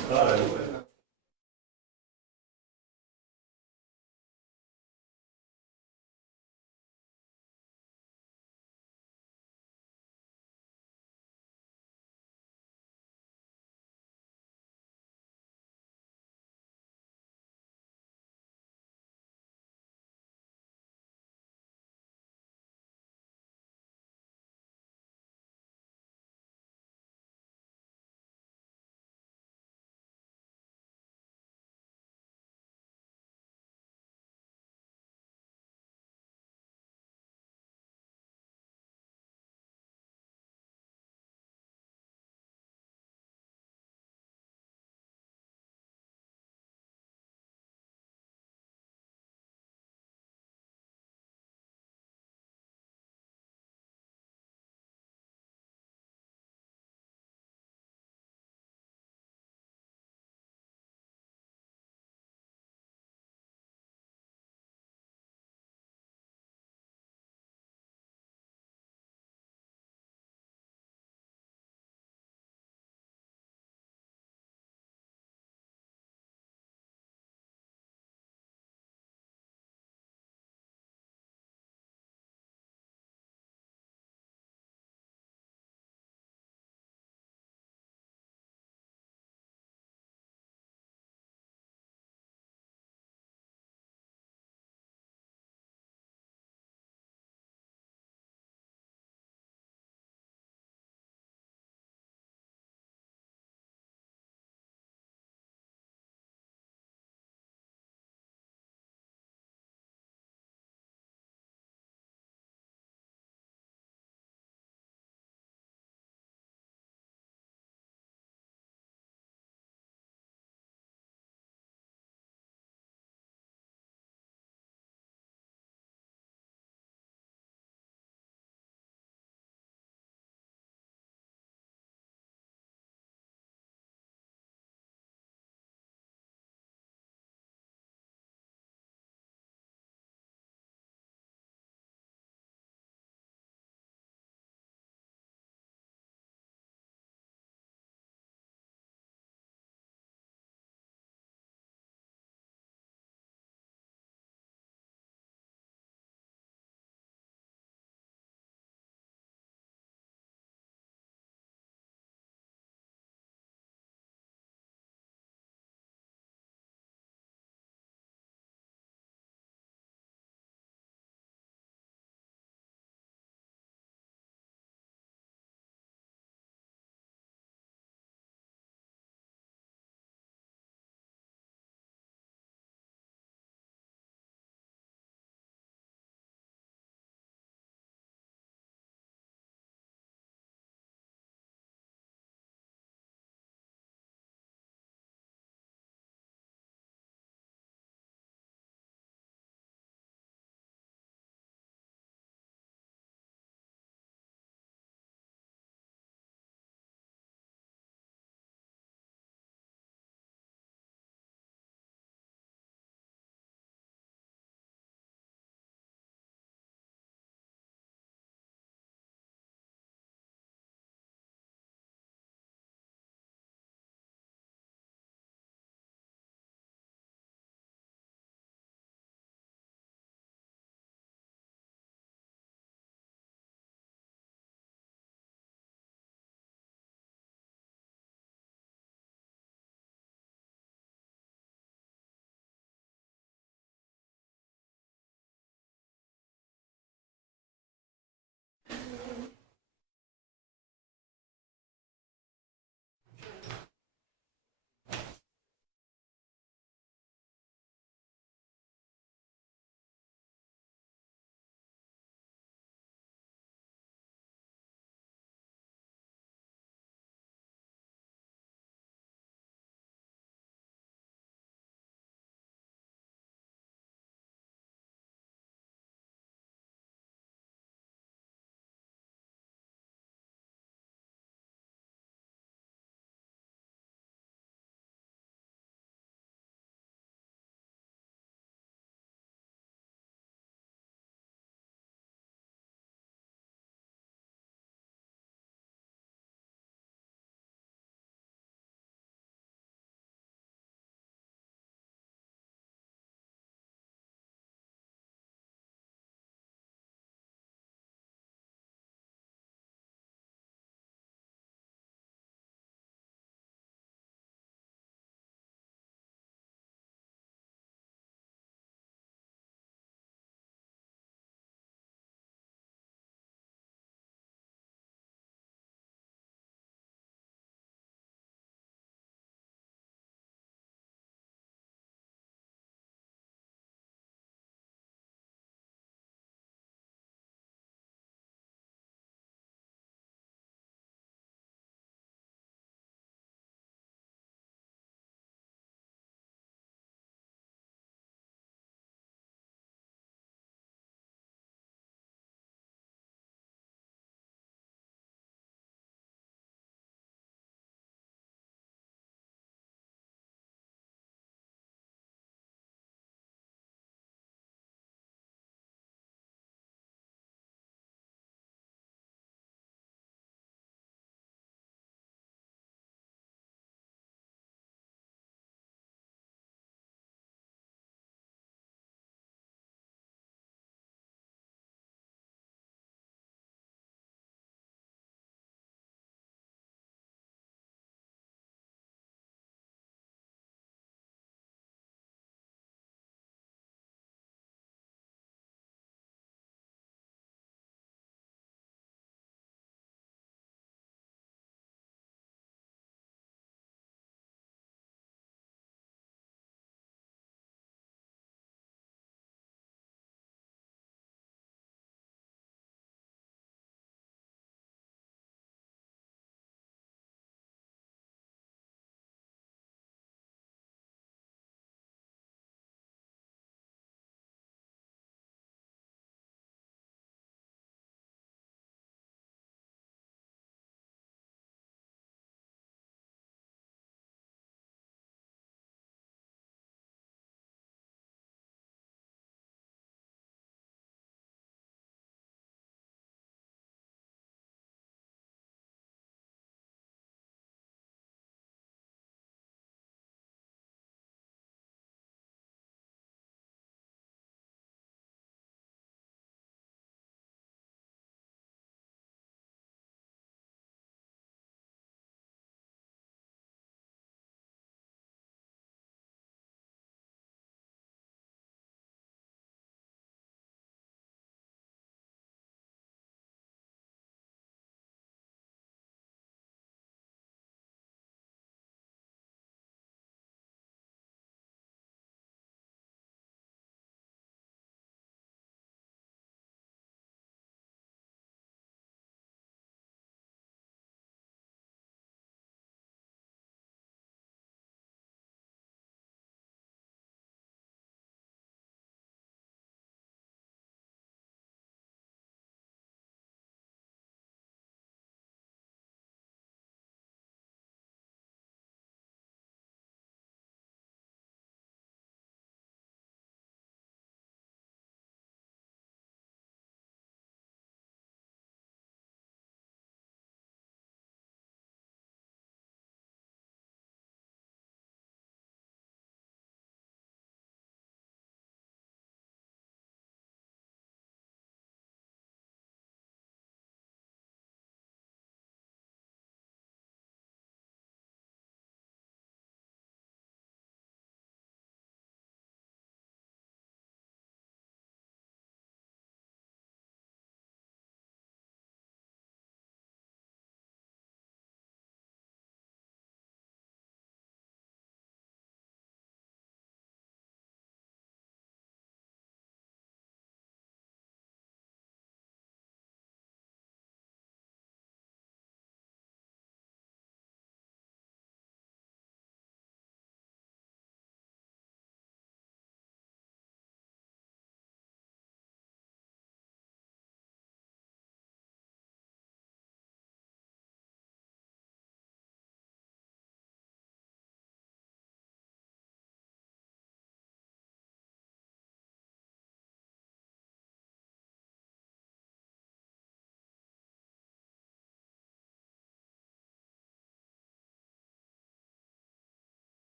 thought I would.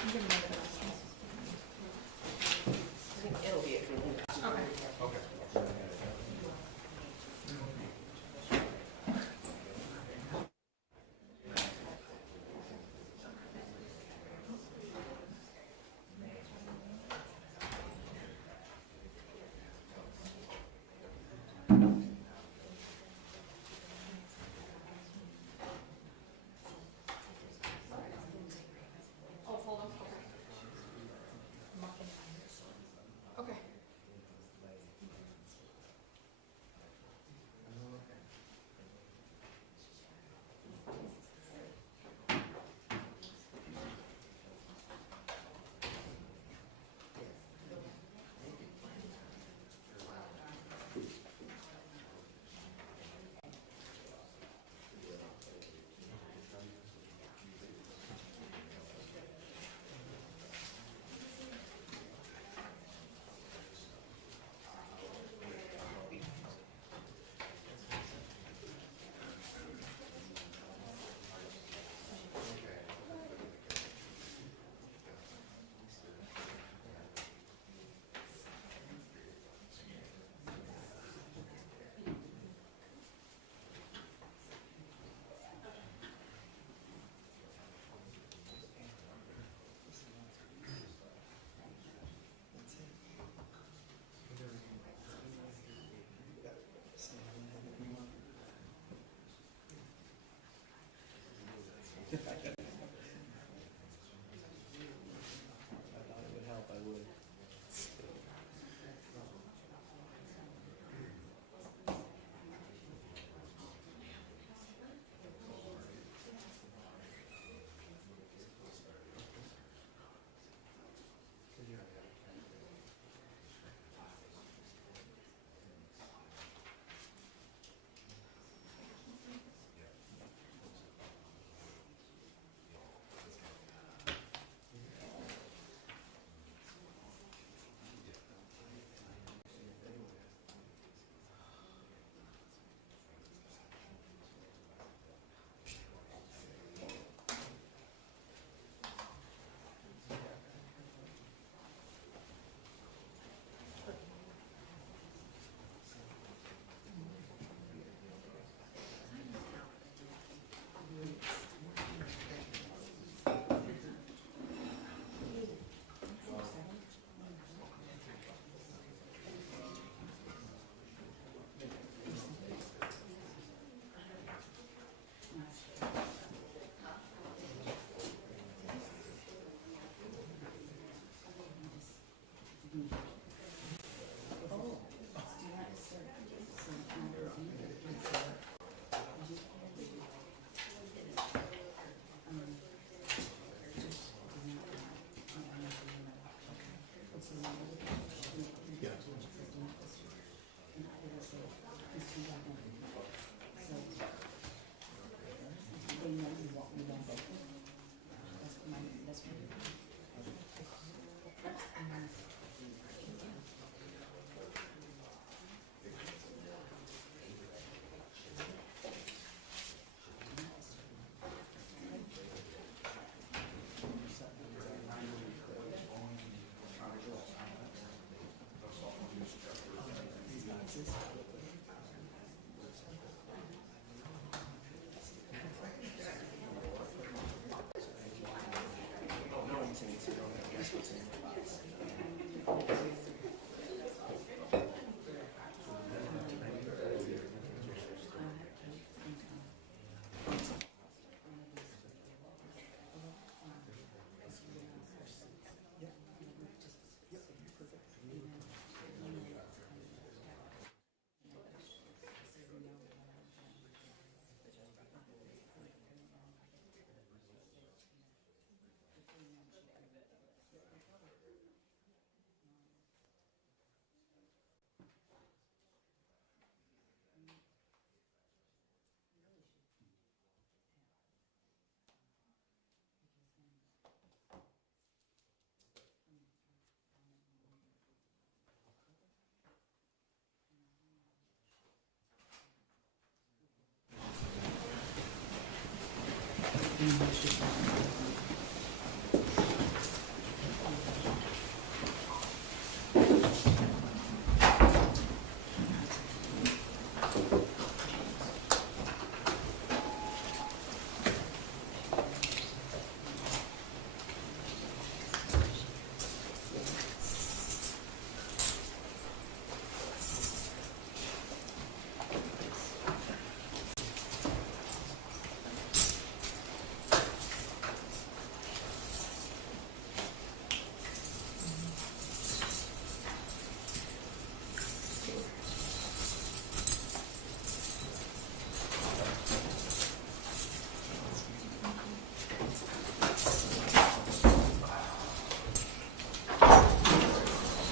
I'm giving you the rest. I think it'll be a good one. Okay. Okay. Oh, hold on. Okay. Okay. I thought it would help, I would.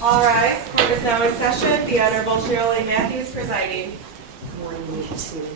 All rise. Court is now in session. The Honorable Shirley Matthews presiding. Good morning, you may be seated.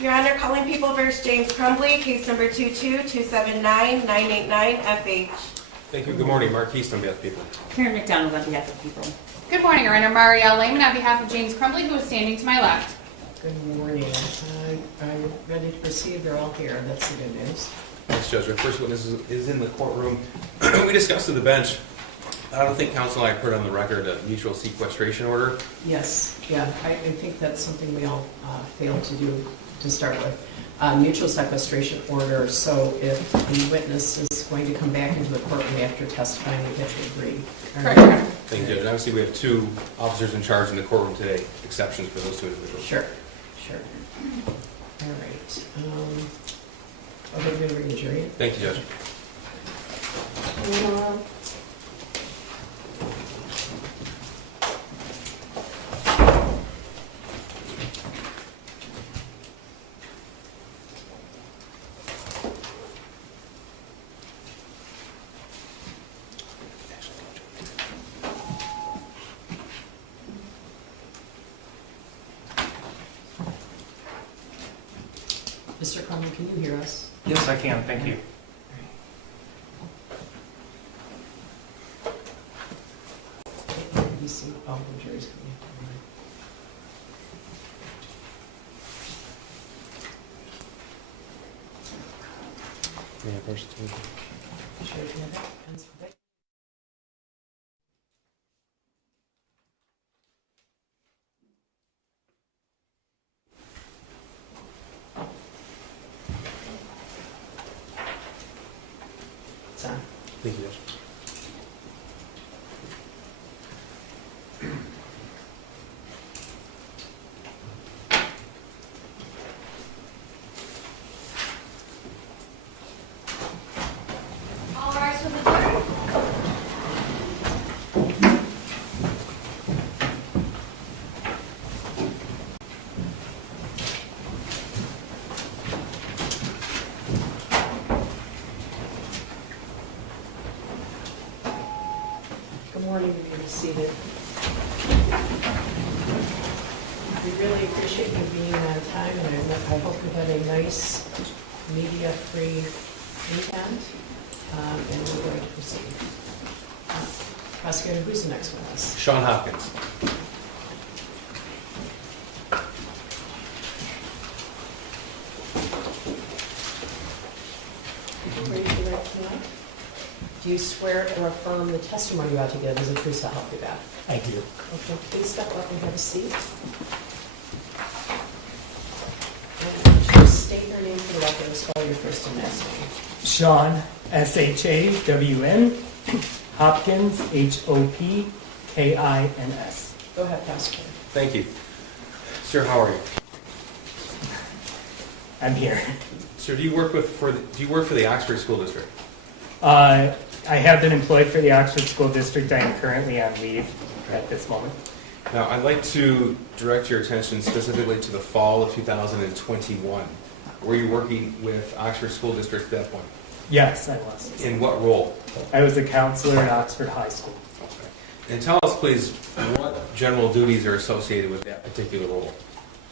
Your Honor, calling People v. James Crumbley, case number 22-279-989-FH. Thank you. Good morning. Mark East on behalf of people. Karen McDonald on behalf of people. Good morning, Your Honor. Marielle Lehman on behalf of James Crumbley, who is standing to my left. Good morning. I'm ready to proceed. They're all here. That's the good news. Thanks, Judge. Our first witness is in the courtroom. We discussed at the bench. I don't think counsel and I put on the record a mutual sequestration order. Yes, yeah, I think that's something we all failed to do to start with. Mutual sequestration order, so if the witness is going to come back into the courtroom after testifying, we have to agree. Correct, Your Honor. Thank you, Judge. Obviously, we have two officers in charge in the courtroom today. Exceptions for those two individuals. Sure. All right. Okay, we're going to read the jury. Thank you, Judge. Mr. Crumbley, can you hear us? Yes, I can. Thank you. You see, oh, the jury's coming. May I approach the table? Sure, if you have pens for that. It's on. Thank you, Judge. All rise for the jury. Good morning, you may be seated. We really appreciate you being on time, and I hope you had a nice media-free weekend, and we're going to proceed. Prosecutor, who's the next witness? Shawn Hopkins. Raise your right hand. Do you swear or affirm the testimony you're about to give is the truth to help you God? I do. Okay, please step up and have a seat. And just state your name for the record and spell your first and last name. Shawn, S-H-A-W-N, Hopkins, H-O-P-K-I-N-S. Go ahead, prosecutor. Thank you. Sir, how are you? I'm here. Sir, do you work for the Oxford School District? I have been employed for the Oxford School District. I am currently on leave at this moment. Now, I'd like to direct your attention specifically to the fall of 2021. Were you working with Oxford School District at that point? Yes, I was. In what role? I was a counselor at Oxford High School. Okay. And tell us, please, what general duties are associated with that particular role?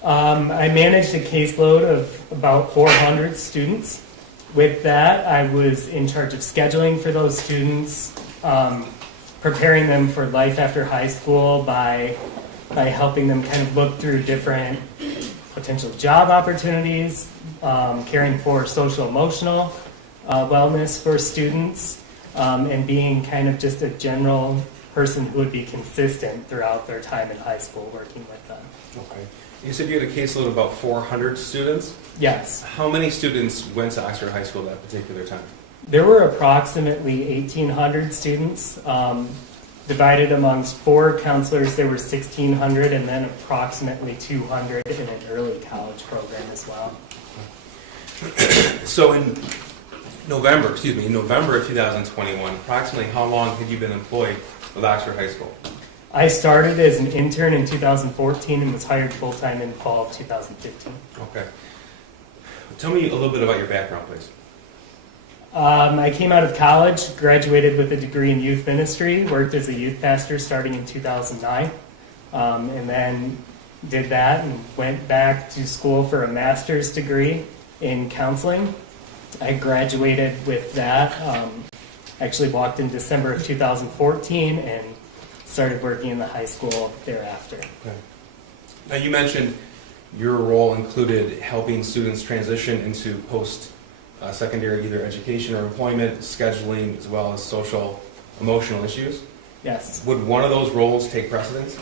I managed a caseload of about 400 students. With that, I was in charge of scheduling for those students, preparing them for life after high school by helping them kind of look through different potential job opportunities, caring for social emotional wellness for students, and being kind of just a general person who would be consistent throughout their time in high school working with them. Okay. You said you had a caseload of about 400 students? Yes. How many students went to Oxford High School at that particular time? There were approximately 1,800 students. Divided amongst 4 counselors, there were 1,600, and then approximately 200 in an early college program as well. So in November of 2021, approximately how long had you been employed with Oxford High School? I started as an intern in 2014 and was hired full-time in fall of 2015. Okay. Tell me a little bit about your background, please. I came out of college, graduated with a degree in youth ministry, worked as a youth pastor starting in 2009, and then did that and went back to school for a master's degree in counseling. I graduated with that, actually walked in December of 2014 and started working in the high school thereafter. Okay. Now you mentioned your role included helping students transition into post-secondary either education or employment, scheduling, as well as social, emotional issues. Yes. Would one of those roles take precedence?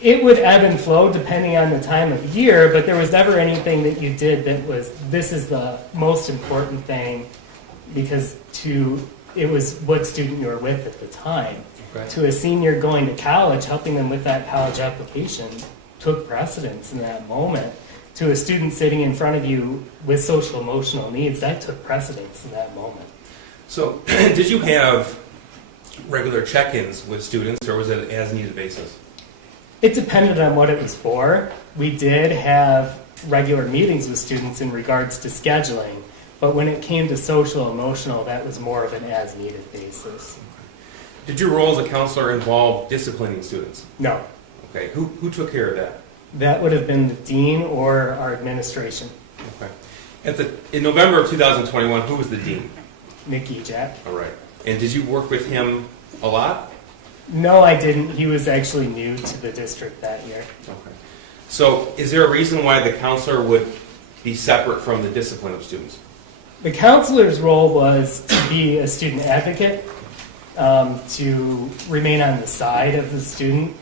It would ebb and flow depending on the time of year, but there was never anything that you did that was, this is the most important thing, because it was what student you were with at the time. Okay. To a senior going to college, helping them with that college application took precedence in that moment. To a student sitting in front of you with social emotional needs, that took precedence in that moment. So did you have regular check-ins with students, or was it as needed basis? It depended on what it was for. We did have regular meetings with students in regards to scheduling, but when it came to social emotional, that was more of an as needed basis. Did your role as a counselor involve disciplining students? No, Okay. Who took care of that? that would have been the dean or our administration, Okay. In November of 2021, who was the dean? Nick Ejak. All right. And did you work with him a lot? No, I didn't. He was actually new to the district that year. Okay. So is there a reason why the counselor would be separate from the discipline of students? The counselor's role was to be a student advocate, to remain on the side of the student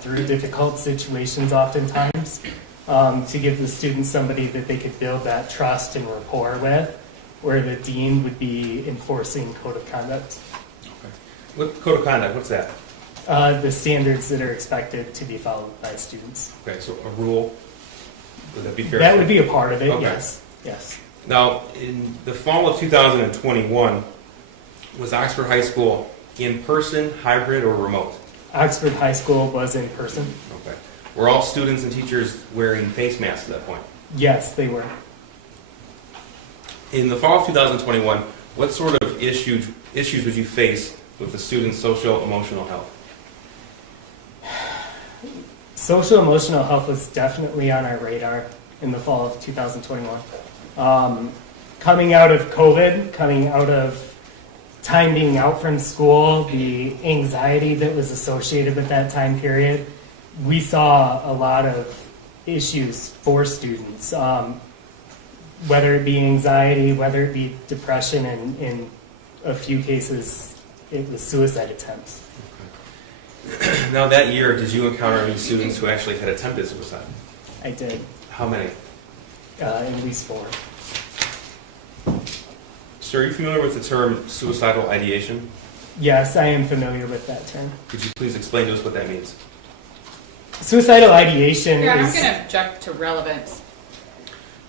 through difficult situations oftentimes, to give the student somebody that they could build that trust and rapport with, where the dean would be enforcing code of conduct. Okay. What code of conduct? What's that? The standards that are expected to be followed by students. Okay, so a rule. Would that be fair? That would be a part of it, Okay. yes. Yes. Now, in the fall of 2021, was Oxford High School in person, hybrid, or remote? Oxford High School was in person. Okay. Were all students and teachers wearing face masks at that point? Yes, they were. In the fall of 2021, what sort of issues would you face with the students' social emotional health? Social emotional health was definitely on our radar in the fall of 2021. Coming out of COVID, coming out of time being out from school, the anxiety that was associated with that time period, we saw a lot of issues for students, whether it be anxiety, whether it be depression, and in a few cases, it was suicide attempts. Now, that year, did you encounter any students who actually had attempted suicide? I did, How many? at least 4. Sir, are you familiar with the term suicidal ideation? Yes, I am familiar with that term. Could you please explain to us what that means? Suicidal ideation Your Honor, I'm is... going to object to relevance.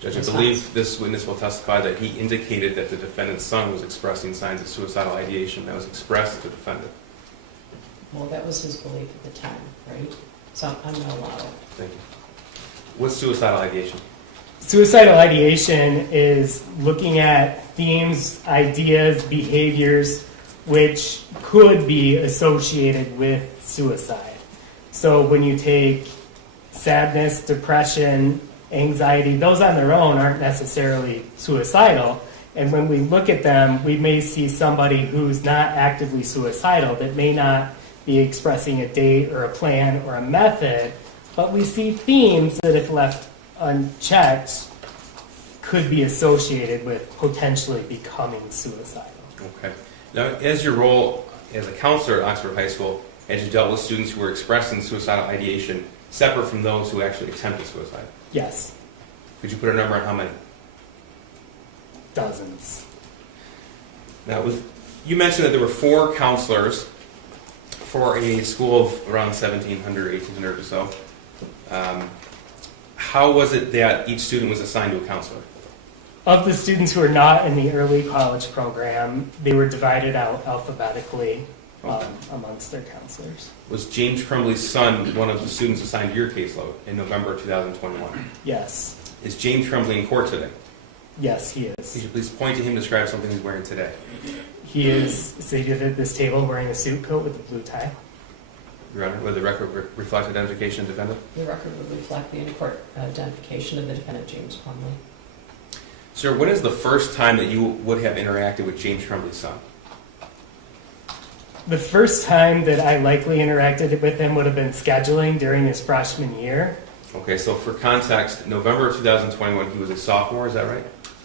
Judge, I That's believe this witness will testify that he indicated that the defendant's son was expressing signs of suicidal ideation that was expressed to the defendant. Well, that was his belief at the time, right? So I'm not allowed. Thank you. What's suicidal ideation? Suicidal ideation is looking at themes, ideas, behaviors which could be associated with suicide. So when you take sadness, depression, anxiety, those on their own aren't necessarily suicidal. And when we look at them, we may see somebody who's not actively suicidal, that may not be expressing a date or a plan or a method, but we see themes that, if left unchecked, could be associated with potentially becoming suicidal. Okay. Now, as your role as a counselor at Oxford High School, as you dealt with students who were expressing suicidal ideation, separate from those who actually attempted suicide, Yes, could you put a number on how many? dozens. Now, you mentioned that there were 4 counselors for a school of around 1,700, 1,800 or so. How was it that each student was assigned to a counselor? Of the students who are not in the early college program, they were divided out alphabetically amongst their counselors. Was James Crumbley's son one of the students assigned to your caseload in November 2021? Yes. Is James Crumbley in court today? Yes, he Could is. you please point to him and describe something he's wearing today? He is seated at this table wearing a suit coat with a blue tie. Your Honor, would the record reflect identification of the defendant? The record would reflect the in-court identification of the defendant, James Crumbley. Sir, when is the first time that you would have interacted with James Crumbley's son? The first time that I likely interacted with him would have been scheduling during his freshman year. Okay, so for context, November of 2021, he was a sophomore, is that right?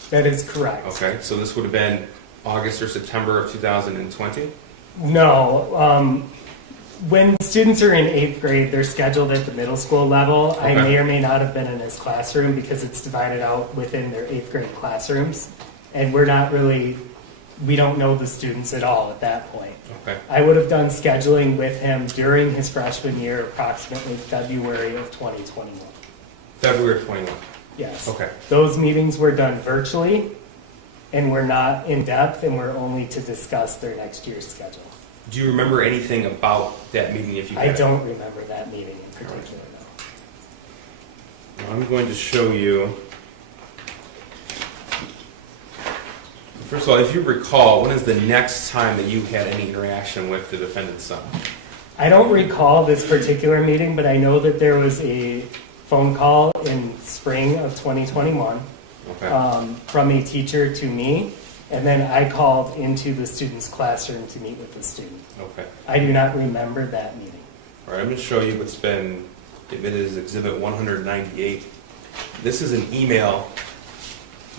That is correct. Okay, so this would have been August or September of 2020? No. When students are in 8th grade, they're scheduled at the middle school level. I Okay. may or may not have been in his classroom because it's divided out within their 8th grade classrooms. And we don't know the students at all at that point. Okay, I would have done scheduling with him during his freshman year, approximately February of 2021. February of 21. Yes. Okay, Those meetings were done virtually and were not in depth and were only to discuss their next year's schedule. do you remember anything about that meeting if you I had it? don't remember that meeting in particular, no. Now, I'm going to show you. First of all, if you recall, when is the next time that you had any interaction with the defendant's son? I don't recall this particular meeting, but I know that there was a phone call in spring of 2021 Okay. from a teacher to me, and then I called into the student's classroom to meet with the student. Okay. I do not remember that meeting. All right, I'm going to show you what's been admitted as Exhibit 198. This is an email,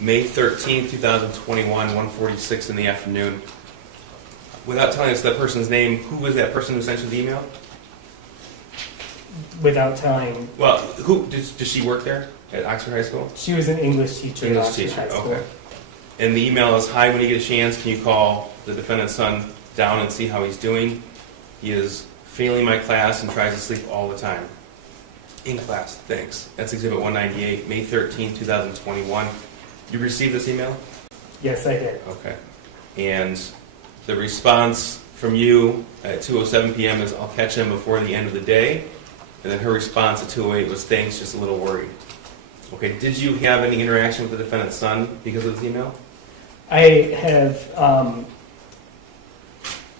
May 13, 2021, 1:46 in the afternoon. Without telling us that person's name, who was that person who sent you the email? Without telling, Well, who does she work there at Oxford High School? she was an English teacher at English Oxford teacher, High School. okay. And the email is, "Hi, when you get a chance, can you call the defendant's son down and see how he's doing? He is failing my class and tries to sleep all the time. In class, thanks." That's Exhibit 198, May 13, 2021. You received this email? Yes, I did. Okay. And the response from you at 2:07 p.m. is, "I'll catch him before the end of the day." And then her response at 2:08 was, "Thanks, just a little worried." Okay, did you have any interaction with the defendant's son because of this email? I have,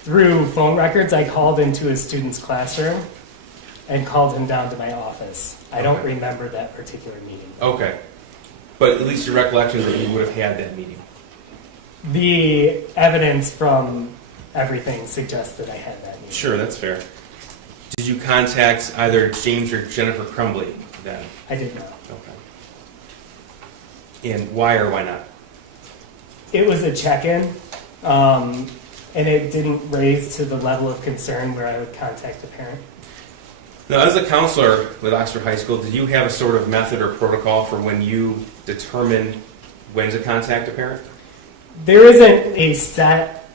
through phone records, I called into his student's classroom and called him down to my office. I don't Okay. remember that particular meeting. Okay. But at least your recollection is that you would have had that meeting. The evidence from everything suggests that I had that meeting. Sure, that's fair. Did you contact either James or Jennifer Crumbley then? I did not. Okay. And why or why not? It was a check-in, and it didn't raise to the level of concern where I would contact a parent. Now, as a counselor with Oxford High School, did you have a sort of method or protocol for when you determine when to contact a parent? There isn't a set,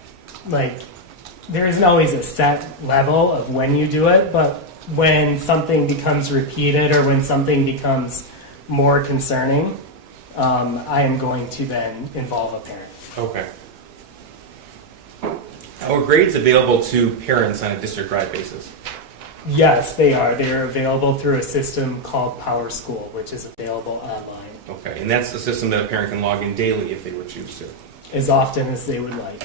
there isn't always a set level of when you do it, but when something becomes repeated or when something becomes more concerning, I am going to then involve a parent. Okay. Are grades available to parents on a district-wide basis? Yes, they are. They are available through a system called Power School, which is available online Okay, and that's the system that a parent can log in daily if they would choose to. as often as they would like.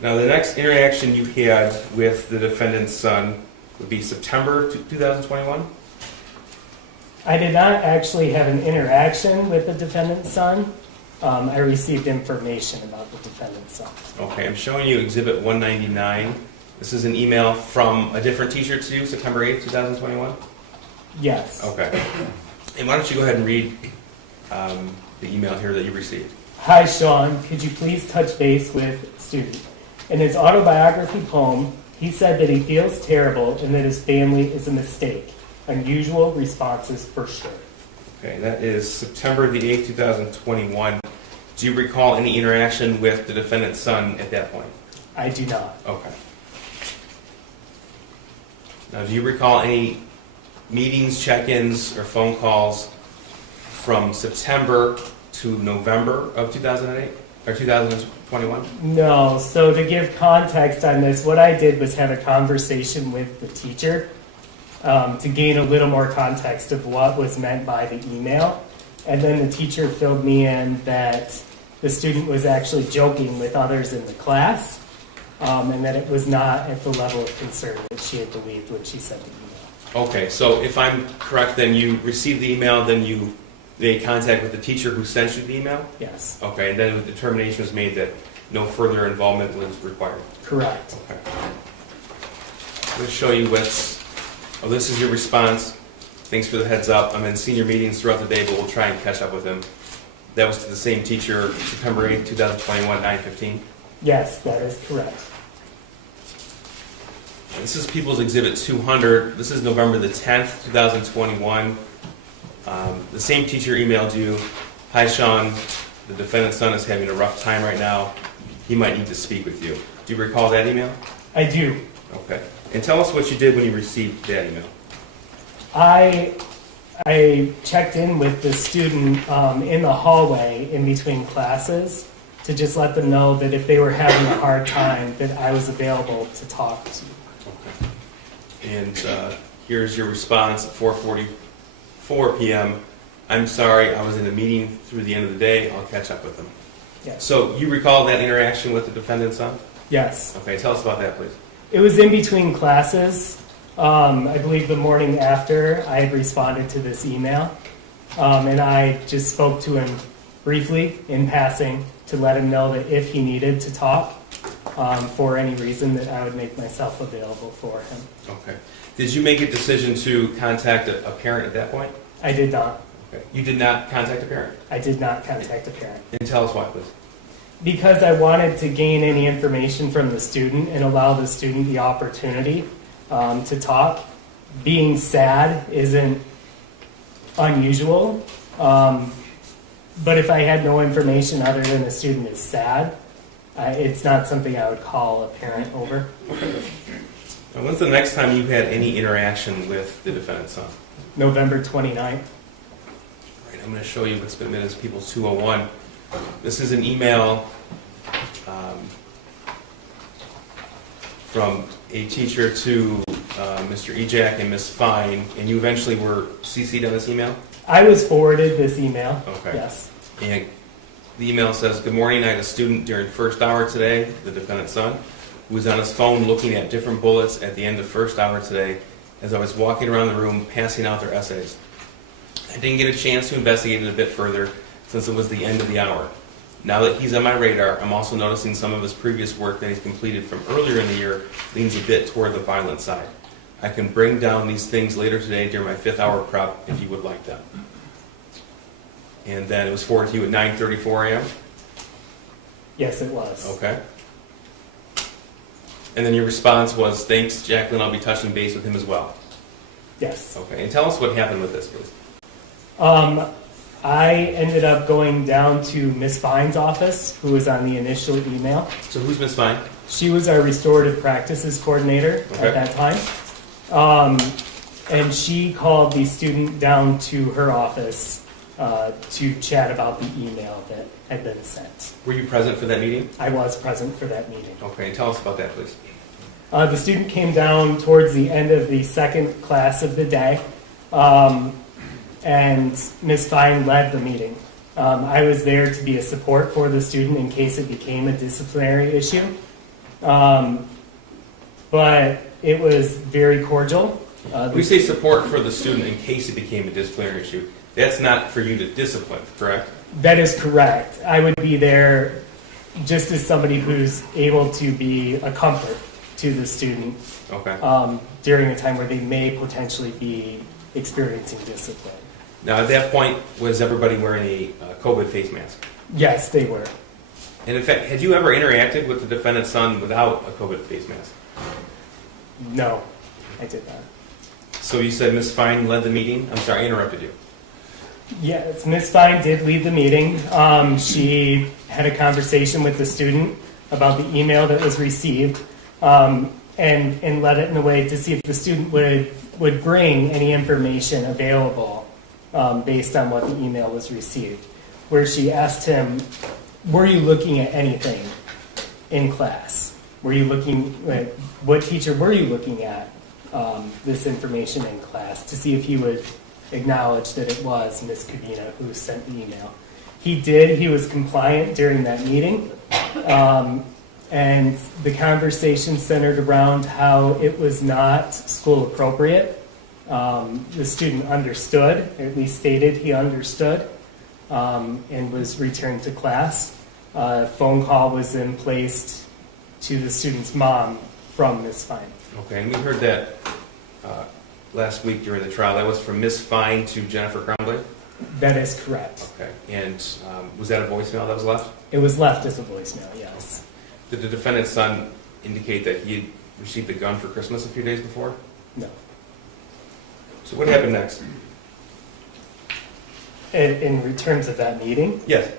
Now, the next interaction you had with the defendant's son would be September 2021? I did not actually have an interaction with the defendant's son. I received information about the defendant's son. Okay, I'm showing you Exhibit 199. This is an email from a different teacher to you, September 8th, 2021? Yes. Okay. And why don't you go ahead and read the email here that you received? Hi, Shawn. Could you please touch base with student? In his autobiography poem, he said that he feels terrible and that his family is a mistake. Unusual responses for sure. Okay, that is September the 8th, 2021. Do you recall any interaction with the defendant's son at that point? I do not. Okay. Now, do you recall any meetings, check-ins, or phone calls from September to November of 2008 or 2021? No, so to give context on this, what I did was have a conversation with the teacher to gain a little more context of what was meant by the email. And then the teacher filled me in that the student was actually joking with others in the class, and that it was not at the level of concern that she had believed when she sent the email. Okay, so if I'm correct, then you received the email, then you made contact with the teacher who sent you the email? Yes, Okay, and then a determination was made that no further involvement was required. correct. Okay. I'm going to show you this is your response. Thanks for the heads up. I'm in senior meetings throughout the day, but we'll try and catch up with him. That was to the same teacher, September 8th, 2021, 9:15. Yes, that is correct. This is People's Exhibit 200. This is November the 10th, 2021. The same teacher emailed you, "Hi Shawn, the defendant's son is having a rough time right now. He might need to speak with you." Do you recall that email? I do. Okay. And tell us what you did when you received that email. I checked in with the student in the hallway in between classes to just let them know that if they were having a hard time, that I was available to talk to. Okay. And here's your response at 4:44 p.m. "I'm sorry, I was in a meeting through the end of the day. I'll catch up with them." Yes. So you recall that interaction with the defendant's son? Yes. Okay, tell us about that, please. It was in between classes. I believe the morning after I had responded to this email, and I just spoke to him briefly in passing to let him know that if he needed to talk for any reason, that I would make myself available for him. Okay. Did you make a decision to contact a parent at that point? I did not. Okay. You did not contact a parent? I did not contact a parent. And tell us why, please. Because I wanted to gain any information from the student and allow the student the opportunity to talk. Being sad isn't unusual, but if I had no information other than the student is sad, it's not something I would call a parent over. Now, when's the next time you had any interaction with the defendant's son? November 29th. All right, I'm going to show you what's been admitted as People's 201. This is an email from a teacher to Mr. Ejak and Ms. Fine, and you eventually were CC'd on this email? I was forwarded this email. Okay. Yes. And the email says, "Good morning, I had a student during first hour today," the defendant's son, "who was on his phone looking at different bullets at the end of first hour today as I was walking around the room passing out their essays. I didn't get a chance to investigate it a bit further since it was the end of the hour. Now that he's on my radar, I'm also noticing some of his previous work that he's completed from earlier in the year leans a bit toward the violent side. I can bring down these things later today during my 5th hour prep if you would like them." And then it was forwarded to you at 9:34 a.m.? Yes, it was. Okay. And then your response was, "Thanks, Jacqueline, I'll be touching base with him as well." Yes. Okay, and tell us what happened with this, please. I ended up going down to Miss Fine's office, who was on the initial email. So who's Ms. Fine? She was our restorative practices coordinator Okay. at that time. And she called the student down to her office to chat about the email that had been sent. Were you present for that meeting? I was present for that meeting. Okay, tell us about that, please. The student came down towards the end of the second class of the day, and Ms. Fine led the meeting. I was there to be a support for the student in case it became a disciplinary issue. But it was very cordial. We say support for the student in case it became a disciplinary issue. That's not for you to discipline, correct? That is correct. I would be there just as somebody who's able to be a comfort to the student Okay. during a time where they may potentially be experiencing discipline. Now, at that point, was everybody wearing a COVID face mask? Yes, they were. And in fact, had you ever interacted with the defendant's son without a COVID face mask? No, I did not. So you said Ms. Fine led the meeting? I'm sorry, I interrupted you. Yes, Ms. Fine did lead the meeting. She had a conversation with the student about the email that was received, and led it in a way to see if the student would bring any information available based on what the email was received, where she asked him, were you looking at anything in class? Were you looking at, what teacher were you looking at this information in class, to see if he would acknowledge that it was Ms. Kadena who sent the email. He did. He was compliant during that meeting. And the conversation centered around how it was not school appropriate. The student understood, or at least stated he understood, and was returned to class. A phone call was then placed to the student's mom from Ms. Fine. Okay, and we heard that last week during the trial. That was from Ms. Fine to Jennifer Crumbley? That is correct. Okay, and was that a voicemail that was left? It was left as a voicemail, yes. Did the defendant's son indicate that he had received a gun for Christmas a few days before? No. So what happened next? In terms of that meeting, Yes.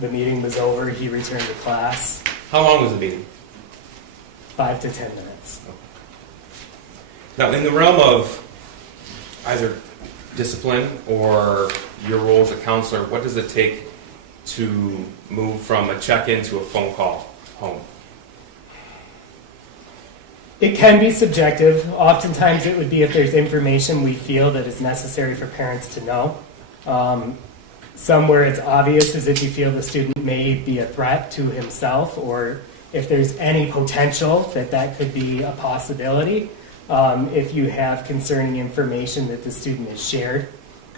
the meeting was over, he returned to class, How long was the meeting? 5 to 10 minutes. Now, in the realm of either discipline or your role as a counselor, what does it take to move from a check-in to a phone call home? It can be subjective. Oftentimes it would be if there's information we feel that is necessary for parents to know. Somewhere it's obvious as if you feel the student may be a threat to himself, or if there's any potential that that could be a possibility. If you have concerning information that the student has shared.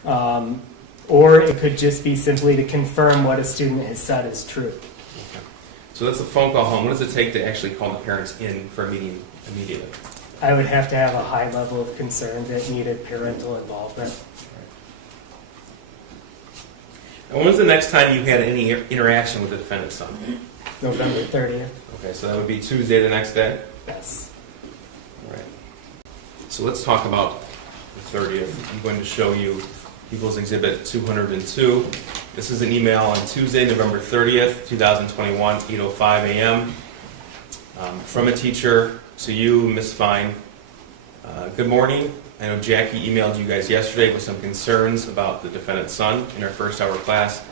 Or it could just be simply to confirm what a student has said is true. Okay. So that's a phone call home. What does it take to actually call the parents in for a meeting immediately? I would have to have a high level of concern that needed parental involvement. And when was the next time you had any interaction with the defendant's son? November 30th, Okay, so that would be Tuesday the next day? yes. All right. So let's talk about the 30th. I'm going to show you People's Exhibit 202. This is an email on Tuesday, November 30th, 2021, 8:05 a.m. From a teacher to you, Ms. Fine. Good morning. I know Jackie emailed you guys yesterday with some concerns about the defendant's son in our first hour class.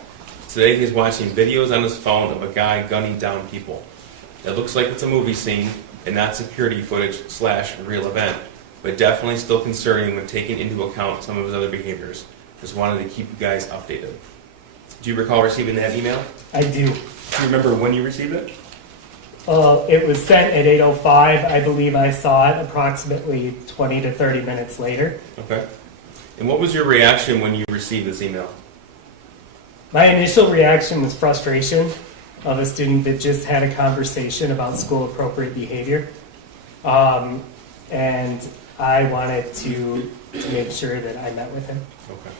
Today he's watching videos on his phone of a guy gunning down people. That looks like it's a movie scene and not security footage / real event, but definitely still concerning when taking into account some of his other behaviors. Just wanted to keep you guys updated. Do you recall receiving that email? I do. Do you remember when you received it? It was sent at 8:05. I believe I saw it approximately 20 to 30 minutes later. Okay. And what was your reaction when you received this email? My initial reaction was frustration of a student that just had a conversation about school appropriate behavior. And I wanted to make sure that I met with him. Okay.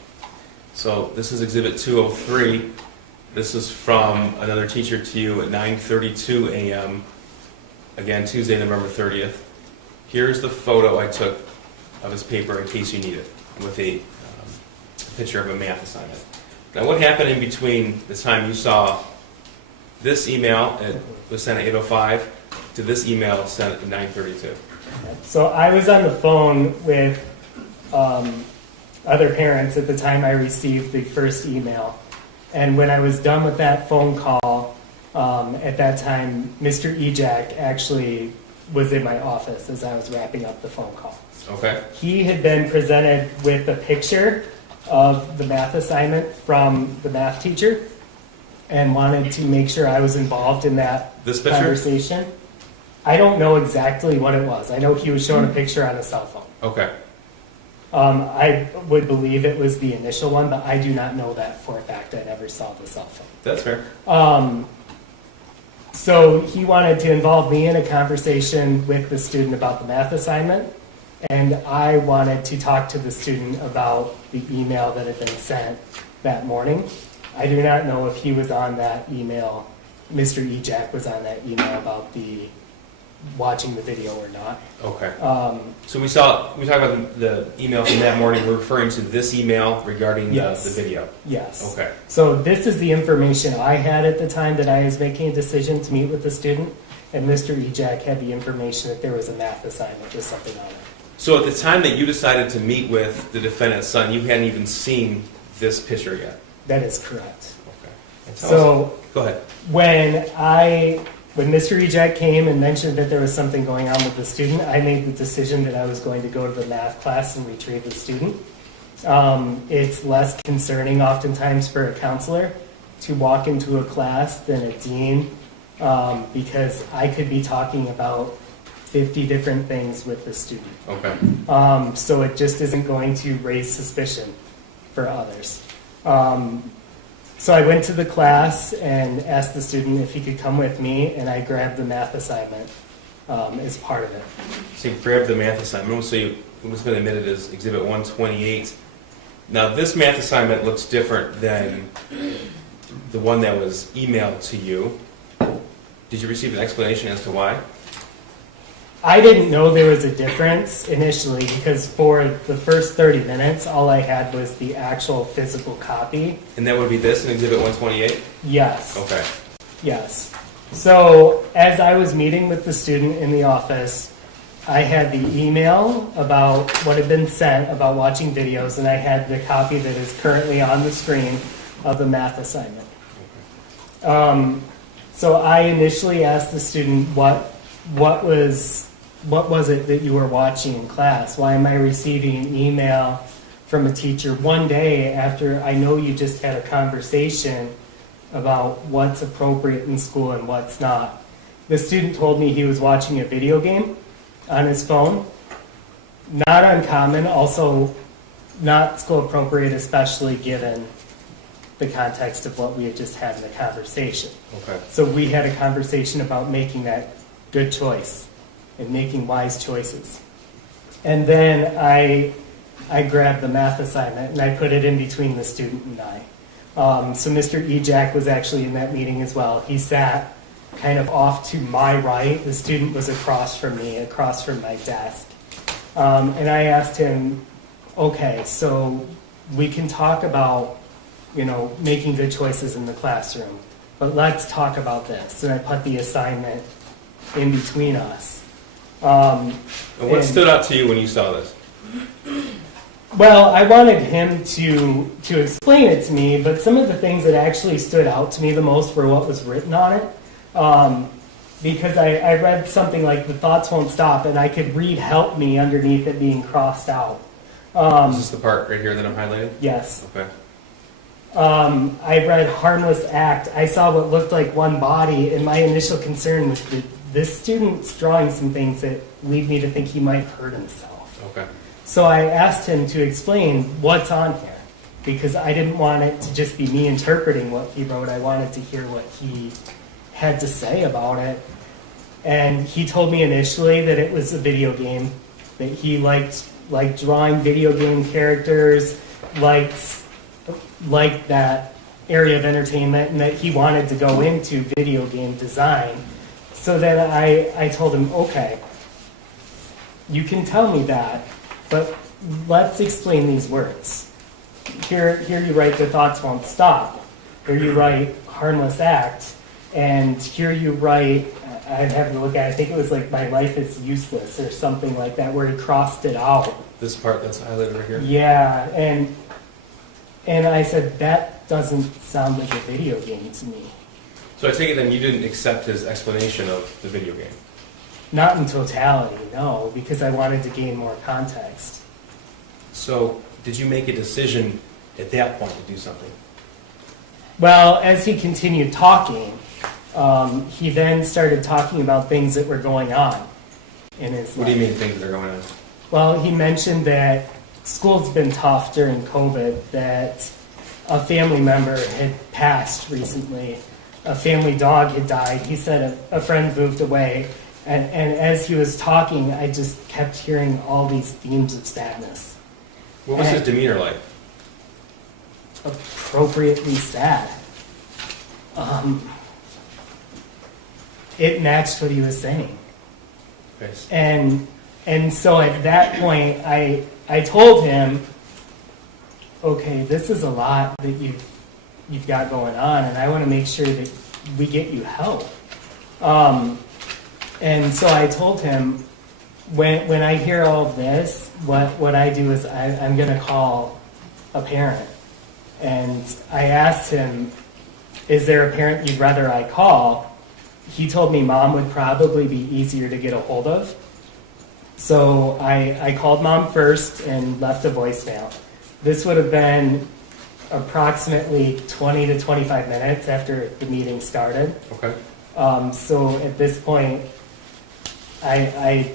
So this is Exhibit 203. This is from another teacher to you at 9:32 a.m. Again, Tuesday, November 30th. Here's the photo I took of his paper in case you need it, with a picture of a math assignment. Now, what happened in between the time you saw this email, it was sent at 8:05, to this email sent at 9:32? So I was on the phone with other parents at the time I received the first email. And when I was done with that phone call, at that time, Mr. Ejak actually was in my office as I was wrapping up the phone call. Okay. He had been presented with a picture of the math assignment from the math teacher and wanted to make sure I was involved in that This picture? conversation. I don't know exactly what it was. I know he was showing a picture on a cell phone. Okay. I would believe it was the initial one, but I do not know that for a fact. I never saw the cell phone. That's fair. So he wanted to involve me in a conversation with the student about the math assignment, and I wanted to talk to the student about the email that had been sent that morning. I do not know if he was on that email, Mr. Ejak was on that email about the watching the video or not. Okay. So we talked about the email from that morning. We're referring to this email regarding Yes. the video. Yes. Okay. So this is the information I had at the time that I was making a decision to meet with the student, and Mr. Ejak had the information that there was a math assignment with something on it. So at the time that you decided to meet with the defendant's son, you hadn't even seen this picture yet? That is correct. Okay. And tell us- So Go ahead. when Mr. Ejak came and mentioned that there was something going on with the student, I made the decision that I was going to go to the math class and retrieve the student. It's less concerning oftentimes for a counselor to walk into a class than a dean, because I could be talking about 50 different things with the student. Okay. So it just isn't going to raise suspicion for others. So I went to the class and asked the student if he could come with me, and I grabbed the math assignment as part of it. So you grabbed the math assignment, so it was been admitted as Exhibit 128. Now, this math assignment looks different than the one that was emailed to you. Did you receive an explanation as to why? I didn't know there was a difference initially because for the first 30 minutes, all I had was the actual physical copy. And that would be this in Exhibit 128? Yes. Okay. Yes. So as I was meeting with the student in the office, I had the email about what had been sent about watching videos, and I had the copy that is currently on the screen of the math assignment. So I initially asked the student, what was it that you were watching in class? Why am I receiving an email from a teacher one day after I know you just had a conversation about what's appropriate in school and what's not? The student told me he was watching a video game on his phone. Not uncommon, also not school appropriate, especially given the context of what we had just had in the conversation. Okay. So we had a conversation about making that good choice and making wise choices. And then I grabbed the math assignment and I put it in between the student and I. So Mr. Ejak was actually in that meeting as well. He sat kind of off to my right. The student was across from me, across from my desk. And I asked him, okay, so we can talk about, making good choices in the classroom, but let's talk about this. And I put the assignment in between us. And what stood out to you when you saw this? Well, I wanted him to explain it to me, but some of the things that actually stood out to me the most were what was written on it. Because I read something like, the thoughts won't stop, and I could read help me underneath it being crossed out. Is this the part right here that I'm highlighting? Yes. Okay. I read harmless act. I saw what looked like one body, and my initial concern was that this student's drawing some things that lead me to think he might hurt himself. Okay. So I asked him to explain what's on here, because I didn't want it to just be me interpreting what he wrote. I wanted to hear what he had to say about it. And he told me initially that it was a video game, that he liked drawing video game characters, liked that area of entertainment, and that he wanted to go into video game design. So then I told him, okay, you can tell me that, but let's explain these words. Here you write the thoughts won't stop. Here you write harmless act. And here you write, I'd have to look at it, I think it was like my life is useless or something like that, where he crossed it out. This part that's highlighted right here? Yeah, and I said, that doesn't sound like a video game to me. So I take it then you didn't accept his explanation of the video game? Not in totality, no, because I wanted to gain more context. So did you make a decision at that point to do something? Well, as he continued talking, he then started talking about things that were going on in his life. What do you mean things that are going on? Well, he mentioned that school's been tough during COVID, that a family member had passed recently. A family dog had died. He said a friend moved away. And as he was talking, I just kept hearing all these themes of sadness. What was his demeanor like? Appropriately sad. It matched what he was saying. Okay. And so at that point, I told him, okay, this is a lot that you've got going on, and I want to make sure that we get you help. And so I told him, when I hear all of this, what I do is I'm going to call a parent. And I asked him, is there a parent you'd rather I call? He told me mom would probably be easier to get a hold of. So I called mom first and left a voicemail. This would have been approximately 20 to 25 minutes after the meeting started. Okay. So at this point, I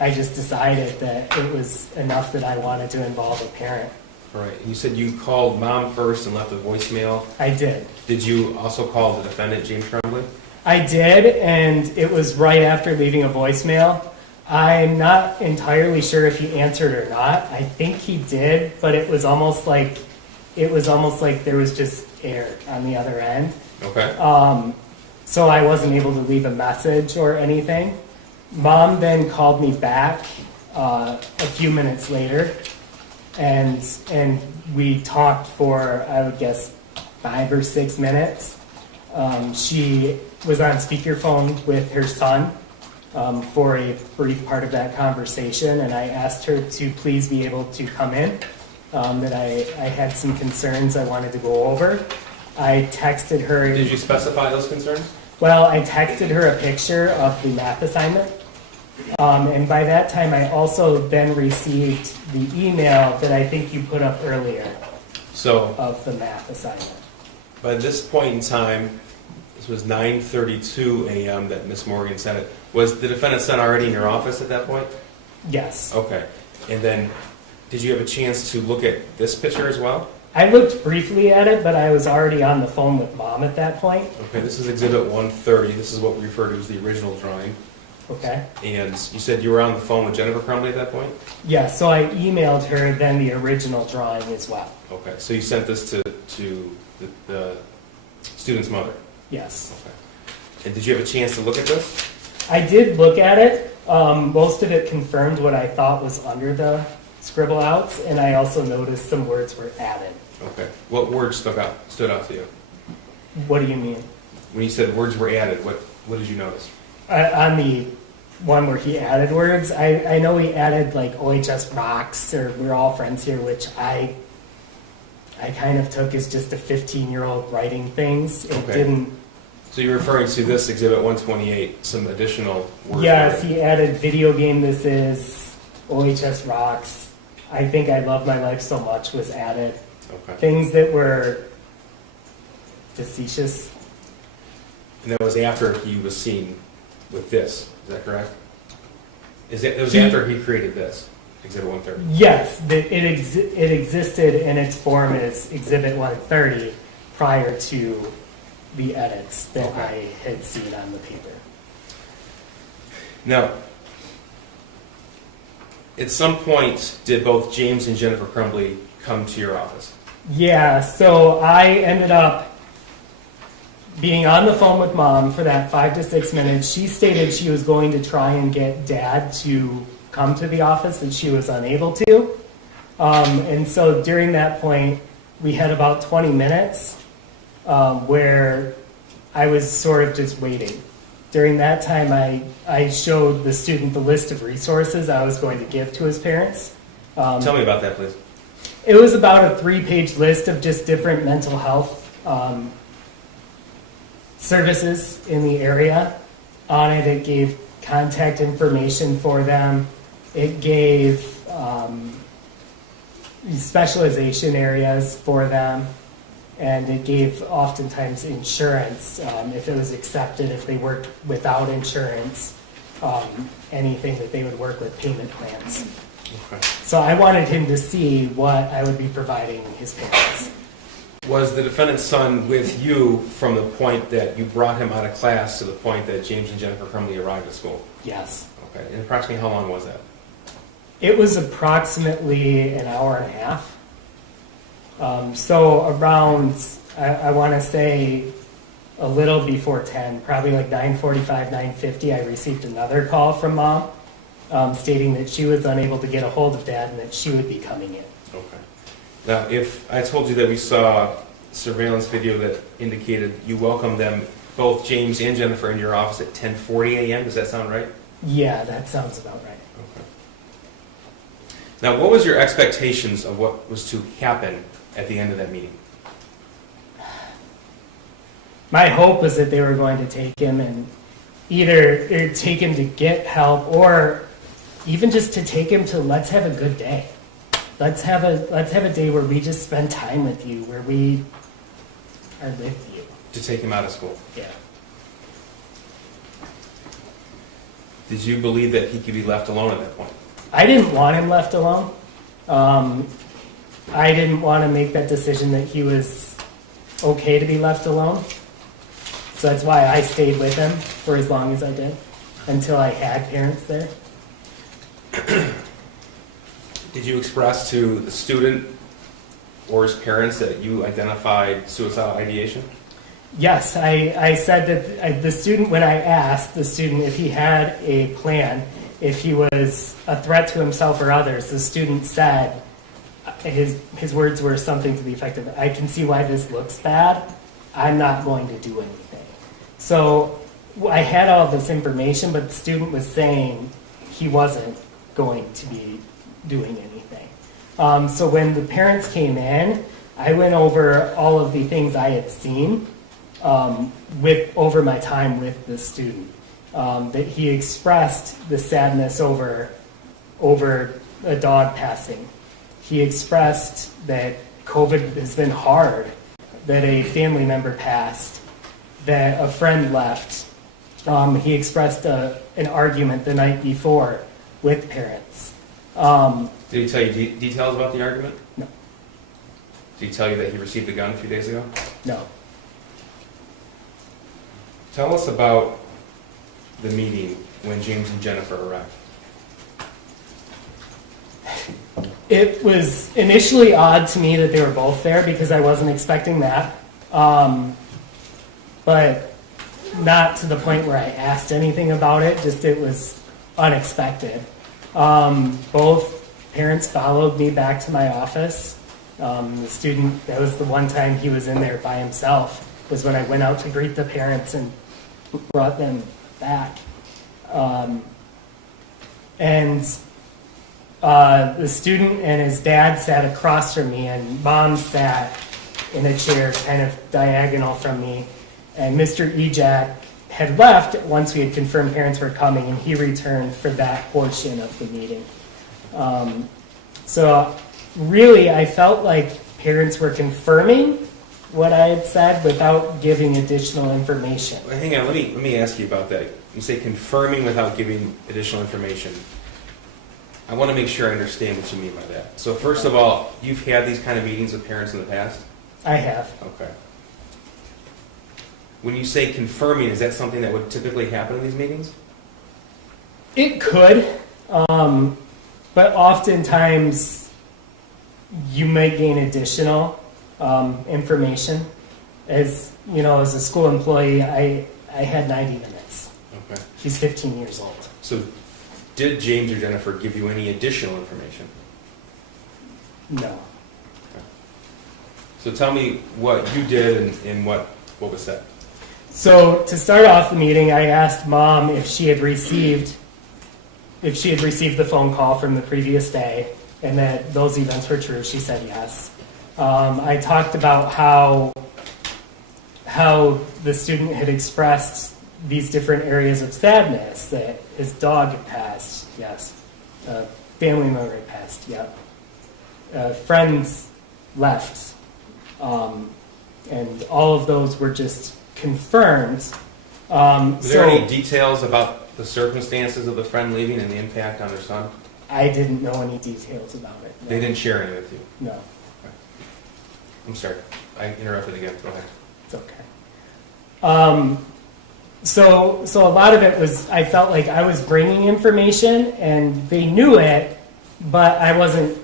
just decided that it was enough that I wanted to involve a parent. All right. And you said you called mom first and left a voicemail. I did. Did you also call the defendant, James Crumbley? I did, and it was right after leaving a voicemail. I'm not entirely sure if he answered or not. I think he did, but it was almost like there was just air on the other end. Okay. So I wasn't able to leave a message or anything. Mom then called me back a few minutes later, and we talked for, I would guess, 5 or 6 minutes. She was on speakerphone with her son for a brief part of that conversation, and I asked her to please be able to come in, that I had some concerns I wanted to go over. I texted her. Did you specify those concerns? Well, I texted her a picture of the math assignment. And by that time, I also then received the email that I think you put up earlier So of the math assignment. by this point in time, this was 9:32 a.m. that Miss Morgan sent it. Was the defendant's son already in your office at that point? Yes. Okay. And then, did you have a chance to look at this picture as well? I looked briefly at it, but I was already on the phone with mom at that point. Okay, this is Exhibit 130. This is what we refer to as the original drawing. Okay. And you said you were on the phone with Jennifer Crumbley at that point? Yeah, so I emailed her then the original drawing as well. Okay, so you sent this to the student's mother? Yes. Okay. And did you have a chance to look at this? I did look at it. Most of it confirmed what I thought was under the scribble outs, and I also noticed some words were added. Okay. What words stood out to you? What do you mean? When you said words were added, what did you notice? On the one where he added words, I know he added like OHS rocks or we're all friends here, which I kind of took as just a 15-year-old writing things. It Okay. didn't. So you're referring to this Exhibit 128, some additional words? Yes, he added video game this is, OHS rocks. I think I Love My Life So Much was added. Okay. Things that were facetious. And that was after he was seen with this, is that correct? It was after he created this, Exhibit 130? Yes, it existed in its form as Exhibit 130 prior to the edits that Okay. I had seen on the paper. Now, at some point, did both James and Jennifer Crumbley come to your office? Yeah, so I ended up being on the phone with mom for that 5 to 6 minutes. She stated she was going to try and get dad to come to the office, and she was unable to. And so during that point, we had about 20 minutes where I was sort of just waiting. During that time, I showed the student the list of resources I was going to give to his parents. Tell me about that, please. It was about a 3-page list of just different mental health services in the area. On it, it gave contact information for them. It gave specialization areas for them. And it gave oftentimes insurance, if it was accepted, if they worked without insurance, anything that they would work with, payment plans. Okay. So I wanted him to see what I would be providing his parents. Was the defendant's son with you from the point that you brought him out of class to the point that James and Jennifer Crumbley arrived at school? Yes. Okay. And approximately how long was that? It was approximately an hour and a half. So around, I want to say a little before 10, probably like 9:45, 9:50, I received another call from mom stating that she was unable to get a hold of dad and that she would be coming in. Okay. Now, if I told you that we saw surveillance video that indicated you welcomed them, both James and Jennifer, in your office at 10:40 a.m., does that sound right? Yeah, that sounds about right. Okay. Now, what was your expectations of what was to happen at the end of that meeting? My hope was that they were going to take him and either take him to get help or even just to take him to let's have a good day. Let's have a day where we just spend time with you, where we are with you. To take him out of school? Yeah. Did you believe that he could be left alone at that point? I didn't want him left alone. I didn't want to make that decision that he was okay to be left alone. So that's why I stayed with him for as long as I did, until I had parents there. Did you express to the student or his parents that you identified suicidal ideation? Yes, I said that the student, when I asked the student if he had a plan, if he was a threat to himself or others, the student said, his words were something to the effect of, I can see why this looks bad, I'm not going to do anything. So I had all this information, but the student was saying he wasn't going to be doing anything. So when the parents came in, I went over all of the things I had seen over my time with the student. That he expressed the sadness over a dog passing. He expressed that COVID has been hard, that a family member passed, that a friend left. He expressed an argument the night before with parents. Did he tell you details about the argument? No. Did he tell you that he received a gun a few days ago? No. Tell us about the meeting when James and Jennifer arrived. It was initially odd to me that they were both there because I wasn't expecting that. But not to the point where I asked anything about it, just it was unexpected. Both parents followed me back to my office. The student, that was the one time he was in there by himself, was when I went out to greet the parents and brought them back. The student and his dad sat across from me, and mom sat in a chair kind of diagonal from me. And Mr. Ejak had left once we had confirmed parents were coming, and he returned for that portion of the meeting. So really, I felt like parents were confirming what I had said without giving additional information. Well, hang on, let me ask you about that. You say confirming without giving additional information. I want to make sure I understand what you mean by that. So first of all, you've had these kind of meetings with parents in the past? I have. Okay. When you say confirming, is that something that would typically happen in these meetings? It could, but oftentimes you may gain additional information. As you know, as a school employee, I had 90 minutes. Okay. He's 15 years old. So did James or Jennifer give you any additional information? No. Okay. So tell me what you did and what was said. So to start off the meeting, I asked Mom if she had received the phone call from the previous day and that those events were true. She said yes. I talked about how the student had expressed these different areas of sadness, that his dog had passed, yes. Family member had passed, yep. Friends left. And all of those were just confirmed. Was there any details about the circumstances of the friend leaving and the impact on their son? I didn't know any details about it. No. They didn't share any with you? No. Okay. I'm sorry. I interrupted again. Go ahead. It's okay. So a lot of it was, I felt like I was bringing information and they knew it, but I wasn't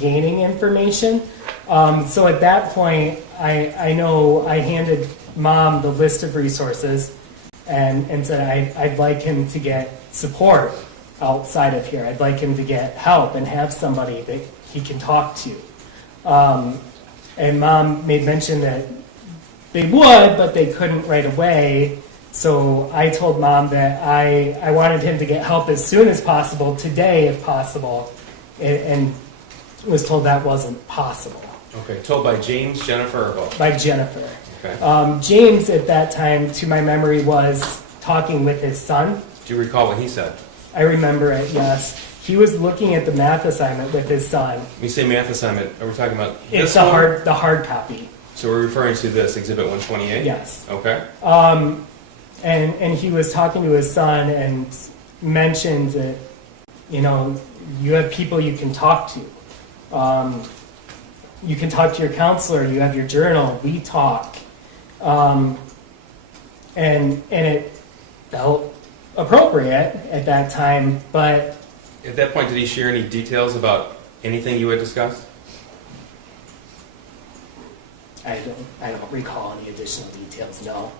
gaining information. So at that point, I know I handed Mom the list of resources and said I'd like him to get support outside of here. I'd like him to get help and have somebody that he can talk to. And Mom made mention that they would, but they couldn't right away So I told Mom that I wanted him to get help as soon as possible, today if possible, and was told that wasn't possible Okay, told by James, Jennifer, or both? by Jennifer. Okay. James at that time, to my memory, was talking with his son. Do you recall what he said? I remember it, yes. He was looking at the math assignment with his son. When you say math assignment, are we talking about It's this one? the hard copy. So we're referring to this, Exhibit 128? Yes. Okay. And he was talking to his son and mentioned that, you know, you have people you can talk to. You can talk to your counselor. You have your journal. We talk. And it felt appropriate at that time, but At that point, did he share any details about anything you had discussed? I don't recall any additional details, no.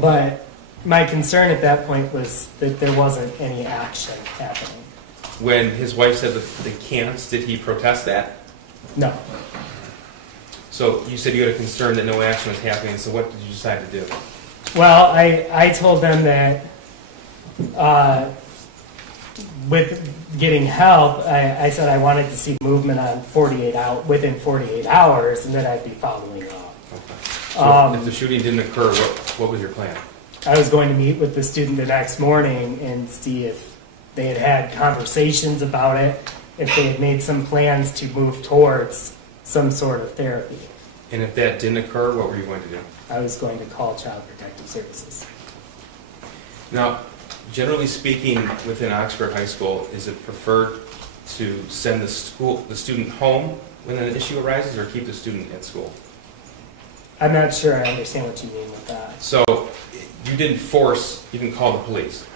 But my concern at that point was that there wasn't any action happening. When his wife said the can'ts, did he protest that? No. So you said you had a concern that no action was happening, so what did you decide to do? Well, I told them that with getting help, I said I wanted to see movement on within 48 hours, and that I'd be following up. So if the shooting didn't occur, what was your plan? I was going to meet with the student the next morning and see if they had had conversations about it, if they had made some plans to move towards some sort of therapy. And if that didn't occur, what were you going to do? I was going to call Child Protective Services. Now, generally speaking, within Oxford High School, is it preferred to send the student home when an issue arises, or keep the student at school? I'm not sure I understand what you mean with that. So you didn't call the police,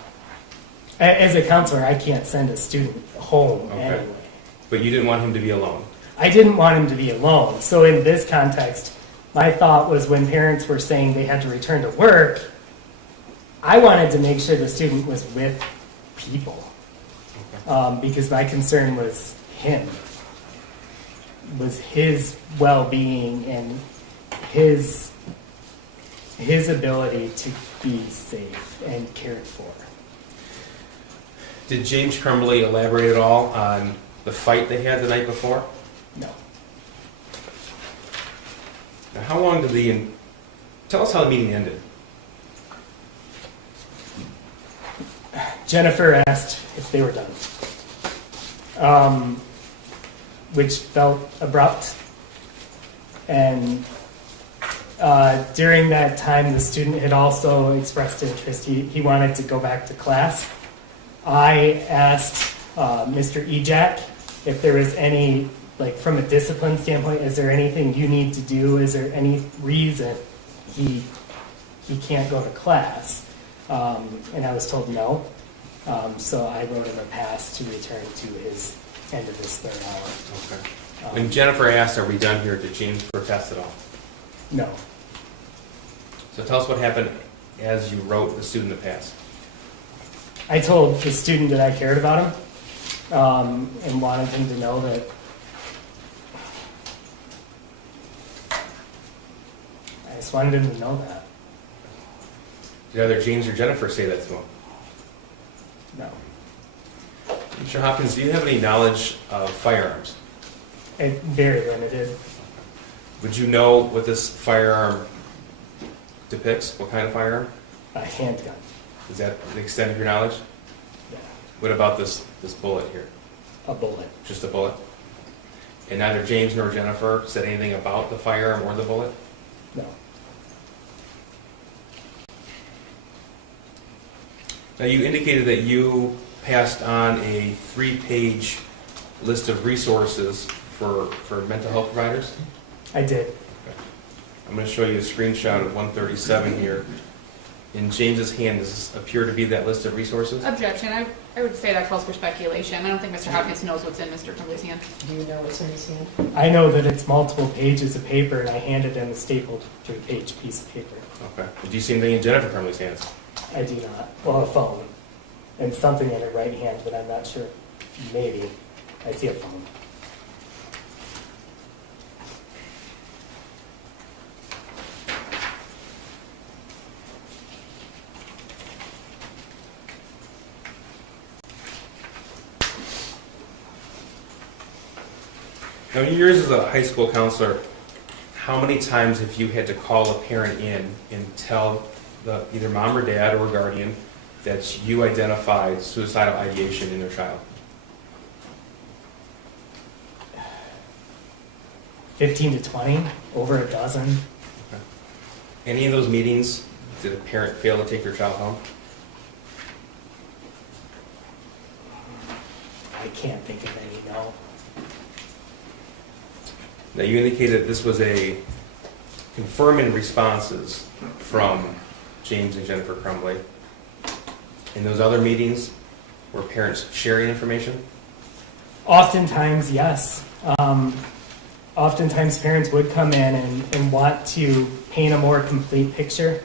As a counselor, I can't send a student home Okay. anyway. but you didn't want him to be alone. I didn't want him to be alone. So in this context, my thought was when parents were saying they had to return to work, I wanted to make sure the student was with people, because my concern was him, was his well-being and his ability to be safe and cared for. Did James Crumbley elaborate at all on the fight they had the night before? No. Now, how long did tell us how the meeting ended. Jennifer asked if they were done, which felt abrupt. And during that time, the student had also expressed interest. He wanted to go back to class. I asked Mr. Ejak if there was any, like from a discipline standpoint, is there anything you need to do? Is there any reason he can't go to class? And I was told no. So I wrote him a pass to return to his end of his third hour. Okay. When Jennifer asked, "Are we done here?" did James protest at all? No. So tell us what happened as you wrote the student a pass. I told the student that I cared about him and wanted him to know that I just wanted him to know that. Did either James or Jennifer say that to him? No. Mr. Hopkins, do you have any knowledge of firearms? Very limited. Would you know what this firearm depicts? What kind of firearm? A handgun. Is that the extent of your knowledge? Yeah. What about this bullet here? A bullet. Just a bullet? And neither James nor Jennifer said anything about the firearm or the bullet? No. Now, you indicated that you passed on a 3-page list of resources for mental health providers. I did. I'm going to show you a screenshot of 137 here. In James's hand, does this appear to be that list of resources? Objection. I would say that calls for speculation. I don't think Mr. Hopkins knows what's in Mr. Crumbley's hand. Do you know what's in his hand? I know that it's multiple pages of paper, and I handed him a stapled 3-page piece of paper. Okay. Do you see anything in Jennifer Crumbley's hands? I do not. Well, a phone. And something in her right hand, but I'm not sure. Maybe. I see a phone. Now, in years as a high school counselor, how many times have you had to call a parent in and tell either mom or dad or guardian that you identified suicidal ideation in their child? 15 to 20, over a dozen. Any of those meetings, did a parent fail to take their child home? I can't think of any, no. Now, you indicated this was a confirming responses from James and Jennifer Crumbley. In those other meetings, were parents sharing information? Oftentimes, yes. Oftentimes parents would come in and want to paint a more complete picture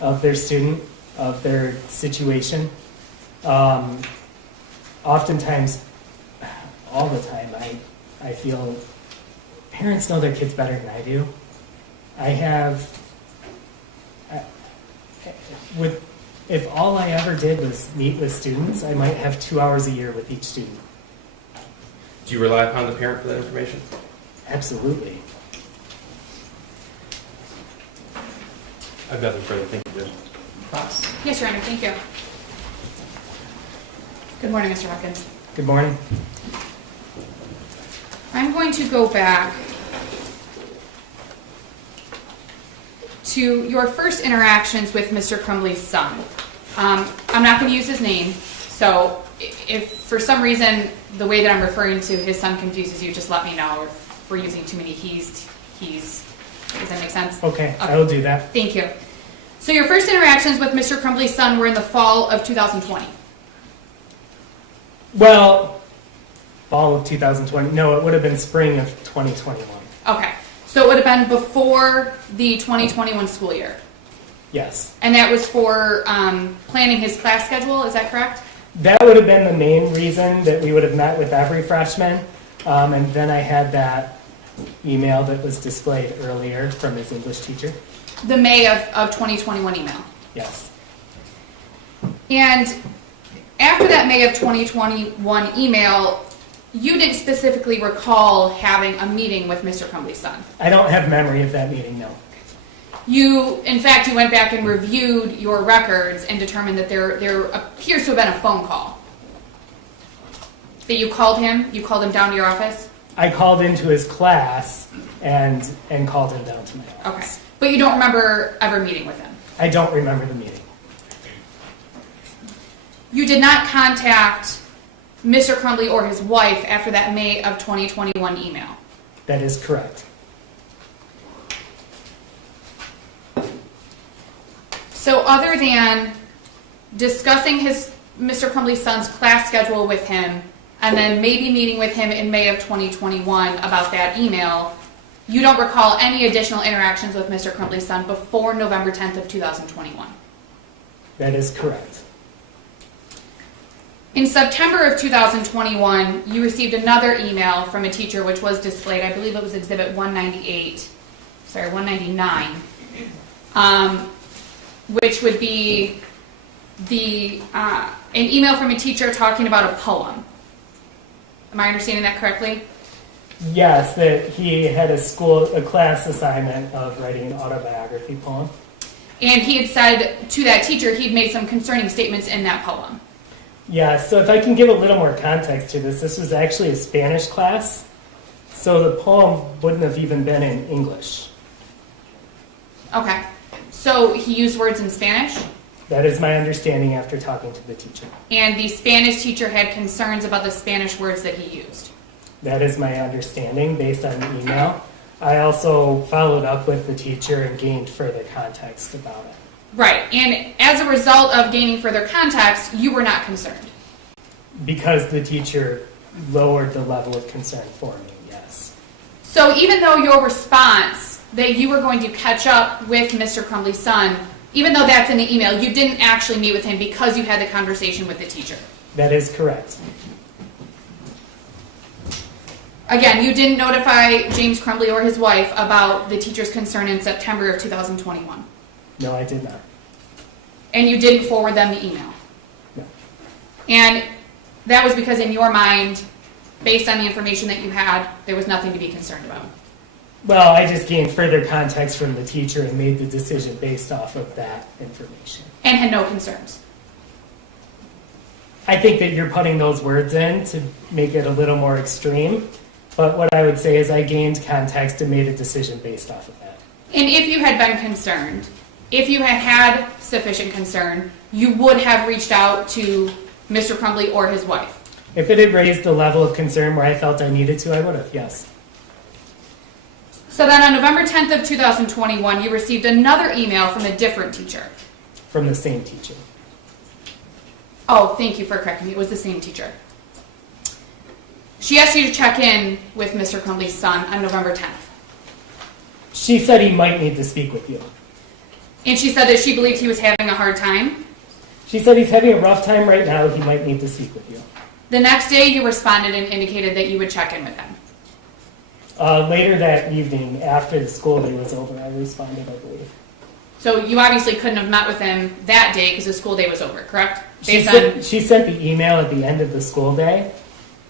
of their student, of their situation. Oftentimes, all the time, I feel parents know their kids better than I do. If all I ever did was meet with students, I might have 2 hours a year with each student. Do you rely upon the parent for that information? Absolutely. I've nothing further. Thank you, Judge. Ross? Yes, Your Honor, thank you. Good morning, Mr. Hopkins. Good morning. I'm going to go back to your first interactions with Mr. Crumbley's son. I'm not going to use his name, so if for some reason the way that I'm referring to his son confuses you, just let me know. If we're using too many he's, does that make sense? Okay, I will do that. Thank you. So your first interactions with Mr. Crumbley's son were in the fall of 2020. Well, fall of 2020. No, it would have been spring of 2021. Okay, so it would have been before the 2021 school year. Yes. And that was for planning his class schedule, is that correct? That would have been the main reason that we would have met with every freshman. And then I had that email that was displayed earlier from his English teacher. The May of 2021 email. Yes. And after that May of 2021 email, you didn't specifically recall having a meeting with Mr. Crumbley's son. I don't have memory of that meeting, no. In fact, you went back and reviewed your records and determined that there appears to have been a phone call. That you called him down to your office? I called into his class and called him down to my office. Okay. But you don't remember ever meeting with him? I don't remember the meeting. You did not contact Mr. Crumbley or his wife after that May of 2021 email? That is correct. So other than discussing Mr. Crumbley's son's class schedule with him, and then maybe meeting with him in May of 2021 about that email, you don't recall any additional interactions with Mr. Crumbley's son before November 10th of 2021? That is correct. In September of 2021, you received another email from a teacher which was displayed, I believe it was Exhibit 199, which would be an email from a teacher talking about a poem. Am I understanding that correctly? Yes, that he had a class assignment of writing an autobiography poem. And he had said to that teacher he'd made some concerning statements in that poem. Yeah, so if I can give a little more context to this was actually a Spanish class, so the poem wouldn't have even been in English. Okay. So he used words in Spanish? That is my understanding after talking to the teacher. And the Spanish teacher had concerns about the Spanish words that he used? That is my understanding based on the email. I also followed up with the teacher and gained further context about it. Right. And as a result of gaining further context, you were not concerned? Because the teacher lowered the level of concern for me, yes. So even though your response that you were going to catch up with Mr. Crumbley's son, even though that's in the email, you didn't actually meet with him because you had the conversation with the teacher? That is correct. Again, you didn't notify James Crumbley or his wife about the teacher's concern in September of 2021? No, I did not. And you didn't forward them the email? No. And that was because in your mind, based on the information that you had, there was nothing to be concerned about. Well, I just gained further context from the teacher and made the decision based off of that information. And had no concerns. I think that you're putting those words in to make it a little more extreme, but what I would say is I gained context and made a decision based off of that. And if you had been concerned, if you had had sufficient concern, you would have reached out to Mr. Crumbley or his wife. If it had raised a level of concern where I felt I needed to, I would have, yes. So then on November 10th of 2021, you received another email from a different teacher. From the same teacher. Oh, thank you for correcting me. It was the same teacher. She asked you to check in with Mr. Crumbley's son on November 10th. She said he might need to speak with you. And she said that she believed he was having a hard time. She said he's having a rough time right now. He might need to speak with you. The next day, you responded and indicated that you would check in with him. Later that evening, after the school day was over, I responded, I believe. So you obviously couldn't have met with him that day because the school day was over, correct? She sent the email at the end of the school day,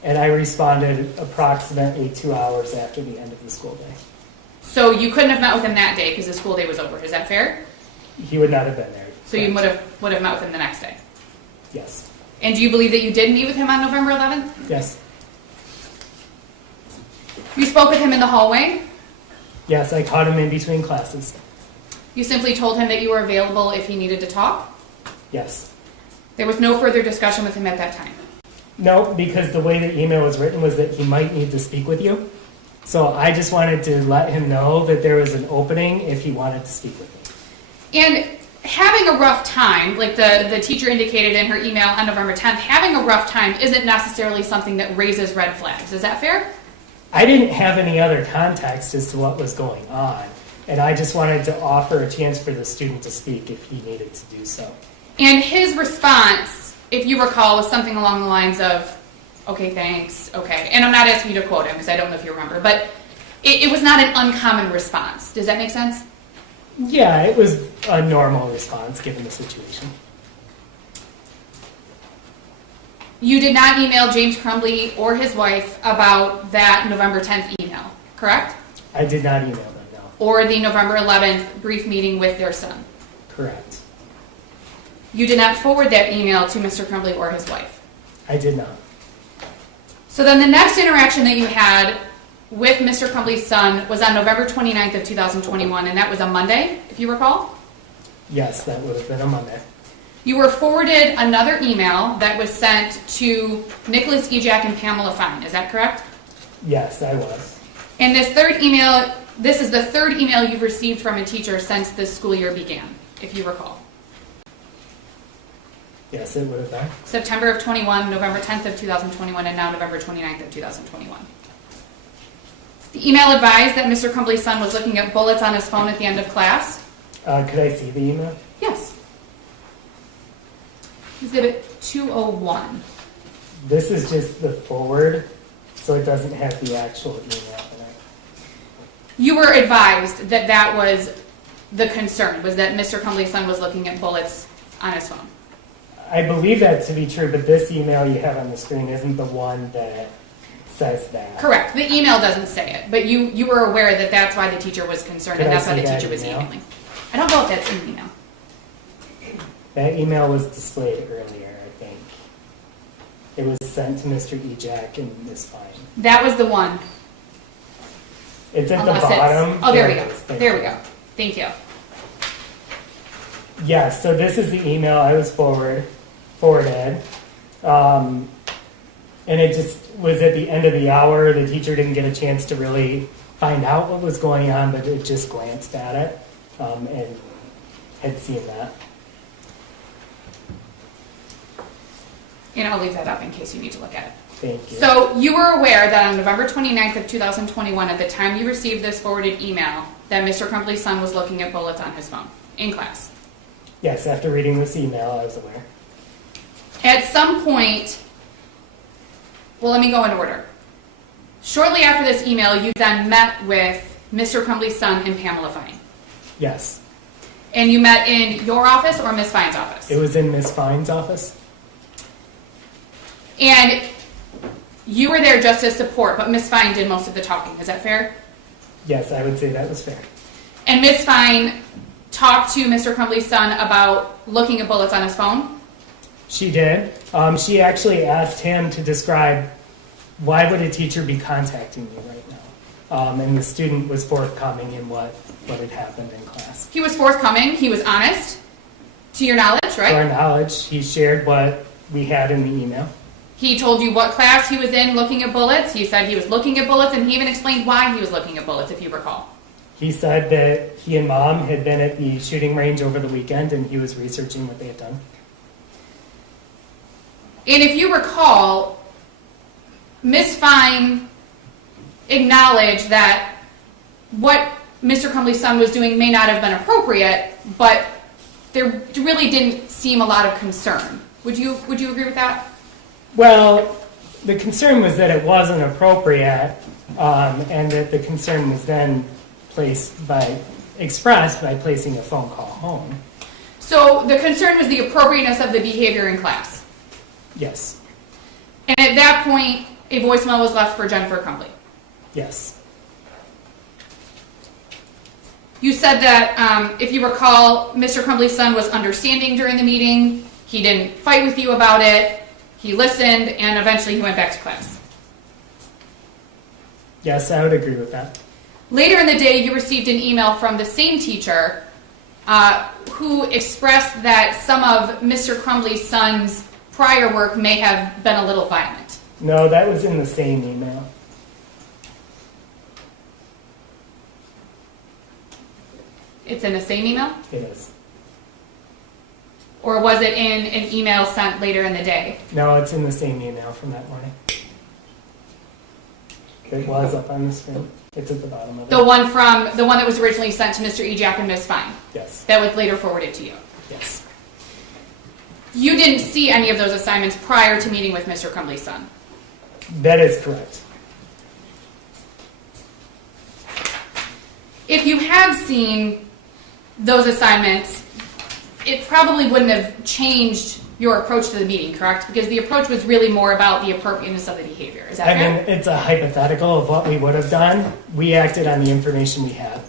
and I responded approximately 2 hours after the end of the school day. So you couldn't have met with him that day because the school day was over. Is that fair? He would not have been there. So you would have met with him the next day. Yes. And do you believe that you did meet with him on November 11th? Yes. You spoke with him in the hallway. Yes, I caught him in between classes. You simply told him that you were available if he needed to talk. Yes. There was no further discussion with him at that time. No, because the way the email was written was that he might need to speak with you. So I just wanted to let him know that there was an opening if he wanted to speak with me. And having a rough time, like the teacher indicated in her email on November 10th, having a rough time isn't necessarily something that raises red flags. Is that fair? I didn't have any other context as to what was going on, and I just wanted to offer a chance for the student to speak if he needed to do so. And his response, if you recall, was something along the lines of, okay, thanks, okay. And I'm not asking you to quote him because I don't know if you remember, but it was not an uncommon response. Does that make sense? Yeah, it was a normal response given the situation. You did not email James Crumbley or his wife about that November 10th email, correct? I did not email them, no. Or the November 11th brief meeting with their son. Correct. You did not forward that email to Mr. Crumbley or his wife. I did not. So then the next interaction that you had with Mr. Crumbley's son was on November 29th of 2021, and that was a Monday, if you recall? Yes, that would have been a Monday. You were forwarded another email that was sent to Nicholas Ejak and Pamela Fine. Is that correct? Yes, I was. And this is the third email you've received from a teacher since this school year began, if you recall. Yes, it would have been. September of 21, November 10th of 2021, and now November 29th of 2021. The email advised that Mr. Crumbley's son was looking at bullets on his phone at the end of class. Could I see the email? Yes. Exhibit 201. This is just the forward, so it doesn't have the actual email in it. You were advised that that was the concern, was that Mr. Crumbley's son was looking at bullets on his phone. I believe that to be true, but this email you have on the screen isn't the one that says that. Correct. The email doesn't say it, but you were aware that that's why the teacher was concerned, Could and I that's why see the that teacher was email? emailing. I don't know if that's in the email. That email was displayed earlier, I think. It was sent to Mr. Ejak and Ms. Fine. That was the one. It's at Unless the bottom. it's... Oh, there we Yeah, go. it is. Thank There you. we go. Thank you. Yes, so this is the email I was forwarded. And it just was at the end of the hour. The teacher didn't get a chance to really find out what was going on, but it just glanced at it and had seen that. And I'll leave that up in case you need to look at it. Thank you. So you were aware that on November 29th of 2021, at the time you received this forwarded email, that Mr. Crumbley's son was looking at bullets on his phone in class. Yes, after reading this email, I was aware. At some point, well, let me go in order. Shortly after this email, you then met with Mr. Crumbley's son and Pamela Fine. Yes. And you met in your office or Ms. Fine's office? It was in Ms. Fine's office. And You were there just as support, but Ms. Fine did most of the talking. Is that fair? Yes, I would say that was fair. And Ms. Fine talked to Mr. Crumbley's son about looking at bullets on his phone? She did. She actually asked him to describe why would a teacher be contacting me right now. And the student was forthcoming in what had happened in class. He was forthcoming. He was honest, to your knowledge, To right? our knowledge, he shared what we had in the email. He told you what class he was in looking at bullets. He said he was looking at bullets, and he even explained why he was looking at bullets, if you recall. He said that he and mom had been at the shooting range over the weekend and he was researching what they had done. And if you recall, Ms. Fine acknowledged that what Mr. Crumbley's son was doing may not have been appropriate, but there really didn't seem a lot of concern. Would you agree with that? Well, the concern was that it wasn't appropriate, and that the concern was then expressed by placing a phone call home. So the concern was the appropriateness of the behavior in class. Yes. And at that point, a voicemail was left for Jennifer Crumbley. Yes. You said that, if you recall, Mr. Crumbley's son was understanding during the meeting. He didn't fight with you about it. He listened, and eventually he went back to class. Yes, I would agree with that. Later in the day, you received an email from the same teacher who expressed that some of Mr. Crumbley's son's prior work may have been a little violent. No, that was in the same email. It's in the same email? It is. Or was it in an email sent later in the day? No, it's in the same email from that morning. It was up on the screen. It's at the bottom of it. The one that was originally sent to Mr. Ejak and Ms. Fine. Yes. That was later forwarded to you. Yes. You didn't see any of those assignments prior to meeting with Mr. Crumbley's son. That is correct. If you had seen those assignments, it probably wouldn't have changed your approach to the meeting, correct? Because the approach was really more about the appropriateness of the behavior. Is that I fair? mean, it's a hypothetical of what we would have done. We acted on the information we had.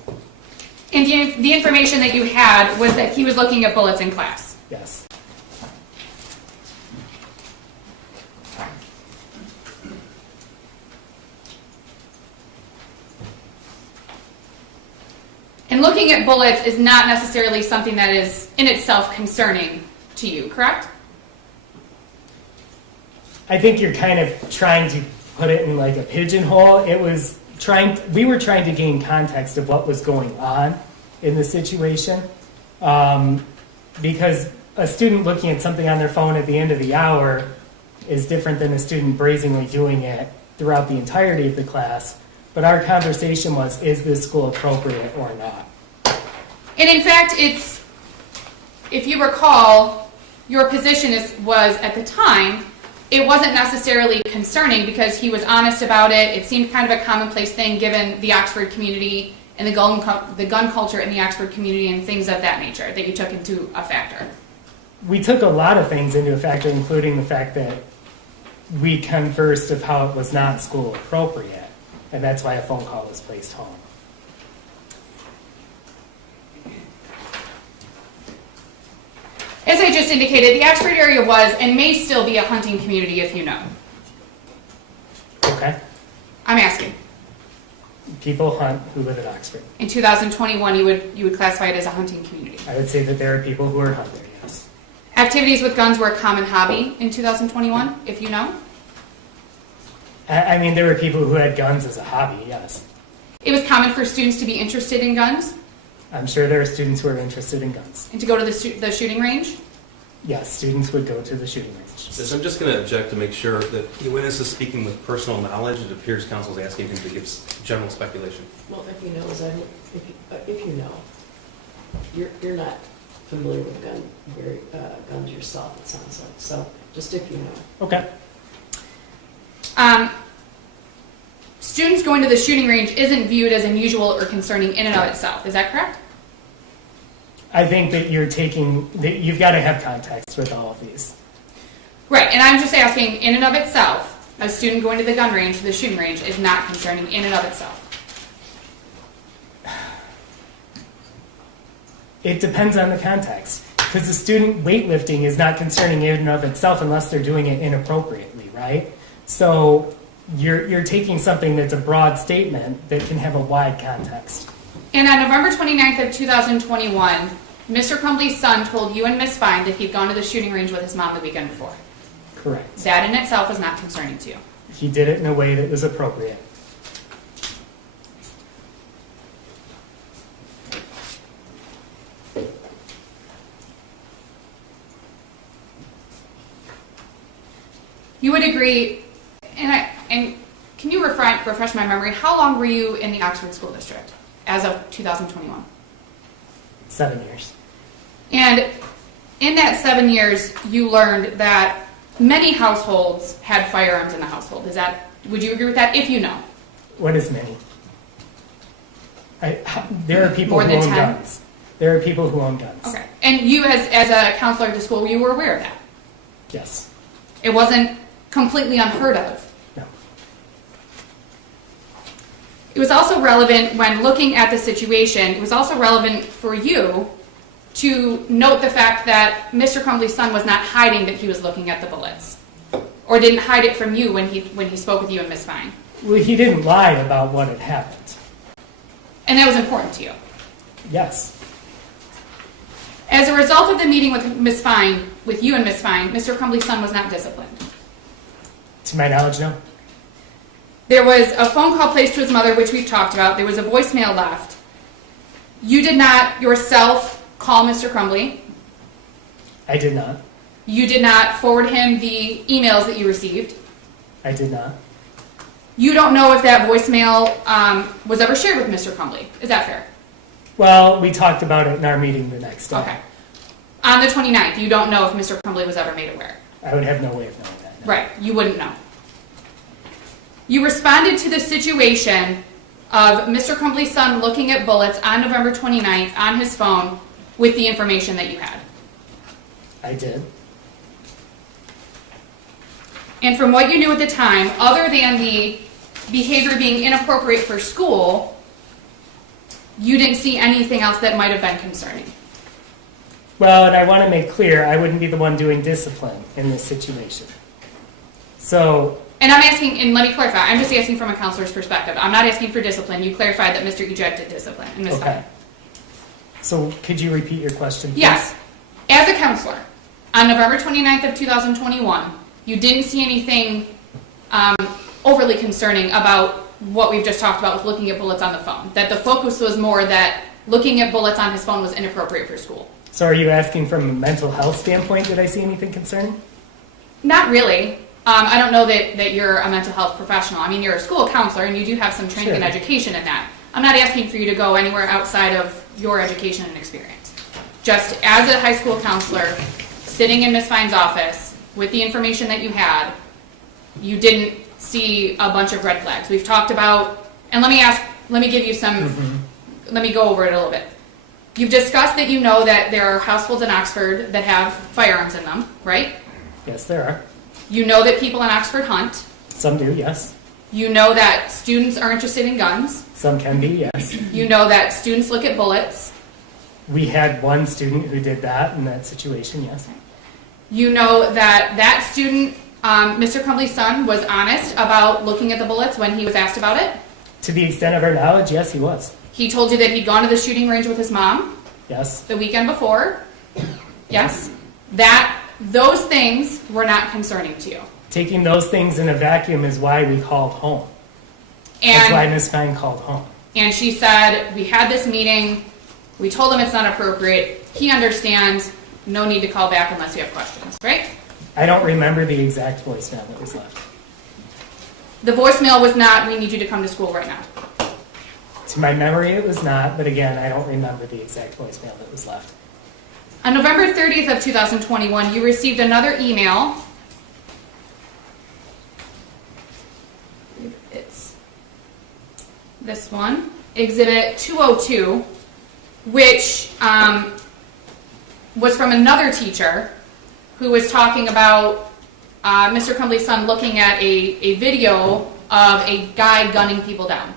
And the information that you had was that he was looking at bullets in class. Yes. And looking at bullets is not necessarily something that is in itself concerning to you, correct? I think you're kind of trying to put it in like a pigeonhole. We were trying to gain context of what was going on in the situation. Because a student looking at something on their phone at the end of the hour is different than a student brazenly doing it throughout the entirety of the class. But our conversation was, is this school appropriate or not? And in fact, if you recall, your position was at the time, it wasn't necessarily concerning because he was honest about it. It seemed kind of a commonplace thing given the Oxford community and the gun culture in the Oxford community and things of that nature that you took into a factor. We took a lot of things into a factor, including the fact that we conversed of how it was not school appropriate. And that's why a phone call was placed home. As I just indicated, the Oxford area was and may still be a hunting community if you know. Okay? I'm asking. People hunt who live in Oxford. In 2021, you would classify it as a hunting community. I would say that there are people who are hunters, yes. Activities with guns were a common hobby in 2021, if you know. I mean, there were people who had guns as a hobby, yes. It was common for students to be interested in guns I'm sure there are students who are interested in guns. and to go to the shooting range. Yes, students would go to the shooting range. Yes, I'm just going to object to make sure that the witness is speaking with personal knowledge. It appears counsel is asking him to give general speculation. Well, if you know, if you know, you're not familiar with guns yourself, it sounds like. So just if you know. Okay. Students going to the shooting range isn't viewed as unusual or concerning in and of itself. Is that correct? I think that you've got to have context with all of these. Right, and I'm just asking, in and of itself, a student going to the gun range, to the shooting range, is not concerning in and of itself? It depends on the context. Because the student weightlifting is not concerning in and of itself unless they're doing it inappropriately, right? So you're taking something that's a broad statement that can have a wide context. And on November 29th of 2021, Mr. Crumbley's son told you and Ms. Fine that he'd gone to the shooting range with his mom the weekend before. Correct. That in itself is not concerning to you. He did it in a way that was appropriate. You would agree, and can you refresh my memory, how long were you in the Oxford School District as of 2021? 7 years. And in that 7 years, you learned that many households had firearms in the household. Would you agree with that, if you know? What is many? There are people More who than own 10? guns. There are people who own guns. Okay. And you, as a counselor at the school, you were aware of that? Yes. It wasn't completely unheard of? No. It was also relevant when looking at the situation, it was also relevant for you to note the fact that Mr. Crumbley's son was not hiding that he was looking at the bullets, or didn't hide it from you when he spoke with you and Ms. Fine. Well, he didn't lie about what had happened. And that was important to you. Yes. As a result of the meeting with Ms. Fine, with you and Ms. Fine, Mr. Crumbley's son was not disciplined. To my knowledge, no. There was a phone call placed to his mother, which we've talked about. There was a voicemail left. You did not yourself call Mr. Crumbley. I did not. You did not forward him the emails that you received. I did not. You don't know if that voicemail was ever shared with Mr. Crumbley. Is that fair? Well, we talked about it in our meeting the next day. Okay. On the 29th, you don't know if Mr. Crumbley was ever made aware. I would have no way of knowing that. No. Right, you wouldn't know. You responded to the situation of Mr. Crumbley's son looking at bullets on November 29th on his phone with the information that you had. I did. And from what you knew at the time, other than the behavior being inappropriate for school, you didn't see anything else that might have been concerning. Well, and I want to make clear, I wouldn't be the one doing discipline in this situation. So, And I'm asking, and let me clarify, I'm just asking from a counselor's perspective. I'm not asking for discipline. You clarified that Mr. Ejak did discipline and Ms. okay. Fine. So, could you repeat your question, please? Yes. As a counselor, on November 29th of 2021, you didn't see anything overly concerning about what we've just talked about with looking at bullets on the phone. That the focus was more that looking at bullets on his phone was inappropriate for school. So, are you asking from a mental health standpoint, did I see anything concerning? Not really. I don't know that you're a mental health professional. I mean, you're a school counselor and you do have some training and education in that. I'm not asking for you to go anywhere outside of your education and experience. Just as a high school counselor, sitting in Ms. Fine's office with the information that you had, you didn't see a bunch of red flags. We've talked about, and let me give you some, let me go over it a little bit. You've discussed that you know that there are households in Oxford that have firearms in them, right? Yes, there are. You know that people in Oxford hunt. Some do, yes. You know that students are interested in guns. Some can be, yes. You know that students look at bullets. We had one student who did that in that situation, yes. You know that student, Mr. Crumbley's son, was honest about looking at the bullets when he was asked about it. To the extent of our knowledge, yes, he was. He told you that he'd gone to the shooting range with his mom Yes. the weekend before. Yes. Those things were not concerning to you. Taking those things in a vacuum is why we called home. That's why And, Ms. Fine called home. and she said, we had this meeting, we told him it's not appropriate, he understands, no need to call back unless you have questions, right? I don't remember the exact voicemail that was left. The voicemail was not, we need you to come to school right now. To my memory, it was not, but again, I don't remember the exact voicemail that was left. On November 30th of 2021, you received another email. It's this one, Exhibit 202, which was from another teacher who was talking about Mr. Crumbley's son looking at a video of a guy gunning people down.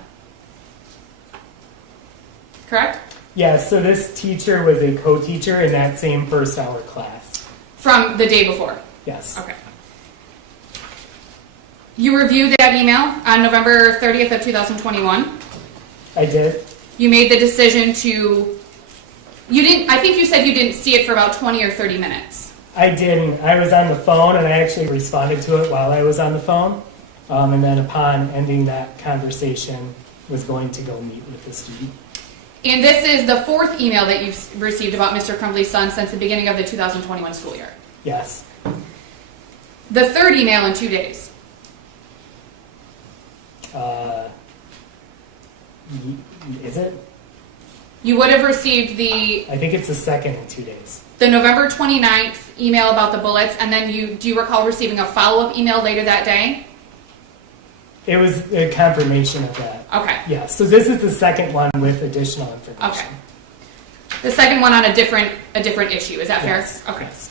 Correct? Yes, so this teacher was a co-teacher in that same first hour class. From the day before. Yes. Okay. You reviewed that email on November 30th of 2021. I did. You made the decision to, I think you said you didn't see it for about 20 or 30 minutes. I didn't. I was on the phone, and I actually responded to it while I was on the phone. And then upon ending that conversation, was going to go meet with the student. And this is the fourth email that you've received about Mr. Crumbley's son since the beginning of the 2021 school year. Yes. The third email in 2 days. Is it? You would have received I think it's the second in 2 days. the November 29th email about the bullets, and then do you recall receiving a follow-up email later that day? It was a confirmation of that. Okay. Yes. So this is the second one with additional information. Okay. The second one on a different issue. Is that Yes. fair? Okay. Yes.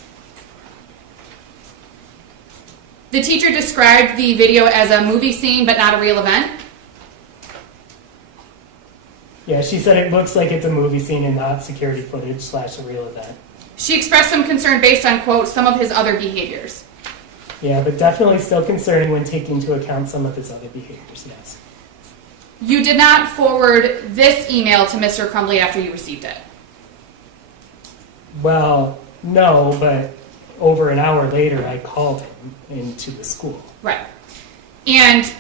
The teacher described the video as a movie scene, but not a real event. Yeah, she said it looks like it's a movie scene and not security footage / a real event. She expressed some concern based on, quote, some of his other behaviors. Yeah, but definitely still concerning when taking into account some of his other behaviors, yes. You did not forward this email to Mr. Crumbley after you received it. Well, no, but over an hour later, I called him into the school. Right. And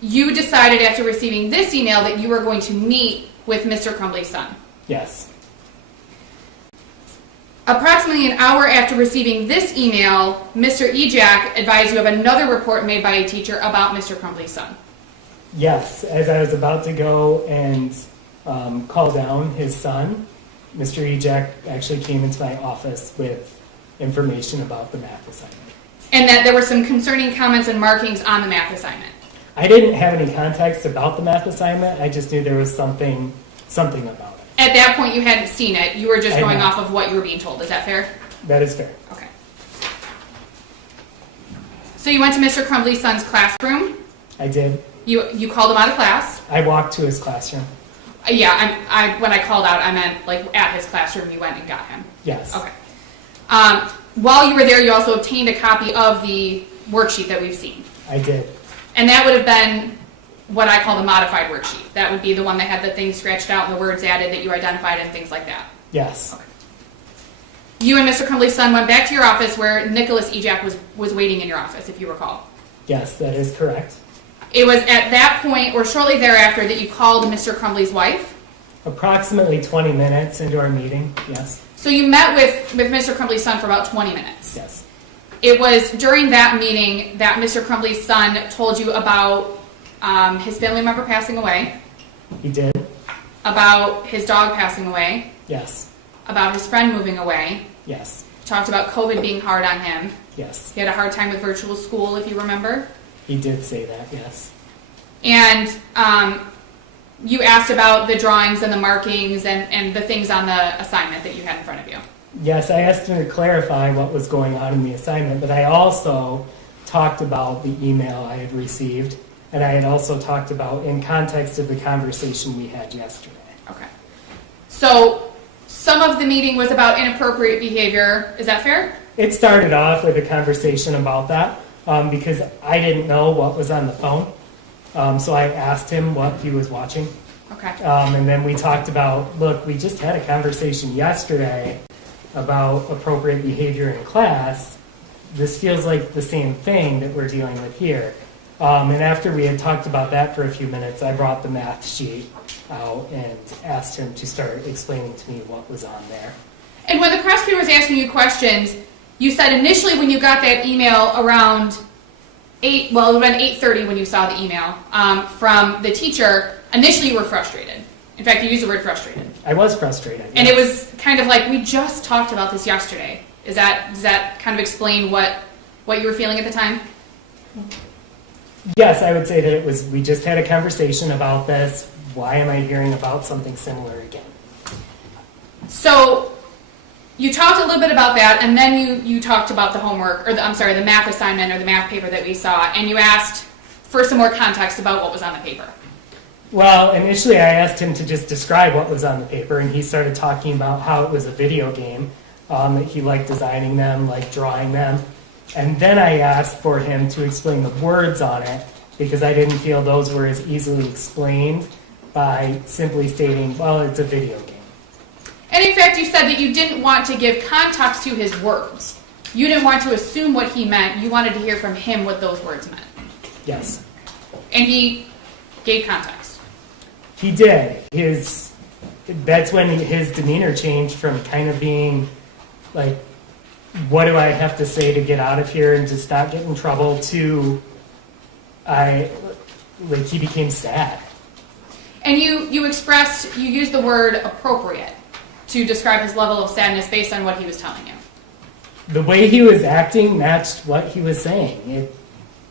you decided after receiving this email that you were going to meet with Mr. Crumbley's son. Yes. Approximately an hour after receiving this email, Mr. Ejak advised you of another report made by a teacher about Mr. Crumbley's son. Yes, as I was about to go and call down his son, Mr. Ejak actually came into my office with information about the math assignment. And that there were some concerning comments and markings on the math assignment. I didn't have any context about the math assignment. I just knew there was something about it. At that point, you hadn't seen it. You were just I going know. off of what you were being told. Is that fair? That is fair. Okay. So you went to Mr. Crumbley's son's classroom. I did. You called him out of class. I walked to his classroom. Yeah, when I called out, I meant like at his classroom. You went and got him. Yes. Okay. While you were there, you also obtained a copy of the worksheet that we've seen. I did. And that would have been what I call the modified worksheet. That would be the one that had the things scratched out and the words added that you identified and things like that. Yes. Okay. You and Mr. Crumbley's son went back to your office where Nicholas Ejak was waiting in your office, if you recall. Yes, that is correct. It was at that point or shortly thereafter that you called Mr. Crumbley's wife. Approximately 20 minutes into our meeting, yes. So you met with Mr. Crumbley's son for about 20 minutes. Yes. It was during that meeting that Mr. Crumbley's son told you about his family member passing away, He did? about his dog passing away, Yes. about his friend moving away, Yes. talked about COVID being hard on him. Yes. He had a hard time with virtual school, if you remember. He did say that, yes. And you asked about the drawings and the markings and the things on the assignment that you had in front of you. Yes, I asked him to clarify what was going on in the assignment, but I also talked about the email I had received, and I had also talked about in context of the conversation we had yesterday. Okay. So some of the meeting was about inappropriate behavior. Is that fair? It started off with a conversation about that because I didn't know what was on the phone. So I asked him what he was watching. Okay. And then we talked about, look, we just had a conversation yesterday about appropriate behavior in class. This feels like the same thing that we're dealing with here. And after we had talked about that for a few minutes, I brought the math sheet out and asked him to start explaining to me what was on there. And when the prosecutor was asking you questions, you said initially when you got that email around 8, well, it would have been 8:30 when you saw the email from the teacher, initially you were frustrated. In fact, you used the word frustrated. I was frustrated. And yes. it was kind of like, we just talked about this yesterday. Does that kind of explain what you were feeling at the time? Yes, I would say that it was, we just had a conversation about this. Why am I hearing about something similar again? So you talked a little bit about that, and then you talked about the homework, or the math assignment or the math paper that we saw, and you asked for some more context about what was on the paper. Well, initially I asked him to just describe what was on the paper, and he started talking about how it was a video game, that he liked designing them, liked drawing them. And then I asked for him to explain the words on it, because I didn't feel those were as easily explained by simply stating, well, it's a video game. And in fact, you said that you didn't want to give context to his words. You didn't want to assume what he meant. You wanted to hear from him what those words meant. Yes. And he gave context. He did. That's when his demeanor changed from kind of being like, what do I have to say to get out of here and just not get in trouble, to he became sad. And you used the word appropriate to describe his level of sadness based on what he was telling you. The way he was acting matched what he was saying.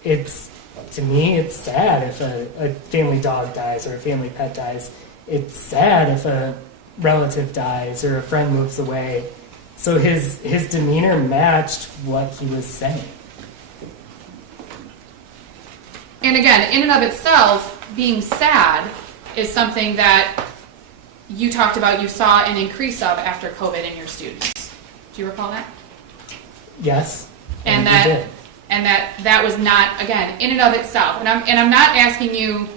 To me, it's sad if a family dog dies or a family pet dies. It's sad if a relative dies or a friend moves away. So his demeanor matched what he was saying. And again, in and of itself, being sad is something that you talked about you saw an increase of after COVID in your students. Do you recall that? Yes. And we that did. and that was not, again, in and of itself. And I'm not asking you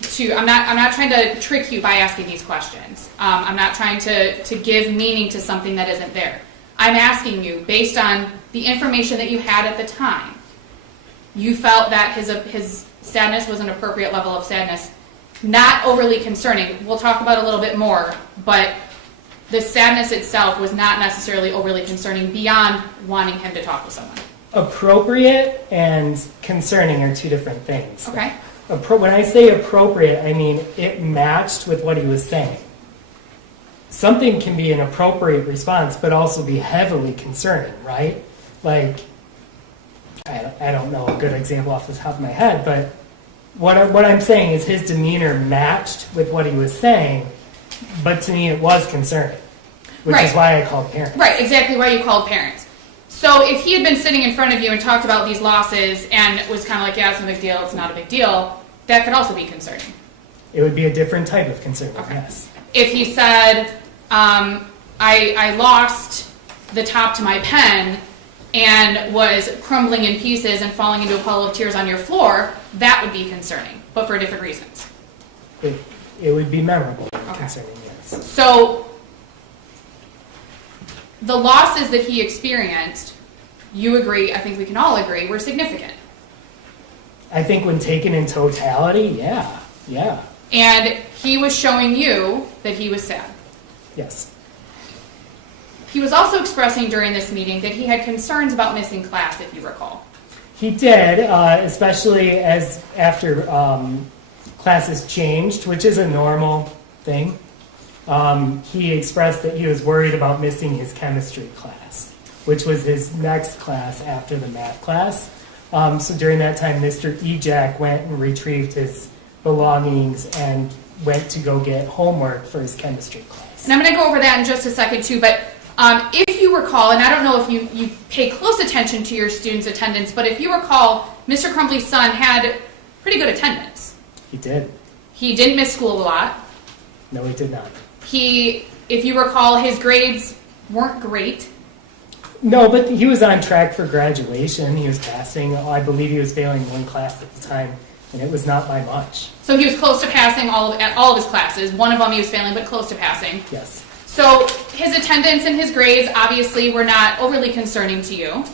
to, I'm not trying to trick you by asking these questions. I'm not trying to give meaning to something that isn't there. I'm asking you, based on the information that you had at the time, you felt that his sadness was an appropriate level of sadness, not overly concerning. We'll talk about it a little bit more, but the sadness itself was not necessarily overly concerning beyond wanting him to talk with someone. Appropriate and concerning are two different things. Okay. When I say appropriate, I mean it matched with what he was saying. Something can be an appropriate response, but also be heavily concerning, right? Like, I don't know a good example off the top of my head, but what I'm saying is his demeanor matched with what he was saying, but to me it was concerning, which is why I called parents. Right, exactly why you called parents. So if he had been sitting in front of you and talked about these losses and was kind of like, yeah, it's no big deal, it's not a big deal, that could also be concerning. It would be a different type of concern, Okay. yes. If he said, I lost the top to my pen and was crumbling in pieces and falling into a puddle of tears on your floor, that would be concerning, but for different reasons. It would be memorable, concerning, yes. So the losses that he experienced, you agree, I think we can all agree, were significant. I think when taken in totality, yeah. And he was showing you that he was sad. Yes. He was also expressing during this meeting that he had concerns about missing class, if you recall. He did, especially as after classes changed, which is a normal thing. He expressed that he was worried about missing his chemistry class, which was his next class after the math class. So during that time, Mr. Ejak went and retrieved his belongings and went to go get homework for his chemistry class. And I'm going to go over that in just a second too, but if you recall, and I don't know if you pay close attention to your students' attendance, but if you recall, Mr. Crumbley's son had pretty good attendance. He did. He didn't miss school a lot. No, he did not. If you recall, his grades weren't great. No, but he was on track for graduation. He was passing. I believe he was failing one class at the time, and it was not by much. So he was close to passing all of his classes. One of them he was failing, but close to passing. Yes. So his attendance and his grades obviously were not overly concerning to you.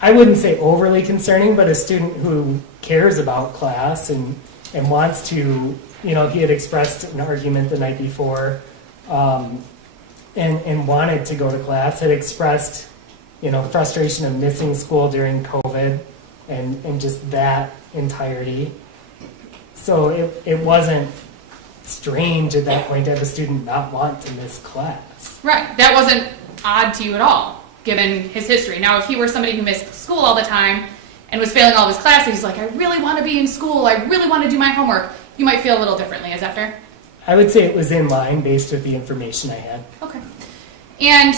I wouldn't say overly concerning, but a student who cares about class and wants to, he had expressed an argument the night before and wanted to go to class, had expressed, frustration of missing school during COVID and just that entirety. So it wasn't strange at that point to have a student not want to miss class. Right. That wasn't odd to you at all, given his history. Now, if he were somebody who missed school all the time and was failing all of his classes, he's like, I really want to be in school, I really want to do my homework, you might feel a little differently. Is that fair? I would say it was in line based with the information I had. Okay. And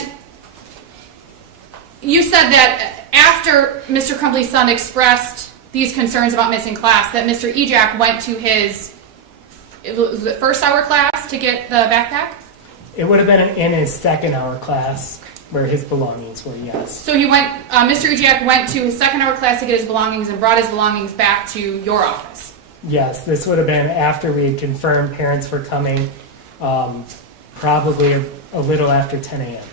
you said that after Mr. Crumbley's son expressed these concerns about missing class, that Mr. Ejak went to his was it first hour class to get the backpack? It would have been in his second hour class where his belongings were, yes. So he went, Mr. Ejak went to his second hour class to get his belongings and brought his belongings back to your office. Yes, this would have been after we had confirmed parents were coming, probably a little after 10 a.m.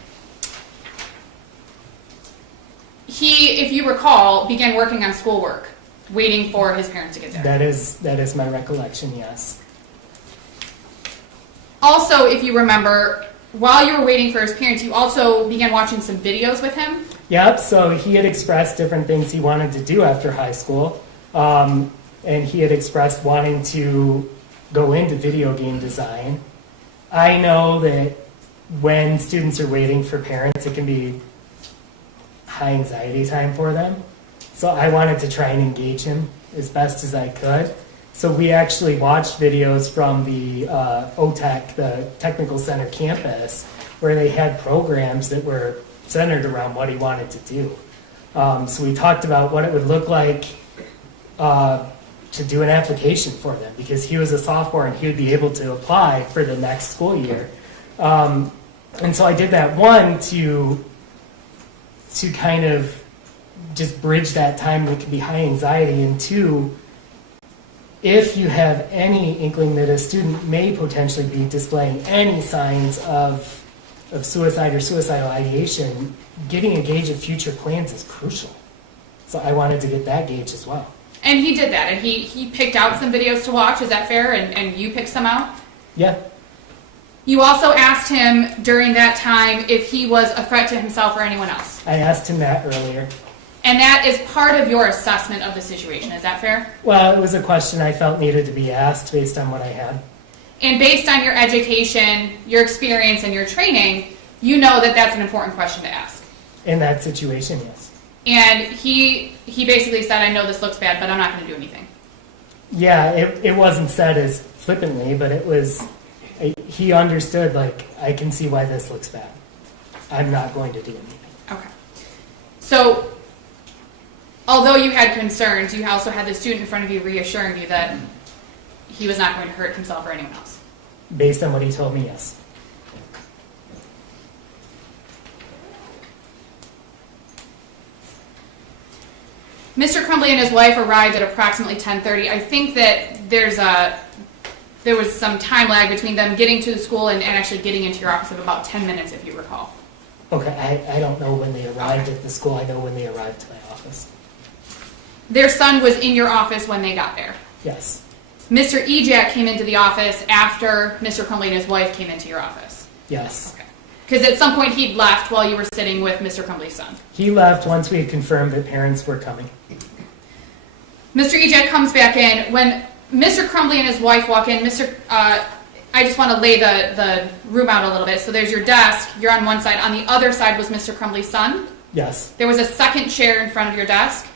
He, if you recall, began working on schoolwork, waiting for his parents to get there. That is my recollection, yes. Also, if you remember, while you were waiting for his parents, you also began watching some videos with him. Yep, so he had expressed different things he wanted to do after high school. And he had expressed wanting to go into video game design. I know that when students are waiting for parents, it can be high anxiety time for them. So I wanted to try and engage him as best as I could. So we actually watched videos from the OTEC, the Technical Center campus, where they had programs that were centered around what he wanted to do. So we talked about what it would look like to do an application for them, because he was a sophomore and he would be able to apply for the next school year. And so I did that, one, to kind of just bridge that time that could be high anxiety, and two, if you have any inkling that a student may potentially be displaying any signs of suicide or suicidal ideation, getting a gauge of future plans is crucial. So I wanted to get that gauge as well. And he did that, and he picked out some videos to watch, is that fair? And you picked some out? Yeah. You also asked him during that time if he was a threat to himself or anyone else. I asked him that earlier. And that is part of your assessment of the situation, is that fair? Well, it was a question I felt needed to be asked based on what I had. And based on your education, your experience, and your training, you know that that's an important question to ask. In that situation, yes. And he basically said, I know this looks bad, but I'm not going to do anything. Yeah, it wasn't said as flippantly, but it was, he understood, like, I can see why this looks bad. I'm not going to do anything. Okay. So, although you had concerns, you also had the student in front of you reassuring you that he was not going to hurt himself or anyone else. Based on what he told me, yes. Mr. Crumbley and his wife arrived at approximately 10:30. I think that there was some time lag between them getting to the school and actually getting into your office of about 10 minutes, if you recall. Okay, I don't know when they arrived at the school. I know when they arrived to my office. Their son was in your office when they got there. Yes. Mr. Ejak came into the office after Mr. Crumbley and his wife came into your office. Yes. Okay. Because at some point he'd left while you were sitting with Mr. Crumbley's son. He left once we had confirmed that parents were coming. Mr. Ejak comes back in. When Mr. Crumbley and his wife walk in, I just want to lay the room out a little bit. So there's your desk. You're on one side. On the other side was Mr. Crumbley's son. Yes. There was a second chair in front of your desk.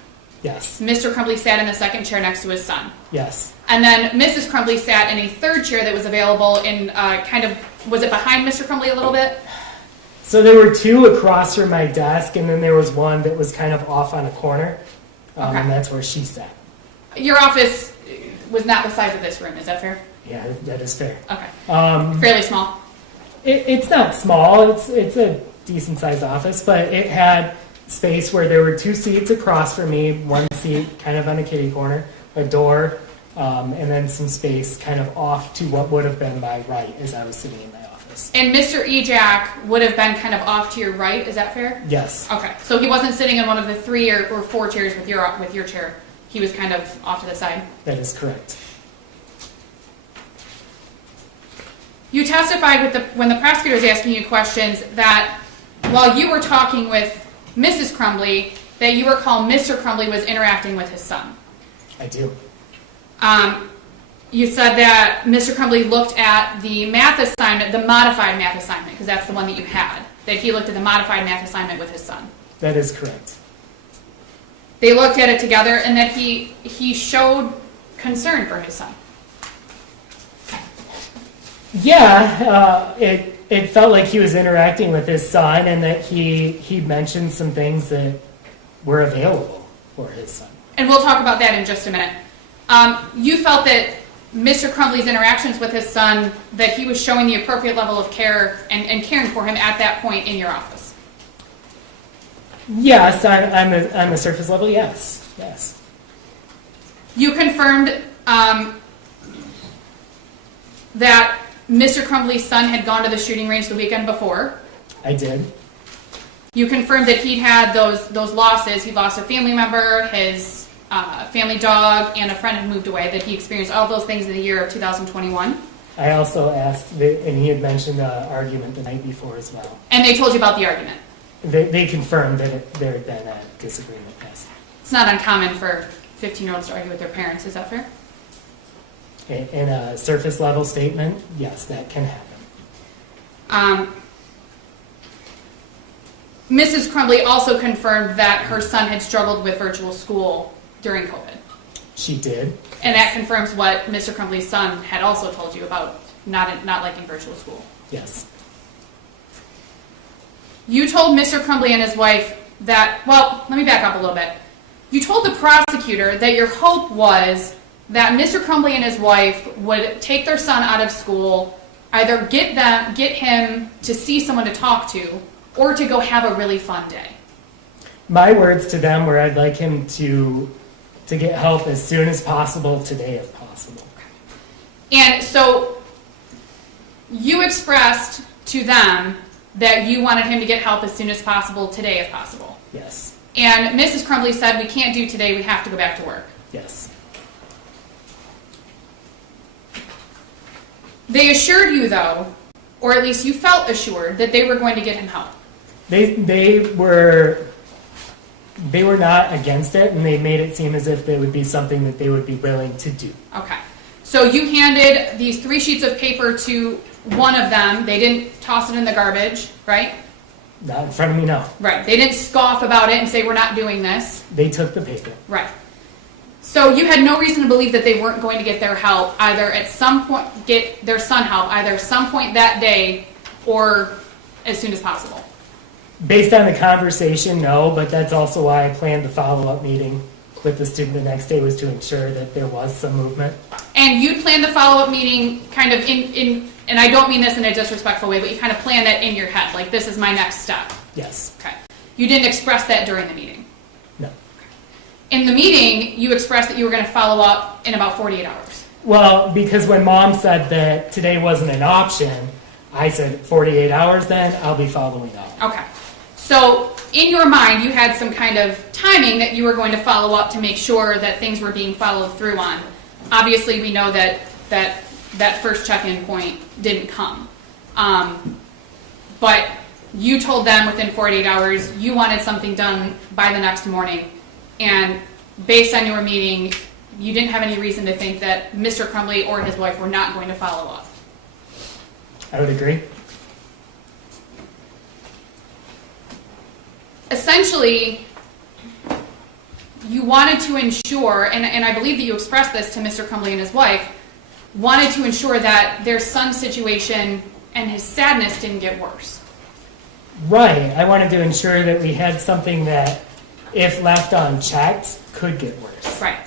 Yes. Mr. Crumbley sat in the second chair next to his son. Yes. And then Mrs. Crumbley sat in a third chair that was available in was it behind Mr. Crumbley a little bit? So there were two across from my desk, and then there was one that was kind of off on a corner, Okay. and that's where she sat. Your office was not the size of this room, is that fair? Yeah, that is fair. Okay. Fairly small. It's not small. It's a decent sized office, but it had space where there were two seats across from me, one seat kind of on a kitty corner, a door, and then some space kind of off to what would have been my right as I was sitting in my office. And Mr. Ejak would have been kind of off to your right, is that fair? Yes. Okay. So he wasn't sitting in one of the 3 or 4 chairs with your chair. He was kind of off to the side. That is correct. You testified when the prosecutor was asking you questions that while you were talking with Mrs. Crumbley, that you recall Mr. Crumbley was interacting with his son. I do. You said that Mr. Crumbley looked at the math assignment, the modified math assignment, because that's the one that you had, that he looked at the modified math assignment with his son. That is correct. They looked at it together, and that he showed concern for his son. Yeah, it felt like he was interacting with his son, and that he mentioned some things that were available for his son. And we'll talk about that in just a minute. You felt that Mr. Crumbley's interactions with his son, that he was showing the appropriate level of care and caring for him at that point in your office. Yes, on the surface level, yes. Yes. You confirmed that Mr. Crumbley's son had gone to the shooting range the weekend before. I did. You confirmed that he'd had those losses. He lost a family member, his family dog, and a friend had moved away, that he experienced all those things in the year of 2021. I also asked, and he had mentioned an argument the night before as well. And they told you about the argument. They confirmed that there had been a disagreement, yes. It's It's not uncommon for 15-year-olds to argue with their parents. Is that fair? In a surface level statement, yes, that can happen. Mrs. Crumbley also confirmed that her son had struggled with virtual school during COVID. She did. And that confirms what Mr. Crumbley's son had also told you about not liking virtual school. Yes. You told Mr. Crumbley and his wife that, well, let me back up a little bit. You told the prosecutor that your hope was that Mr. Crumbley and his wife would take their son out of school, either get him to see someone to talk to, or to go have a really fun day. My words to them were, I'd like him to get help as soon as possible today, if possible. And so you expressed to them that you wanted him to get help as soon as possible today, if possible. Yes. And Mrs. Crumbley said, we can't do today, we have to go back to work. Yes. They assured you, though, or at least you felt assured, that they were going to get him help. They were not against it, and they made it seem as if it would be something that they would be willing to do. Okay. So you handed these 3 sheets of paper to one of them. They didn't toss it in the garbage, right? Not in front of me, no. Right. They didn't scoff about it and say, we're not doing this. They took the paper. Right. So you had no reason to believe that they weren't going to get their help, either at some point, get their son help, either some point that day or as soon as possible. Based on the conversation, no, but that's also why I planned the follow-up meeting with the student the next day, was to ensure that there was some movement. And you planned the follow-up meeting kind of in, and I don't mean this in a disrespectful way, but you kind of planned that in your head, like this is my next step. Yes. Okay. You didn't express that during the meeting. No. In the meeting, you expressed that you were going to follow up in about 48 hours. Well, because when Mom said that today wasn't an option, I said 48 hours then, I'll be following up. Okay. So in your mind, you had some kind of timing that you were going to follow up to make sure that things were being followed through on. Obviously, we know that first check-in point didn't come. But you told them within 48 hours you wanted something done by the next morning. And based on your meeting, you didn't have any reason to think that Mr. Crumbley or his wife were not going to follow up. I would agree. Essentially, you wanted to ensure, and I believe that you expressed this to Mr. Crumbley and his wife, wanted to ensure that their son's situation and his sadness didn't get worse. Right. I wanted to ensure that we had something that, if left unchecked, could get worse. Right.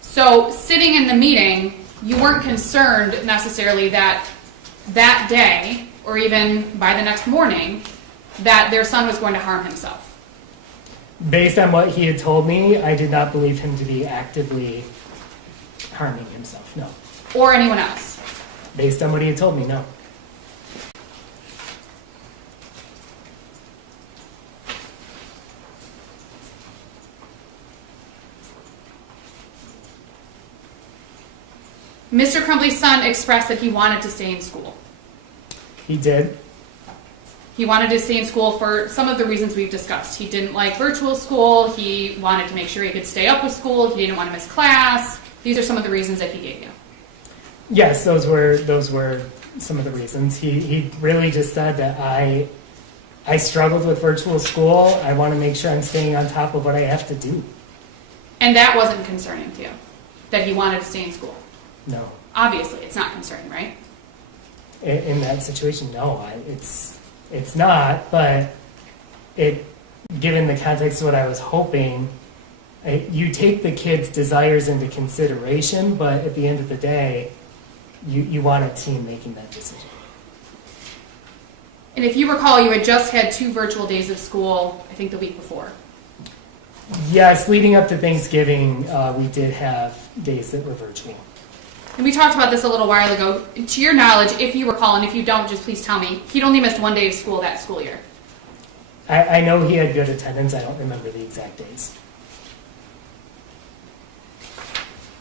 So sitting in the meeting, you weren't concerned necessarily that that day, or even by the next morning, that their son was going to harm himself. Based on what he had told me, I did not believe him to be actively harming himself, no. Or anyone else. Based on what he had told me, no. Mr. Crumbley's son expressed that he wanted to stay in school. He did. He wanted to stay in school for some of the reasons we've discussed. He didn't like virtual school. He wanted to make sure he could stay up with school. He didn't want to miss class. These are some of the reasons that he gave you. Yes, those were some of the reasons. He really just said that I struggled with virtual school. I want to make sure I'm staying on top of what I have to do. And that wasn't concerning to you, that he wanted to stay in school. No. Obviously, it's not concerning, right? in that situation, no, it's not. But given the context of what I was hoping, you take the kid's desires into consideration, but at the end of the day, you want a team making that decision. And if you recall, you had just had 2 virtual days of school, I think the week before. Yes, leading up to Thanksgiving, we did have days that were virtual. And we talked about this a little while ago. To your knowledge, if you recall, and if you don't, just please tell me, he'd only missed 1 day of school that school year. I know he had good attendance. I don't remember the exact days.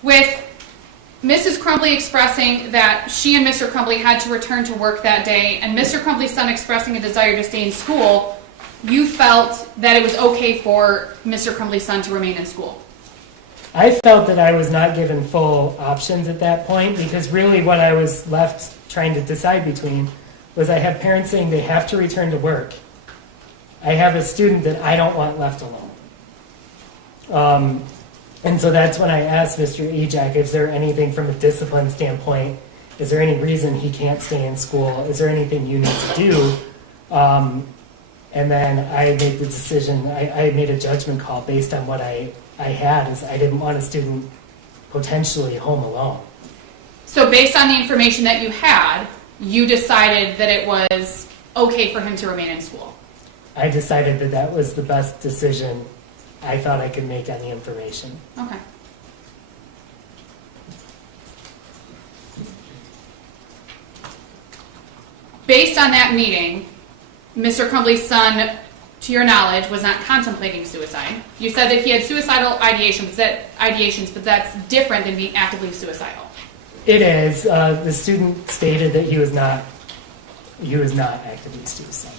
With Mrs. Crumbley expressing that she and Mr. Crumbley had to return to work that day, and Mr. Crumbley's son expressing a desire to stay in school, you felt that it was okay for Mr. Crumbley's son to remain in school. I felt that I was not given full options at that point, because really what I was left trying to decide between was I have parents saying they have to return to work. I have a student that I don't want left alone. And so that's when I asked Mr. Ejak, is there anything from a discipline standpoint, is there any reason he can't stay in school? Is there anything you need to do? And then I made the decision, I made a judgment call based on what I had, is I didn't want a student potentially home alone. So based on the information that you had, you decided that it was okay for him to remain in school. I decided that that was the best decision I thought I could make on the information. Okay. Based on that meeting, Mr. Crumbley's son, to your knowledge, was not contemplating suicide. You said that he had suicidal ideations, but that's different than being actively suicidal. It is. The student stated that he was not actively suicidal.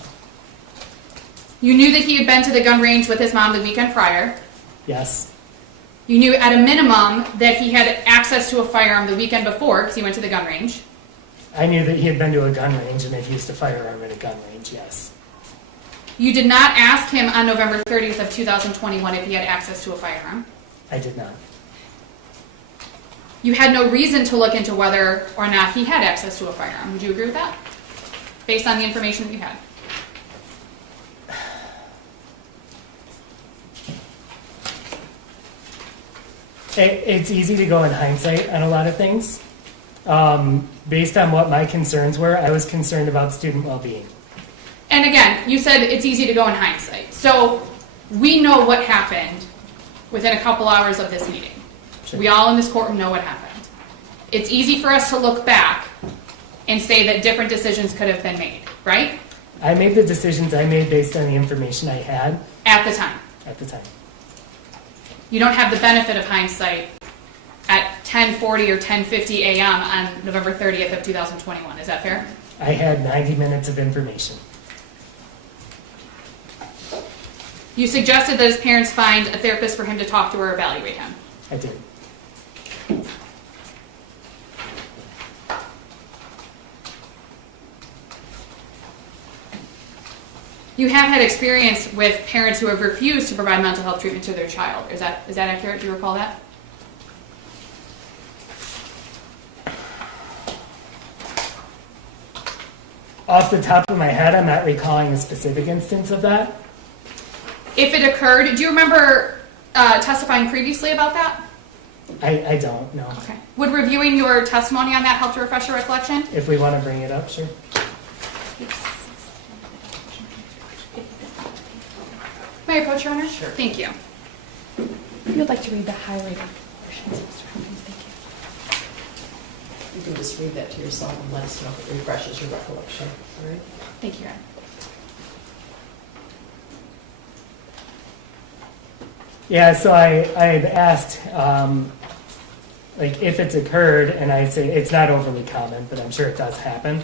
You knew that he had been to the gun range with his mom the weekend prior. Yes. You knew at a minimum that he had access to a firearm the weekend before because he went to the gun range. I knew that he had been to a gun range and had used a firearm at a gun range, yes. You did not ask him on November 30th of 2021 if he had access to a firearm. I did not. You had no reason to look into whether or not he had access to a firearm. Would you agree with that? Based on the information that you had. It's easy to go in hindsight on a lot of things. Based on what my concerns were, I was concerned about student well-being. And again, you said it's easy to go in hindsight. So we know what happened within a couple hours of this meeting. Sure. We all in this courtroom know what happened. It's easy for us to look back and say that different decisions could have been made, right? I made the decisions I made based on the information I had At the time. at the time. You don't have the benefit of hindsight at 10:40 or 10:50 a.m. on November 30th of 2021. Is that fair? I had 90 minutes of information. You suggested that his parents find a therapist for him to talk to or evaluate him. I did. You have had experience with parents who have refused to provide mental health treatment to their child. Is that accurate? Do you recall that? Off the top of my head, I'm not recalling a specific instance of that. If it occurred, do you remember testifying previously about that? I don't know. Okay. Would reviewing your testimony on that help to refresh your recollection? If we want to bring it up, sure. May I approach, Your Honor? Sure. Thank you. If you would like to read the highlighted portions, Mr. Hopkins, thank you. You can just read that to yourself and let us know if it refreshes your recollection, all right? Thank you, Your Honor. Yeah, so I had asked, like, if it's occurred, and I say it's not overly common, but I'm sure it does happen.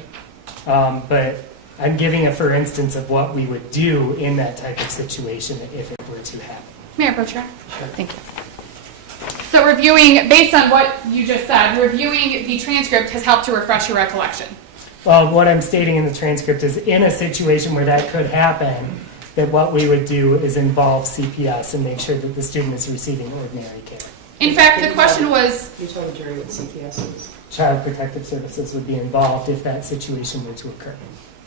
But I'm giving a for instance of what we would do in that type of situation if it were to happen. May I approach, Your Honor? Sure. Thank you. So reviewing, based on what you just said, reviewing the transcript has helped to refresh your recollection. Well, what I'm stating in the transcript is in a situation where that could happen, that what we would do is involve CPS and make sure that the student is receiving ordinary care. In fact, the question was, You told the jury what CPS is. Child Protective Services would be involved if that situation were to occur.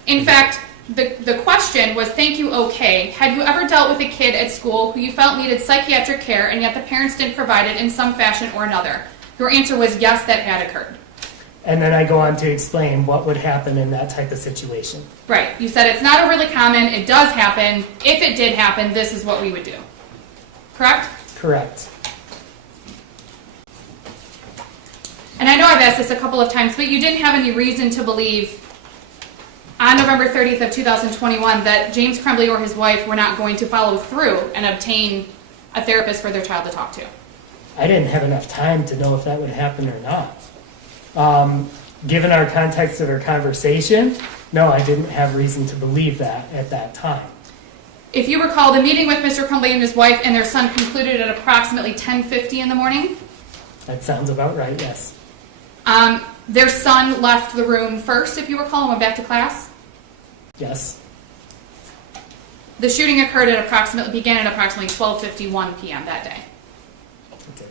In fact, the question was, thank you, okay. Had you ever dealt with a kid at school who you felt needed psychiatric care and yet the parents didn't provide it in some fashion or another? Your answer was yes, that had occurred. And then I go on to explain what would happen in that type of situation. Right. You said it's not overly common. It does happen. If it did happen, this is what we would do. Correct? Correct. And I know I've asked this a couple of times, but you didn't have any reason to believe on November 30th of 2021 that James Crumbley or his wife were not going to follow through and obtain a therapist for their child to talk to. I didn't have enough time to know if that would happen or not. Given our context of our conversation, no, I didn't have reason to believe that at that time. If you recall, the meeting with Mr. Crumbley and his wife and their son concluded at approximately 10:50 in the morning. That sounds about right, yes. Their son left the room first, if you recall, and went back to class. Yes. The shooting began at approximately 12:51 p.m. that day. It did.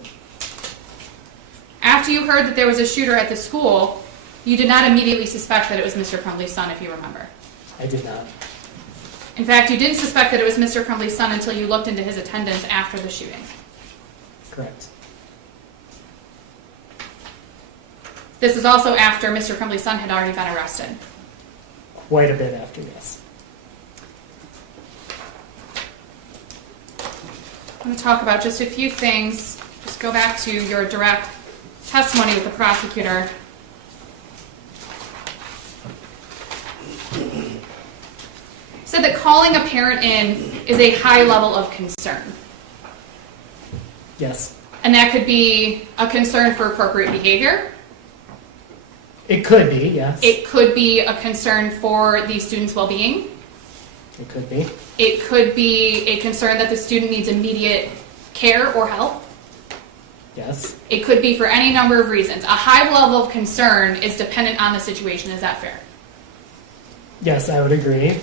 After you heard that there was a shooter at the school, you did not immediately suspect that it was Mr. Crumbley's son, if you remember. I did not. In fact, you didn't suspect that it was Mr. Crumbley's son until you looked into his attendance after the shooting. Correct. This is also after Mr. Crumbley's son had already been arrested. Quite a bit after this. I'm going to talk about just a few things. Just go back to your direct testimony with the prosecutor. Said that calling a parent in is a high level of concern. Yes. And that could be a concern for appropriate behavior. It could be, yes. It could be a concern for the student's well-being. It could be. It could be a concern that the student needs immediate care or help. Yes. It could be for any number of reasons. A high level of concern is dependent on the situation. Is that fair? Yes, I would agree.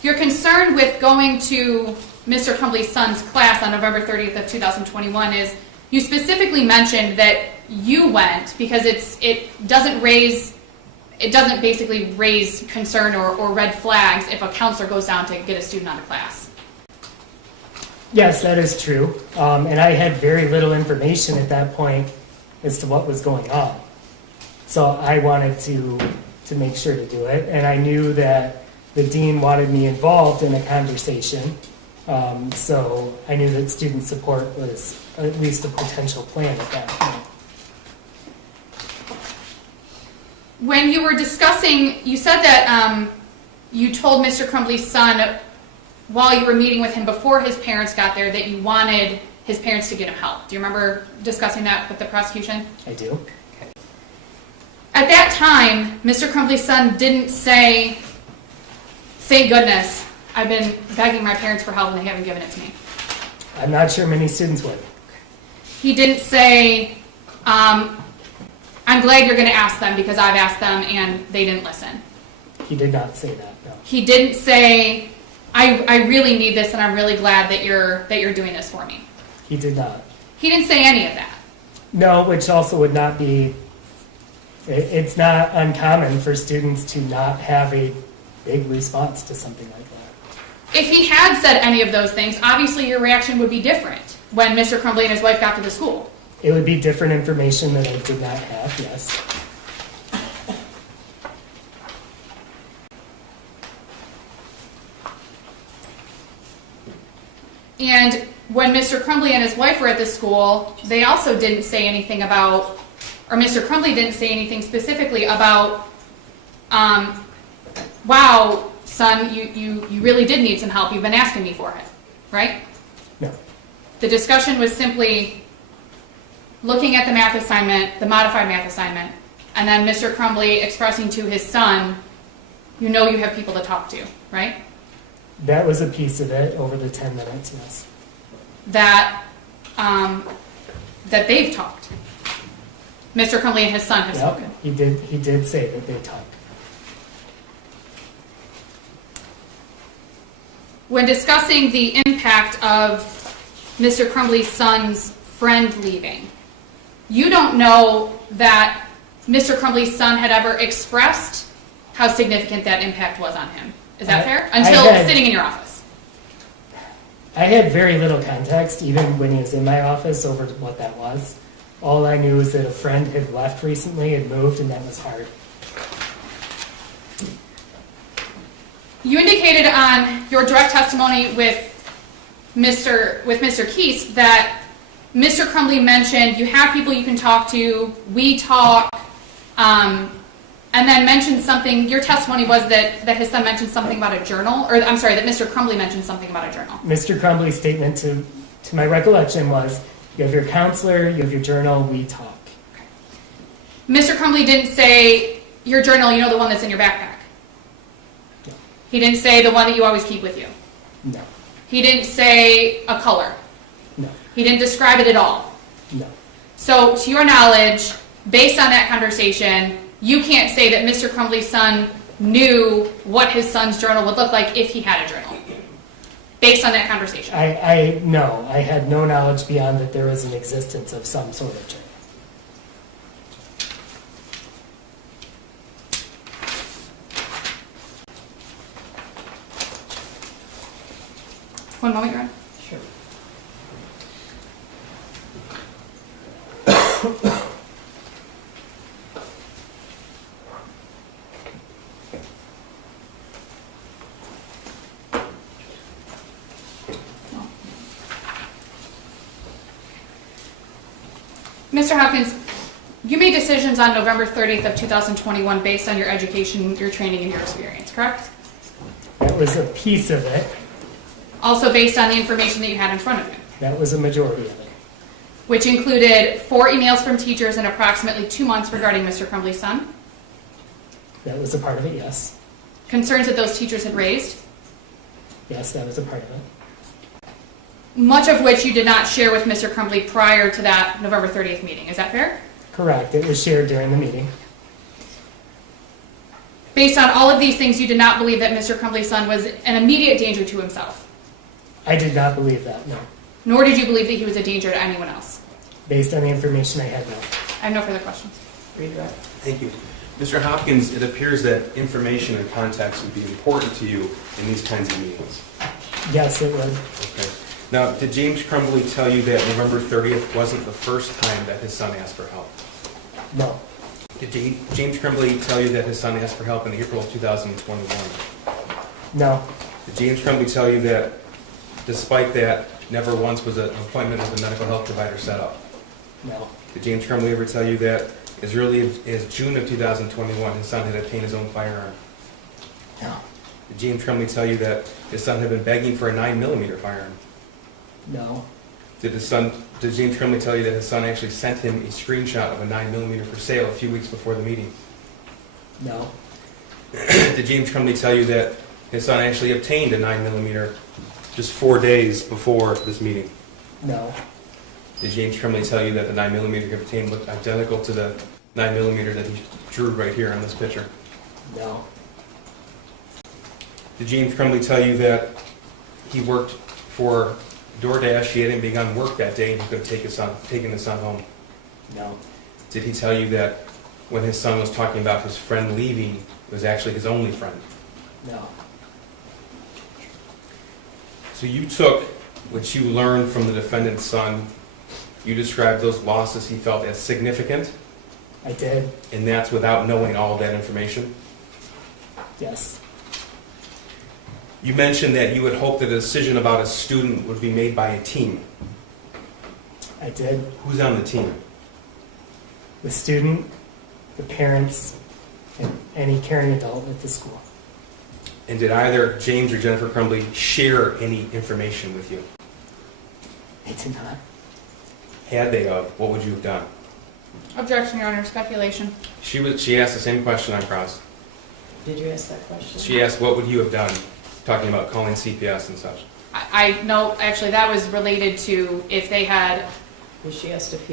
You're concerned with going to Mr. Crumbley's son's class on November 30th of 2021 is you specifically mentioned that you went because it doesn't basically raise concern or red flags if a counselor goes down to get a student out of class. Yes, that is true. And I had very little information at that point as to what was going on. So I wanted to make sure to do it. And I knew that the dean wanted me involved in a conversation. So I knew that student support was at least a potential plan at that point. When you were discussing, you said that you told Mr. Crumbley's son while you were meeting with him before his parents got there that you wanted his parents to get him help. Do you remember discussing that with the prosecution? I do. At that time, Mr. Crumbley's son didn't say, "Thank goodness, I've been begging my parents for help and they haven't given it to me." I'm not sure many students would. He didn't say, "I'm glad you're going to ask them because I've asked them and they didn't listen." He did not say that, no. He didn't say, I really need this and I'm really glad that you're doing this for me." He did not. He didn't say any of that. No, which also would not be, it's not uncommon for students to not have a big response to something like that. If he had said any of those things, obviously your reaction would be different when Mr. Crumbley and his wife got to the school. It would be different information that I did not have, yes. And when Mr. Crumbley and his wife were at the school, they also didn't say anything about, or Mr. Crumbley didn't say anything specifically about, wow, son, you really did need some help. You've been asking me for it, right? No. The discussion was simply looking at the math assignment, the modified math assignment, and then Mr. Crumbley expressing to his son, you know you have people to talk to, right? That was a piece of it over the 10 minutes, yes. That they've talked. Mr. Crumbley and his son have spoken. He did say that they talked. When discussing the impact of Mr. Crumbley's son's friend leaving. You don't know that Mr. Crumbley's son had ever expressed how significant that impact was on him. Is that fair? Until sitting in your office. I had very little context, even when he was in my office, over what that was. All I knew was that a friend had left recently, had moved, and that was hard. You indicated on your direct testimony with Mr. Keese that Mr. Crumbley mentioned you have people you can talk to, we talk, and then mentioned something. Your testimony was that his son mentioned something about a journal, or I'm sorry, that Mr. Crumbley mentioned something about a journal. Mr. Crumbley's statement to my recollection was, you have your counselor, you have your journal, we talk. Mr. Crumbley didn't say your journal, you know, the one that's in your backpack. No. He didn't say the one that you always keep with you. No. He didn't say a color. No. He didn't describe it at all. No. So, to your knowledge, based on that conversation, you can't say that Mr. Crumbley's son knew what his son's journal would look like if he had a journal, based on that conversation. No, I had no knowledge beyond that there was an existence of some sort of journal. One moment, Your Honor. Sure. Mr. Hopkins, you made decisions on November 30th of 2021 based on your education, your training, and your experience, correct? That was a piece of it. Also based on the information that you had in front of you, That was a majority of it. which included 4 emails from teachers in approximately 2 months regarding Mr. Crumbley's son, That was a part of it, yes. concerns that those teachers had raised, Yes, that was a part of it. much of which you did not share with Mr. Crumbley prior to that November 30th meeting. Is that fair? Correct. It was shared during the meeting. Based on all of these things, you did not believe that Mr. Crumbley's son was an immediate danger to himself, I did not believe that, no. nor did you believe that he was a danger to anyone else. Based on the information I had, no. I have no further questions. Redirect. Thank you. Mr. Hopkins, it appears that information and context would be important to you in these kinds of meetings. Yes, it was. Okay. Now, did James Crumbley tell you that November 30th wasn't the first time that his son asked for help? No. Did James Crumbley tell you that his son asked for help in April of 2021? No. Did James Crumbley tell you that, despite that, never once was an appointment with a medical health provider set up? No. Did James Crumbley ever tell you that, as early as June of 2021, his son had obtained his own firearm? No. Did James Crumbley tell you that his son had been begging for a 9mm firearm? No. Did James Crumbley tell you that his son actually sent him a screenshot of a 9mm for sale a few weeks before the meeting? No. Did James Crumbley tell you that his son actually obtained a 9mm just 4 days before this meeting? No. Did James Crumbley tell you that the 9mm he obtained looked identical to the 9mm that he drew right here on this picture? No. Did James Crumbley tell you that he worked for DoorDash, he hadn't begun work that day, and he could have taken his son home? No. Did he tell you that when his son was talking about his friend leaving, it was actually his only friend? No. So you took what you learned from the defendant's son, you described those losses he felt as significant, I did. and that's without knowing all of that information? Yes. You mentioned that you would hope that a decision about a student would be made by a team. I did. Who's on the team? The student, the parents, and any caring adult at the school. And did either James or Jennifer Crumbley share any information with you? They did not. Had they of, what would you have done? Objection, Your Honor. Speculation. She asked the same question I crossed. Did you ask that question? She asked, what would you have done? Talking about calling CPS and such. I no, actually, that was related to if they had. She asked if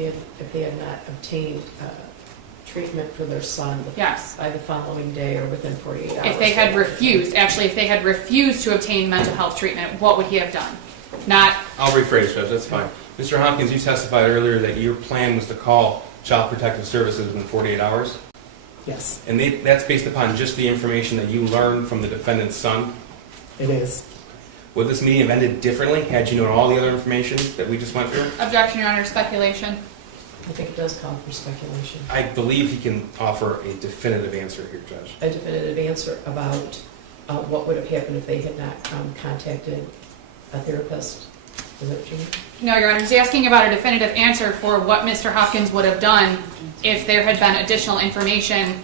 they had not obtained treatment for their son Yes. by the following day or within 48 hours. If they had refused, actually, if they had refused to obtain mental health treatment, what would he have done? not, I'll rephrase, Judge, that's fine. Mr. Hopkins, you testified earlier that your plan was to call Child Protective Services within 48 hours, Yes, and that's based upon just the information that you learned from the defendant's son. it is. Would this meeting have ended differently had you known all the other information that we just went through? objection, Your Honor, speculation. I think it does call for speculation. I believe he can offer a definitive answer here, Judge. A definitive answer about what would have happened if they had not contacted a therapist. Is that what you mean? No, Your Honor, he's asking about a definitive answer for what Mr. Hopkins would have done if there had been additional information.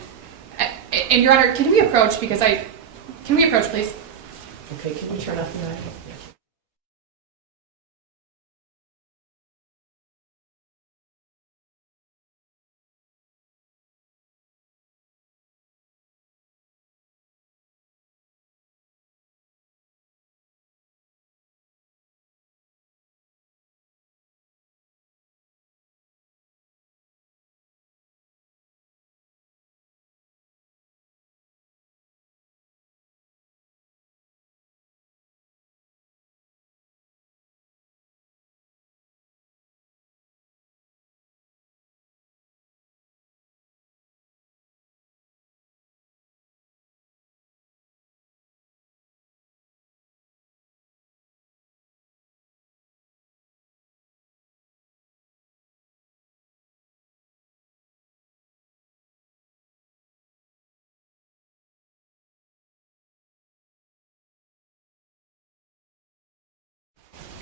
And Your Honor, can we approach, can we approach, please? Okay, can you turn off the mic?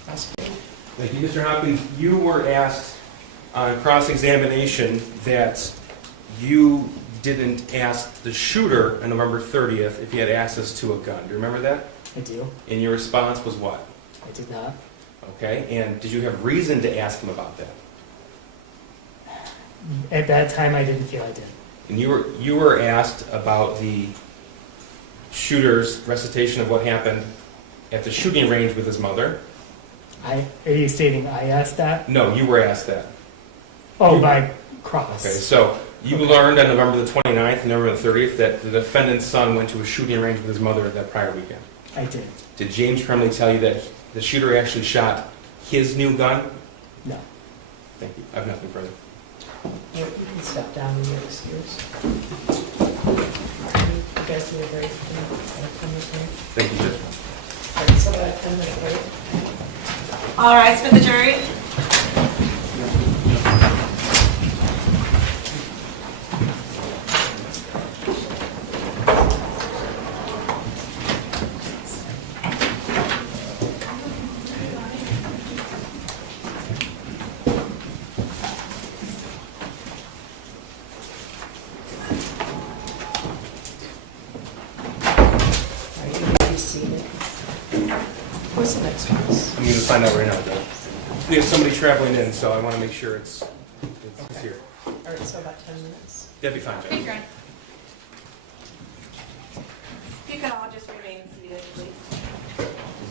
Thank you, Mr. Hopkins. You were asked on cross-examination that you didn't ask the shooter on November 30th if he had access to a gun. Do you remember that? I do. And your response was what? I did not. Okay, and did you have reason to ask him about that? At that time, I didn't feel I did. And you were asked about the shooter's recitation of what happened at the shooting range with his mother. Are you stating I asked that? No, you were asked that. Oh, by cross. Okay, so you learned on November the 29th and November the 30th that the defendant's son went to a shooting range with his mother that prior weekend. I did. Did James Crumbley tell you that the shooter actually shot his new gun? No. Thank you. I have nothing further. You can step down in your excuse. You guys need a break? Thank you, Judge. All right, so about a 10-minute break. All rise for the jury. Are you going to be seated? What's the next one? I'm going to find out right now, Judge. We have somebody traveling in, so I want to make sure it's here. All right, so about 10 minutes. That'd be fine, Thank you, Judge. Your Honor. If you could all just remain seated, please.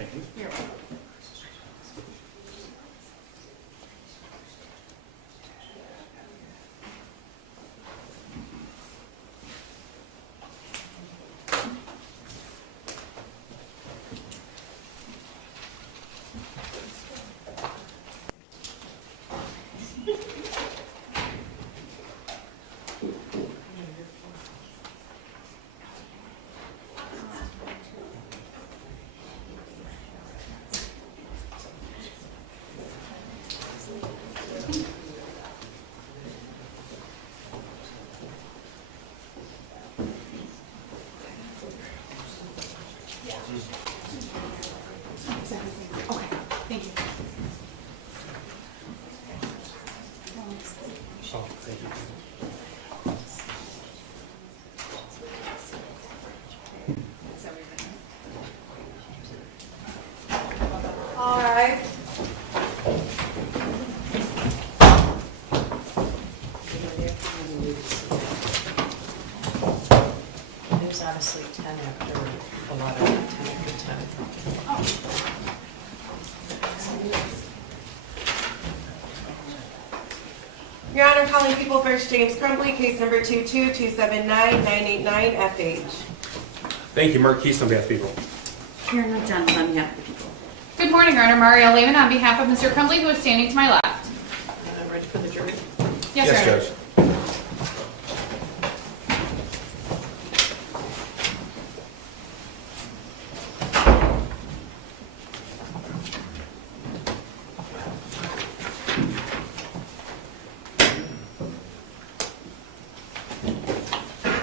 Thank you. You're welcome. Oh, thank you. All right. There's obviously 10 after, a lot of 10 after 10. Your Honor, calling People First James Crumbley, case number 22279-989-FH. Thank you, Mark Keys on behalf of people. Karen McDonald on behalf of the people. Good morning, Your Honor. Mario Lehman on behalf of Mr. Crumbley, who is standing to my left. And I'm ready for the jury. Yes, Your Honor. Judge.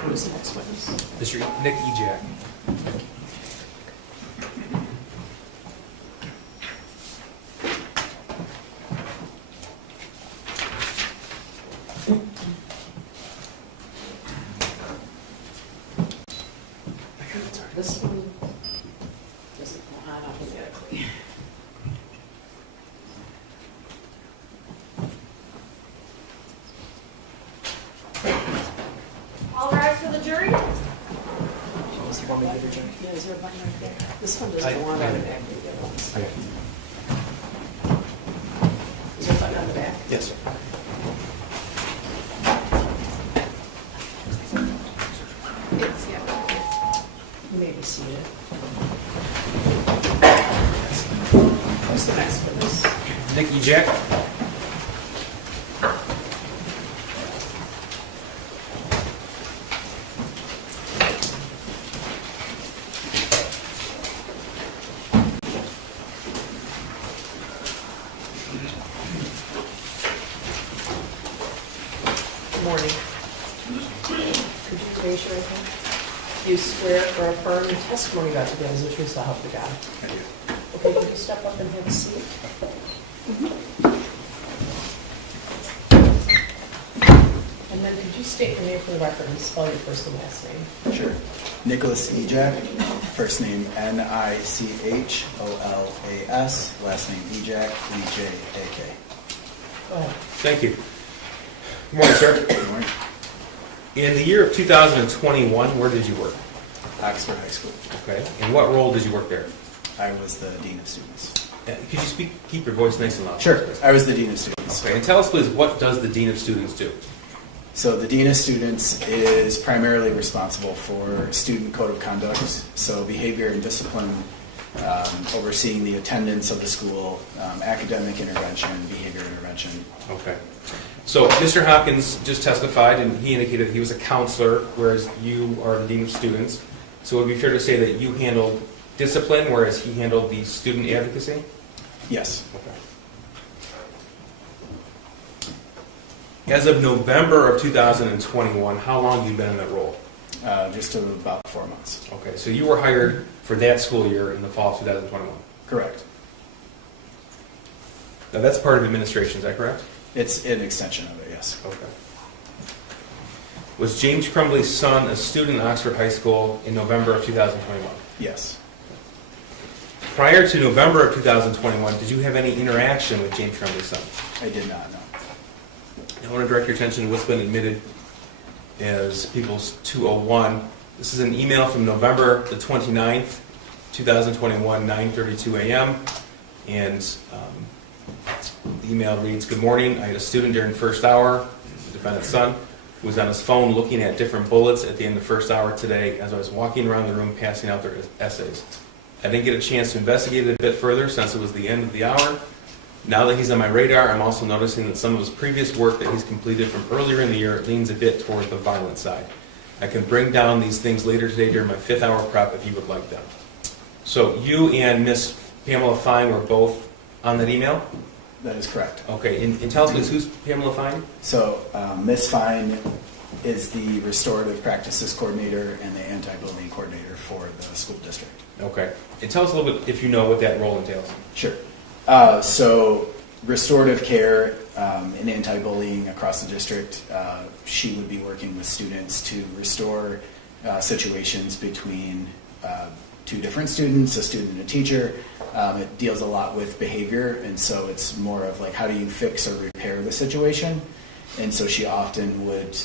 Who is the next witness? Mr. Nick Ejak. This one doesn't go on alphabetically. All rise for the jury. Yeah, is there a button right there? This one doesn't go on automatically. the other ones. Okay. Is there a button on the back? Yes, sir. It's, yeah. You may be seated. Who's the next witness? Nick Ejak. Good morning. Could you raise your right hand? Do you swear or affirm the testimony about today is the truth so help you God? I do. Okay, can you step up and have a seat? And then could you state your name for the record and spell your first and last name? Sure. Nicholas Ejak, first name Nicholas, last name Ejak, Ejak. Go ahead. Thank you. Good morning, sir. Good morning. In the year of 2021, where did you work? Oxford High School. Okay. And what role did you work there? I was the Dean of Students. Could you keep your voice nice and loud? Sure. I was the Dean of Students. Okay. And tell us, please, what does the Dean of Students do? So the Dean of Students is primarily responsible for student code of conduct, so behavior and discipline, overseeing the attendance of the school, academic intervention, behavior intervention. Okay. So Mr. Hopkins just testified, and he indicated he was a counselor, whereas you are the Dean of Students. So it would be fair to say that you handled discipline, whereas he handled the student advocacy? Yes. Okay. As of November of 2021, how long have you been in that role? Just about 4 months. Okay, so you were hired for that school year in the fall of 2021. Correct. Now that's part of administration, is that correct? It's an extension of it, yes. Okay. Was James Crumbley's son a student at Oxford High School in November of 2021? Yes. Prior to November of 2021, did you have any interaction with James Crumbley's son? I did not know. I want to direct your attention to what's been admitted as People's 201. This is an email from November the 29th, 2021, 9:32 a.m. And the email reads, "Good morning. I had a student during first hour, the defendant's son, who was on his phone looking at different bullets at the end of first hour today as I was walking around the room passing out their essays. I didn't get a chance to investigate it a bit further since it was the end of the hour. Now that he's on my radar, I'm also noticing that some of his previous work that he's completed from earlier in the year leans a bit toward the violent side. I can bring down these things later today during my 5th hour prep if you would like them." So you and Miss Pamela Fine were both on that email? That is correct. Okay, and tell us, please, who's Pamela Fine? So Ms. Fine is the restorative practices coordinator and the anti-bullying coordinator for the school district. Okay. And tell us a little bit, if you know, what that role entails. Sure. So restorative care and anti-bullying across the district, she would be working with students to restore situations between two different students, a student and a teacher. It deals a lot with behavior, and so it's more of like, how do you fix or repair the situation? And so she often would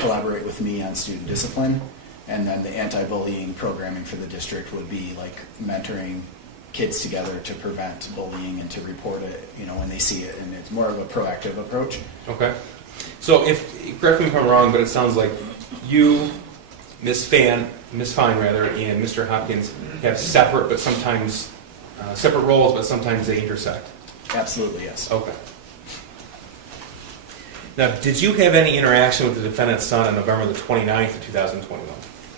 collaborate with me on student discipline, and then the anti-bullying programming for the district would be like mentoring kids together to prevent bullying and to report it, when they see it, and it's more of a proactive approach. Okay. So correct me if I'm wrong, but it sounds like you, Miss Fine, and Mr. Hopkins have separate roles, but sometimes they intersect. Absolutely, yes. Okay. Now, did you have any interaction with the defendant's son on November the 29th of 2021?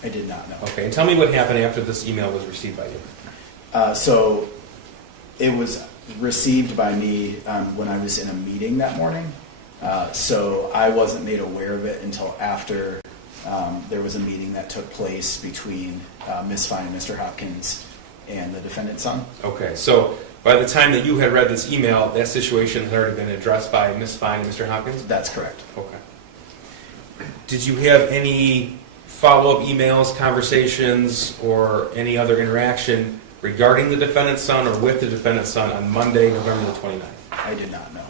I did not know. Okay, and tell me what happened after this email was received by you. So it was received by me when I was in a meeting that morning. So I wasn't made aware of it until after there was a meeting that took place between Ms. Fine and Mr. Hopkins and the defendant's son. Okay, so by the time that you had read this email, that situation had already been addressed by Ms. Fine and Mr. Hopkins? That's correct. Okay. Did you have any follow-up emails, conversations, or any other interaction regarding the defendant's son or with the defendant's son on Monday, November the 29th? I did not know.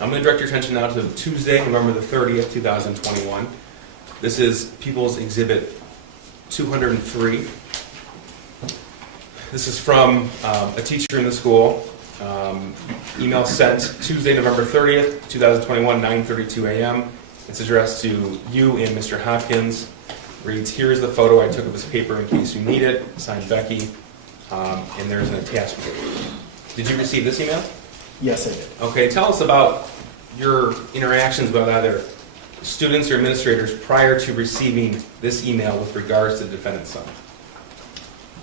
I'm going to direct your attention now to Tuesday, November the 30th, 2021. This is People's Exhibit 203. This is from a teacher in the school. Email sent Tuesday, November 30th, 2021, 9:32 a.m. It's addressed to you and Mr. Hopkins. Reads, "Here's the photo I took of his paper in case you need it." Signed, Becky. And there's an attachment. Did you receive this email? Yes, I did. Okay, tell us about your interactions with either students or administrators prior to receiving this email with regards to the defendant's son.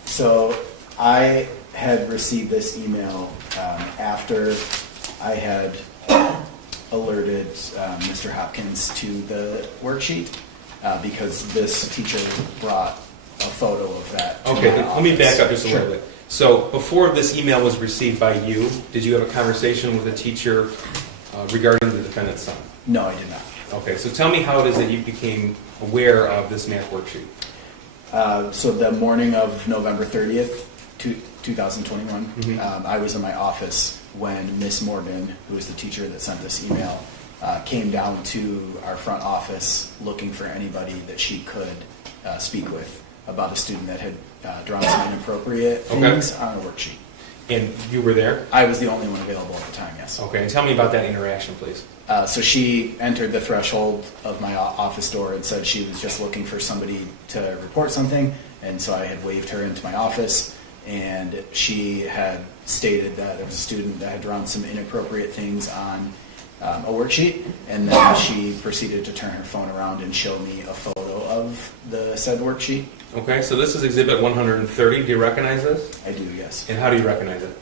So I had received this email after I had alerted Mr. Hopkins to the worksheet because this teacher brought a photo of that. Okay, then let me back up just a Sure. little bit. So before this email was received by you, did you have a conversation with the teacher regarding the defendant's son? No, I did not. Okay, so tell me how it is that you became aware of this math worksheet. So the morning of November 30th, 2021, Mhm. I was in my office when Miss Morgan, who is the teacher that sent this email, came down to our front office looking for anybody that she could speak with about a student that had drawn some inappropriate things on a worksheet. And you were there? I was the only one available at the time, yes. Okay, and tell me about that interaction, please. So she entered the threshold of my office door and said she was just looking for somebody to report something, and so I had waved her into my office, and she had stated that there was a student that had drawn some inappropriate things on a worksheet, and then she proceeded to turn her phone around and show me a photo of the said worksheet. Okay, so this is Exhibit 130. Do you recognize this? I do, yes. And how do you recognize it?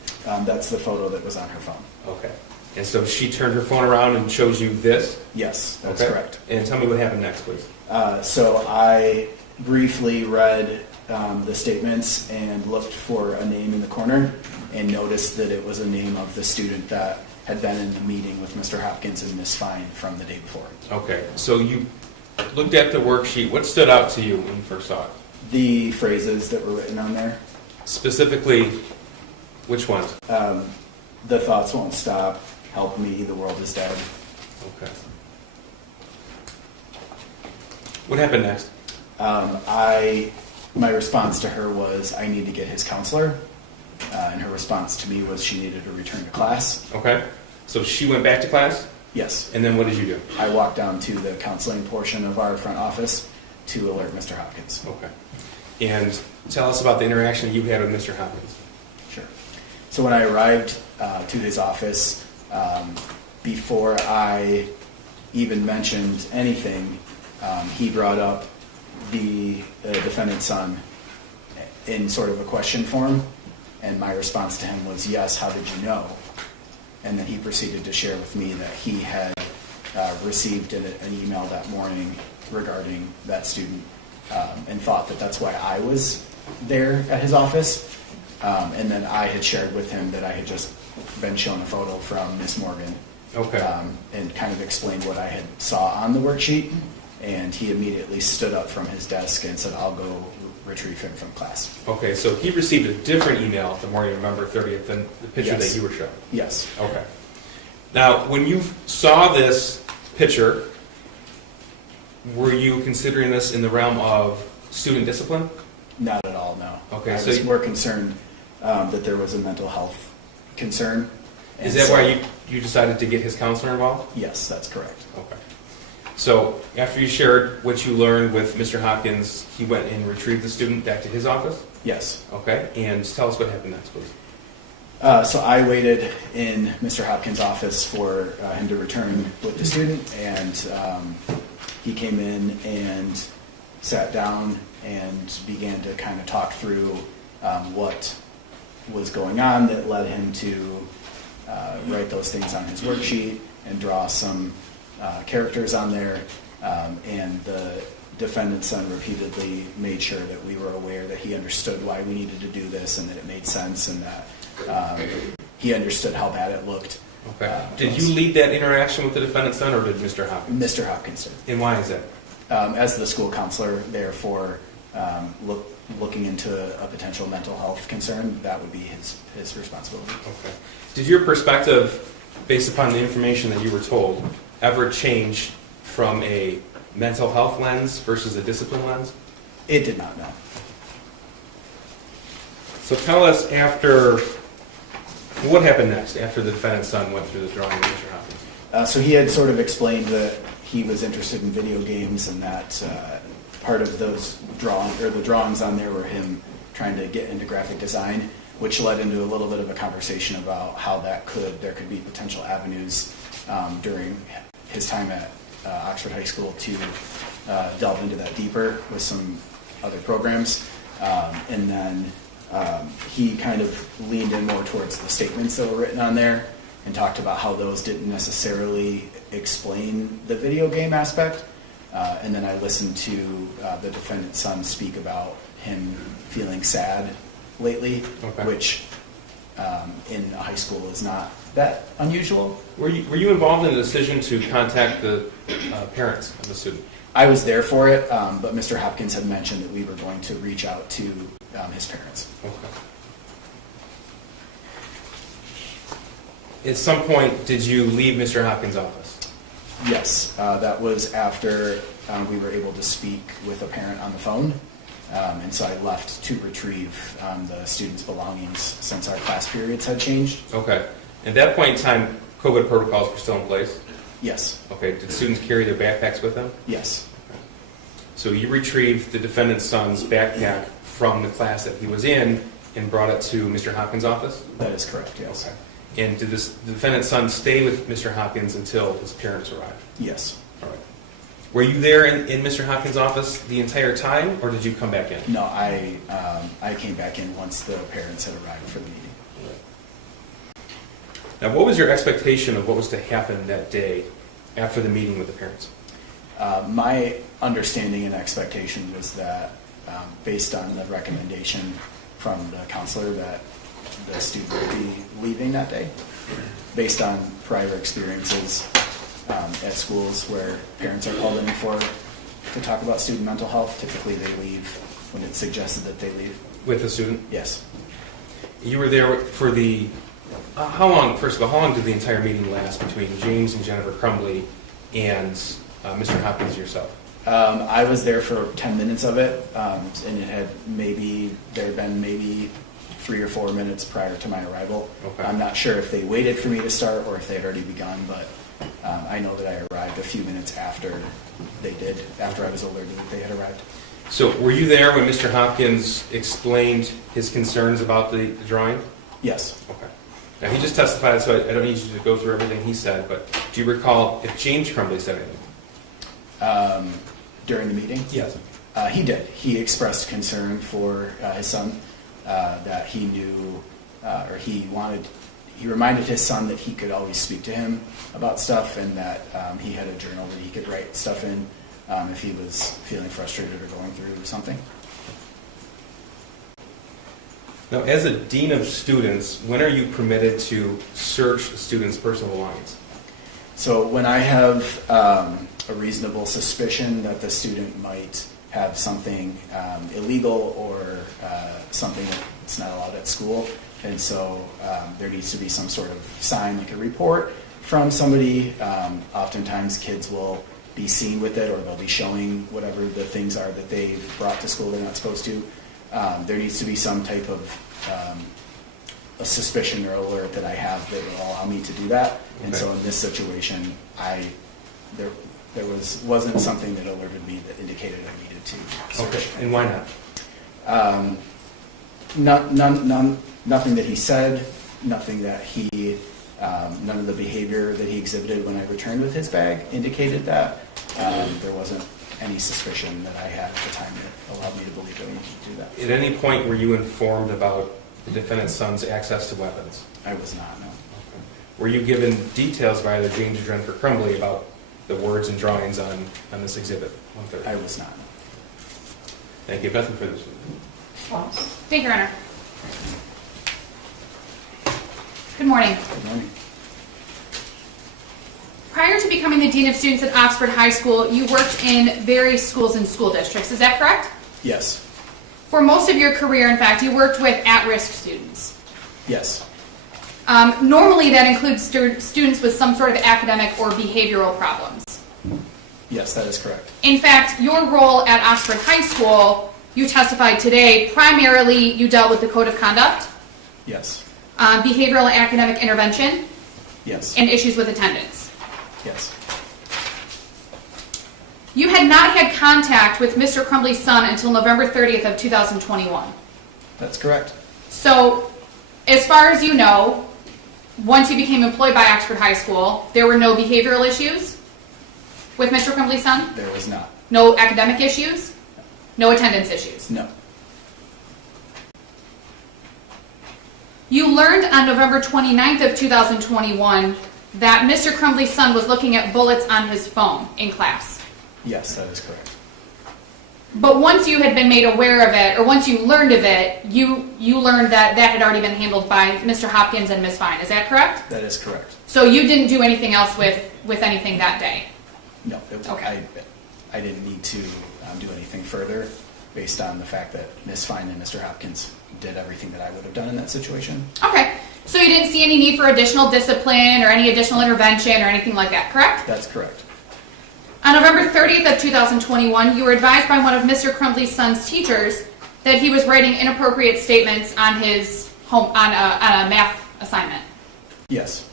That's the photo that was on her phone. Okay. And so she turned her phone around and shows you this? Yes, that's Okay. correct. And tell me what happened next, please. So I briefly read the statements and looked for a name in the corner and noticed that it was a name of the student that had been in the meeting with Mr. Hopkins and Miss Fine from the day before. Okay, so you looked at the worksheet. What stood out to you when you first saw it? The phrases that were written on there, Specifically, which ones? the thoughts won't stop, help me, the world is dead. Okay. What happened next? I my response to her was, I need to get his counselor. And her response to me was she needed to return to class. Okay. So she went back to class? Yes. And then what did you do? I walked down to the counseling portion of our front office to alert Mr. Hopkins. Okay. And tell us about the interaction you had with Mr. Hopkins. Sure. So when I arrived to his office, before I even mentioned anything, he brought up the defendant's son in sort of a question form, and my response to him was, yes, how did you know? And then he proceeded to share with me that he had received an email that morning regarding that student, and thought that that's why I was there at his office. And then I had shared with him that I had just been shown a photo from Miss Morgan. Okay. And kind of explained what I had saw on the worksheet. And he immediately stood up from his desk and said, I'll go retrieve him from class. Okay, so he received a different email the morning of November 30th than the picture Yes. that you were shown? Yes. Okay. Now, when you saw this picture, were you considering this in the realm of student discipline? Not at all, no. Okay, I so was you- more concerned that there was a mental health concern. Is And that so- why you decided to get his counselor involved? Yes, that's correct. Okay. So after you shared what you learned with Mr. Hopkins, he went and retrieved the student back to his office? Yes. Okay, and tell us what happened next, please. So I waited in Mr. Hopkins' office for him to return with the student, and he came in and sat down and began to kind of talk through what was going on that led him to write those things on his worksheet and draw some characters on there. And the defendant's son repeatedly made sure that we were aware that he understood why we needed to do this and that it made sense and that he understood how bad it looked. Okay. Did you lead that interaction with the defendant's son, or did Mr. Hopkins? Mr. Hopkins did. And why is that? As the school counselor, therefore, looking into a potential mental health concern, that would be his responsibility. Okay. Did your perspective, based upon the information that you were told, ever change from a mental health lens versus a discipline lens? It did not, no. So tell us what happened next after the defendant's son went through the drawing of Mr. Hopkins? So he had sort of explained that he was interested in video games and that part of those the drawings on there were him trying to get into graphic design, which led into a little bit of a conversation about how there could be potential avenues during his time at Oxford High School to delve into that deeper with some other programs. And then he kind of leaned in more towards the statements that were written on there and talked about how those didn't necessarily explain the video game aspect. And then I listened to the defendant's son speak about him feeling sad lately, Okay. which in a high school is not that unusual. Were you involved in the decision to contact the parents of the student? I was there for it, but Mr. Hopkins had mentioned that we were going to reach out to his parents. Okay. At some point, did you leave Mr. Hopkins' office? Yes, that was after we were able to speak with a parent on the phone, and so I left to retrieve the students' belongings since our class periods had changed. Okay. At that point in time, COVID protocols were still in place? Yes, Okay. Did students carry their backpacks with them? yes, So you retrieved the defendant's son's backpack from the class that he was in and brought it to Mr. Hopkins' office? that is correct, yes. Okay. And did the defendant's son stay with Mr. Hopkins until his parents arrived? Yes. All right. Were you there in Mr. Hopkins' office the entire time, or did you come back in? No, I came back in once the parents had arrived for the meeting. Now, what was your expectation of what was to happen that day after the meeting with the parents? My understanding and expectation was that, based on the recommendation from the counselor, that the student would be leaving that day, based on prior experiences at schools where parents are called in to talk about student mental health. Typically, they leave when it's suggested that they leave. With the student? Yes. You were there for the... how long, first of all, how long did the entire meeting last between James and Jennifer Crumbley and Mr. Hopkins yourself? I was there for 10 minutes of it, and there had been maybe 3 or 4 minutes prior to my arrival. Okay. I'm not sure if they waited for me to start or if they had already begun, but I know that I arrived a few minutes after they did, after I was alerted that they had arrived. So were you there when Mr. Hopkins explained his concerns about the drawing? Yes. Okay. Now, he just testified, so I don't need you to go through everything he said, but do you recall if James Crumbley said anything? During the meeting? Yes. He did. He expressed concern for his son, that he knew, or he reminded his son that he could always speak to him about stuff, and that he had a journal that he could write stuff in if he was feeling frustrated or going through something. Now, as a dean of students, when are you permitted to search a student's personal belongings? So when I have a reasonable suspicion that the student might have something illegal or something that's not allowed at school, and so there needs to be some sort of sign, like a report from somebody. Oftentimes kids will be seen with it, or they'll be showing whatever the things are that they've brought to school they're not supposed to. There needs to be some type of a suspicion or alert that I have that will allow me to do that. And Okay. so in this situation, there wasn't something that alerted me that indicated I needed to search. Okay, and why not? Nothing that he said, nothing that none of the behavior that he exhibited when I returned with his bag indicated that. There wasn't any suspicion that I had at the time that allowed me to believe that I needed to do that. At any point were you informed about the defendant's son's access to weapons? I was not, no. Were you given details by either James or Jennifer Crumbley about the words and drawings on this exhibit? 130? I was not, no. Thank you. Nothing further. Thank you, Your Honor. Good morning. Good morning. Prior to becoming the Dean of Students at Oxford High School, you worked in various schools and school districts. Is that correct? Yes. For most of your career, in fact, you worked with at-risk students. Yes. Normally, that includes students with some sort of academic or behavioral problems. Yes, that is correct. In fact, your role at Oxford High School, you testified today, primarily you dealt with the code of conduct, Yes. Behavioral and academic intervention, Yes. and issues with attendance. Yes. You had not had contact with Mr. Crumbley's son until November 30th of 2021. That's correct. So, as far as you know, once you became employed by Oxford High School, there were no behavioral issues with Mr. Crumbley's son? There was not. No academic issues? No attendance issues? No. You learned on November 29th of 2021 that Mr. Crumbley's son was looking at bullets on his phone in class. Yes, that is correct. But once you had been made aware of it, or once you learned of it, you learned that that had already been handled by Mr. Hopkins and Ms. Fine. Is that correct? That is correct. So you didn't do anything else with anything that day? No. Okay. I didn't need to do anything further based on the fact that Ms. Fine and Mr. Hopkins did everything that I would have done in that situation. Okay. So you didn't see any need for additional discipline or any additional intervention or anything like that, correct? That's correct. On November 30th of 2021, you were advised by one of Mr. Crumbley's son's teachers that he was writing inappropriate statements on his on a math assignment. Yes.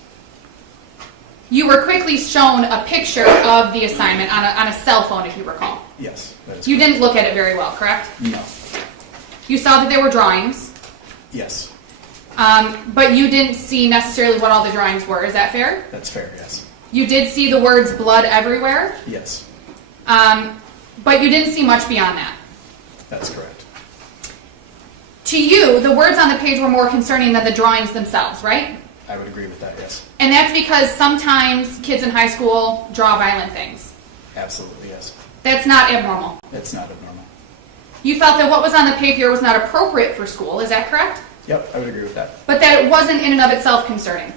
You were quickly shown a picture of the assignment on a cell phone, if you recall. Yes, that is You correct. didn't look at it very well, correct? No. You saw that there were drawings, Yes. but you didn't see necessarily what all the drawings were. Is that fair? That's fair, yes. You did see the words blood everywhere, Yes. but you didn't see much beyond that. That's correct. To you, the words on the page were more concerning than the drawings themselves, right? I would agree with that, yes. And that's because sometimes kids in high school draw violent things. Absolutely, yes. That's not abnormal. It's not abnormal. You felt that what was on the paper was not appropriate for school, is that correct? Yep, I would agree with that. But that it wasn't in and of itself concerning,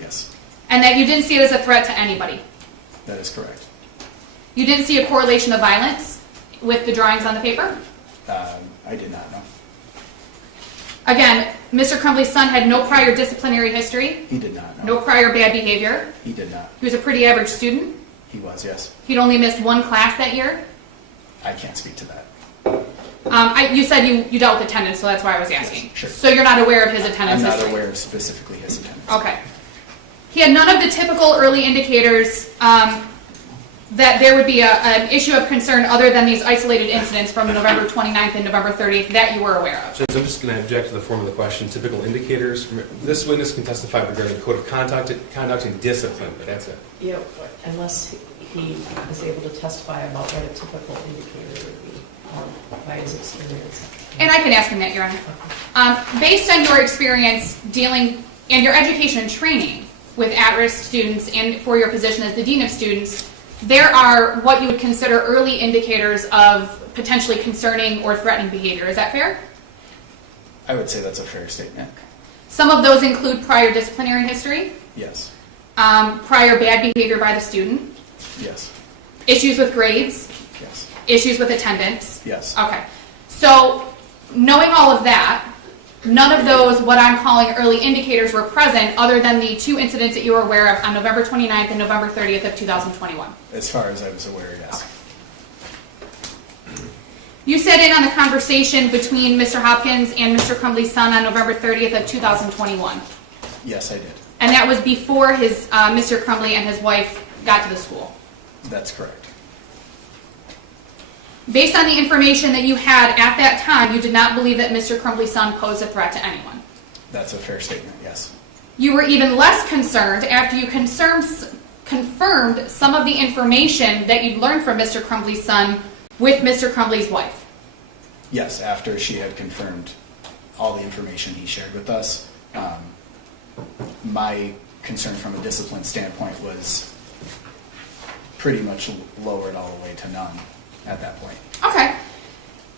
Yes, and that you didn't see it as a threat to anybody. that is correct. You didn't see a correlation of violence with the drawings on the paper? I did not know. Again, Mr. Crumbley's son had no prior disciplinary history, He did not know. no prior bad behavior. He did not. He was a pretty average student. He was, yes. He'd only missed one class that year? I can't speak to that. You said you dealt with attendance, so that's why I was asking. Sure. So you're not aware of his attendance I'm not history? aware of specifically his attendance. Okay. He had none of the typical early indicators that there would be an issue of concern other than these isolated incidents from November 29th and November 30th that you were aware of? Judge, I'm just going to object to the form of the question. Typical indicators. This witness can testify regarding code of conduct and discipline, but that's it. Yeah, unless he is able to testify about what a typical indicator would be by his experience. And I can ask him that, Your Honor. Based on your experience dealing and your education and training with at-risk students and for your position as the Dean of Students, there are what you would consider early indicators of potentially concerning or threatening behavior. Is that fair? I would say that's a fair statement. Some of those include prior disciplinary history, Yes. prior bad behavior by the student, Yes. issues with grades, Yes. issues with attendance. Yes. Okay. So, knowing all of that, none of those, what I'm calling early indicators, were present other than the two incidents that you were aware of on November 29th and November 30th of 2021. As far as I was aware, yes. You sat in on the conversation between Mr. Hopkins and Mr. Crumbley's son on November 30th of 2021. Yes, I did. And that was before his Mr. Crumbley and his wife got to the school. That's correct. Based on the information that you had at that time, you did not believe that Mr. Crumbley's son posed a threat to anyone. That's a fair statement, yes. You were even less concerned after you confirmed some of the information that you'd learned from Mr. Crumbley's son with Mr. Crumbley's wife. Yes, after she had confirmed all the information he shared with us, my concern from a discipline standpoint was pretty much lowered all the way to none at that point. Okay.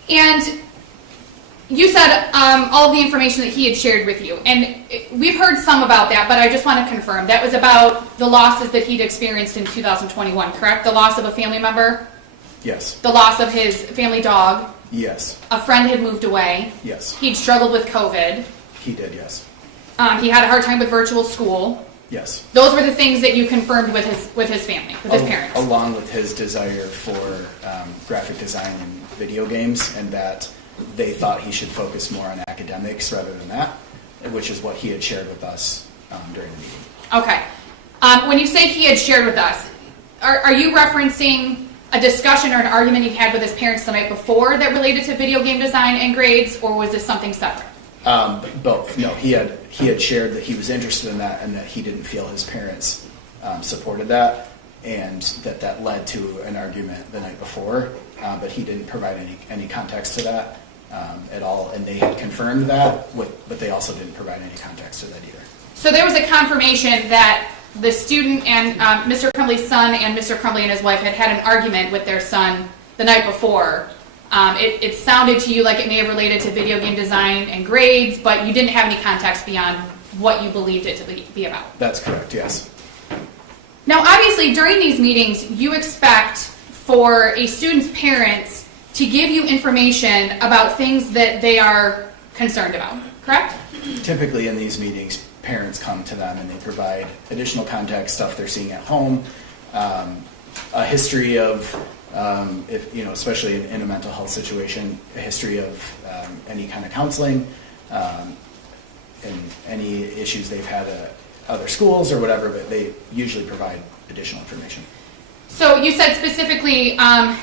And you said all of the information that he had shared with you. And we've heard some about that, but I just want to confirm. That was about the losses that he'd experienced in 2021, correct? The loss of a family member? Yes. The loss of his family dog? Yes. A friend had moved away? Yes. He'd struggled with COVID? He did, yes. He had a hard time with virtual school? Yes. Those were the things that you confirmed with his family, with his parents? Along with his desire for graphic design and video games, and that they thought he should focus more on academics rather than that, which is what he had shared with us during the meeting. Okay. When you say he had shared with us, are you referencing a discussion or an argument he had with his parents the night before that related to video game design and grades, or was this something separate? Both. No, he had shared that he was interested in that and that he didn't feel his parents supported that, and that led to an argument the night before, but he didn't provide any context to that at all, and they had confirmed that, but they also didn't provide any context to that either. So there was a confirmation that the student and Mr. Crumbley's son and Mr. Crumbley and his wife had an argument with their son the night before. It sounded to you like it may have related to video game design and grades, but you didn't have any context beyond what you believed it to be about. That's correct, yes. Now, obviously, during these meetings, you expect for a student's parents to give you information about things that they are concerned about, correct? Typically in these meetings, parents come to them and they provide additional context, stuff they're seeing at home, a history of, if especially in a mental health situation, a history of any kind of counseling, and any issues they've had at other schools or whatever, but they usually provide additional information. So you said specifically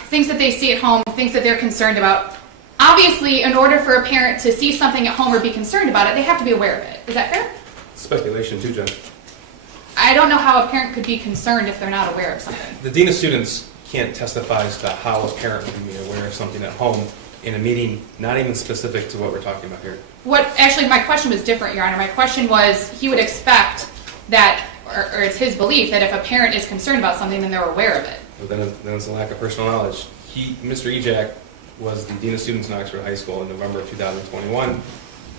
things that they see at home, things that they're concerned about. Obviously, in order for a parent to see something at home or be concerned about it, they have to be aware of it. Is that fair? Speculation too, Judge. I don't know how a parent could be concerned if they're not aware of something. The Dean of Students can't testify as to how a parent would be aware of something at home in a meeting, not even specific to what we're talking about here. Actually, my question was different, Your Honor. My question was, he would expect that, or it's his belief that if a parent is concerned about something, then they're aware of it. But then it's a lack of personal knowledge. Mr. Ejak was the Dean of Students in Oxford High School in November of 2021,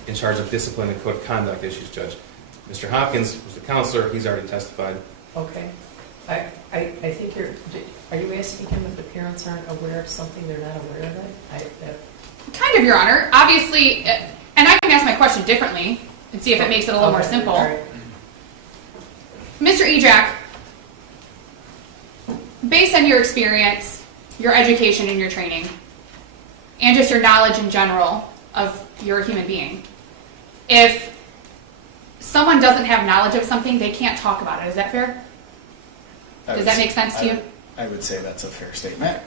in charge of discipline and code of conduct issues, Judge. Mr. Hopkins was the counselor. He's already testified. Okay. I think are you asking him if the parents aren't aware of something, they're not aware of it? Kind of, Your Honor. Obviously, and I can ask my question differently and see if it makes it a little more simple. All right. Mr. Ejak, based on your experience, your education, and your training, and just your knowledge in general of you're a human being, if someone doesn't have knowledge of something, they can't talk about it. Is that fair? Does that make sense to you? I would say that's a fair statement.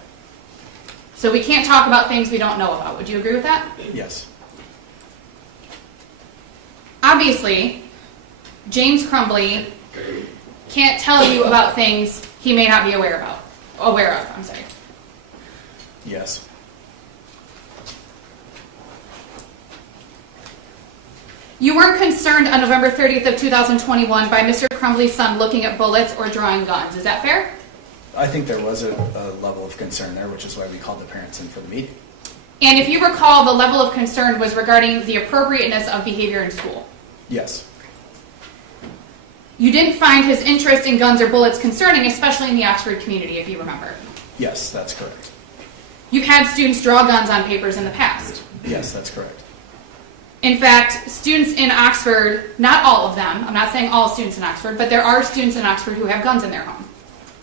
So we can't talk about things we don't know about. Would you agree with that? Yes. Obviously, James Crumbley can't tell you about things he may not be aware of. I'm sorry. Yes. You weren't concerned on November 30th of 2021 by Mr. Crumbley's son looking at bullets or drawing guns. Is that fair? I think there was a level of concern there, which is why we called the parents in for the meeting. And if you recall, the level of concern was regarding the appropriateness of behavior in school. Yes. You didn't find his interest in guns or bullets concerning, especially in the Oxford community, if you remember. Yes, that's correct. You've had students draw guns on papers in the past. Yes, that's correct. In fact, students in Oxford, not all of them, I'm not saying all students in Oxford, but there are students in Oxford who have guns in their home.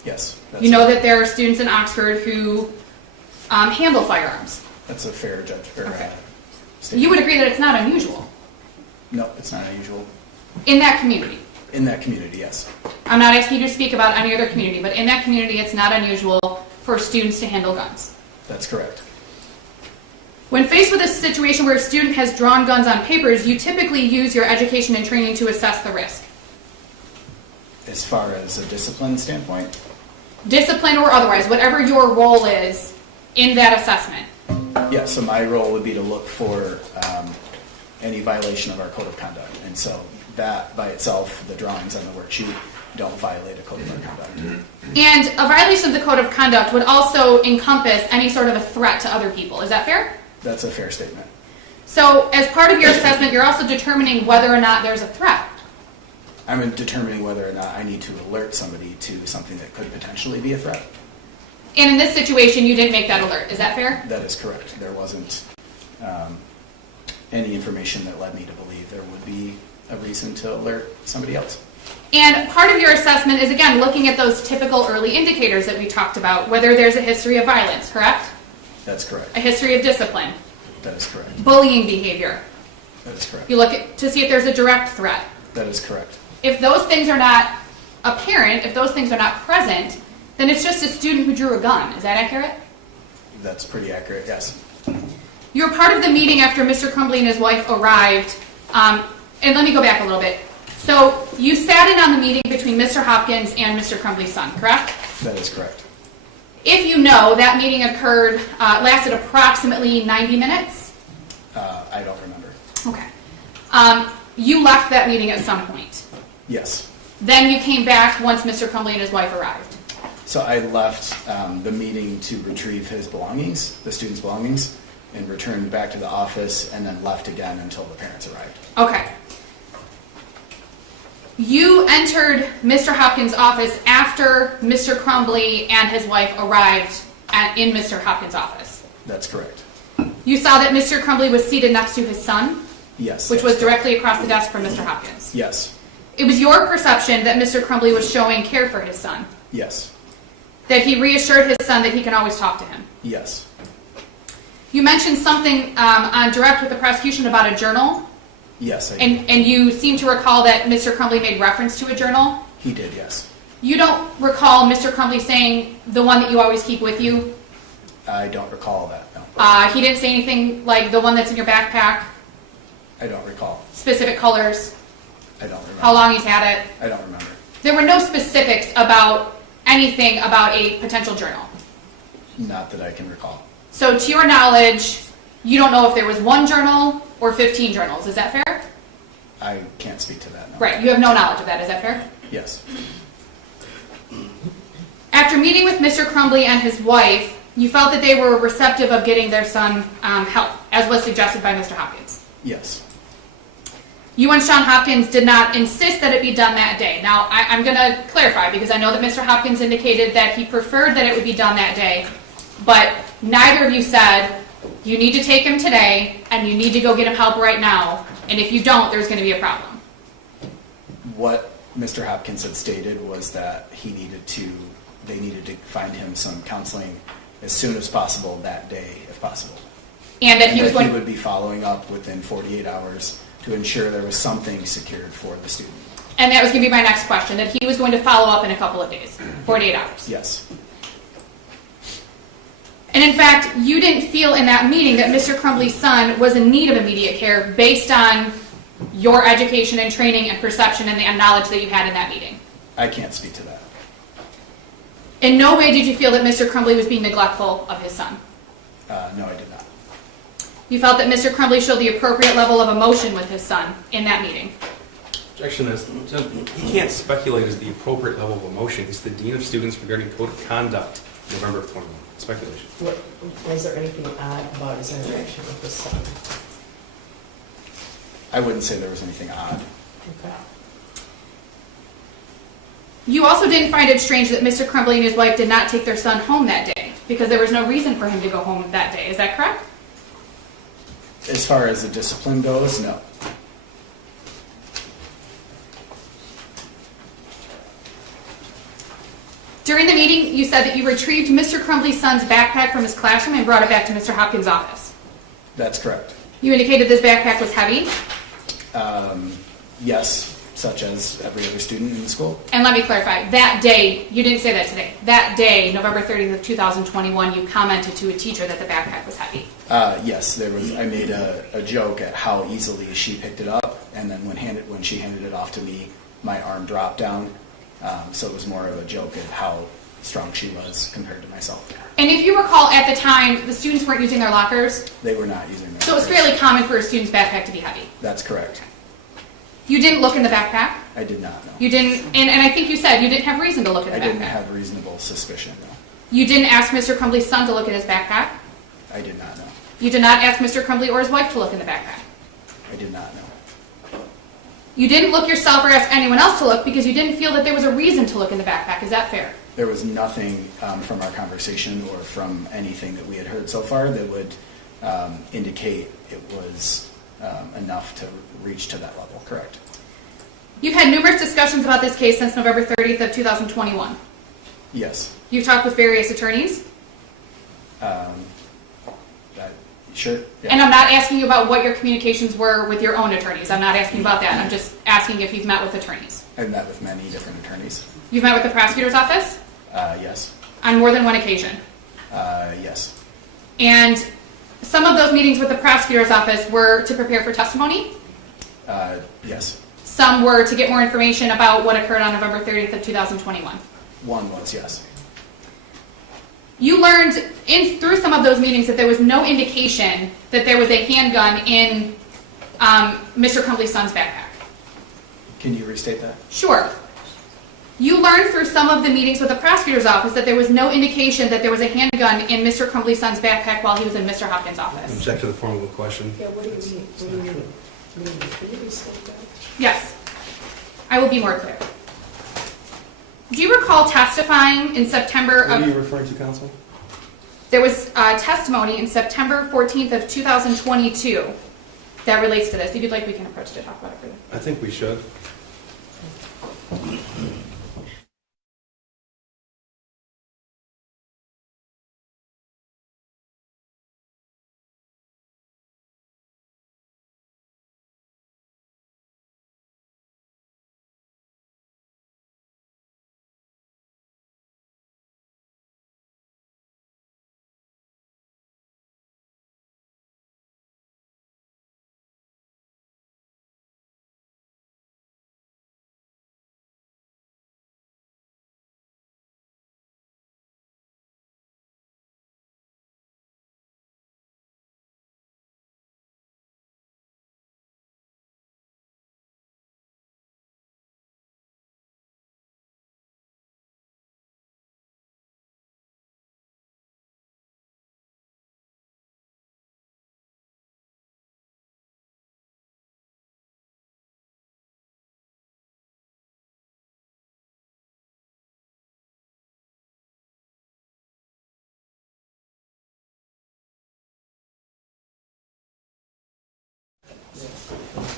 Yes. You know that there are students in Oxford who handle firearms. That's a fair Okay. statement. You would agree that it's not unusual No, it's not unusual. in that community. In that community, yes. I'm not asking you to speak about any other community, but in that community, it's not unusual for students to handle guns. That's correct. When faced with a situation where a student has drawn guns on papers, you typically use your education and training to assess the risk. As far as a discipline standpoint, Discipline or otherwise, whatever your role is in that assessment. yeah, so my role would be to look for any violation of our code of conduct. And so that by itself, the drawings on the worksheet don't violate a code of our conduct. And a violation of the code of conduct would also encompass any sort of a threat to other people. Is that fair? That's a fair statement. So as part of your assessment, you're also determining whether or not there's a threat. I'm determining whether or not I need to alert somebody to something that could potentially be a threat. And in this situation, you didn't make that alert. Is that fair? That is correct. There wasn't any information that led me to believe there would be a reason to alert somebody else. And part of your assessment is, again, looking at those typical early indicators that we talked about, whether there's a history of violence, correct? That's correct. A history of discipline, That is correct. bullying behavior. That is correct. You look at, to see if there's a direct threat. That is correct. If those things are not apparent, if those things are not present, then it's just a student who drew a gun. Is that accurate? That's pretty accurate, yes. You were part of the meeting after Mr. Crumbley and his wife arrived. And let me go back a little bit. So you sat in on the meeting between Mr. Hopkins and Mr. Crumbley's son, correct? That is correct. If you know, that meeting occurred, lasted approximately 90 minutes. I don't remember. Okay. You left that meeting at some point. Yes. Then you came back once Mr. Crumbley and his wife arrived. So I left the meeting to retrieve his belongings, the students' belongings, and returned back to the office and then left again until the parents arrived. Okay. You entered Mr. Hopkins' office after Mr. Crumbley and his wife arrived in Mr. Hopkins' office. That's correct. You saw that Mr. Crumbley was seated next to his son, Yes. which that's was directly across the desk from Mr. Hopkins. Yes. It was your perception that Mr. Crumbley was showing care for his son, Yes. that he reassured his son that he can always talk to him. Yes. You mentioned something on direct with the prosecution about a journal, Yes, I did. and you seem to recall that Mr. Crumbley made reference to a journal. He did, yes. You don't recall Mr. Crumbley saying the one that you always keep with you? I don't recall that, no. He didn't say anything like the one that's in your backpack, I don't recall. specific colors, I don't remember. how long he's had it. I don't remember. There were no specifics about anything about a potential journal. Not that I can recall. So to your knowledge, you don't know if there was one journal or 15 journals. Is that fair? I can't speak to that, no. Right, you have no knowledge of that. Is that fair? Yes. After meeting with Mr. Crumbley and his wife, you felt that they were receptive of getting their son help, as was suggested by Mr. Hopkins. Yes. You and Shawn Hopkins did not insist that it be done that day. Now, I'm going to clarify because I know that Mr. Hopkins indicated that he preferred that it would be done that day, but neither of you said, you need to take him today and you need to go get him help right now, and if you don't, there's going to be a problem. What Mr. Hopkins had stated was that he needed to they needed to find him some counseling as soon as possible that day, if possible. And that he was he going. would be following up within 48 hours to ensure there was something secured for the student. And that was going to be my next question, that he was going to follow up in a couple of days, 48 hours. Yes. And in fact, you didn't feel in that meeting that Mr. Crumbley's son was in need of immediate care based on your education and training and perception and the knowledge that you had in that meeting. I can't speak to that. In no way did you feel that Mr. Crumbley was being neglectful of his son. No, I did not. You felt that Mr. Crumbley showed the appropriate level of emotion with his son in that meeting. Objection is, he can't speculate as the appropriate level of emotion. He's the Dean of Students regarding code of conduct, November of 21. Speculation. Was there anything odd about his interaction with his son? I wouldn't say there was anything odd. Okay. You also didn't find it strange that Mr. Crumbley and his wife did not take their son home that day because there was no reason for him to go home that day. Is that correct? As far as the discipline goes, no. During the meeting, you said that you retrieved Mr. Crumbley's son's backpack from his classroom and brought it back to Mr. Hopkins' office. That's correct. You indicated this backpack was heavy. Yes, such as every other student in the school. And let me clarify, that day, you didn't say that today. That day, November 30th of 2021, you commented to a teacher that the backpack was heavy. Yes, there was. I made a joke at how easily she picked it up, and then when she handed it off to me, my arm dropped down. So it was more of a joke at how strong she was compared to myself. And if you recall, at the time, the students weren't using their lockers, They were not using their so it was lockers. fairly common for a student's backpack to be heavy. That's correct. You didn't look in the backpack. I did not know. You didn't, and I think you said you didn't have reason to look in the I backpack. didn't have reasonable suspicion, no. You didn't ask Mr. Crumbley's son to look at his backpack. I did not know. You did not ask Mr. Crumbley or his wife to look in the backpack. I did not know. You didn't look yourself or ask anyone else to look because you didn't feel that there was a reason to look in the backpack. Is that fair? There was nothing from our conversation or from anything that we had heard so far that would indicate it was enough to reach to that level, correct? You've had numerous discussions about this case since November 30th of 2021. Yes. You've talked with various attorneys. Sure. Yeah. And I'm not asking you about what your communications were with your own attorneys. I'm not asking about that. I'm just asking if you've met with attorneys. I've met with many different attorneys. You've met with the prosecutor's office? Yes. On more than one occasion. Yes. And some of those meetings with the prosecutor's office were to prepare for testimony. Yes. Some were to get more information about what occurred on November 30th of 2021. One was, yes. You learned through some of those meetings that there was no indication that there was a handgun in Mr. Crumbley's son's backpack. Can you restate that? Sure. You learned through some of the meetings with the prosecutor's office that there was no indication that there was a handgun in Mr. Crumbley's son's backpack while he was in Mr. Hopkins' office. Object to the form of a question. Yeah, what do you mean? What do you mean? Can you restate that? Yes. I will be more clear. Do you recall testifying in September What are you of... referring to, counsel? There was testimony in September 14th of 2022 that relates to this. If you'd like, we can approach to talk about it further. I think we should.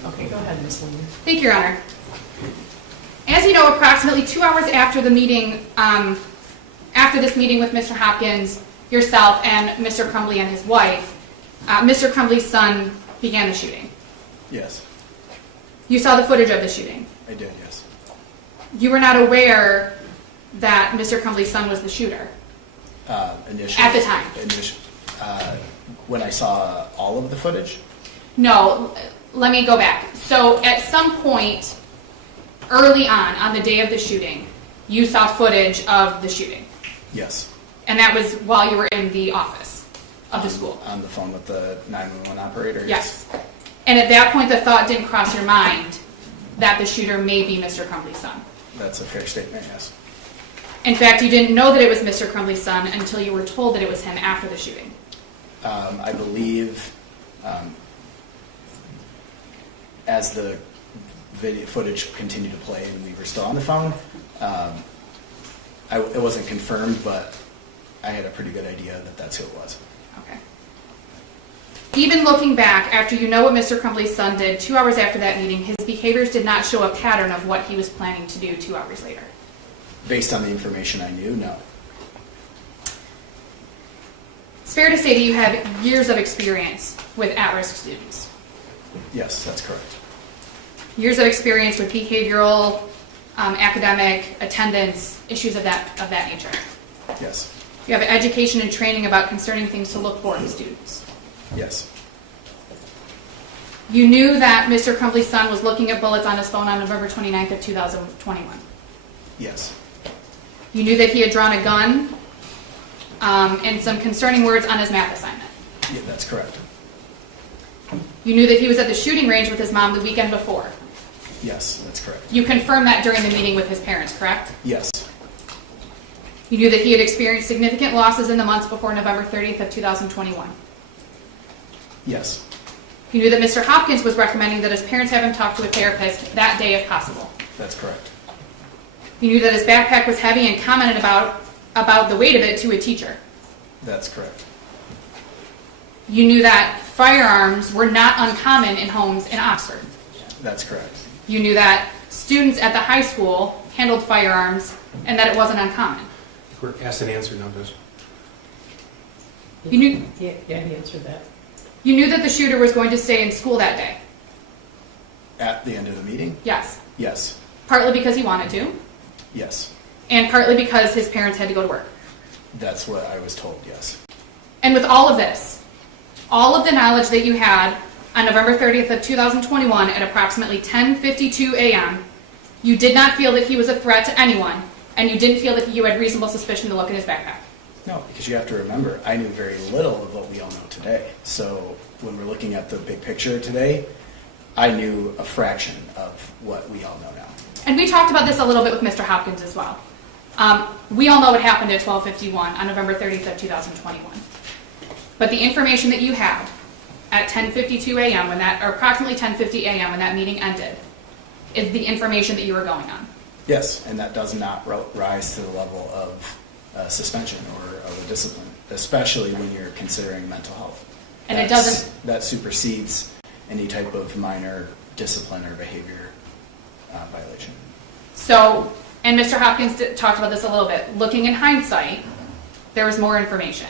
Okay, go ahead, Ms. Lehman. Thank you, Your Honor. As you know, approximately 2 hours after the meeting after this meeting with Mr. Hopkins, yourself, and Mr. Crumbley and his wife, Mr. Crumbley's son began the shooting. Yes, You saw the footage of the shooting. I did, yes. You were not aware that Mr. Crumbley's son was the shooter. Initially. At the time. When I saw all of the footage? No, let me go back. So at some point early on the day of the shooting, you saw footage of the shooting. Yes. And that was while you were in the office of the school. On the phone with the 911 operator? Yes. And at that point, the thought didn't cross your mind that the shooter may be Mr. Crumbley's son. That's a fair statement, yes. In fact, you didn't know that it was Mr. Crumbley's son until you were told that it was him after the shooting. I believe as the video footage continued to play and we were still on the phone, it wasn't confirmed, but I had a pretty good idea that that's who it was. Okay. Even looking back, after you know what Mr. Crumbley's son did 2 hours after that meeting, his behaviors did not show a pattern of what he was planning to do 2 hours later. Based on the information I knew, no. It's fair to say that you have years of experience with at-risk students. Yes, that's correct. Years of experience with behavioral, academic, attendance, issues of that nature. Yes. You have education and training about concerning things to look for in students. Yes. You knew that Mr. Crumbley's son was looking at bullets on his phone on November 29th of 2021. Yes. You knew that he had drawn a gun and some concerning words on his math assignment. Yeah, that's correct. You knew that he was at the shooting range with his mom the weekend before. Yes, that's correct. You confirmed that during the meeting with his parents, correct? Yes. You knew that he had experienced significant losses in the months before November 30th of 2021. Yes. You knew that Mr. Hopkins was recommending that his parents have him talk to a therapist that day if possible. That's correct. You knew that his backpack was heavy and commented about the weight of it to a teacher. That's correct. You knew that firearms were not uncommon in homes in Oxford. That's correct. You knew that students at the high school handled firearms and that it wasn't uncommon. We're asked and answered now, Judge. You knew, Yeah, he answered that. you knew that the shooter was going to stay in school that day. At the end of the meeting? Yes. Yes. Partly because he wanted to, Yes. and partly because his parents had to go to work. That's what I was told, yes. And with all of this, all of the knowledge that you had on November 30th of 2021 at approximately 10:52 a.m., you did not feel that he was a threat to anyone, and you didn't feel that you had reasonable suspicion to look at his backpack. No, because you have to remember, I knew very little of what we all know today. So when we're looking at the big picture today, I knew a fraction of what we all know now. And we talked about this a little bit with Mr. Hopkins as well. We all know what happened at 12:51 on November 30th of 2021. But the information that you had at 10:52 a.m. or approximately 10:50 a.m. when that meeting ended, is the information that you were going on. Yes, and that does not rise to the level of suspension or of a discipline, especially when you're considering mental health. And it doesn't. That supersedes any type of minor discipline or behavior violation. So, and Mr. Hopkins talked about this a little bit. Looking in hindsight, there was more information.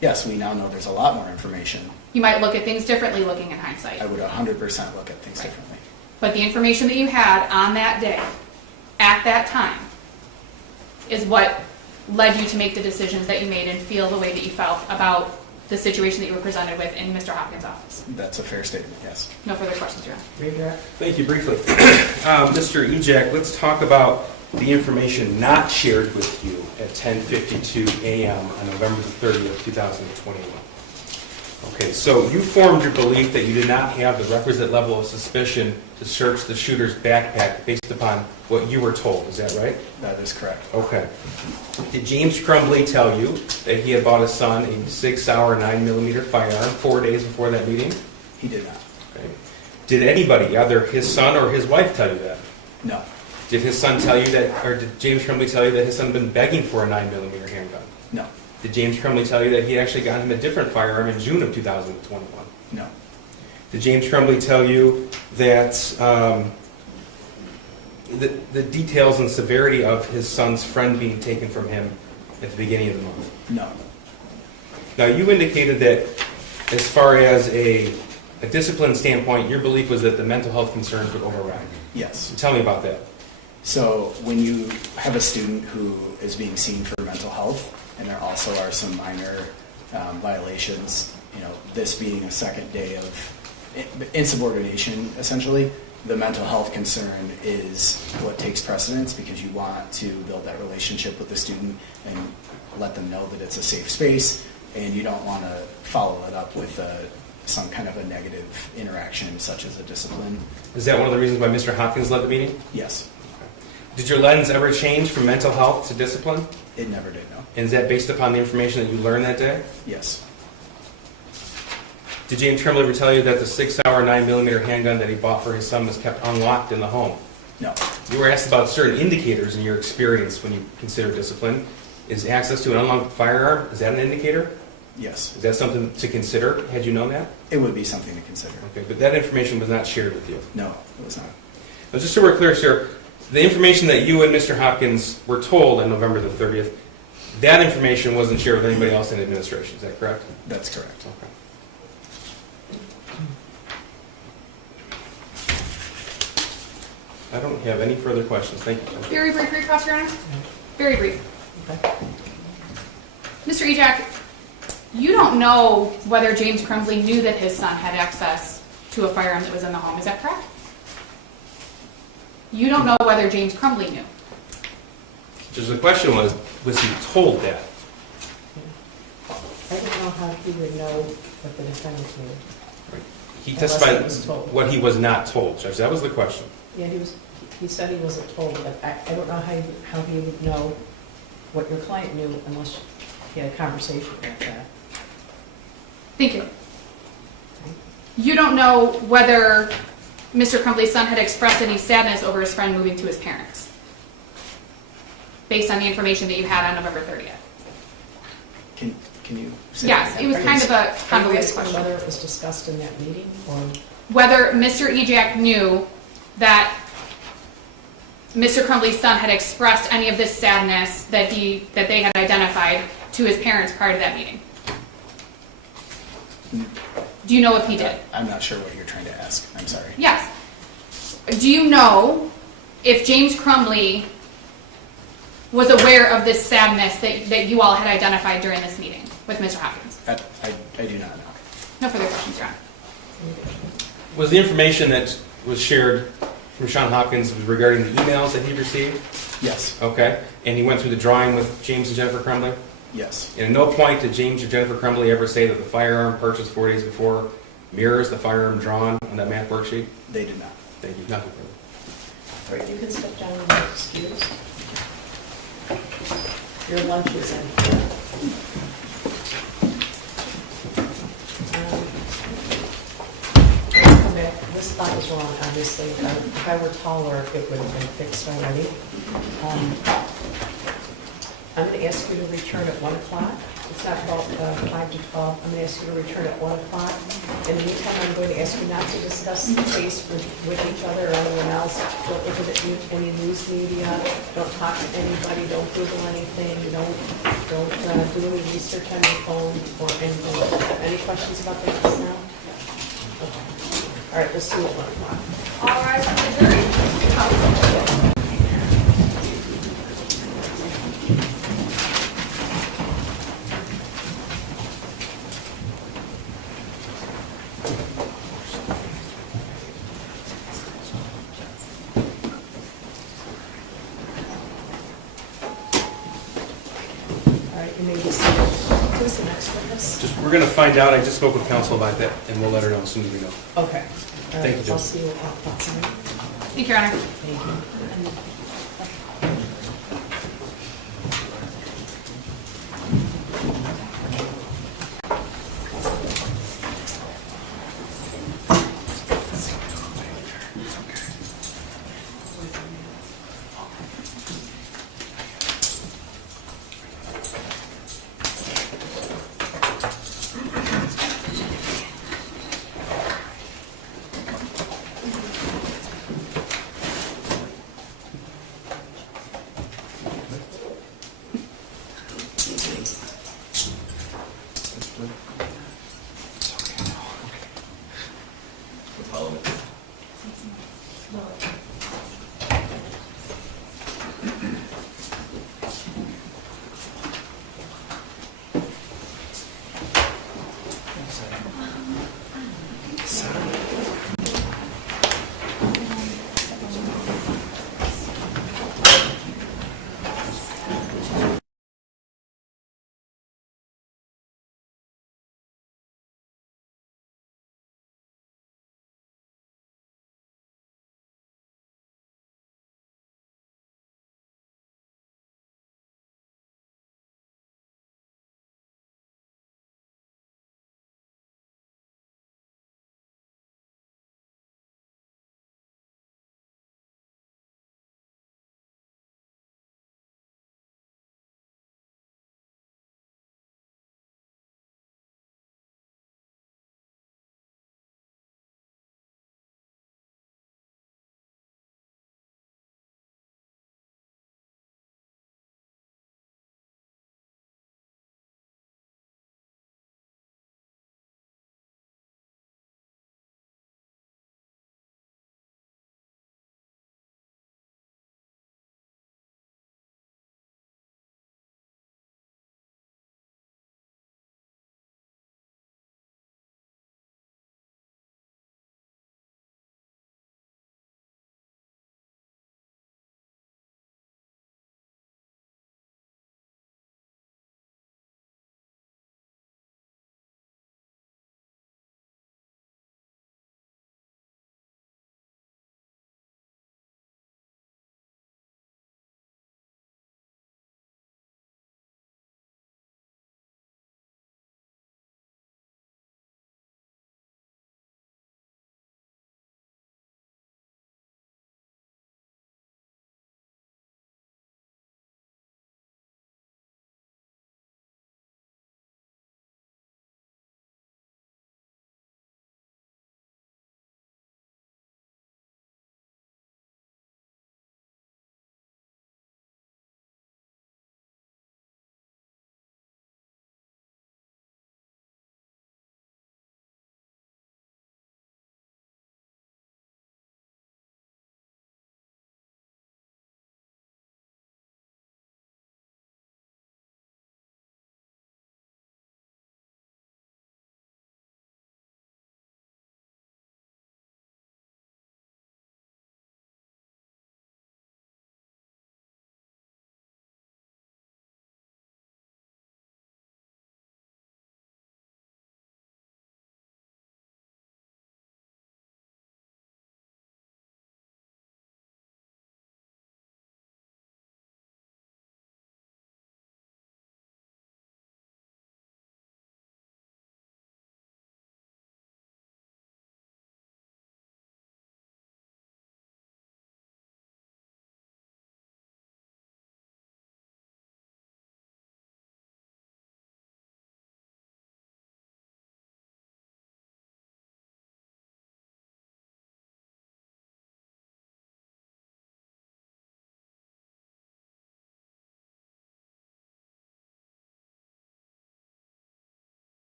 Yes, we now know there's a lot more information. You might look at things differently looking in hindsight. I would 100% look at things Right. differently. But the information that you had on that day, at that time, is what led you to make the decisions that you made and feel the way that you felt about the situation that you were presented with in Mr. Hopkins' office. That's a fair statement, yes. No further questions, Your Honor. Read that. Thank you. Briefly. Mr. Ejak, let's talk about the information not shared with you at 10:52 a.m. on November the 30th, 2021. Okay, so you formed your belief that you did not have the requisite level of suspicion to search the shooter's backpack based upon what you were told. Is that right? That is correct. Okay. Did James Crumbley tell you that he had bought his son a 6-hour 9mm firearm 4 days before that meeting? He did not. Okay. Did anybody, either his son or his wife, tell you that? No. Did his son tell you that, or did James Crumbley tell you that his son had been begging for a 9mm handgun? No. Did James Crumbley tell you that he actually got him a different firearm in June of 2021? No. Did James Crumbley tell you that the details and severity of his son's friend being taken from him at the beginning of the month? No. Now, you indicated that as far as a discipline standpoint, your belief was that the mental health concerns would override. Yes. Tell me about that. So when you have a student who is being seen for mental health, and there also are some minor violations, this being a second day of insubordination, essentially, the mental health concern is what takes precedence because you want to build that relationship with the student and let them know that it's a safe space, and you don't want to follow it up with some kind of a negative interaction, such as a discipline. Is that one of the reasons why Mr. Hopkins led the meeting? Yes. Did your lens ever change from mental health to discipline? It never did, no. And is that based upon the information that you learned that day? Yes. Did James Crumbley ever tell you that the 6-hour 9mm handgun that he bought for his son was kept unlocked in the home? No. You were asked about certain indicators in your experience when you consider discipline. Is access to an unlocked firearm, is that an indicator? Yes. Is that something to consider, had you known that? It would be something to consider. Okay, but that information was not shared with you. No, it was not. Now, just so we're clear, sir, the information that you and Mr. Hopkins were told on November the 30th, that information wasn't shared with anybody else in administration, is that correct? That's correct. Okay. I don't have any further questions. Thank you. Very brief request, Your Honor. Very brief. Okay. Mr. Ejak, you don't know whether James Crumbley knew that his son had access to a firearm that was in the home, is that correct? You don't know whether James Crumbley knew. Just the question was he told that? I don't know how he would know what the defendant knew. He Unless testified he was told. what he was not told, Judge. That was the question. Yeah, he said he wasn't told, but I don't know how he would know what your client knew unless he had a conversation about that. Thank you. You don't know whether Mr. Crumbley's son had expressed any sadness over his friend moving to his parents, based on the information that you had on November 30th. Can you say Yes, that it was again? kind of a Are you convoluted asking question. whether it was discussed in that meeting, or? Whether Mr. Ejak knew that Mr. Crumbley's son had expressed any of this sadness that they had identified to his parents prior to that meeting. Do you know if he did? I'm not sure what you're trying to ask. I'm sorry. Yes. Do you know if James Crumbley was aware of this sadness that you all had identified during this meeting with Mr. Hopkins? I do not know. No further questions, Your Honor. Was the information that was shared from Shawn Hopkins regarding the emails that he received? Yes. Okay. And he went through the drawing with James and Jennifer Crumbley? Yes. And at no point did James or Jennifer Crumbley ever say that the firearm purchased 4 days before mirrors the firearm drawn on that math worksheet? They did not. Thank you. Nothing further. All right, you can step down and be excused. Your lunch is in here. Come back. This spot is wrong, obviously. If I were taller, it would have been fixed already. I'm going to ask you to return at 1 o'clock. It's not about 5 to 12. I'm going to ask you to return at 1 o'clock. In the meantime, I'm going to ask you not to discuss the case with each other or anyone else. Don't look at any news media. Don't talk to anybody. Don't Google anything. Don't do any research on your phone or anything like that. Any questions about the case now? Okay. All right, we'll see you at 1 o'clock. All rise for the jury. All right, you may be seated. Who's the next witness? We're going to find out. I just spoke with counsel about that, and we'll let her know as soon as we know. Okay. All Thank right, you, I'll Judge. see you at 1 o'clock. Thank you, Your Honor. Thank you.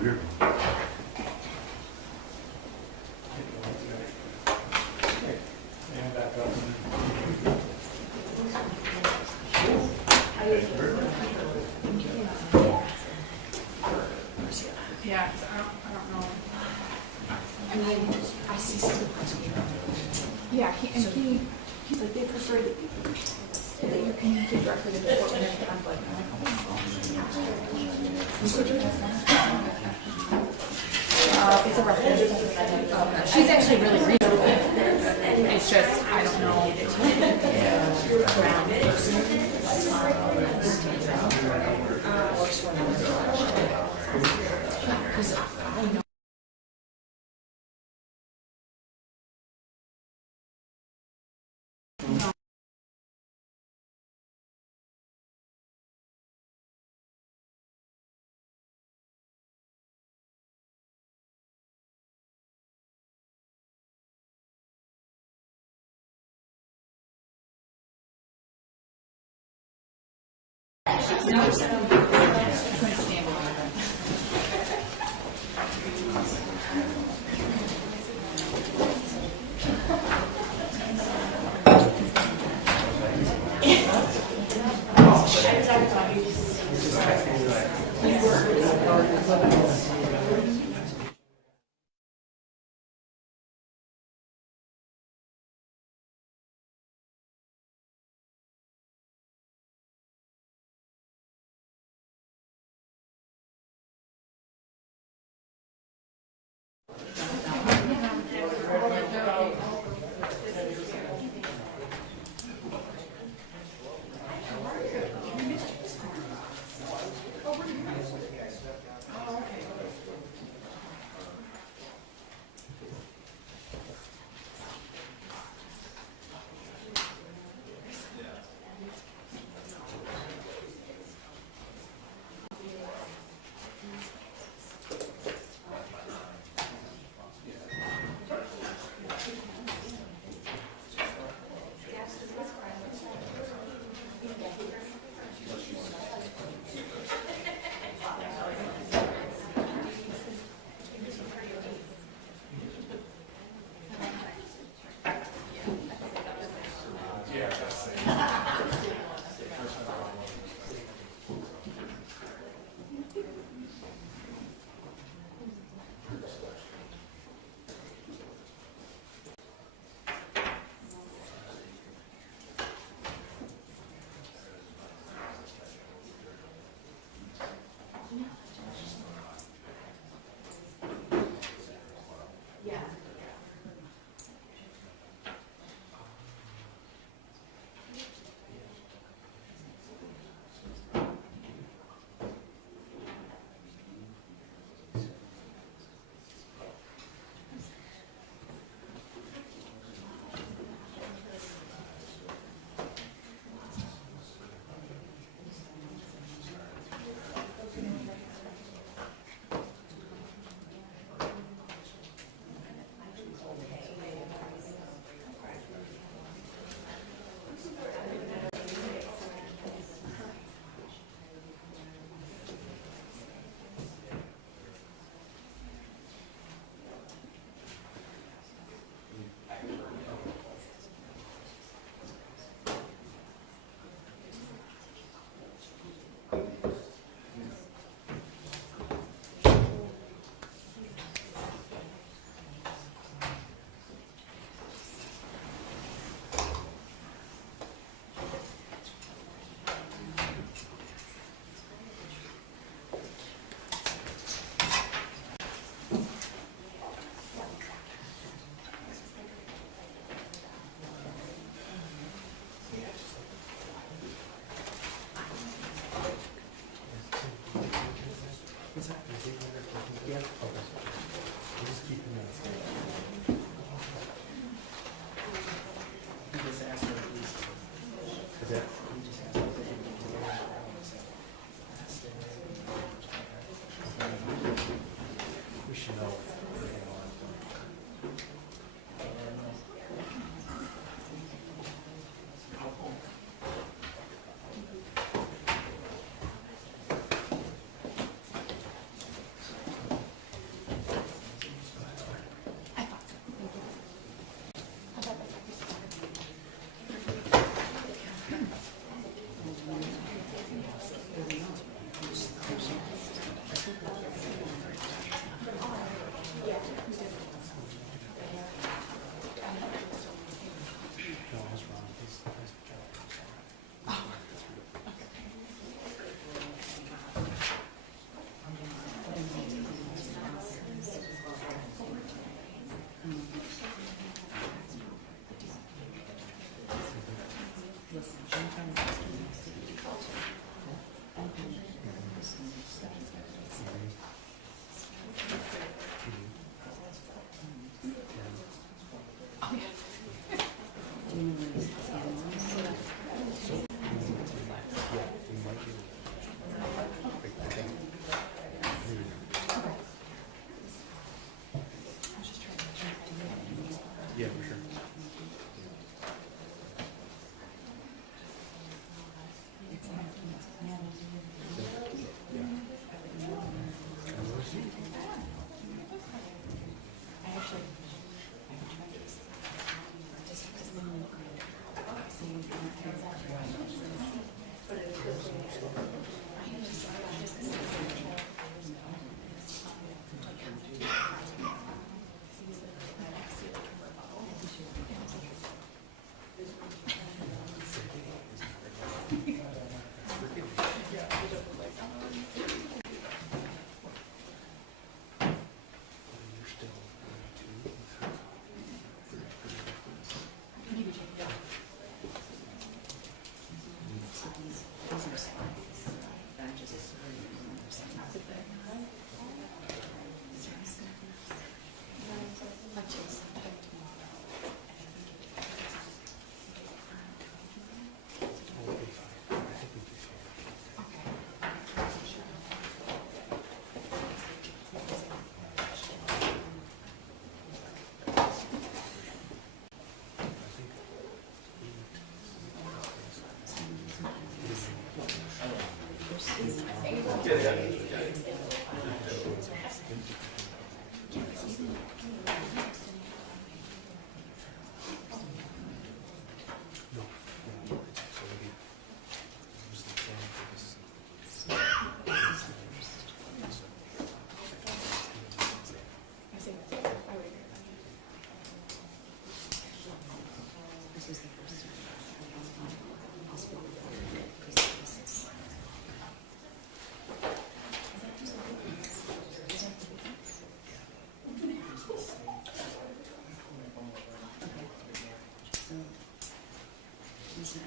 Weird. And back up. Yeah, 'cause I don't know. I mean, I see some parts of it. Yeah, he's like, they prefer that you communicate directly to the court when there's a conflict. I'm like, oh, it's a reference. She's actually really reasonable. It's just, I don't know.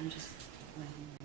I'm just letting you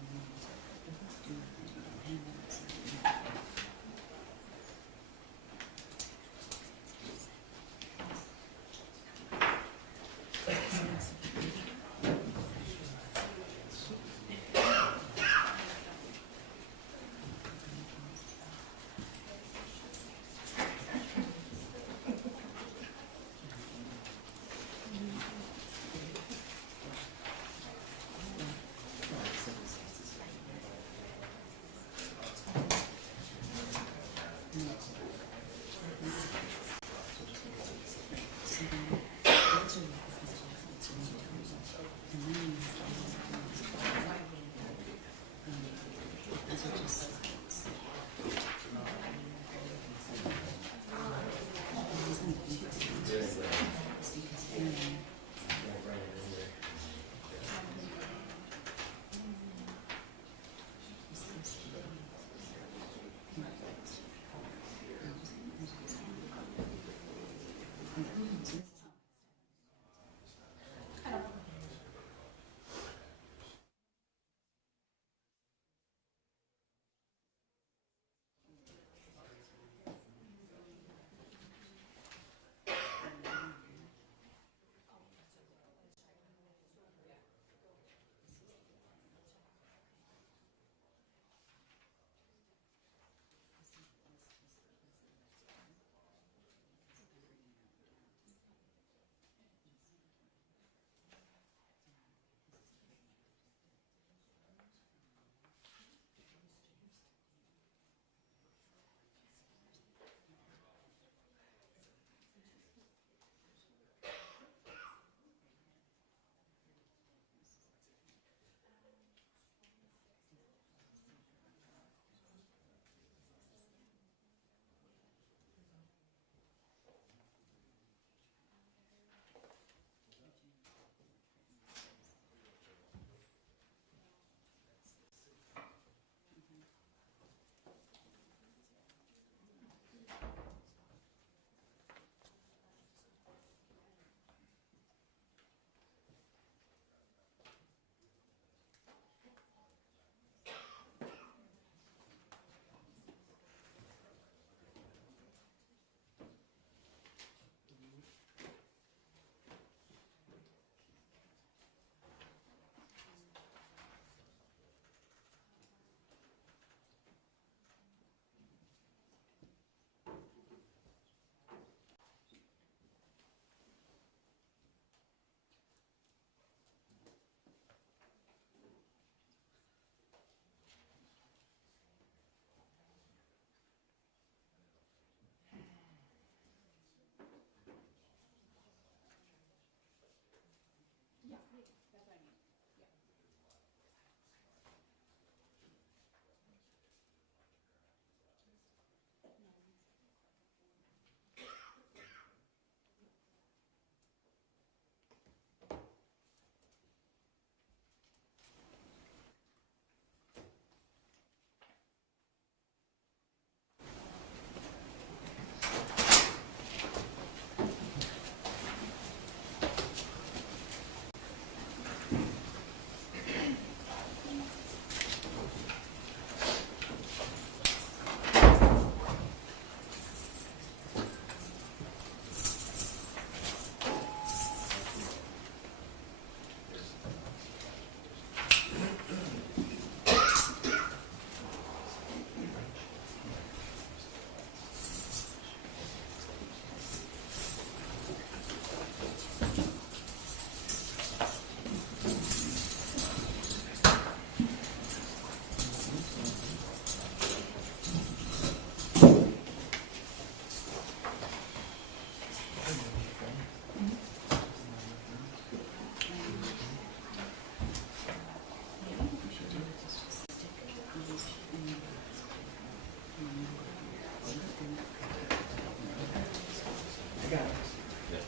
got it.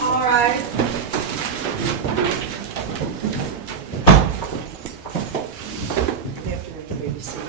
All rise. You have to make the baby sit.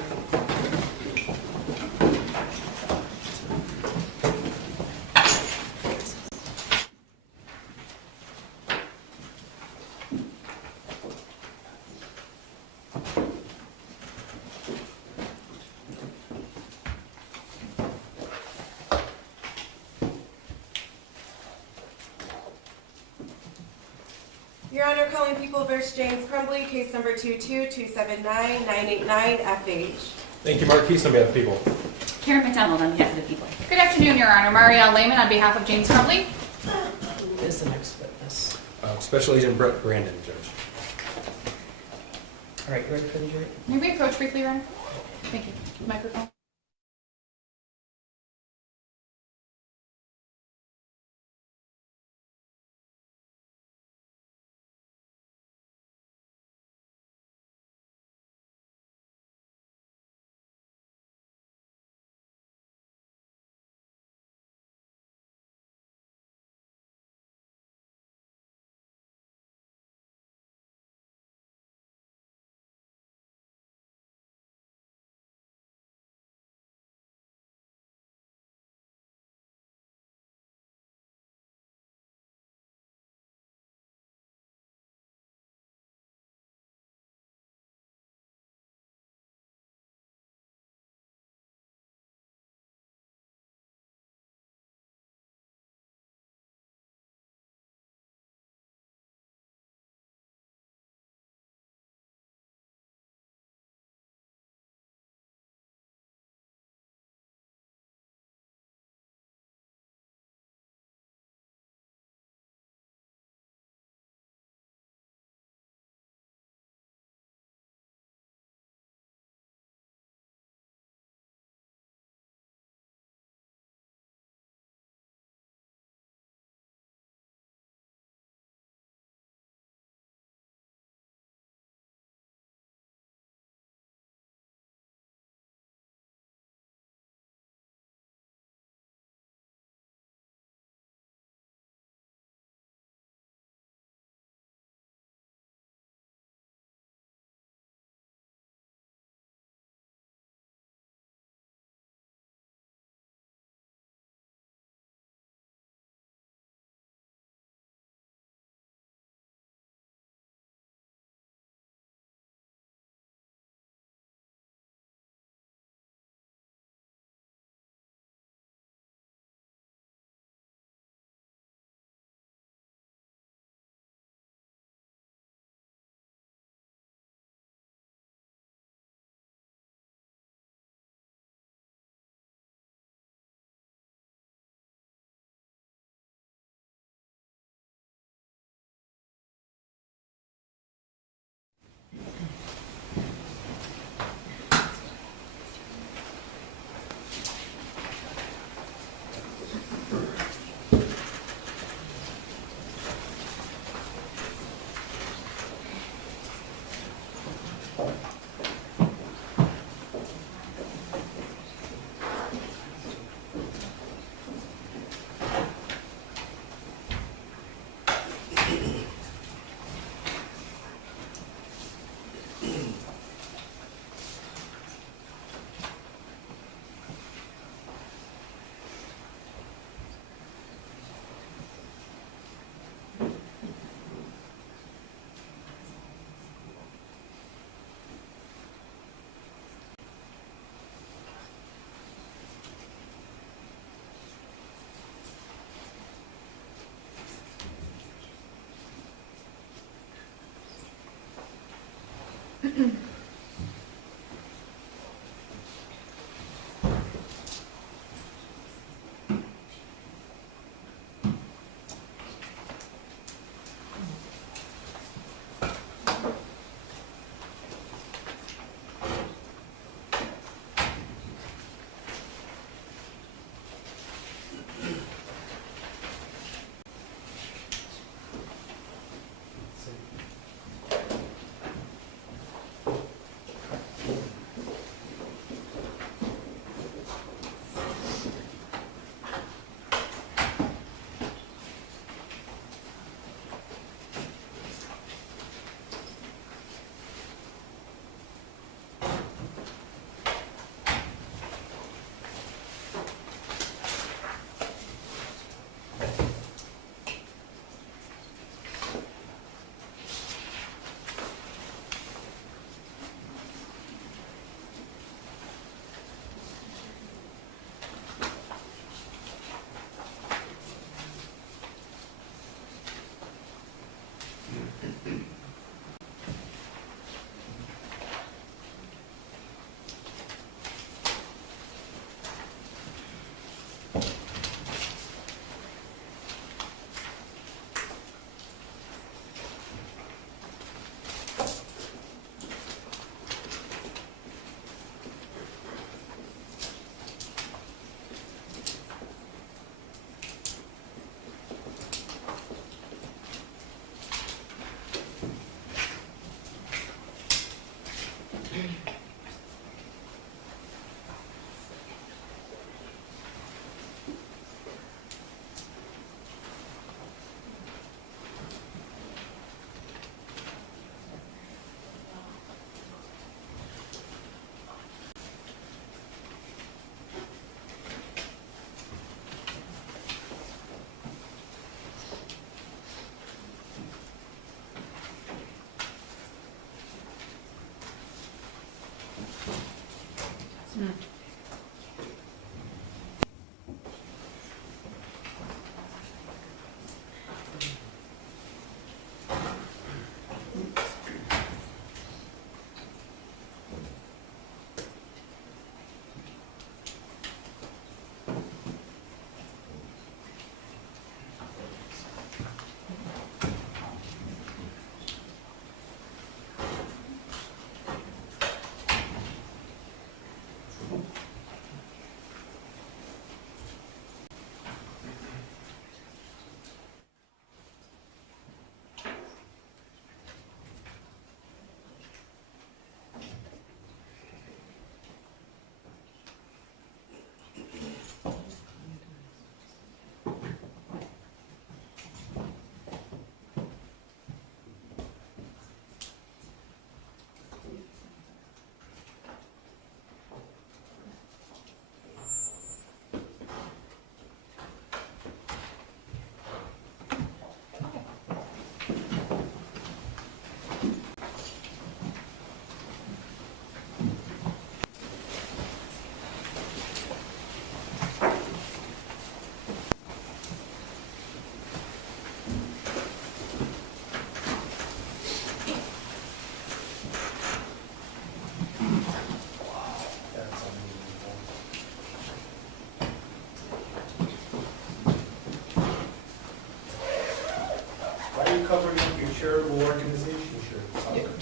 Your Honor, calling People v. James Crumbley, case number 222799989FH. Thank you, Marquise, on behalf of people. Karen McDonald on behalf of the people. Good afternoon, Your Honor. Marielle Lehman on behalf of James Crumbley. Who is the next witness? Special Agent Brett Brandon, Judge. All right, you ready for the jury? May we approach briefly, Your Honor? Thank you. Microphone.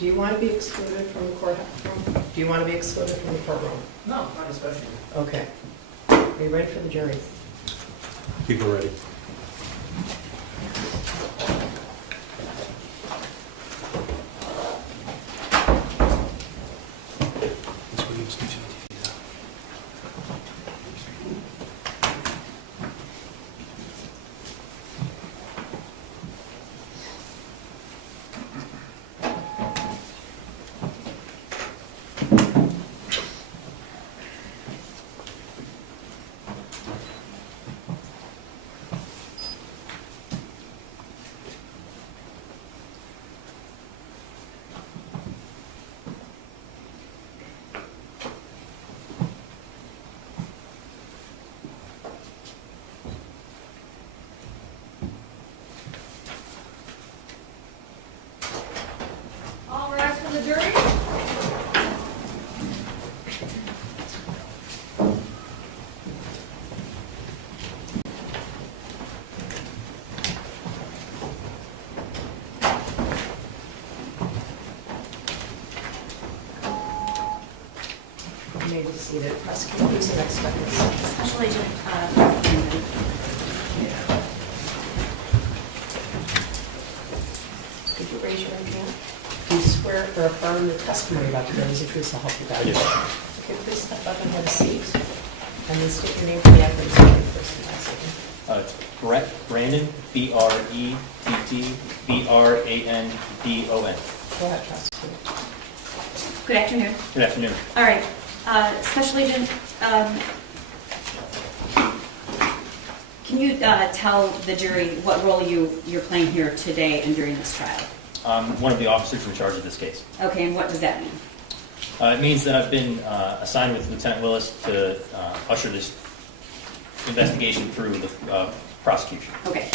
Do you want to be excluded from the courtroom? Do you want to be excluded from the courtroom? No, not especially. Okay. Are you ready for the jury? People ready. All rise for the jury. You may be seated. Prosecutor, who's the next witness? Special Agent Could you raise your right hand? Do you swear or affirm the testimony about the is the truth so help you God? I do. Okay, please step up and have a seat. And then state your name for the record. So your first and last name. It's Brett Brandon, BRETT BRANDON. Go ahead, prosecutor. Good afternoon. Good afternoon. All right, Special Agent, can you tell the jury what role you're playing here today and during this trial? I'm one of the officers in charge of this case. Okay, and what does that mean? It means that I've been assigned with Lieutenant Willis to usher this investigation through the prosecution. Okay.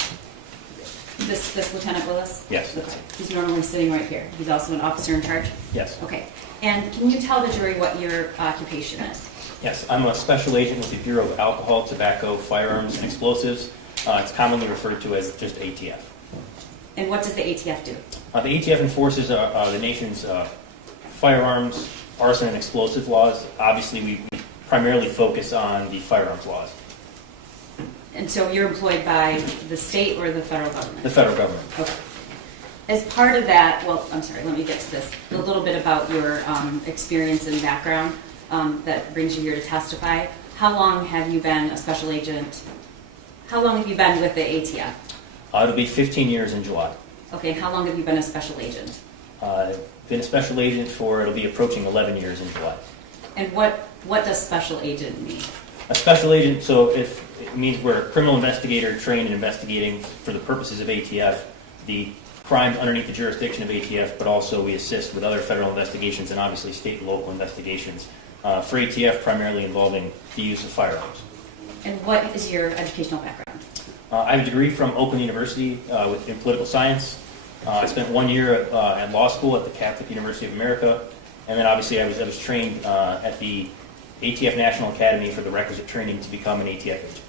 This Lieutenant Willis? Yes. Okay. He's normally sitting right here. He's also an officer in charge? Yes. Okay. And can you tell the jury what your occupation is? Yes, I'm a special agent with the Bureau of Alcohol, Tobacco, Firearms, and Explosives. It's commonly referred to as just ATF. And what does the ATF do? The ATF enforces the nation's firearms, arson, and explosive laws. Obviously, we primarily focus on the firearms laws. And so you're employed by the state or the federal government? The federal government. Okay. As part of that, well, I'm sorry, let me get to this. A little bit about your experience and background that brings you here to testify. How long have you been a special agent? How long have you been with the ATF? It'll be 15 years in July. Okay, and how long have you been a special agent? Been a special agent for, it'll be approaching 11 years in July. And what does special agent mean? A special agent, so if it means we're a criminal investigator trained in investigating for the purposes of ATF, the crimes underneath the jurisdiction of ATF, but also we assist with other federal investigations and obviously state and local investigations for ATF, primarily involving the use of firearms. And what is your educational background? I have a degree from Oakland University in political science. I spent 1 year at law school at the Catholic University of America, and then obviously I was trained at the ATF National Academy for the requisite training to become an ATF agent.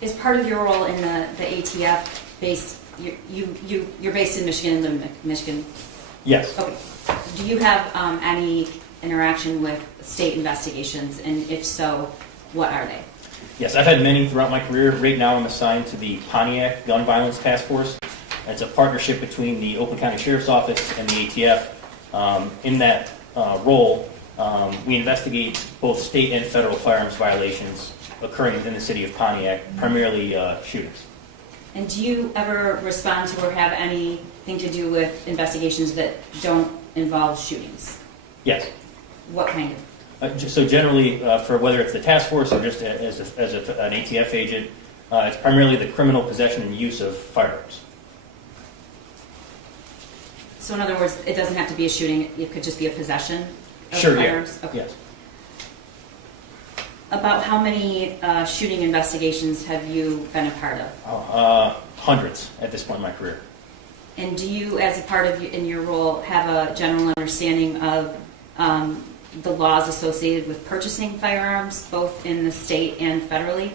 Is part of your role in the ATF based? You're based in Michigan and live in Michigan. Yes. Okay. Do you have any interaction with state investigations, and if so, what are they? Yes, I've had many throughout my career. Right now I'm assigned to the Pontiac Gun Violence Task Force. It's a partnership between the Oakland County Sheriff's Office and the ATF. In that role, we investigate both state and federal firearms violations occurring within the city of Pontiac, primarily shootings. And do you ever respond to or have anything to do with investigations that don't involve shootings? Yes. What kind of? So generally, for whether it's the task force or just as an ATF agent, it's primarily the criminal possession and use of firearms. So in other words, it doesn't have to be a shooting, it could just be a possession of Sure, firearms? yeah. Okay. Yes. About how many shooting investigations have you been a part of? Hundreds at this point in my career. And do you, as a part of in your role, have a general understanding of the laws associated with purchasing firearms, both in the state and federally,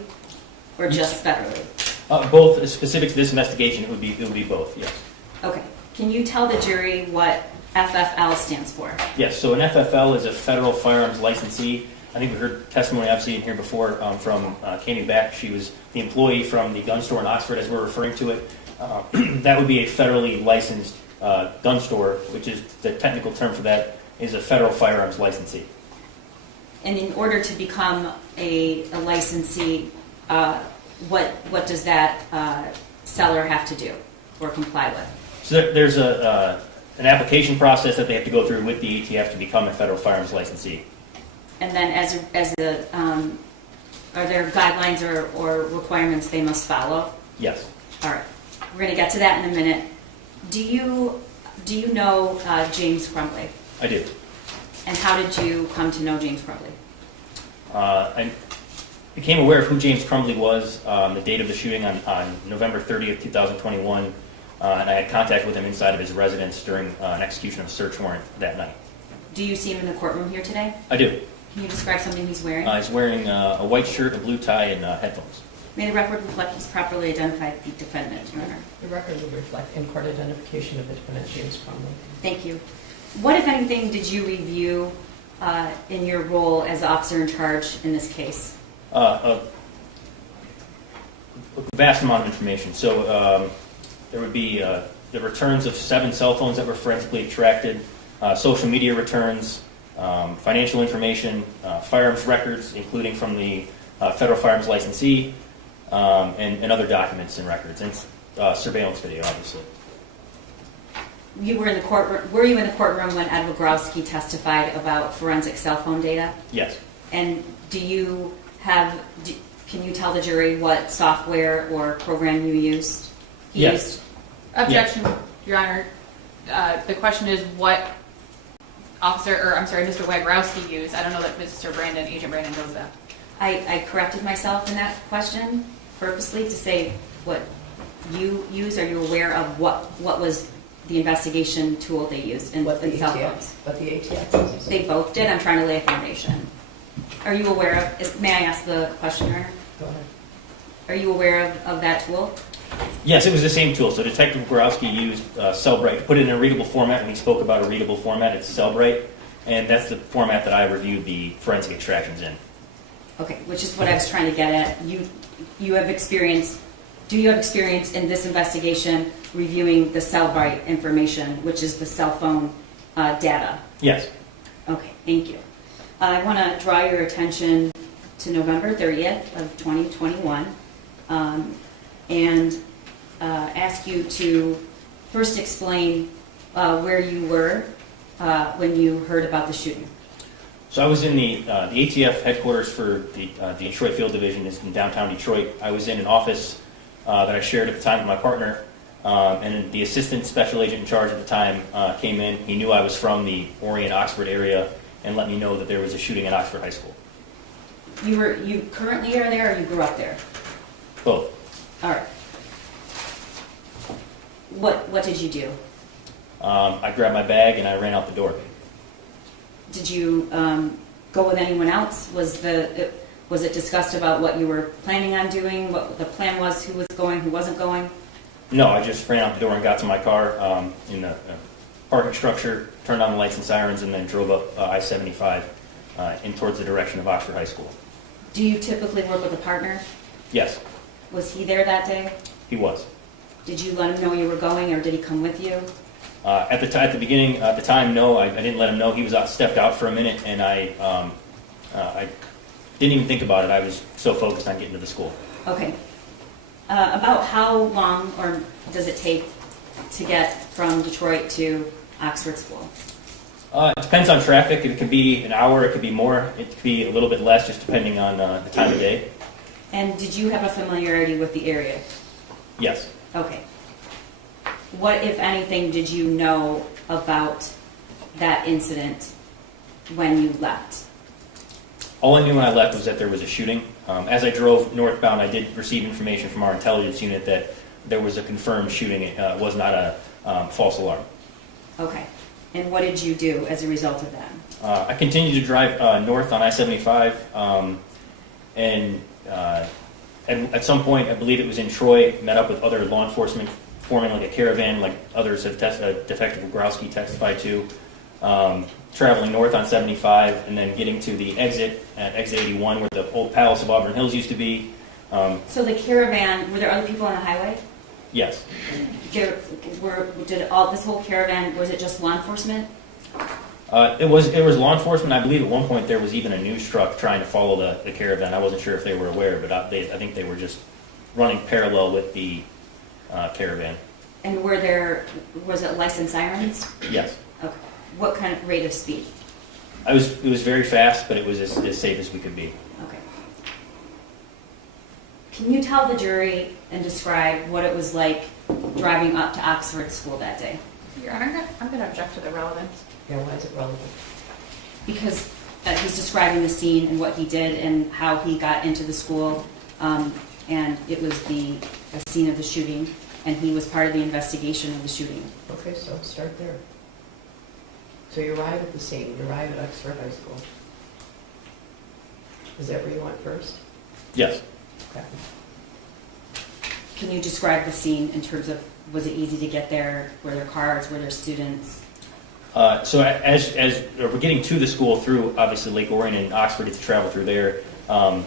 or just federally? Both specific to this investigation, it would be both. Yes. Okay. Can you tell the jury what FFL stands for? Yes. So an FFL is a federal firearms licensee. I think we heard testimony obviously in here before from Kami Back. She was the employee from the gun store in Oxford, as we're referring to it. That would be a federally licensed gun store, which is the technical term for that is a federal firearms licensee. And in order to become a licensee, what does that seller have to do or comply with? So there's an application process that they have to go through with the ATF to become a federal firearms licensee. And then are there guidelines or requirements they must follow? Yes. All right. We're going to get to that in a minute. Do you know James Crumbley? I do. And how did you come to know James Crumbley? I became aware of who James Crumbley was the date of the shooting on November 30th, 2021, and I had contact with him inside of his residence during an execution of a search warrant that night. Do you see him in the courtroom here today? I do. Can you describe something he's wearing? He's wearing a white shirt, a blue tie, and headphones. May the record reflect he's properly identified the defendant, Your Honor. The record will reflect in-court identification of the defendant, James Crumbley. Thank you. What, if anything, did you review in your role as the officer in charge in this case? A vast amount of information. So there would be the returns of 7 cell phones that were forensically extracted, social media returns, financial information, firearms records, including from the federal firearms licensee, and other documents and records, and surveillance video, obviously. You were in the courtroom. Were you in the courtroom when Ed Wogrowski testified about forensic cell phone data? Yes. And can you tell the jury what software or program you used? Yes. Objection, Your Honor. The question is what Mr. Wogrowski used. I don't know that Agent Brandon knows that. I corrected myself in that question purposely to say what you used. Are you aware of what was the investigation tool they used in cell phones? What the ATF uses. They both did. I'm trying to lay a foundation. Are you aware of? May I ask the questioner? Go ahead. Are you aware of that tool? Yes, it was the same tool. So Detective Wogrowski used Cellbrite, put it in a readable format. When he spoke about a readable format, it's Cellbrite, and that's the format that I reviewed the forensic extractions in. Okay, which is what I was trying to get at. You have experience. Do you have experience in this investigation reviewing the Cellbrite information, which is the cell phone data? Yes. Okay, thank you. I want to draw your attention to November 30th of 2021 and ask you to first explain where you were when you heard about the shooting. So I was in the ATF headquarters for the Detroit Field Division is in downtown Detroit. I was in an office that I shared at the time with my partner, and the assistant special agent in charge at the time came in. He knew I was from the Orient, Oxford area and let me know that there was a shooting at Oxford High School. You currently are there, or you grew up there? Both. All right. What did you do? I grabbed my bag and I ran out the door. Did you go with anyone else? Was it discussed about what you were planning on doing, what the plan was, who was going, who wasn't going? No, I just ran out the door and got to my car in the parking structure, turned on the lights and sirens, and then drove up I-75 in towards the direction of Oxford High School. Do you typically work with a partner? Yes, Was he there that day? he was. Did you let him know you were going, or did he come with you? At the beginning, at the time, no, I didn't let him know. He was stepped out for a minute, and I didn't even think about it. I was so focused on getting to the school. Okay. About how long or does it take to get from Detroit to Oxford School? It depends on traffic. It could be an hour. It could be more. It could be a little bit less, just depending on the time of day. And did you have a familiarity with the area? Yes. Okay. What, if anything, did you know about that incident when you left? All I knew when I left was that there was a shooting. As I drove northbound, I did receive information from our intelligence unit that there was a confirmed shooting. It was not a false alarm. Okay. And what did you do as a result of that? I continued to drive north on I-75, and at some point, I believe it was in Troy, met up with other law enforcement, forming like a caravan, like others have Detective Growski testified to, traveling north on 75, and then getting to the exit at exit 81, where the old Palace of Auburn Hills used to be. So the caravan, were there other people on the highway? Yes. Did this whole caravan, was it just law enforcement? It was law enforcement. I believe at one point there was even a news truck trying to follow the caravan. I wasn't sure if they were aware, but I think they were just running parallel with the caravan. And was it licensed sirens? Yes. Okay. What kind of rate of speed? It was very fast, but it was as safe as we could be. Okay. Can you tell the jury and describe what it was like driving up to Oxford School that day? Your Honor, I'm going to object to the relevance. Yeah, why is it relevant? Because he's describing the scene and what he did and how he got into the school, and it was a scene of the shooting, and he was part of the investigation of the shooting. Okay, so start there. So you arrive at the scene, you arrive at Oxford High School. Is that where you went first? Yes. Okay. Can you describe the scene in terms of, was it easy to get there? Were there cars? Were there students? So as we're getting to the school through obviously Lake Orion and Oxford, get to travel through there. All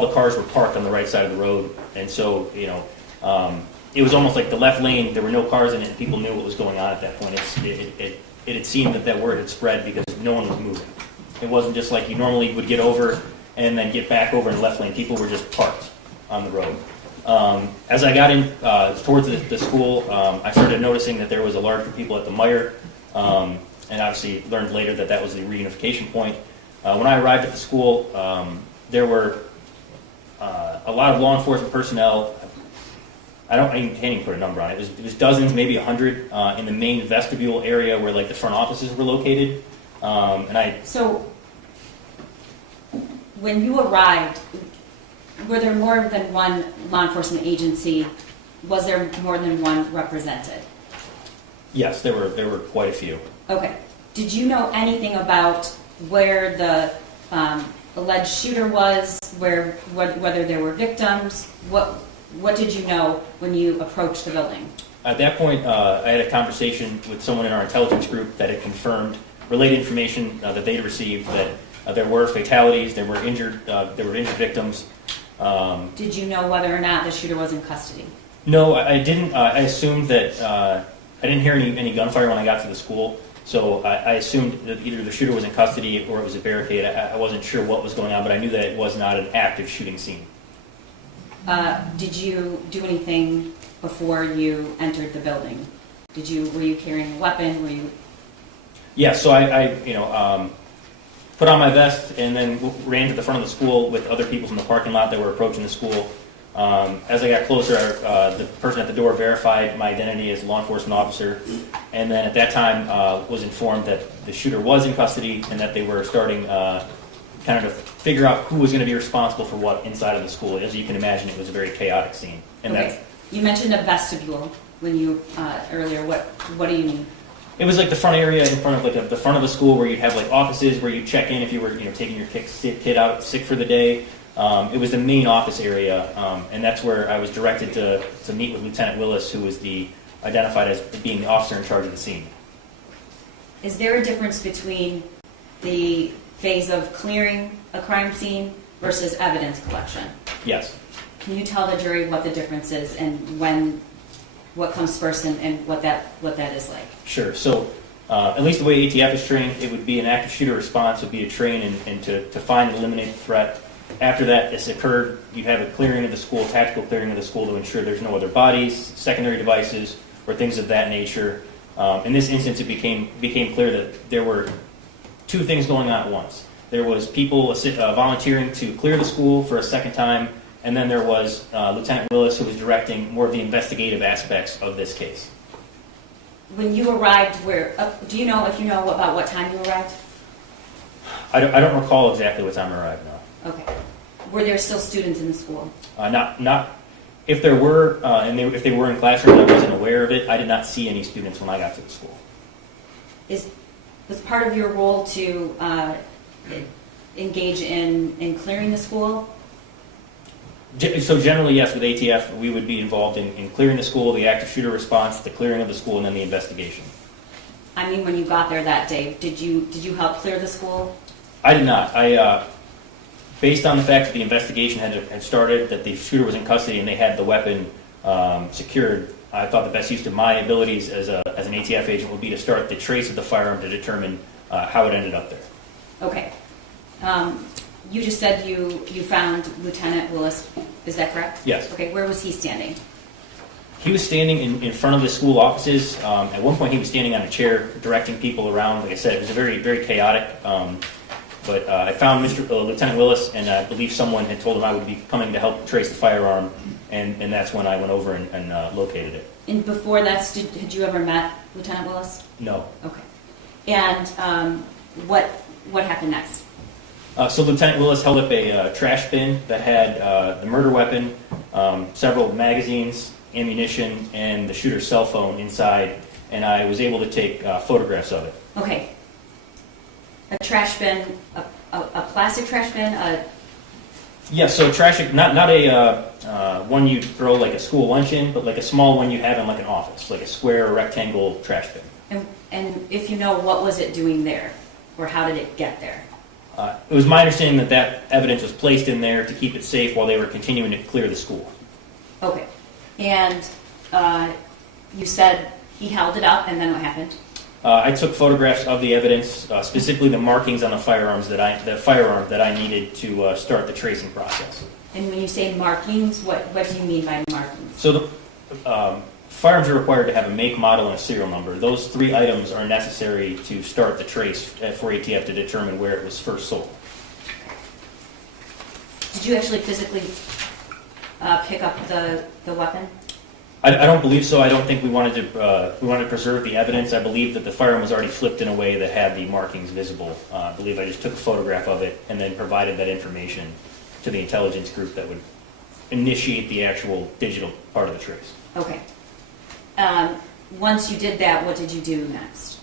the cars were parked on the right side of the road, and so it was almost like the left lane. There were no cars in it, and people knew what was going on at that point. It had seemed that word had spread because no one was moving. It wasn't just like you normally would get over and then get back over in the left lane. People were just parked on the road. As I got in towards the school, I started noticing that there was a large group of people at the Myre, and obviously learned later that was the reunification point. When I arrived at the school, there were a lot of law enforcement personnel. I can't even put a number on it. It was dozens, maybe 100, in the main vestibule area where like the front offices were located. So when you arrived, were there more than one law enforcement agency? Was there more than one represented? Yes, there were quite a few. Okay. Did you know anything about where the alleged shooter was? Whether there were victims? What did you know when you approached the building? At that point, I had a conversation with someone in our intelligence group that had confirmed related information that they had received that there were fatalities, there were injured victims. Did you know whether or not the shooter was in custody? No, I didn't. I assumed that I didn't hear any gunfire when I got to the school, so I assumed that either the shooter was in custody or it was a barricade. I wasn't sure what was going on, but I knew that it was not an active shooting scene. Did you do anything before you entered the building? Were you carrying a weapon? Yeah, so I put on my vest and then ran to the front of the school with other people from the parking lot that were approaching the school. As I got closer, the person at the door verified my identity as a law enforcement officer, and then at that time was informed that the shooter was in custody and that they were starting kind of to figure out who was going to be responsible for what inside of the school. As you can imagine, it was a very chaotic scene. And okay. You mentioned a vestibule when you earlier. What do you mean? It was like the front area in front of like the front of a school where you'd have like offices where you check in if you were taking your kid out sick for the day. It was the main office area, and that's where I was directed to meet with Lieutenant Willis, who was identified as being the officer in charge of the scene. Is there a difference between the phase of clearing a crime scene versus evidence collection? Yes. Can you tell the jury what the difference is and what comes first and what that is like? Sure. So, at least the way ATF is trained, it would be an active shooter response would be to train and to find and eliminate the threat. After that has occurred, you have a clearing of the school, tactical clearing of the school to ensure there's no other bodies, secondary devices, or things of that nature. In this instance, it became clear that there were two things going on at once. There was people volunteering to clear the school for a second time, and then there was Lieutenant Willis, who was directing more of the investigative aspects of this case. When you arrived, do you know about what time you arrived? I don't recall exactly what time I arrived now. Okay. Were there still students in the school? Not. If there were, if they were in classrooms, I wasn't aware of it. I did not see any students when I got to the school. Was part of your role to engage in clearing the school? So generally, yes, with ATF, we would be involved in clearing the school, the active shooter response, the clearing of the school, and then the investigation. I mean, when you got there that day, did you help clear the school? I did not. Based on the fact that the investigation had started, that the shooter was in custody and they had the weapon secured, I thought the best use of my abilities as an ATF agent would be to start the trace of the firearm to determine how it ended up there. Okay. You just said you found Lieutenant Willis. Is that correct? Yes. Okay. Where was he standing? He was standing in front of the school offices. At one point, he was standing on a chair, directing people around. Like I said, it was a very, very chaotic. But I found Lieutenant Willis, and I believe someone had told him I would be coming to help trace the firearm, and that's when I went over and located it. And before that, had you ever met Lieutenant Willis? No. Okay. And what happened next? So Lieutenant Willis held up a trash bin that had the murder weapon, several magazines, ammunition, and the shooter's cell phone inside, and I was able to take photographs of it. Okay. A trash bin, a plastic trash bin. Yeah, so trash, not a one you throw like a school lunch in, but like a small one you have in like an office, like a square or rectangle trash bin. And if you know, what was it doing there, or how did it get there? It was my understanding that evidence was placed in there to keep it safe while they were continuing to clear the school. Okay. And you said he held it up, and then what happened? I took photographs of the evidence, specifically the markings on the firearm that I needed to start the tracing process. And when you say markings, what do you mean by markings? So the firearms are required to have a make, model, and a serial number. Those three items are necessary to start the trace for ATF to determine where it was first sold. Did you actually physically pick up the weapon? I don't believe so. I don't think we wanted to preserve the evidence. I believe that the firearm was already flipped in a way that had the markings visible. I believe I just took a photograph of it and then provided that information to the intelligence group that would initiate the actual digital part of the trace. Okay. Once you did that, what did you do next?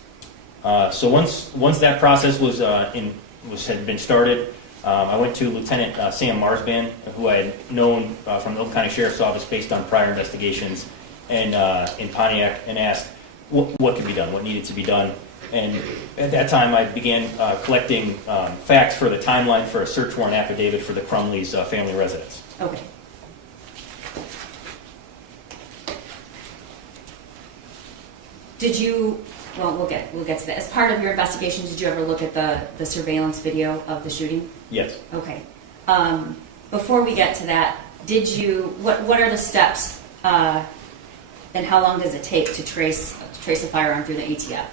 So once that process had been started, I went to Lieutenant Sam Marsban, who I had known from the Oakland County Sheriff's Office based on prior investigations and in Pontiac, and asked what could be done, what needed to be done. And at that time, I began collecting facts for the timeline for a search warrant affidavit for the Crumbley's family residence. Okay. Did you? Well, we'll get to that. As part of your investigation, did you ever look at the surveillance video of the shooting? Yes. Okay. Before we get to that, did you? What are the steps, and how long does it take to trace a firearm through the ATF?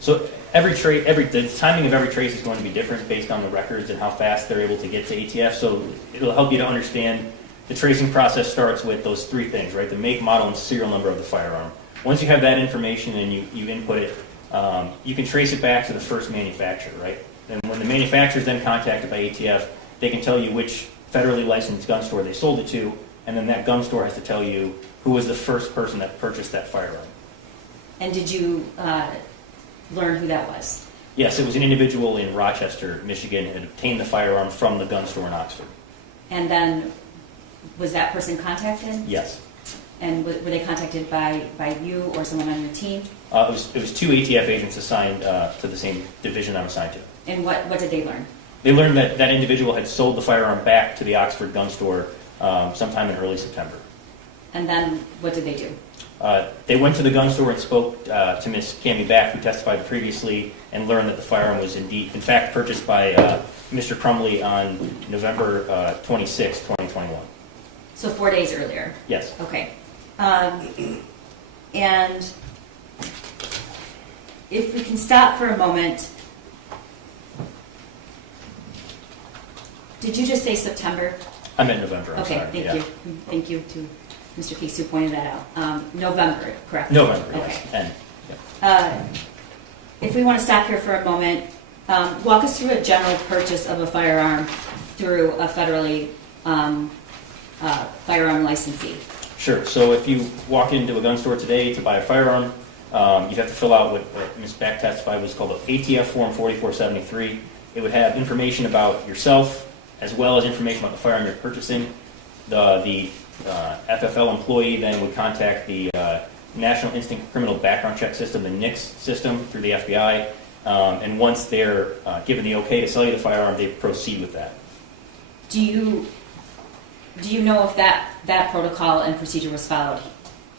So the timing of every trace is going to be different based on the records and how fast they're able to get to ATF. So it'll help you to understand the tracing process starts with those three things, right? The make, model, and serial number of the firearm. Once you have that information and you input it, you can trace it back to the first manufacturer, right? And when the manufacturer is then contacted by ATF, they can tell you which federally licensed gun store they sold it to, and then that gun store has to tell you who was the first person that purchased that firearm. And did you learn who that was? Yes, it was an individual in Rochester, Michigan, who had obtained the firearm from the gun store in Oxford. And then, was that person contacted? Yes. And were they contacted by you or someone on your team? It was two ATF agents assigned to the same division I'm assigned to. And what did they learn? They learned that that individual had sold the firearm back to the Oxford gun store sometime in early September. And then what did they do? They went to the gun store and spoke to Ms. Cammie Back, who testified previously, and learned that the firearm was in fact purchased by Mr. Crumbley on November 26, 2021. So 4 days earlier? Yes. Okay. And if we can stop for a moment, did you just say September? I meant November. I'm sorry. Thank you. Thank you to Mr. Case who pointed that out. November, correct? November, yes. Okay. And, if we want to stop here for a moment, walk us through a general purchase of a firearm through a federally firearm licensee. Sure. So if you walk into a gun store today to buy a firearm, you have to fill out what Ms. Back testified was called an ATF Form 4473. It would have information about yourself as well as information about the firearm you're purchasing. The FFL employee then would contact the National Instant Criminal Background Check System, the NICS system, through the FBI. And once they're given the okay to sell you the firearm, they proceed with that. Do you know if that protocol and procedure was followed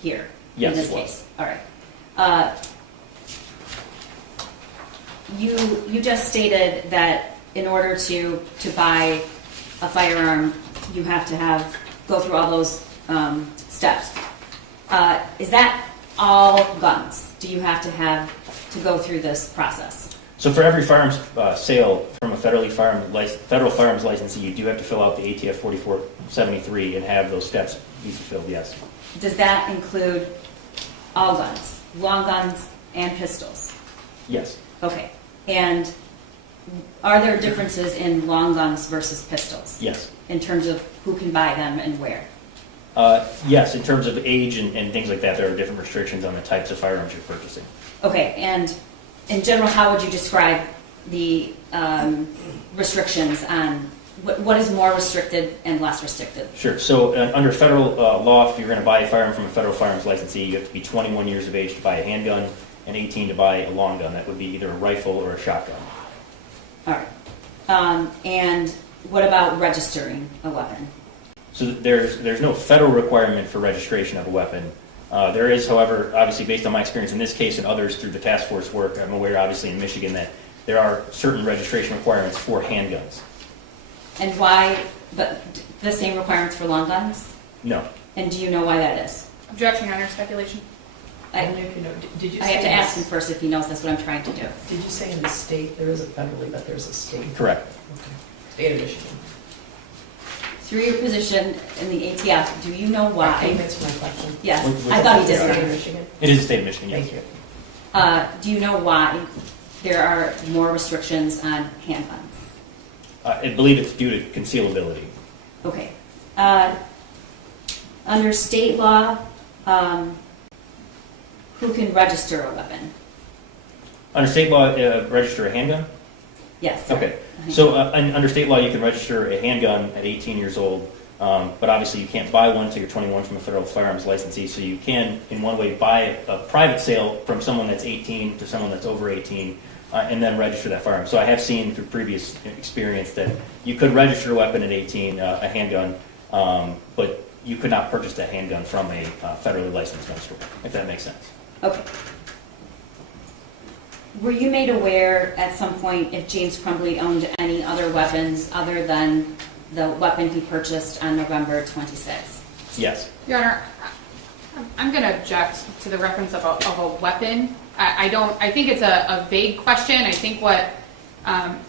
here? Yes, in this it was. case? All right. You just stated that in order to buy a firearm, you have to go through all those steps. Is that all guns? Do you have to go through this process? So for every firearms sale from a federal firearms licensee, you do have to fill out the ATF 4473 and have those steps be fulfilled, yes. Does that include all guns, long guns and pistols? Yes. Okay. And are there differences in long guns versus pistols? Yes. In terms of who can buy them and where? Yes, in terms of age and things like that, there are different restrictions on the types of firearms you're purchasing. Okay, and in general, how would you describe the restrictions on what is more restricted and less restricted? Sure. So under federal law, if you're going to buy a firearm from a federal firearms licensee, you have to be 21 years of age to buy a handgun and 18 to buy a long gun. That would be either a rifle or a shotgun. All right. And what about registering a weapon? So there's no federal requirement for registration of a weapon. There is, however, obviously based on my experience in this case and others through the task force work, I'm aware obviously in Michigan that there are certain registration requirements for handguns. And why, but the same requirements for long guns? No. And do you know why that is? Objection, Your Honor, speculation. Only if you know. Did you I say have to in ask the- him first if he knows that's what I'm trying to do. Did you say in the state, there isn't federally, but there's a state? Correct. Okay. State of Michigan. Through your position in the ATF, do you know Can you why? answer my question? Yes, Which- I thought he did. State of already. Michigan? It is the state of Michigan, yes. Thank you. Do you know why there are more restrictions on handguns? I believe it's due to concealability. Okay. Under state law, who can register a weapon? Under state law, register a handgun? Yes. Okay. So under state law, you can register a handgun at 18 years old, but obviously you can't buy one until you're 21 from a federal firearms licensee. So you can, in one way, buy a private sale from someone that's 18 to someone that's over 18, and then register that firearm. So I have seen through previous experience that you could register a weapon at 18, a handgun, but you could not purchase that handgun from a federally licensed gun store, if that makes sense. Okay. Were you made aware at some point if James Crumbley owned any other weapons other than the weapon he purchased on November 26th? Yes. Your Honor, I'm going to object to the reference of a weapon. I think it's a vague question. I think what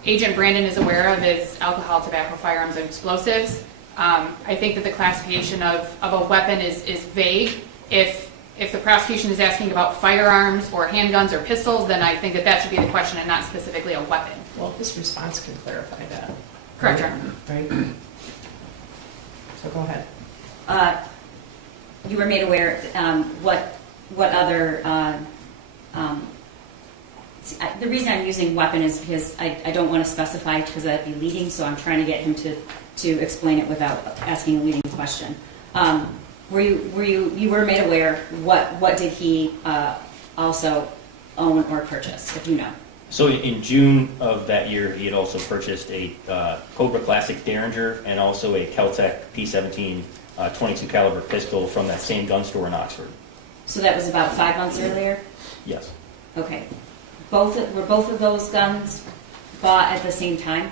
Agent Brandon is aware of is alcohol, tobacco, firearms, and explosives. I think that the classification of a weapon is vague. If the prosecution is asking about firearms or handguns or pistols, then I think that should be the question and not specifically a weapon. Well, this response can clarify that. Correct, Your Honor. Right? So go ahead. You were made aware what other the reason I'm using weapon is because I don't want to specify because that'd be leading, so I'm trying to get him to explain it without asking a leading question. You were made aware what did he also own or purchase, if you know? So in June of that year, he had also purchased a Cobra Classic Derringer and also a Keltec P17 .22 caliber pistol from that same gun store in Oxford. So that was about 5 months earlier? Yes. Okay. Were both of those guns bought at the same time?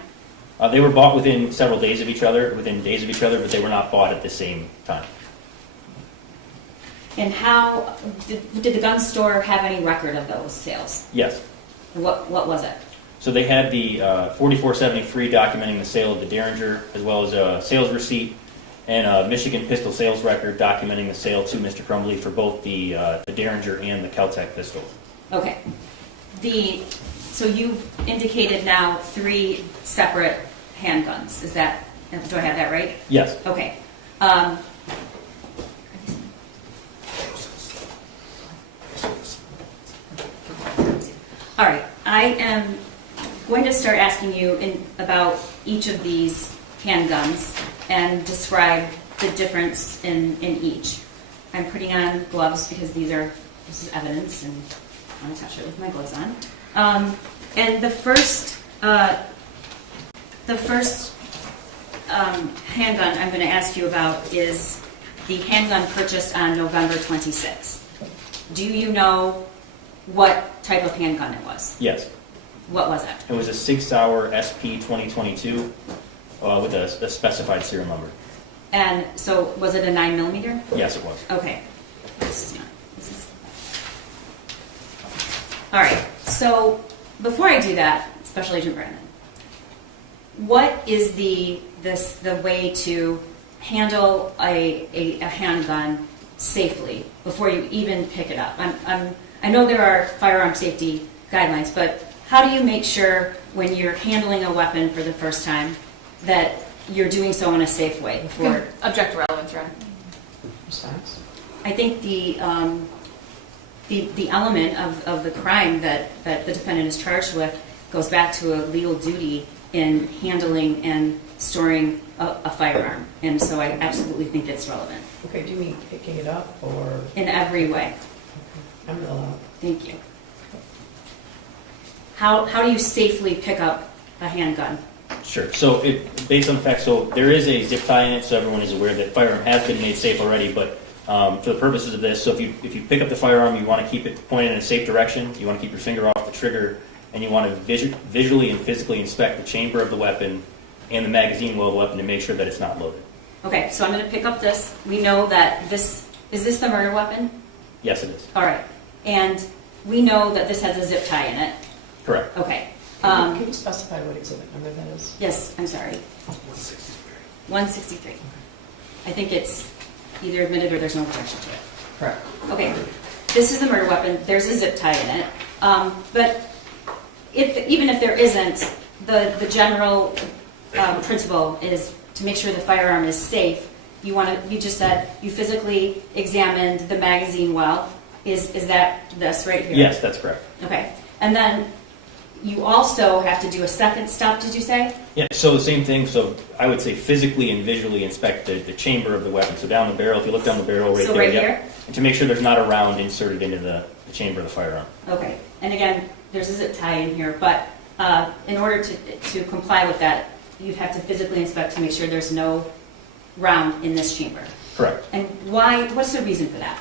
They were bought within days of each other, but they were not bought at the same time. And how did the gun store have any record of those sales? Yes. What was it? So they had the 4473 documenting the sale of the Derringer, as well as a sales receipt and a Michigan pistol sales record documenting the sale to Mr. Crumbley for both the Derringer and the Keltec pistol. Okay. So you've indicated now 3 separate handguns. Do I have that right? Yes. Okay. All right. I am going to start asking you about each of these handguns and describe the difference in each. I'm putting on gloves because this is evidence, and I want to touch it with my gloves on. And the first handgun I'm going to ask you about is the handgun purchased on November 26th. Do you know what type of handgun it was? Yes. What was it? It was a 6 Sauer SP 2022 with a specified serial number. And so was it a 9mm? Yes, it was. Okay. This is all right. So before I do that, Special Agent Brandon, what is the way to handle a handgun safely before you even pick it up? I know there are firearm safety guidelines, but how do you make sure when you're handling a weapon for the first time that you're doing so in a safe way before? Object to relevance, Ron. Response? I think the element of the crime that the defendant is charged with goes back to a legal duty in handling and storing a firearm, and so I absolutely think it's relevant Okay, do you mean picking it up or? in every way. I'm gonna allow. Thank you. How do you safely pick up a handgun? Sure. So based on the fact, so there is a zip tie in it, so everyone is aware that firearm has been made safe already. But for the purposes of this, so if you pick up the firearm, you want to keep it pointed in a safe direction. You want to keep your finger off the trigger, and you want to visually and physically inspect the chamber of the weapon and the magazine well of the weapon to make sure that it's not loaded. Okay, so I'm going to pick up this. We know that is this the murder weapon? Yes, it is. All right, and we know that this has a zip tie in it. Correct. Okay. Can you specify what exhibit number that is? Yes, I'm sorry. 163. I think it's either admitted or there's no objection to it. Correct. Okay, this is the murder weapon. There's a zip tie in it. But even if there isn't, the general principle is to make sure the firearm is safe. You just said you physically examined the magazine well. Is that this right here? Yes, that's correct. Okay, and then you also have to do a second step, did you say? Yeah, so the same thing. So I would say physically and visually inspect the chamber of the weapon. So down the barrel, if you look down the barrel right So there. right yep. here? And to make sure there's not a round inserted into the chamber of the firearm. Okay, and again, there's a zip tie in here, but in order to comply with that, you'd have to physically inspect to make sure there's no round in this chamber. Correct. And why? What's the reason for that?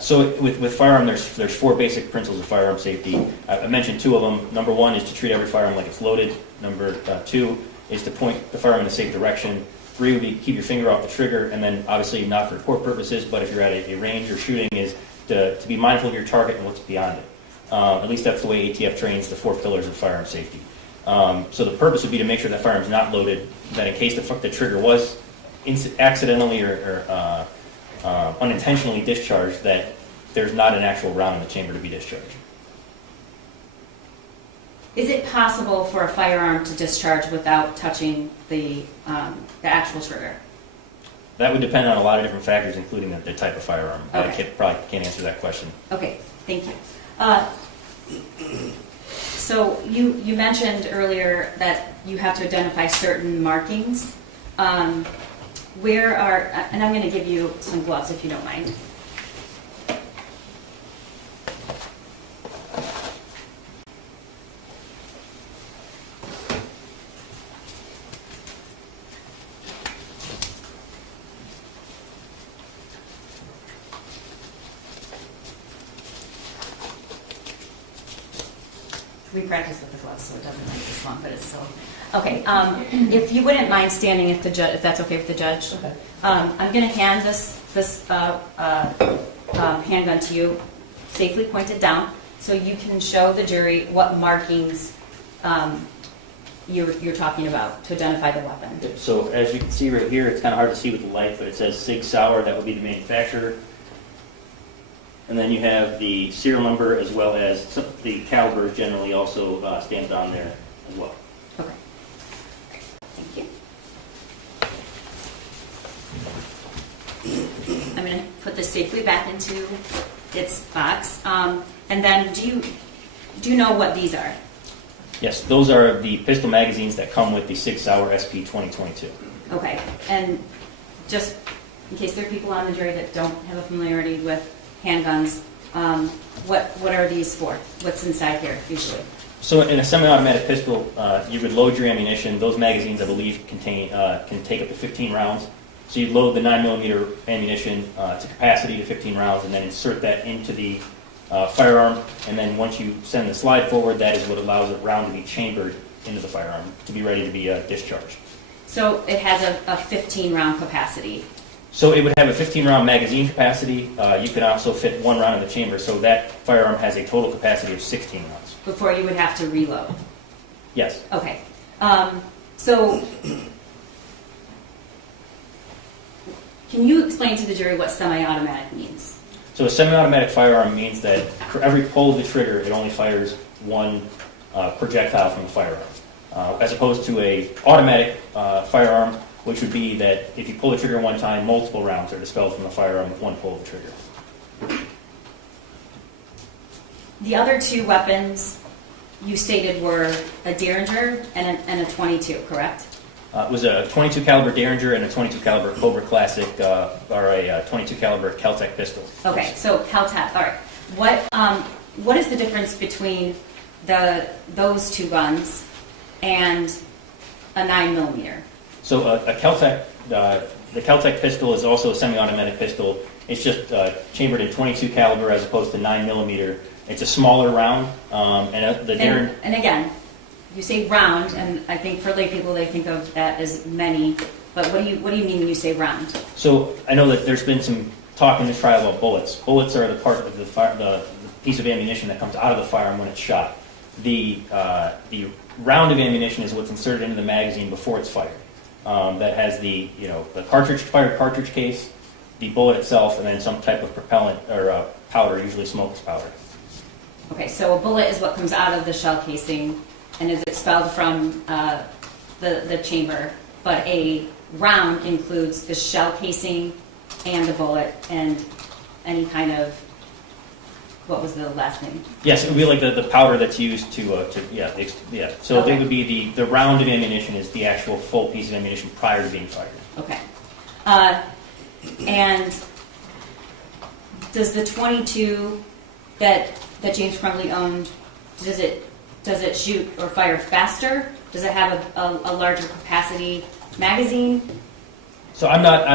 So with firearm, there's four basic principles of firearm safety. I mentioned two of them. Number one is to treat every firearm like it's loaded. Number two is to point the firearm in a safe direction. Three would be keep your finger off the trigger, and then obviously not for court purposes, but if you're at a range or shooting, is to be mindful of your target and what's beyond it. At least that's the way ATF trains the four pillars of firearm safety. So the purpose would be to make sure that firearm's not loaded, that in case the trigger was accidentally or unintentionally discharged, that there's not an actual round in the chamber to be discharged. Is it possible for a firearm to discharge without touching the actual trigger? That would depend on a lot of different factors, including the type of firearm. Okay. I probably can't answer that question. Okay, thank you. So you mentioned earlier that you have to identify certain markings. Where are, and I'm going to give you some gloves if you don't mind. We practiced with the gloves, so it doesn't take this long, but it's still okay. If you wouldn't mind standing, if that's okay with the judge, Okay. I'm going to hand this handgun to you, safely pointed down, so you can show the jury what markings you're talking about to identify the weapon. So as you can see right here, it's kind of hard to see with the light, but it says Sig Sauer. That would be the manufacturer. And then you have the serial number as well as the caliber generally also stands on there as well. Okay. Thank you. I'm going to put this safely back into its box. And then do you know what these are? Yes, those are the pistol magazines that come with the Sig Sauer SP 2022. Okay. And just in case there are people on the jury that don't have a familiarity with handguns, what are these for? What's inside here usually? So in a semi-automatic pistol, you would load your ammunition. Those magazines, I believe, can take up to 15 rounds. So you'd load the 9mm ammunition to capacity to 15 rounds and then insert that into the firearm. And then once you send the slide forward, that is what allows a round to be chambered into the firearm to be ready to be discharged. So it has a 15-round capacity. So it would have a 15-round magazine capacity. You can also fit one round in the chamber, so that firearm has a total capacity of 16 rounds. Before you would have to reload. Yes. Okay. So can you explain to the jury what semi-automatic means? So a semi-automatic firearm means that for every pull of the trigger, it only fires one projectile from the firearm, as opposed to a automatic firearm, which would be that if you pull the trigger one time, multiple rounds are dispelled from the firearm with one pull of the trigger. The other two weapons you stated were a Derringer and a 22, correct? It was a 22 caliber Derringer and a 22 caliber Cobra Classic, or a 22 caliber Kel-Tec pistol. Okay, so Kel-Tec. All right. What is the difference between those two guns and a 9mm? So a Kel-Tec, the Kel-Tec pistol is also a semi-automatic pistol. It's just chambered in 22 caliber as opposed to 9mm. It's a smaller round, And again, you say round, and I think for lay people they think of that as many. But what do you mean when you say round? So I know that there's been some talk in this trial about bullets. Bullets are the part of the piece of ammunition that comes out of the firearm when it's shot. The round of ammunition is what's inserted into the magazine before it's fired. That has the fired cartridge case, the bullet itself, and then some type of propellant or powder, usually smokeless powder. Okay, so a bullet is what comes out of the shell casing and is expelled from the chamber, but a round includes the shell casing and the bullet and any kind of, what was the last name? Yes, it would be like the powder that's used to. So Okay. it would be the round of ammunition is the actual full piece of ammunition prior to being fired. Okay. And does the 22 that James Crumbley owned, does it shoot or fire faster? Does it have a larger capacity magazine? So I'm not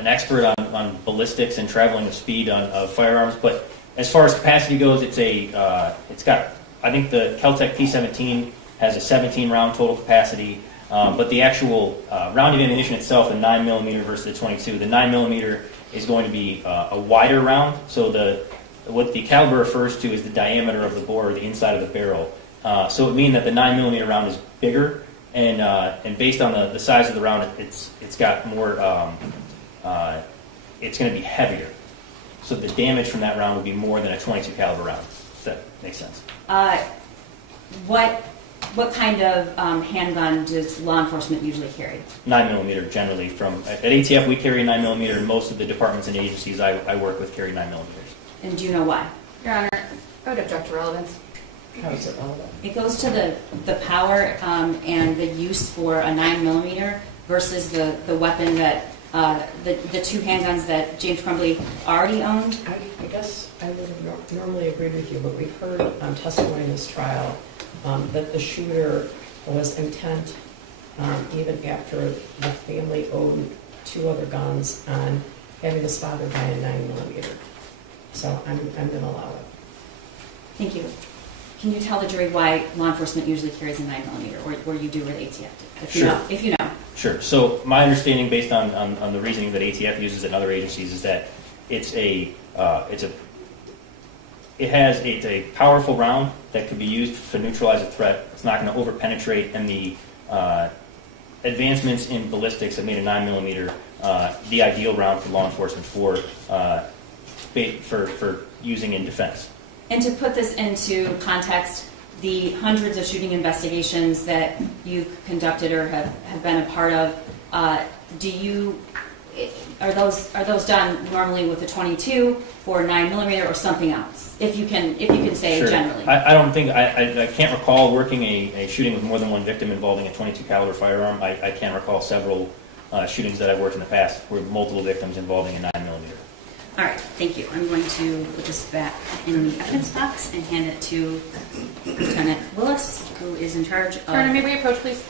an expert on ballistics and traveling of speed of firearms, but as far as capacity goes, it's got, I think the Kel-Tec P17 has a 17 round total capacity, but the actual round of ammunition itself, the 9mm versus the 22, the 9mm is going to be a wider round. So what the caliber refers to is the diameter of the bore, or the inside of the barrel. So it would mean that the 9mm round is bigger, and based on the size of the round, it's got more. It's going to be heavier. So the damage from that round would be more than a 22 caliber round. If that makes sense. What kind of handgun does law enforcement usually carry? 9mm generally. At ATF we carry 9mm, and most of the departments and agencies I work with carry 9mm. And do you know why? Your Honor, I would object to relevance. How is it relevant? It goes to the power and the use for a 9mm versus the weapon that the two handguns that James Crumbley already owned. I guess I would have normally agreed with you, but we've heard testimony in this trial that the shooter was intent, even after the family owned two other guns, on having his father buy a 9mm. So I'm going to allow it. Thank you. Can you tell the jury why law enforcement usually carries a 9mm, or you do with ATF? If you know. Sure. So my understanding, based on the reasoning that ATF uses and other agencies, is that it's a powerful round that could be used to neutralize a threat. It's not going to over-penetrate, and the advancements in ballistics have made a 9mm the ideal round for law enforcement for using in defense. And to put this into context, the hundreds of shooting investigations that you've conducted or have been a part of, are those done normally with a 22 or 9mm or something else? If you can say Sure. generally. I don't think I can't recall working a shooting with more than one victim involving a 22 caliber firearm. I can't recall several shootings that I've worked in the past were multiple victims involving a 9mm. All right, thank you. I'm going to put this back in the evidence box and hand it to Lieutenant Willis, who is in charge of... Turner, may we approach, please?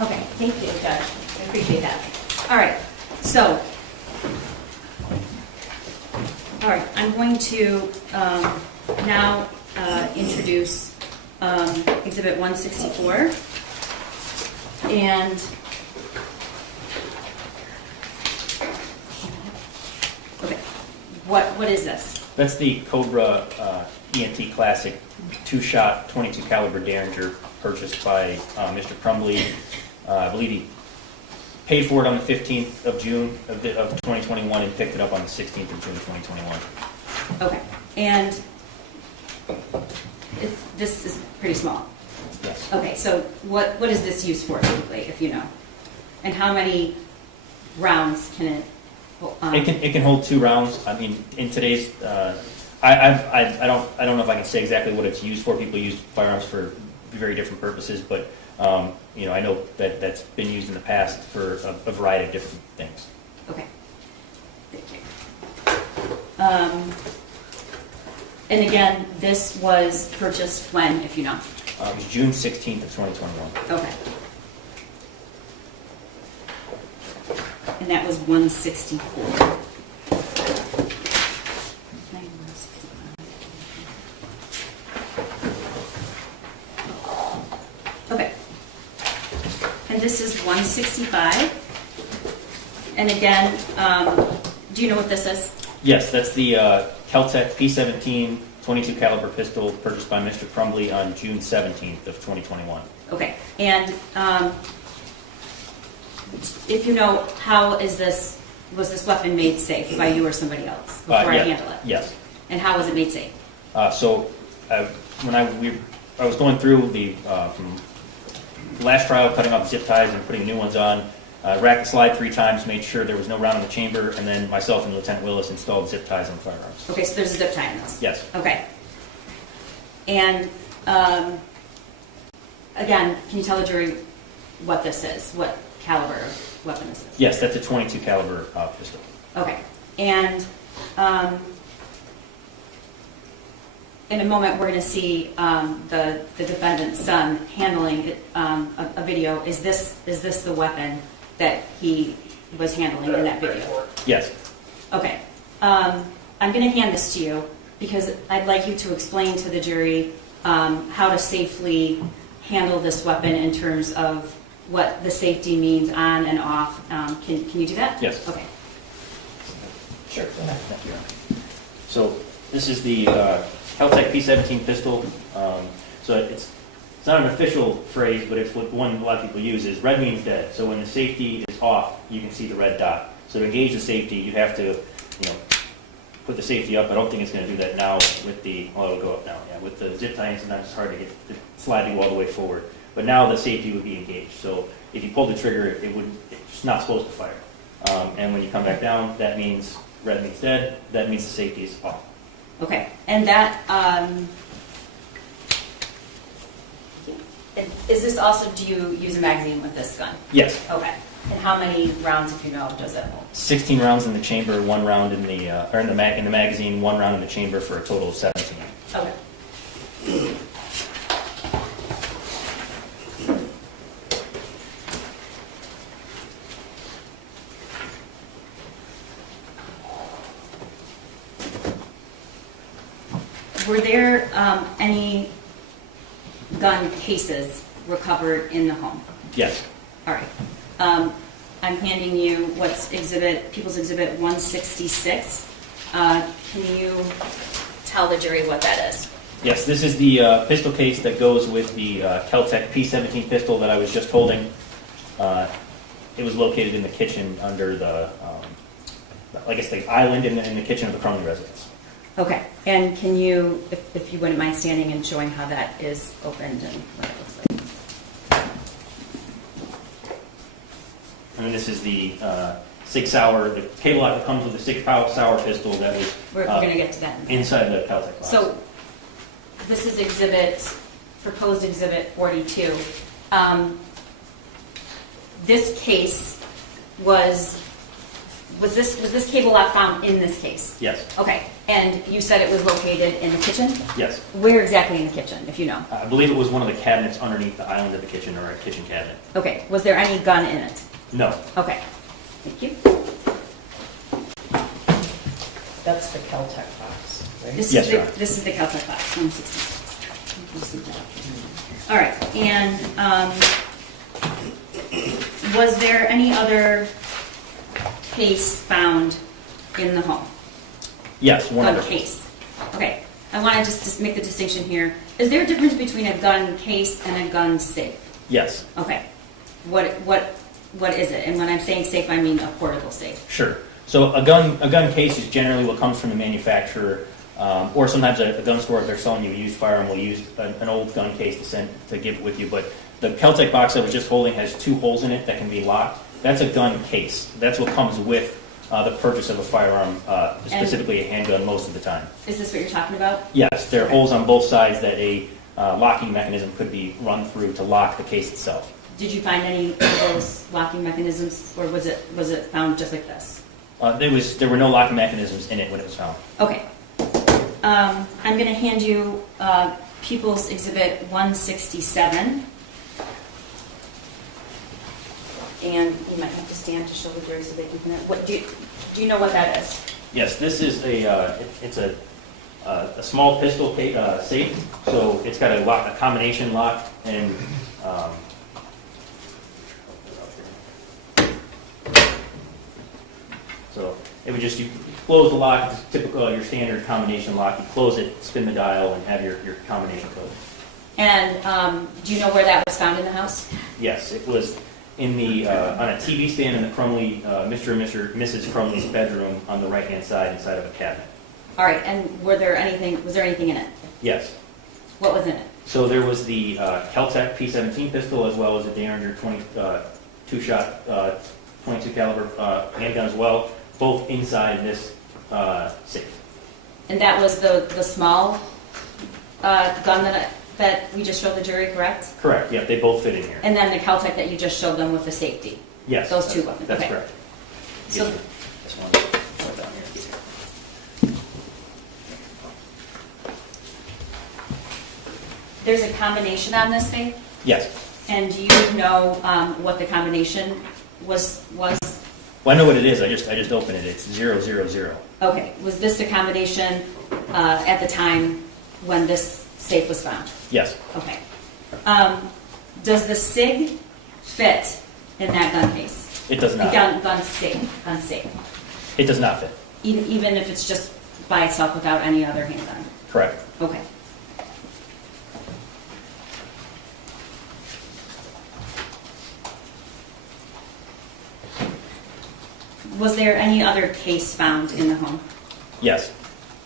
Okay, thank you, Judge. I appreciate that. All right, so, I'm going to now introduce Exhibit 164. And okay, what is this? That's the Cobra ENT Classic 2-shot 22 caliber Derringer purchased by Mr. Crumbley. I believe he paid for it on the 15th of June of 2021 and picked it up on the 16th of June 2021. Okay, and this is pretty small. Yes. Okay, so what is this used for typically, if you know? And how many rounds can it hold? It can hold 2 rounds. I mean, in today's, I don't know if I can say exactly what it's used for. People use firearms for very different purposes, but I know that that's been used in the past for a variety of different things. Okay, thank you. And again, this was purchased when, if you know? It was June 16th of 2021. Okay. And that was 164. Okay. And this is 165. And again, do you know what this is? Yes, that's the Kel-Tec P17 22 caliber pistol purchased by Mr. Crumbley on June 17th of 2021. Okay. And if you know, how is this was this weapon made safe by you or somebody else before I handle it? Yes. And how was it made safe? When I was going through the from last trial, cutting off zip ties and putting new ones on, racked the slide 3 times, made sure there was no round in the chamber, and then myself and Lieutenant Willis installed zip ties on the firearms. Okay, so there's a zip tie in this? Yes. Okay. And again, can you tell the jury what this is? What caliber of weapon this is? Yes, that's a .22 caliber pistol. Okay. And in a moment, we're going to see the defendant's son handling it, a video. Is this the weapon that he was handling in that video? Yes. Okay. I'm going to hand this to you because I'd like you to explain to the jury how to safely handle this weapon in terms of what the safety means on and off. Can you do that? Yes. Okay. Sure, go ahead. Thank you. So this is the Kel-Tec P17 pistol. So it's not an official phrase, but it's what one a lot of people use is red means dead. So when the safety is off, you can see the red dot. So to engage the safety, you have to, put the safety up. I don't think it's going to do that now with the, well, it'll go up now. Yeah, with the zip tie, sometimes it's hard to get the slide to go all the way forward. But now the safety would be engaged. So if you pull the trigger, it's not supposed to fire. And when you come back down, that means red means dead. That means the safety is off. Okay. And that is this also? Do you use a magazine with this gun? Yes. Okay. And how many rounds, if you know, does it hold? 16 rounds in the chamber, 1 round in the magazine, 1 round in the chamber for a total of 17. Okay. Were there any gun cases recovered in the home? Yes. All right. I'm handing you what's People's Exhibit 166. Can you tell the jury what that is? Yes, this is the pistol case that goes with the Kel-Tec P17 pistol that I was just holding. It was located in the kitchen under the, the island in the kitchen of the Crumbley residence. Okay. And can you, if you wouldn't mind standing and showing how that is opened and what it looks like? And this is the Sig Sauer, the cable lock that comes with the Sig Sauer pistol that was We're going to get to that. inside the Kel-Tec box. So this is proposed exhibit 42. This case was this cable lock found in this case? Yes. Okay. And you said it was located in the kitchen? Yes. Where exactly in the kitchen, if you know? I believe it was one of the cabinets underneath the island of the kitchen, or a kitchen cabinet. Okay. Was there any gun in it? No. Okay. Thank you. That's the Kel-Tec box, right? This Yes, is Your Honor. this is the Kel-Tec box, 166. All right. And was there any other case found in the home? Yes, one Gun other. case. Okay. I want to just make the distinction here. Is there a difference between a gun case and a gun safe? Yes. Okay. What is it? And when I'm saying safe, I mean a portable safe. Sure. So a gun case is generally what comes from the manufacturer, or sometimes a gun store, if they're selling you a used firearm, will use an old gun case to give with you. But the Kel-Tec box I was just holding has 2 holes in it that can be locked. That's a gun case. That's what comes with the purchase of a firearm, specifically a handgun most of the time. Is this what you're talking about? Yes, there are holes on both sides that a locking mechanism could be run through to lock the case itself. Did you find any of those locking mechanisms, or was it found just like this? There were no locking mechanisms in it when it was found. Okay. I'm going to hand you People's Exhibit 167. And you might have to stand to show the jury so they can. What do you know what that is? Yes, this is it's a small pistol safe. So it's got a combination lock, and so it would just you close the lock. It's typical your standard combination lock. You close it, spin the dial, and have your combination code. And do you know where that was found in the house? Yes, it was in the on a TV stand in the Crumbley, Mr. and Mrs. Crumbley's bedroom on the right-hand side inside of a cabinet. All right, and was there anything in it? Yes. What was in it? So there was the Kel-Tec P17 pistol as well as a Derringer 22-shot 22 caliber handgun as well, both inside this safe. And that was the small gun that we just showed the jury, correct? Correct. Yep, they both fit in here. And then the Kel-Tec that you just showed them with the safety. Yes. Those two that's- weapons. That's Okay. correct. So- Yes, this one right down here. There's a combination on this thing, Yes. and do you know what the combination was? Well, I know what it is. I just opened it. It's 000. Okay, was this the combination at the time when this safe was found? Yes. Okay. Does the SIG fit in that gun case? It does The not. gun SIG. It does not fit. Even if it's just by itself without any other handgun? Correct. Okay. Was there any other case found in the home? Yes.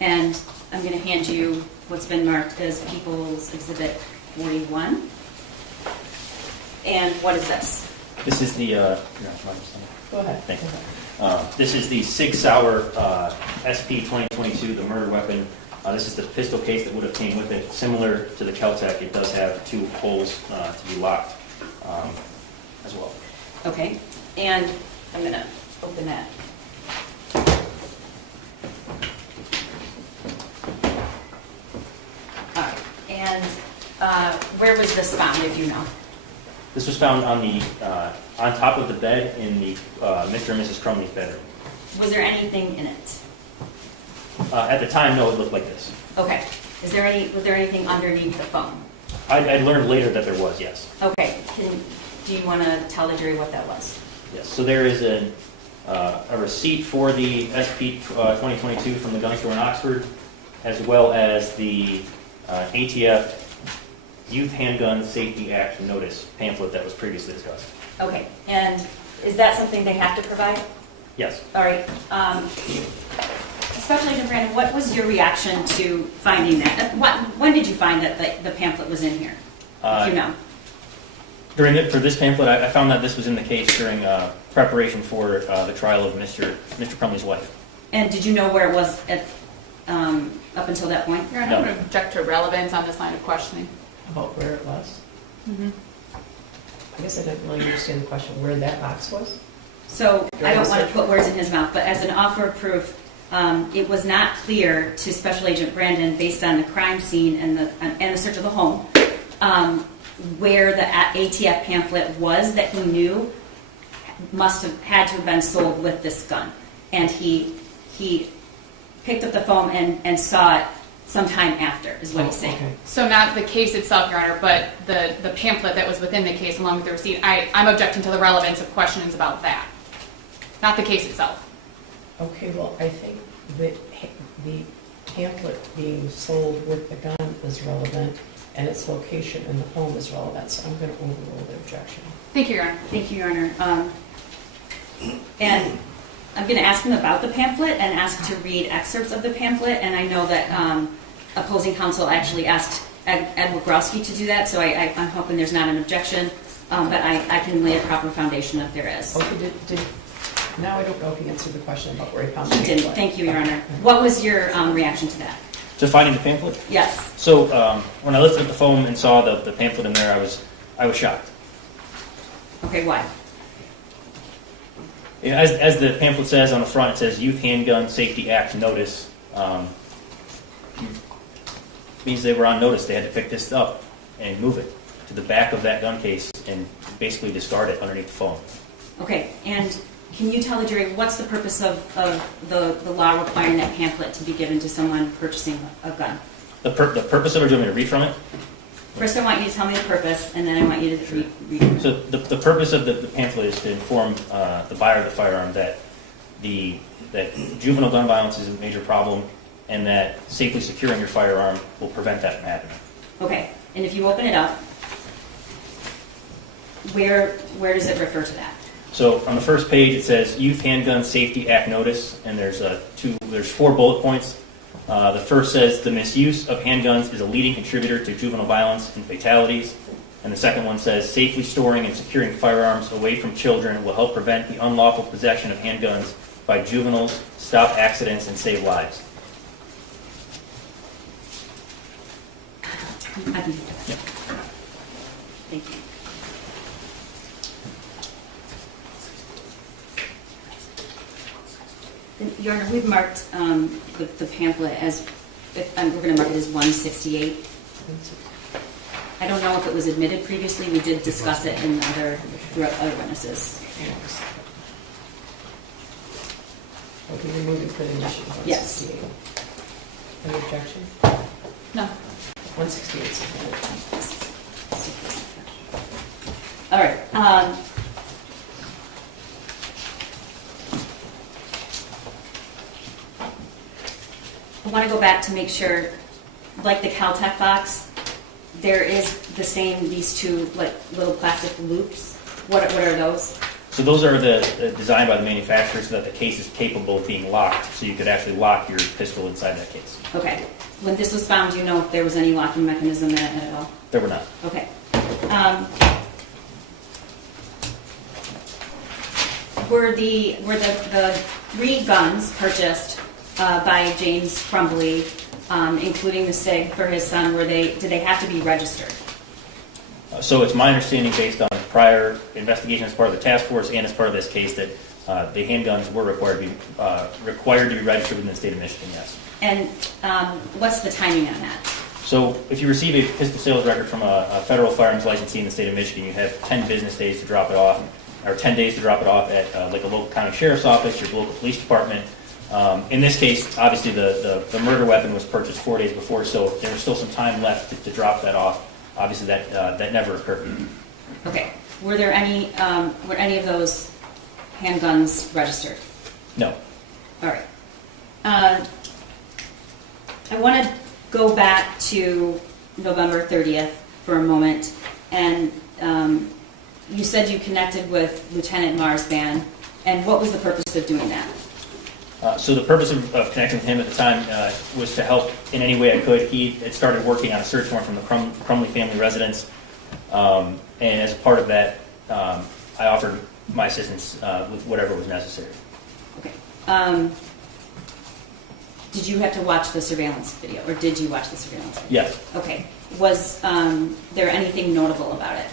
And I'm going to hand you what's been marked as People's Exhibit 41. And what is this? This is the. Go ahead. Thank you. This is the Sig Sauer SP 2022, the murder weapon. This is the pistol case that would have came with it. Similar to the Kel-Tec, it does have two holes to be locked as well. Okay. And I'm going to open that. All right. And where was this found, if you know? This was found on the on top of the bed in the Mr. and Mrs. Crumbley's bedroom. Was there anything in it? At the time, no, it looked like this. Okay. Was there anything underneath the phone? I learned later that there was, yes. Okay. Do you want to tell the jury what that was? Yes. So there is a receipt for the SP 2022 from the gun store in Oxford, as well as the ATF Youth Handgun Safety Act notice pamphlet that was previously discussed. Okay. And is that something they have to provide? Yes. All right. Special Agent Brandon, what was your reaction to finding that? When did you find that the pamphlet was in here? If you know. For this pamphlet, I found that this was in the case during preparation for the trial of Mr. Crumbley's wife. And did you know where it was up until that point? Your Honor, I would object to relevance on this line of questioning. About where it was? I guess I didn't really understand the question, where that box was? So I don't want to put words in his mouth, but as an offer of proof, it was not clear to Special Agent Brandon, based on the crime scene and the search of the home, where the ATF pamphlet was that he knew must have had to have been sold with this gun. And he picked up the phone and saw it sometime after, is what he's saying. Okay. So not the case itself, Your Honor, but the pamphlet that was within the case along with the receipt. I'm objecting to the relevance of questions about that, not the case itself. Okay, well, I think that the pamphlet being sold with the gun is relevant, and its location in the home is relevant, so I'm going to overrule the objection. Thank you, Your Honor. Thank you, Your Honor. And I'm going to ask him about the pamphlet and ask to read excerpts of the pamphlet, and I know that opposing counsel actually asked Ed Wagrowski to do that, so I'm hoping there's not an objection, but I can lay a proper foundation if there is. Okay, now I don't know if he answered the question about where he found the He pamphlet. didn't. Thank you, Your Honor. What was your reaction to that? To finding the pamphlet? Yes. So when I lifted up the phone and saw the pamphlet in there, I was shocked. Okay, why? As the pamphlet says on the front, it says Youth Handgun Safety Act notice. Means they were on notice. They had to pick this up and move it to the back of that gun case and basically discard it underneath the phone. Okay, and can you tell the jury what's the purpose of the law requiring that pamphlet to be given to someone purchasing a gun? The purpose of it, do you want me to read from it? First, I want you to tell me the purpose, and then I want you to read. So the purpose of the pamphlet is to inform the buyer of the firearm that juvenile gun violence is a major problem and that safely securing your firearm will prevent that from happening. Okay, and if you open it up, Where does it refer to that? So on the first page, it says Youth Handgun Safety Act Notice, and there's 4 bullet points. The first says the misuse of handguns is a leading contributor to juvenile violence and fatalities. And the second one says safely storing and securing firearms away from children will help prevent the unlawful possession of handguns by juveniles, stop accidents, and save lives. I can do that. Yeah. Thank you. Your Honor, we've marked the pamphlet as, we're going to mark it as 168. I don't know if it was admitted previously. We did discuss it in other witnesses. Okay, you're moving for the initial 168. Yes. Any objection? No. 168 is submitted. All right. I want to go back to make sure, like the Caltech box, there is the same, these two like little plastic loops. What are those? So those are designed by the manufacturer so that the case is capable of being locked, so you could actually lock your pistol inside that case. Okay. When this was found, do you know if there was any locking mechanism in it at all? There were not. Okay. Were the 3 guns purchased by James Crumbley, including the SIG for his son, did they have to be registered? So it's my understanding, based on prior investigation as part of the task force and as part of this case, that the handguns were required to be registered within the state of Michigan, yes. And what's the timing on that? So if you receive a pistol sales record from a federal firearms licensee in the state of Michigan, you have 10 business days to drop it off, or 10 days to drop it off at like a local county sheriff's office, your local police department. In this case, obviously the murder weapon was purchased 4 days before, so there was still some time left to drop that off. Obviously that never occurred. Okay. Were any of those handguns registered? No. All right. I want to go back to November 30th for a moment, and you said you connected with Lieutenant Myre's band, and what was the purpose of doing that? So the purpose of connecting with him at the time was to help in any way I could. He had started working on a search warrant from the Crumbley family residence, and as a part of that, I offered my assistance with whatever was necessary. Okay. Did you have to watch the surveillance video, or did you watch the surveillance video? Yes. Okay. Was there anything notable about it?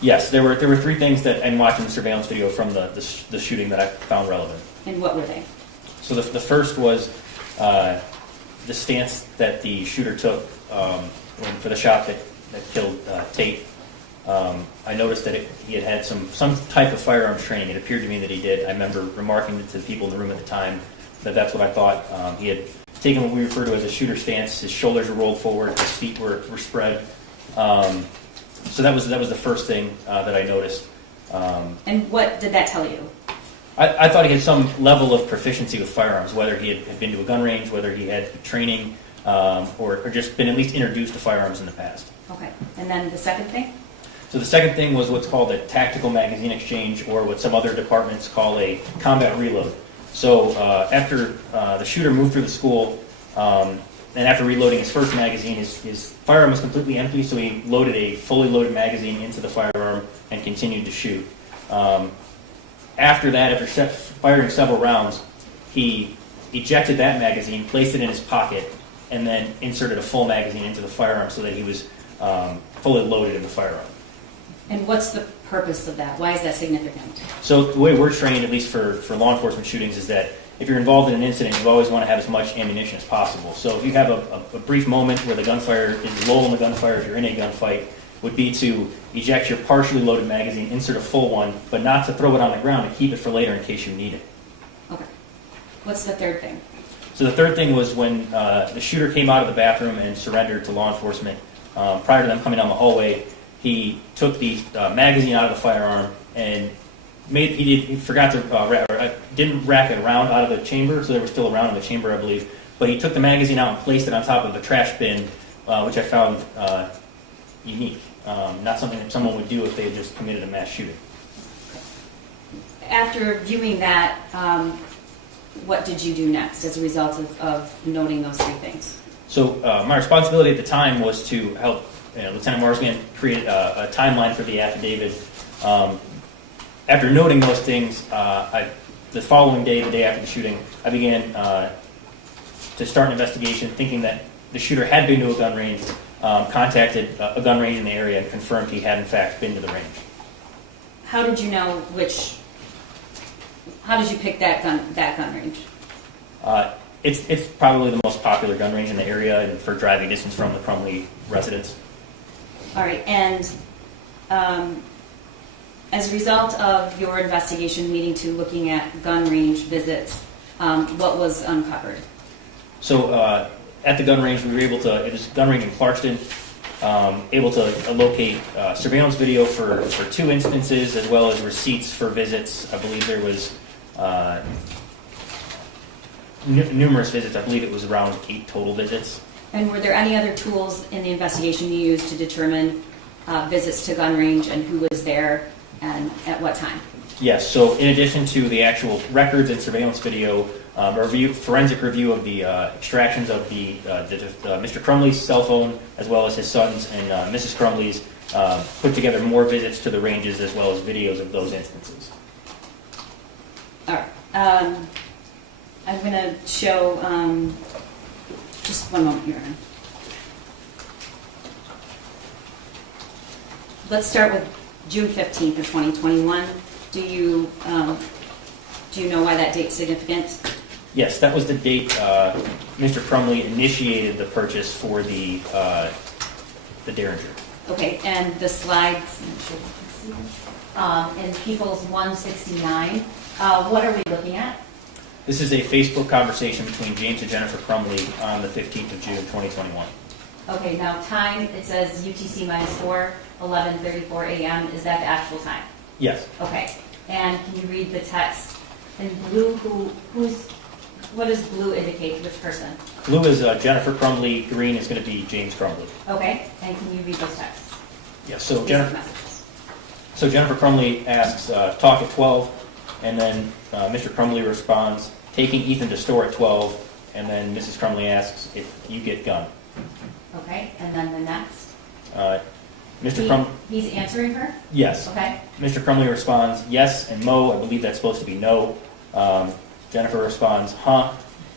Yes, there were 3 things that in watching the surveillance video from the shooting that I found relevant. And what were they? So the first was the stance that the shooter took for the shot that killed Tate. I noticed that he had some type of firearms training. It appeared to me that he did. I remember remarking to the people in the room at the time that that's what I thought. He had taken what we refer to as a shooter stance. His shoulders were rolled forward, his feet were spread. So that was the first thing that I noticed. And what did that tell you? I thought he had some level of proficiency with firearms, whether he had been to a gun range, whether he had training, or just been at least introduced to firearms in the past. Okay. And then the second thing? So the second thing was what's called a tactical magazine exchange, or what some other departments call a combat reload. So after the shooter moved through the school, and after reloading his first magazine, his firearm was completely empty, so he loaded a fully loaded magazine into the firearm and continued to shoot. After that, after firing several rounds, he ejected that magazine, placed it in his pocket, and then inserted a full magazine into the firearm so that he was fully loaded in the firearm. And what's the purpose of that? Why is that significant? So the way we're trained, at least for law enforcement shootings, is that if you're involved in an incident, you always want to have as much ammunition as possible. So if you have a brief moment where the gunfire is low on the gunfire, if you're in a gunfight, would be to eject your partially loaded magazine, insert a full one, but not to throw it on the ground, to keep it for later in case you need it. Okay. What's the third thing? So the third thing was when the shooter came out of the bathroom and surrendered to law enforcement. Prior to them coming down the hallway, he took the magazine out of the firearm and he forgot to didn't rack it around out of the chamber, so there was still a round in the chamber, I believe. But he took the magazine out and placed it on top of the trash bin, which I found unique. not something that someone would do if they had just committed a mass shooting. After viewing that, what did you do next as a result of noting those three things? So my responsibility at the time was to help Lieutenant Marsgan create a timeline for the affidavit. After noting those things, the following day, the day after the shooting, I began to start an investigation, thinking that the shooter had been to a gun range, contacted a gun range in the area, and confirmed he had in fact been to the range. How did you know how did you pick that gun range? It's probably the most popular gun range in the area and for driving distance from the Crumbley residence. All right, and as a result of your investigation leading to looking at gun range visits, what was uncovered? So at the gun range, we were able to, it was a gun range in Clarkston, able to locate surveillance video for 2 instances, as well as receipts for visits. I believe there was numerous visits. I believe it was around 8 total visits. And were there any other tools in the investigation you used to determine visits to gun range and who was there and at what time? Yes, so in addition to the actual records and surveillance video, forensic review of the extractions of Mr. Crumbley's cell phone, as well as his son's and Mrs. Crumbley's, put together more visits to the ranges as well as videos of those instances. All right. I'm going to show, just one moment here. Let's start with June 15th of 2021. Do you know why that date's significant? Yes, that was the date Mr. Crumbley initiated the purchase for the Derringer. Okay, and the slides, in People's 169, what are we looking at? This is a Facebook conversation between James and Jennifer Crumbley on the 15th of June, 2021. Okay, now time, it says UTC -4, 11:34 a.m. Is that the actual time? Yes. Okay, and can you read the text in blue? What does blue indicate? Which person? Blue is Jennifer Crumbley. Green is going to be James Crumbley. Okay, and can you read those texts? Yes. So These Jennifer. messages. So Jennifer Crumbley asks, talk at 12, and then Mr. Crumbley responds, taking Ethan to store at 12, and then Mrs. Crumbley asks if you get gun. Okay, and then the next? He's answering her? Yes. Okay. Mr. Crumbley responds, yes, and Mo, I believe that's supposed to be no. Jennifer responds, huh?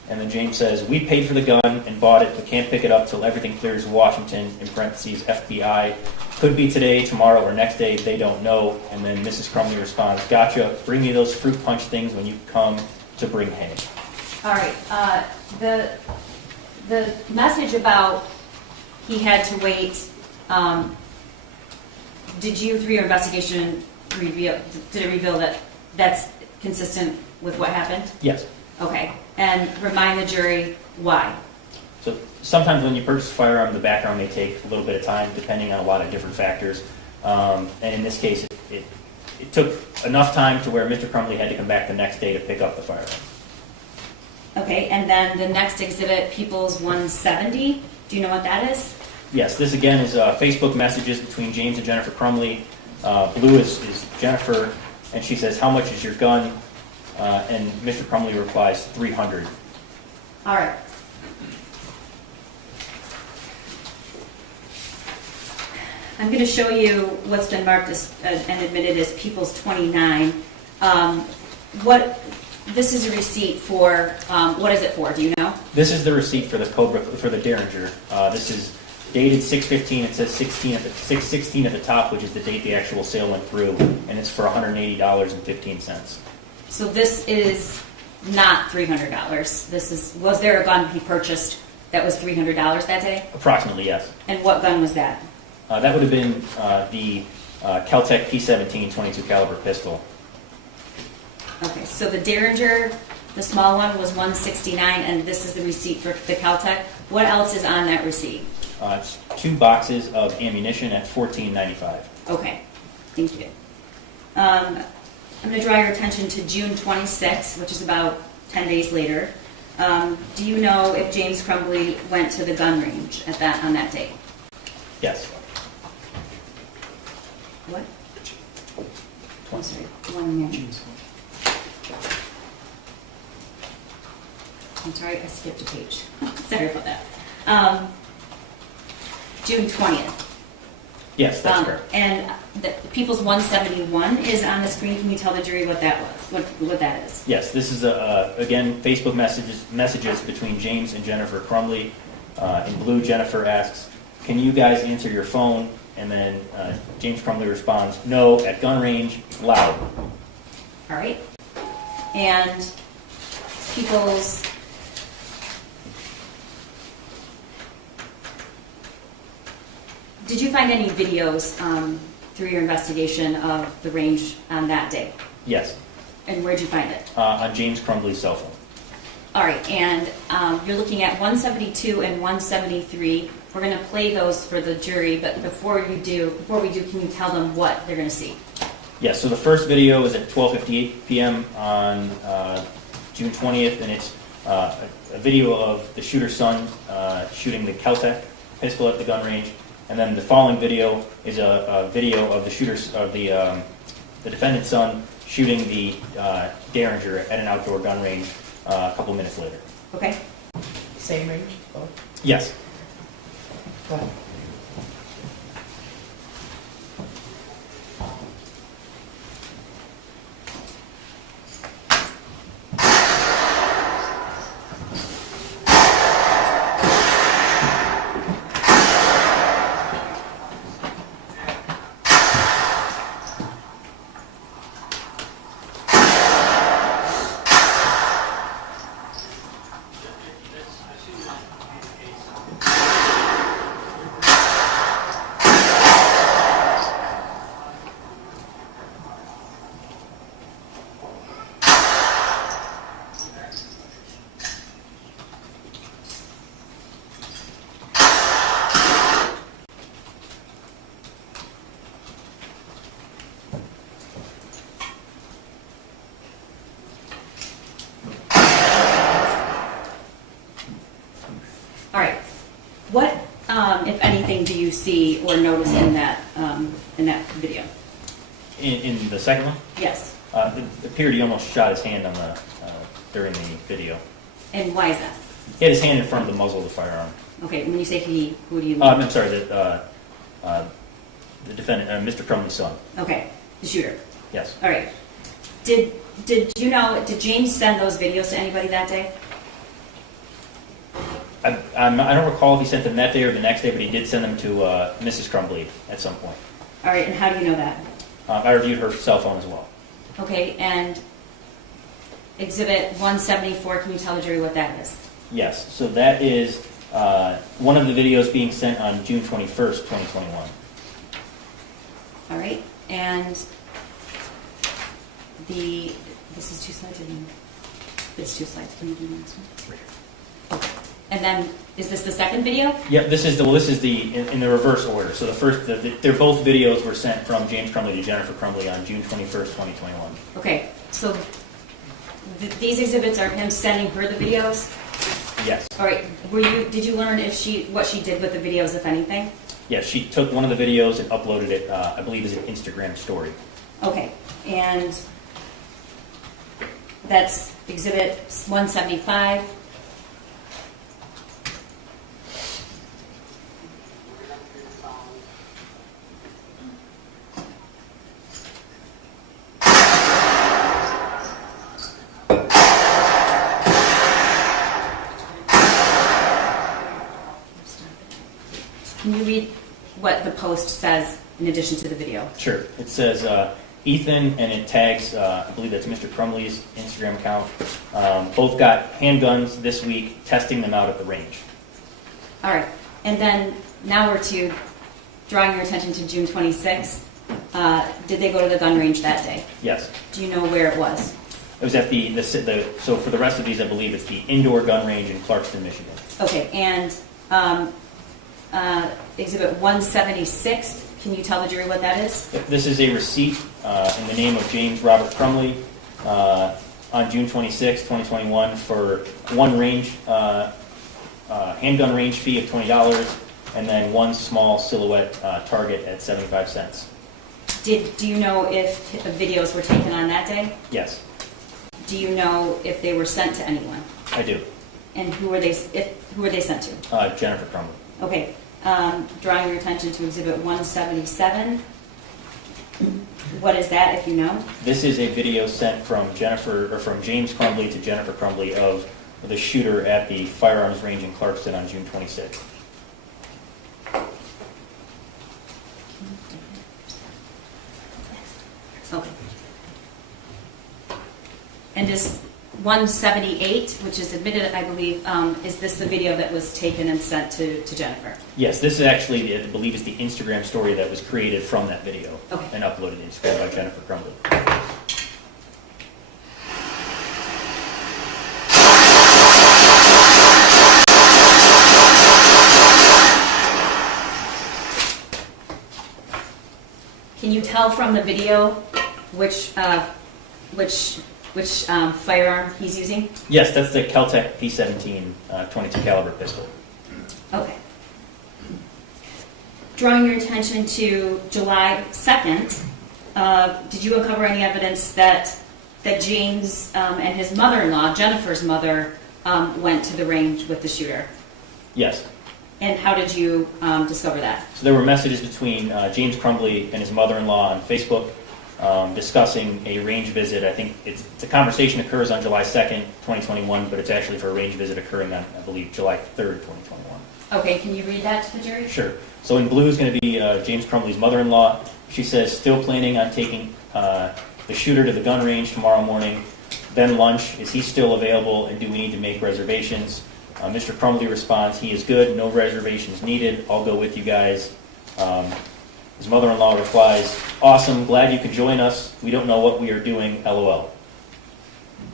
And then James says, we paid for the gun and bought it, but can't pick it up till everything clears Washington, in parentheses, FBI. Could be today, tomorrow, or next day, they don't know. And then Mrs. Crumbley responds, gotcha, bring me those fruit punch things when you come to bring hay. All right, the message about he had to wait, did you, through your investigation, did it reveal that that's consistent with what happened? Yes. Okay, and remind the jury why. So sometimes when you purchase a firearm, the background may take a little bit of time, depending on a lot of different factors. And in this case, it took enough time to where Mr. Crumbley had to come back the next day to pick up the firearm. Okay, and then the next exhibit, People's 170, do you know what that is? Yes, this again is Facebook messages between James and Jennifer Crumbley. Blue is Jennifer, and she says, how much is your gun? And Mr. Crumbley replies, 300. All right. I'm going to show you what's been marked as and admitted as People's 29. This is a receipt for, what is it for? Do you know? This is the receipt for the Cobra, for the Derringer. This is dated 6/15. It says 6/16 at the top, which is the date the actual sale went through, and it's for $180.15. So this is not $300. Was there a gun he purchased that was $300 that day? Approximately, yes. And what gun was that? That would have been the Kel-Tec P17 22 caliber pistol. Okay, so the Derringer, the small one, was $169, and this is the receipt for the Kel-Tec. What else is on that receipt? It's 2 boxes of ammunition at $14.95. Okay, thank you. I'm going to draw your attention to June 26th, which is about 10 days later. Do you know if James Crumbley went to the gun range on that date? Yes. What? I'm sorry, 1 minute. I'm sorry, I skipped a page. Sorry about that. June 20th. Yes, that's correct. And the People's 171 is on the screen. Can you tell the jury what that was? What that is? Yes, this is, again, Facebook messages between James and Jennifer Crumbley. In blue, Jennifer asks, can you guys answer your phone? And then James Crumbley responds, no, at gun range, loud. All right. And People's... Did you find any videos through your investigation of the range on that day? Yes, And where'd you find it? on James Crumbley's cell phone. All right, and you're looking at 172 and 173. We're going to play those for the jury, but before we do, can you tell them what they're going to see? Yes, so the first video is at 12:58 p.m. on June 20th, and it's a video of the shooter's son shooting the Kel-Tec pistol at the gun range. And then the following video is a video of the defendant's son shooting the Derringer at an outdoor gun range a couple minutes later. Okay. Same range? Both? Yes. Go ahead. What, if anything, do you see or notice in that video? In the second one, Yes. it appeared he almost shot his hand on the during the video. And why is that? He had his hand in front of the muzzle of the firearm. Okay, when you say he, who do you mean? I'm sorry, the defendant, Mr. Crumbley's son. Okay, the shooter. Yes. All right. Did you know? Did James send those videos to anybody that day? I don't recall if he sent them that day or the next day, but he did send them to Mrs. Crumbley at some point. All right, and how do you know that? I reviewed her cell phone as well. Okay, and Exhibit 174, can you tell the jury what that is? Yes, so that is one of the videos being sent on June 21st, 2021. All right, and this is 2 slides, it's 2 slides, can you do the next one? And then, is this the second video? Yep, this is in the reverse order. So the first, they're both videos were sent from James Crumbley to Jennifer Crumbley on June 21st, 2021. Okay, so these exhibits are him sending her the videos? Yes. All right, did you learn what she did with the videos, if anything? Yes, she took one of the videos and uploaded it, I believe, as an Instagram story. Okay, and that's Exhibit 175. Can you read what the post says in addition to the video? Sure. It says Ethan, and it tags, I believe that's Mr. Crumbley's Instagram account. Both got handguns this week, testing them out at the range. All right, and then now we're to drawing your attention to June 26th. Did they go to the gun range that day? Yes. Do you know where it was? It was at so for the rest of these, I believe it's the indoor gun range in Clarkston, Michigan. Okay, and Exhibit 176, can you tell the jury what that is? This is a receipt in the name of James Robert Crumbley on June 26, 2021 for one range, handgun range fee of $20, and then one small silhouette target at 75 cents. Do you know if videos were taken on that day? Yes, Do you know if they were sent to anyone? I do. And who were they sent to? Jennifer Crumbley. Okay, drawing your attention to Exhibit 177. What is that, if you know? This is a video sent from from James Crumbley to Jennifer Crumbley of the shooter at the Firearms range in Clarkston on June 26th. Okay. And is 178, which is admitted, I believe, is this the video that was taken and sent to Jennifer? Yes, this is actually, I believe, is the Instagram story that was created from that video Okay. and uploaded to Instagram by Jennifer Crumbley. Can you tell from the video which firearm he's using? Yes, that's the Kel-Tec P17 .22 caliber pistol. Okay. Drawing your attention to July 2nd, did you uncover any evidence that James and his mother-in-law, Jennifer's mother, went to the range with the shooter? Yes. And how did you discover that? So there were messages between James Crumbley and his mother-in-law on Facebook discussing a range visit. I think the conversation occurs on July 2nd, 2021, but it's actually for a range visit occurring on, I believe, July 3rd, 2021. Okay, can you read that to the jury? Sure. So in blue is going to be James Crumbley's mother-in-law. She says, still planning on taking the shooter to the gun range tomorrow morning. Then lunch, is he still available and do we need to make reservations? Mr. Crumbley responds, he is good, no reservations needed, I'll go with you guys. His mother-in-law replies, awesome, glad you could join us. We don't know what we are doing, LOL.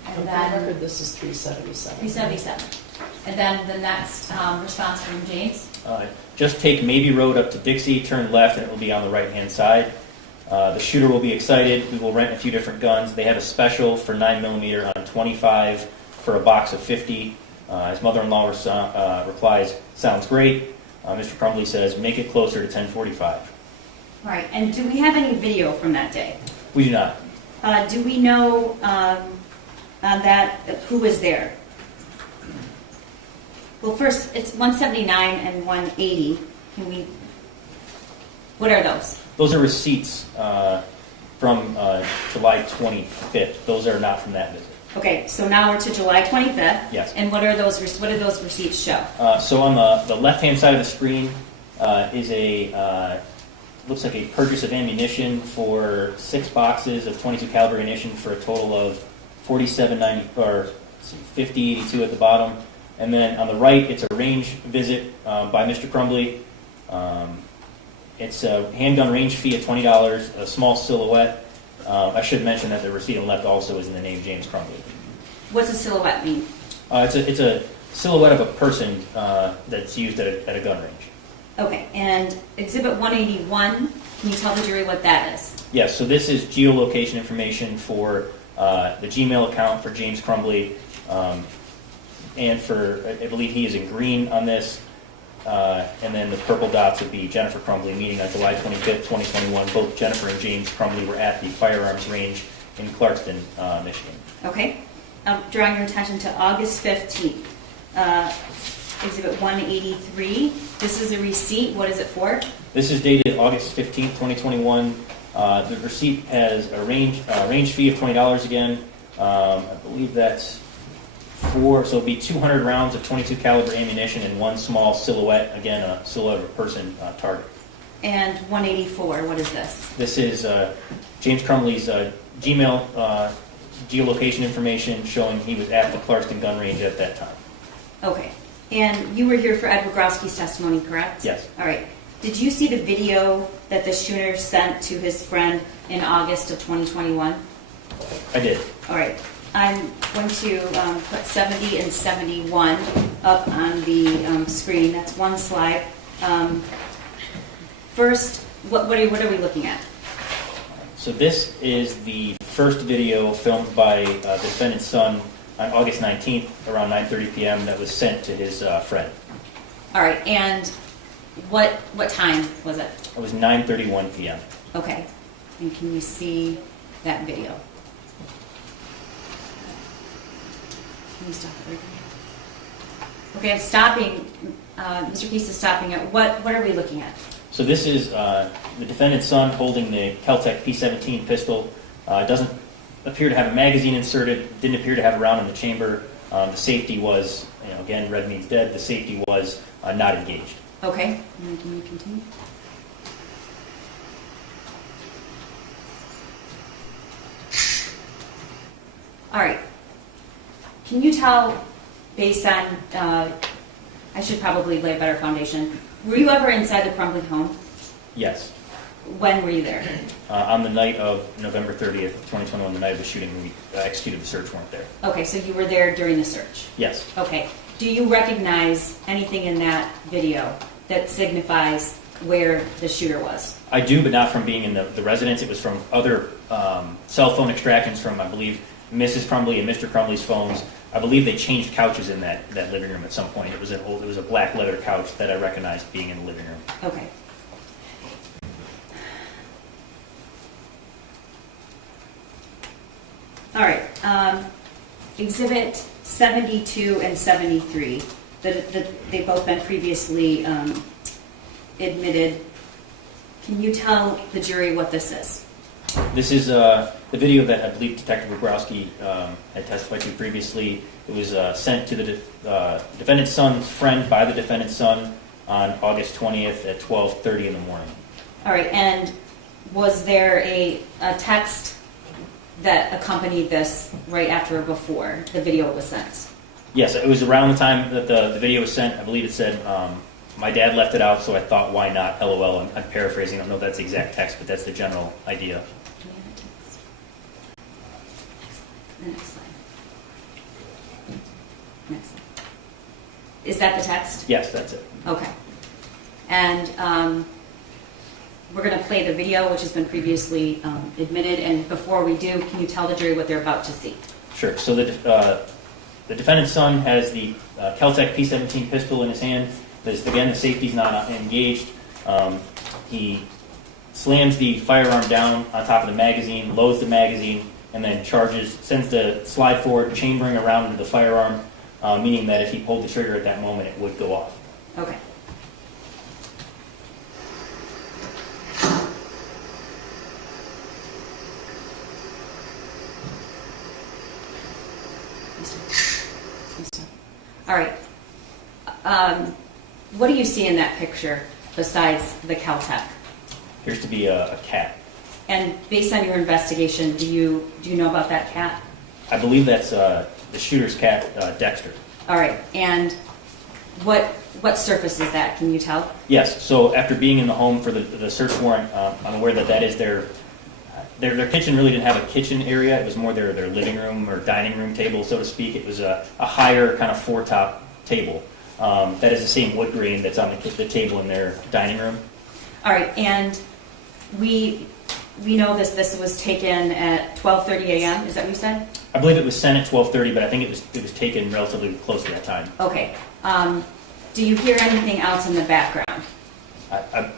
For And the then record, this is 377. 377. And then the next response from James. Just take Maybe Road up to Dixie, turn left, and it will be on the right-hand side. The shooter will be excited. We will rent a few different guns. They have a special for 9mm on 25 for a box of 50. His mother-in-law replies, sounds great. Mr. Crumbley says, make it closer to 1045. All right, and do we have any video from that day? We do not. Do we know who was there? Well, first, it's 179 and 180. What are those? Those are receipts from July 25th. Those are not from that visit. Okay, so now we're to July 25th. Yes. And what do those receipts show? So on the left-hand side of the screen is looks like a purchase of ammunition for 6 boxes of 22 caliber ammunition for a total of $50.82 at the bottom. And then on the right, it's a range visit by Mr. Crumbley. It's a handgun range fee of $20, a small silhouette. I should mention that the receipt on the left also is in the name James Crumbley. What's a silhouette mean? It's a silhouette of a person that's used at a gun range. Okay, and Exhibit 181, can you tell the jury what that is? Yes, so this is geolocation information for the Gmail account for James Crumbley, and for, I believe he is in green on this, and then the purple dots would be Jennifer Crumbley meeting on July 25th, 2021. Both Jennifer and James Crumbley were at the Firearms range in Clarkston, Michigan. Okay, drawing your attention to August 15th, Exhibit 183. This is a receipt. What is it for? This is dated August 15th, 2021. The receipt has a range fee of $20 again. I believe that's so it'll be 200 rounds of 22 caliber ammunition and 1 small silhouette, again a silhouette of a person target. And 184, what is this? This is James Crumbley's Gmail geolocation information showing he was at the Clarkston gun range at that time. Okay, and you were here for Ed Wogrowski's testimony, correct? Yes. All right. Did you see the video that the shooter sent to his friend in August of 2021? I did. All right. I'm going to put 70 and 71 up on the screen. That's one slide. First, what are we looking at? So this is the first video filmed by the defendant's son on August 19th around 9:30 p.m. that was sent to his friend. All right. And what time was it? It was 9:31 p.m. Okay. And can you see that video? Can you stop it right there? Okay, I'm stopping. Mr. Keese is stopping at what are we looking at? So this is the defendant's son holding the Kel-Tec P17 pistol. It doesn't appear to have a magazine inserted, didn't appear to have a round in the chamber. The safety was, again, red means dead, the safety was not engaged. Okay, and then can you continue? All right. Can you tell, based on, I should probably lay a better foundation, were you ever inside the Crumbley home? Yes. When were you there? On the night of November 30th, 2021, the night of the shooting, we executed the search warrant there. Okay, so you were there during the search? Yes. Okay. Do you recognize anything in that video that signifies where the shooter was? I do, but not from being in the residence. It was from other cell phone extractions from, I believe, Mrs. Crumbley and Mr. Crumbley's phones. I believe they changed couches in that living room at some point. It was a black leather couch that I recognized being in the living room. Okay. All right. Exhibit 72 and 73, they've both been previously admitted. Can you tell the jury what this is? This is the video that I believe Detective Bobrowski had testified to previously. It was sent to the defendant's son's friend by the defendant's son on August 20th at 12:30 in the morning. All right, and was there a text that accompanied this right after or before the video was sent? Yes, it was around the time that the video was sent. I believe it said, my dad left it out, so I thought, why not? LOL. I'm paraphrasing. I don't know if that's the exact text, but that's the general idea. Can we have a text? The next slide. Next slide. Is that the text? Yes, that's it. Okay. And we're going to play the video, which has been previously admitted. And before we do, can you tell the jury what they're about to see? Sure. So the defendant's son has the Kel-Tec P17 pistol in his hand. Again, the safety's not engaged. He slams the firearm down on top of the magazine, loads the magazine, and then sends the slide forward, chambering around into the firearm, meaning that if he pulled the trigger at that moment, it would go off. Okay. All right. What do you see in that picture besides the Kel-Tec? Appears to be a cat. And based on your investigation, do you know about that cat? I believe that's the shooter's cat, Dexter. All right. And what surface is that? Can you tell? Yes. So after being in the home for the search warrant, I'm aware that is their kitchen. Really didn't have a kitchen area. It was more their living room or dining room table, so to speak. It was a higher kind of four-top table. That is the same wood grain that's on the table in their dining room. All right. And we know this was taken at 12:30 a.m. Is that what you said? I believe it was sent at 12:30, but I think it was taken relatively close to that time. Okay. Do you hear anything else in the background?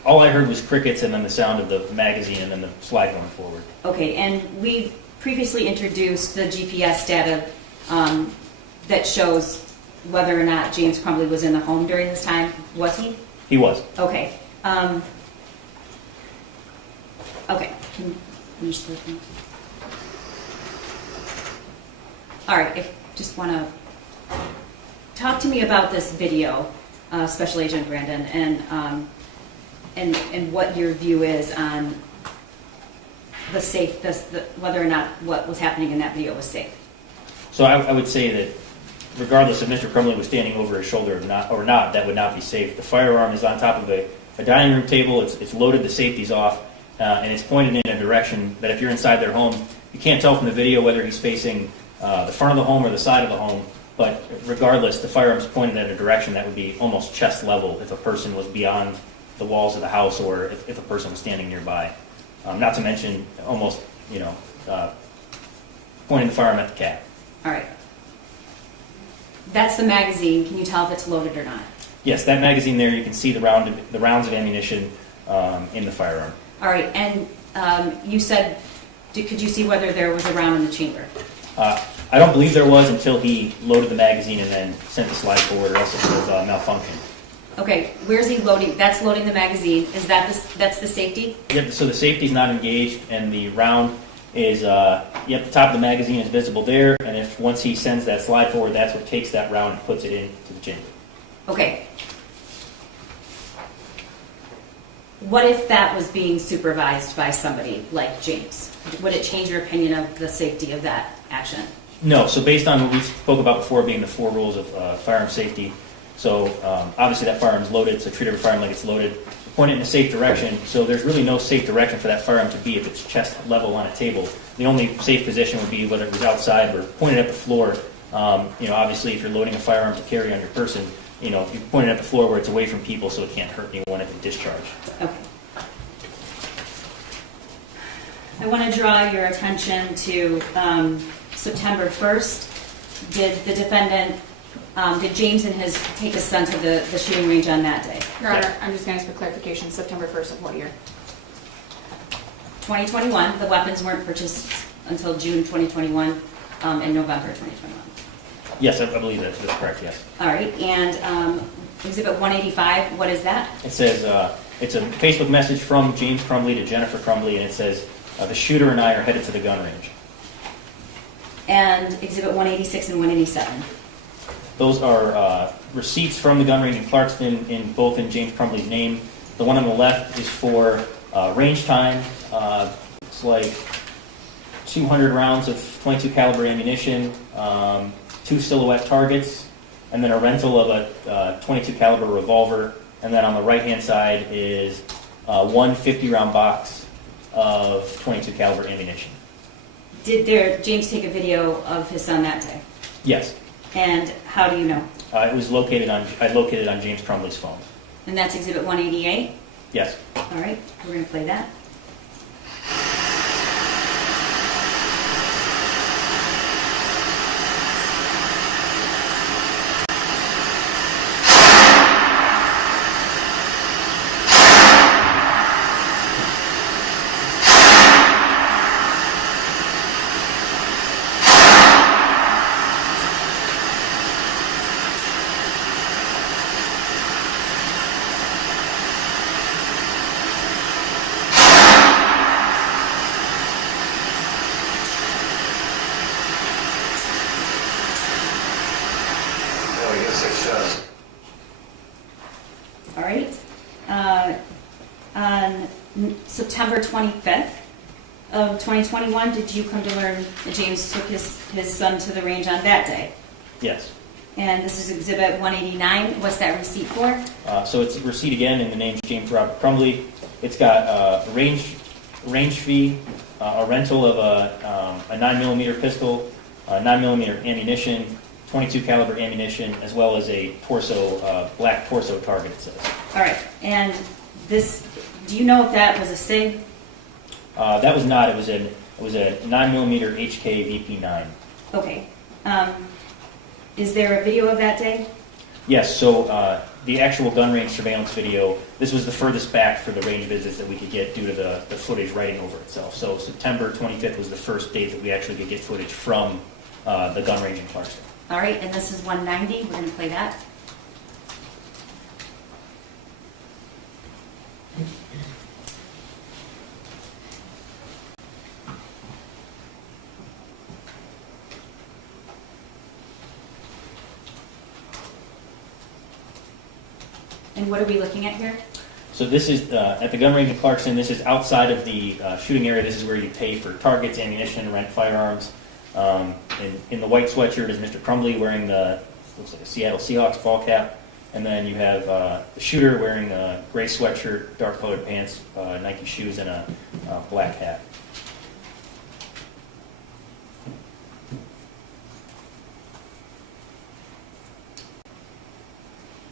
All I heard was crickets and then the sound of the magazine and then the slide going forward. Okay, and we've previously introduced the GPS data that shows whether or not James Crumbley was in the home during this time. Was he? He was. Okay. Okay, can you finish the thing? All right, I just want to talk to me about this video, Special Agent Brandon, and what your view is on whether or not what was happening in that video was safe. So I would say that regardless if Mr. Crumbley was standing over his shoulder or not, that would not be safe. The firearm is on top of a dining room table. It's loaded. The safety's off, and it's pointed in a direction that if you're inside their home, you can't tell from the video whether he's facing the front of the home or the side of the home. But regardless, the firearm's pointed in a direction that would be almost chest level if a person was beyond the walls of the house or if a person was standing nearby. Not to mention almost, pointing the firearm at the cat. All right. That's the magazine. Can you tell if it's loaded or not? Yes, that magazine there, you can see the rounds of ammunition in the firearm. All right, and You said, could you see whether there was a round in the chamber? I don't believe there was until he loaded the magazine and then sent the slide forward, or else it would have malfunctioned. Okay, where's he loading? That's loading the magazine. Is that that's the safety? Yep, so the safety's not engaged, and the round is, yep, the top of the magazine is visible there, and if once he sends that slide forward, that's what takes that round and puts it into the chamber. Okay. What if that was being supervised by somebody like James? Would it change your opinion of the safety of that action? No, so based on what we spoke about before being the 4 rules of firearm safety, so obviously that firearm's loaded, so treat every firearm like it's loaded. Point it in a safe direction, so there's really no safe direction for that firearm to be if it's chest level on a table. The only safe position would be whether it was outside or pointed at the floor. Obviously if you're loading a firearm to carry on your person, you point it at the floor where it's away from people so it can't hurt anyone at the discharge. Okay. I want to draw your attention to September 1st. Did the defendant, did James and take his son to the shooting range on that day? Your Honor, I'm just going to ask for clarification. September 1st of what year? 2021. The weapons weren't purchased until June 2021 and November 2021. Yes, I believe that's correct, yes. All right, and Exhibit 185, what is that? It says, it's a Facebook message from James Crumbley to Jennifer Crumbley, and it says, the shooter and I are headed to the gun range. And Exhibit 186 and 187? Those are receipts from the gun range in Clarkston, both in James Crumbley's name. The one on the left is for range time. It's like 200 rounds of 22 caliber ammunition, 2 silhouette targets, and then a rental of a 22 caliber revolver. And then on the right-hand side is one 50-round box of 22 caliber ammunition. Did James take a video of his son that day? Yes. And how do you know? It was located on James Crumbley's phone. And that's Exhibit 188? Yes. All right, we're going to play that. All right. On September 25th of 2021, did you come to learn that James took his son to the range on that day? Yes. And this is Exhibit 189. What's that receipt for? So it's a receipt again, and the name's James Robert Crumbley. It's got a range fee, a rental of a 9mm pistol, 9mm ammunition, 22 caliber ammunition, as well as a black torso target, it says. All right. And this, do you know if that was a SIG? That was not. It was a 9mm HK VP9. Okay. Is there a video of that day? Yes. So the actual gun range surveillance video. This was the furthest back for the range visits that we could get due to the footage writing over itself. So September 25th was the first date that we actually could get footage from the gun range in Clarkston. All right, and this is 190. We're going to play that. And what are we looking at here? So this is at the gun range in Clarkston. This is outside of the shooting area. This is where you pay for targets, ammunition, rent firearms. In the white sweatshirt is Mr. Crumbley wearing looks like a Seattle Seahawks ball cap. And then you have the shooter wearing a gray sweatshirt, dark colored pants, Nike shoes, and a black hat.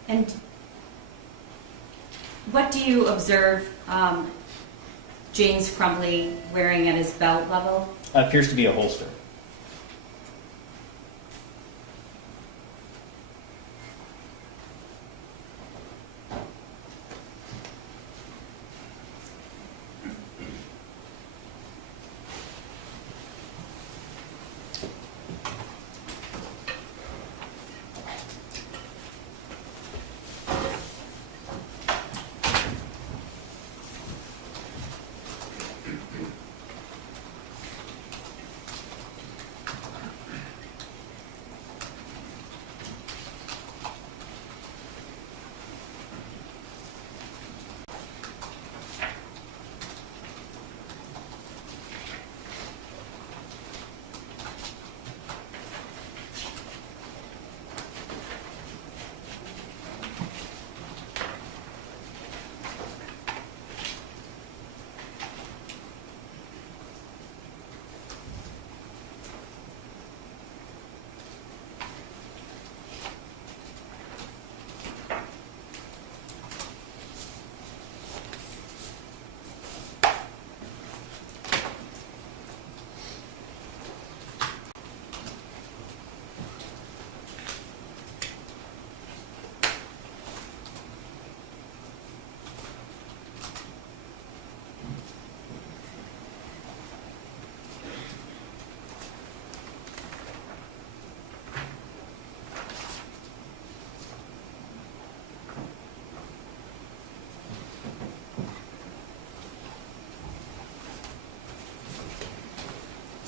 And what do you observe James Crumbley wearing at his belt level? Appears to be a holster.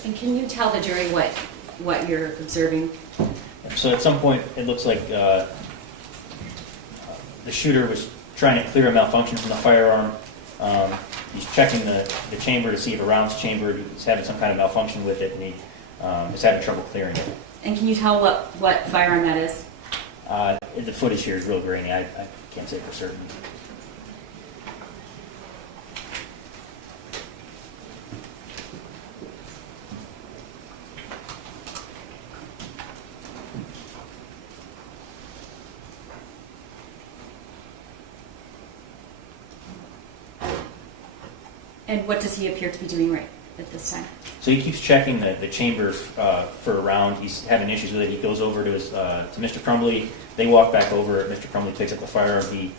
And can you tell the jury what you're observing? So at some point, it looks like the shooter was trying to clear a malfunction from the firearm. He's checking the chamber to see if a round's chambered. He's having some kind of malfunction with it, and he is having trouble clearing it. And can you tell what firearm that is? The footage here is real grainy. I can't say for certain. And what does he appear to be doing right at this time? So he keeps checking the chambers for a round. He's having issues with it. He goes over to Mr. Crumbley. They walk back over. Mr. Crumbley picks up the firearm. He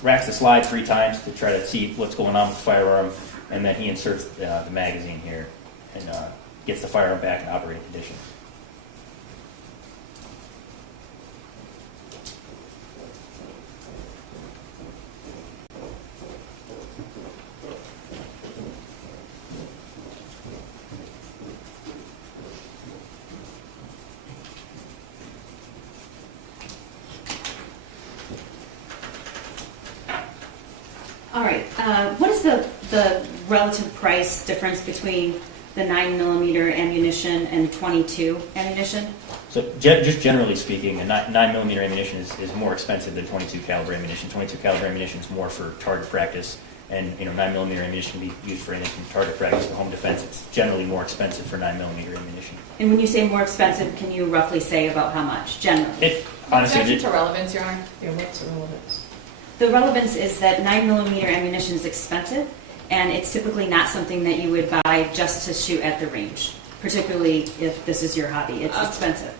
racks the slide 3 times to try to see what's going on with the firearm, and then he inserts the magazine here and gets the firearm back in operating condition. All right. What is the relative price difference between the 9mm ammunition and 22 ammunition? So just generally speaking, a 9mm ammunition is more expensive than 22 caliber ammunition. 22 caliber ammunition is more for target practice, and 9mm ammunition can be used for anything from target practice to home defense. It's generally more expensive for 9mm ammunition. And when you say more expensive, can you roughly say about how much, generally? It honestly, Objection to relevance, Your Honor. Yeah, what's the relevance? The relevance is that 9mm ammunition is expensive, and it's typically not something that you would buy just to shoot at the range, particularly if this is your hobby. It's expensive.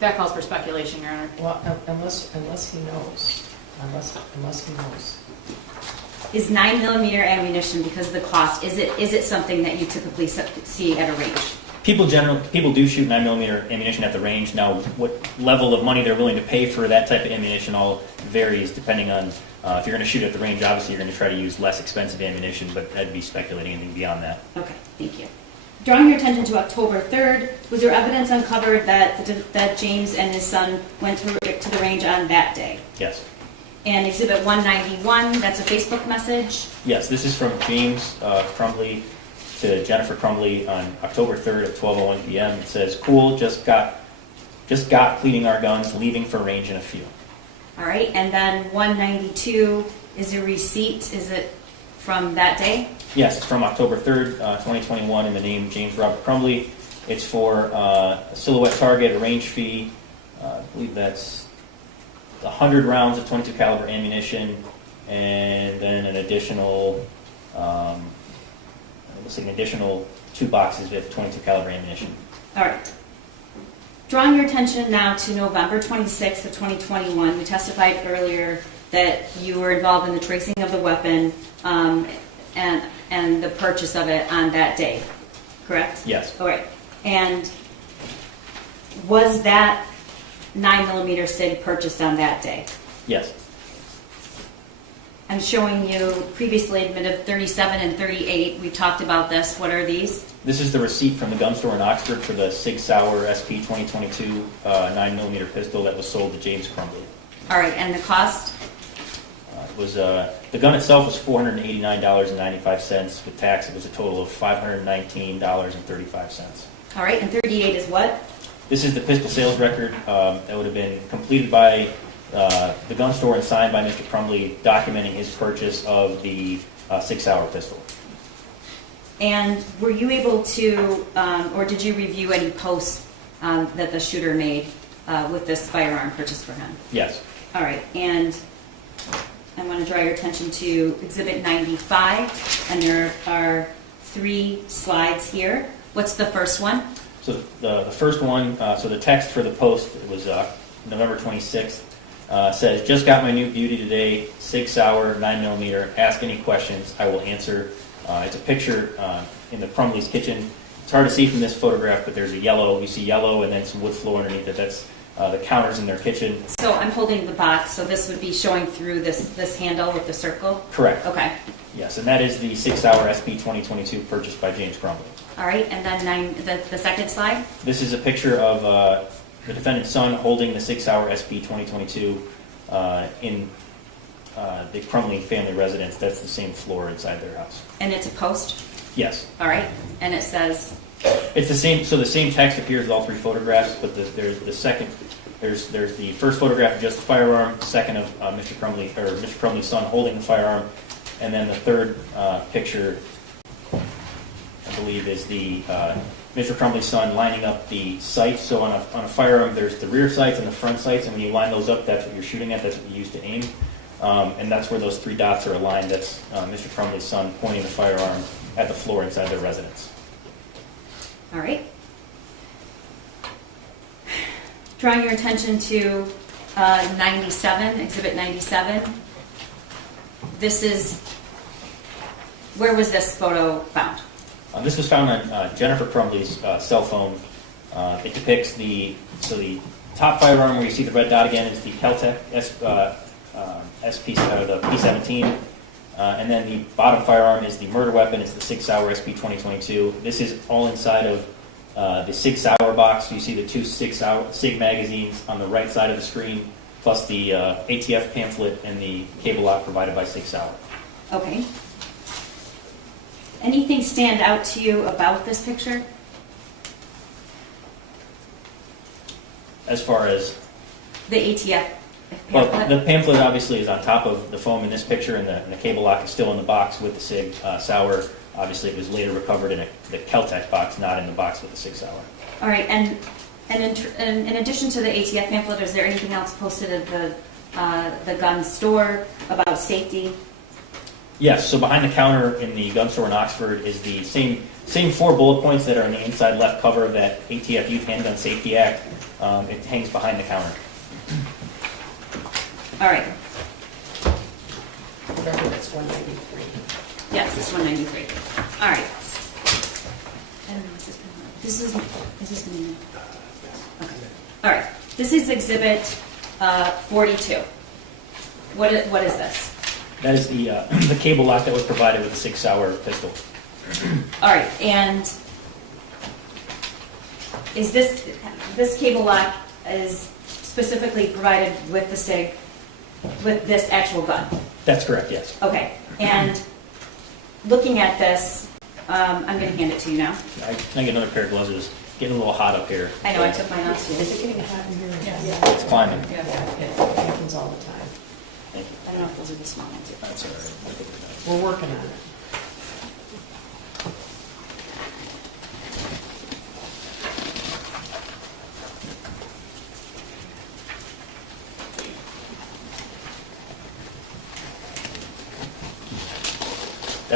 That calls for speculation, Your Honor. Well, unless he knows. Unless he knows. Is 9mm ammunition, because of the cost, is it something that you typically see at a range? people do shoot 9mm ammunition at the range. Now, what level of money they're willing to pay for that type of ammunition all varies depending on if you're going to shoot at the range. Obviously, you're going to try to use less expensive ammunition, but I'd be speculating anything beyond that. Okay, thank you. Drawing your attention to October 3rd, was there evidence uncovered that James and his son went to the range on that day? Yes. And Exhibit 191, that's a Facebook message? Yes, this is from James Crumbley to Jennifer Crumbley on October 3rd at 12:01 p.m. It says, "Cool, just got cleaning our guns, leaving for range in a few." All right, and then 192 is a receipt. Is it from that day? Yes, it's from October 3rd, 2021, in the name James Robert Crumbley. It's for a silhouette target, a range fee. I believe that's 100 rounds of 22 caliber ammunition, and then an additional, looks like an additional 2 boxes of 22 caliber ammunition. All right. Drawing your attention now to November 26th of 2021, you testified earlier that you were involved in the tracing of the weapon and the purchase of it on that day, correct? Yes. All right. And was that 9mm SIG purchased on that day? Yes. I'm showing you previously admitted 37 and 38. We talked about this. What are these? This is the receipt from the gun store in Oxford for the Sig Sauer SP 2022 9mm pistol that was sold to James Crumbley. All right, and the cost? It was the gun itself was $489.95 with tax. It was a total of $519.35. All right, and 38 is what? This is the pistol sales record that would have been completed by the gun store and signed by Mr. Crumbley, documenting his purchase of the Sig Sauer pistol. And were you able to, or did you review any posts that the shooter made with this firearm purchased for him? Yes. All right, and I want to draw your attention to Exhibit 95, and there are 3 slides here. What's the first one? So the first one, so the text for the post, it was November 26th, says, "Just got my new beauty today, Sig Sauer 9mm. Ask any questions, I will answer." It's a picture in the Crumbley's kitchen. It's hard to see from this photograph, but there's you see yellow and then some wood floor underneath it. That's the counters in their kitchen. So I'm holding the box, so this would be showing through this handle with the circle? Correct. Okay. Yes, and that is the Sig Sauer SP 2022 purchased by James Crumbley. All right, and then the second slide? This is a picture of the defendant's son holding the 6-hour SP 2022 in the Crumbley family residence. That's the same floor inside their house. And it's a post? Yes. All right, and it says? It's the same. So the same text appears with all three photographs, but there's the second. There's the first photograph of just the firearm, the second of Mr. Crumbley's son holding the firearm, and then the third picture, I believe, is the Mr. Crumbley's son lining up the sights. So on a firearm, there's the rear sights and the front sights, and when you line those up, that's what you're shooting at. That's what you use to aim, and that's where those three dots are aligned. That's Mr. Crumbley's son pointing the firearm at the floor inside their residence. All right. Drawing your attention to 97, Exhibit 97. Where was this photo found? This was found on Jennifer Crumbley's cell phone. It depicts the top firearm where you see the red dot again is the Keltec SP, the P17. And then the bottom firearm is the murder weapon. It's the 6-hour SP 2022. This is all inside of the 6-hour box. You see the two 6-hour SIG magazines on the right side of the screen, plus the ATF pamphlet and the cable lock provided by 6-hour. Okay. Anything stand out to you about this picture? As far as The ATF well, pamphlet? the pamphlet obviously is on top of the foam in this picture, and the cable lock is still in the box with the SIG Sauer. Obviously, it was later recovered in the Keltec box, not in the box with the 6-hour. All right, and in addition to the ATF pamphlet, is there anything else posted at the gun store about safety? Yes, so behind the counter in the gun store in Oxford is the same 4 bullet points that are on the inside left cover of that ATF Youth Handgun Safety Act. It hangs behind the counter. All right. Remember, that's 193. Yes, it's 193. All right. I don't know, is this me? Okay. All right. This is Exhibit 42. What is this? That is the cable lock that was provided with the 6-hour pistol. All right, and is this cable lock is specifically provided with the SIG, with this actual gun? That's correct, yes. Okay, and looking at this, I'm going to hand it to you now. I get another pair of gloves. It's getting a little hot up here. I know, I took mine off too. Is it getting hot in here? Yeah. It's climbing. Yeah, it happens all the time. Thank you. I don't know if those are the small ones. That's all right. We're working on it.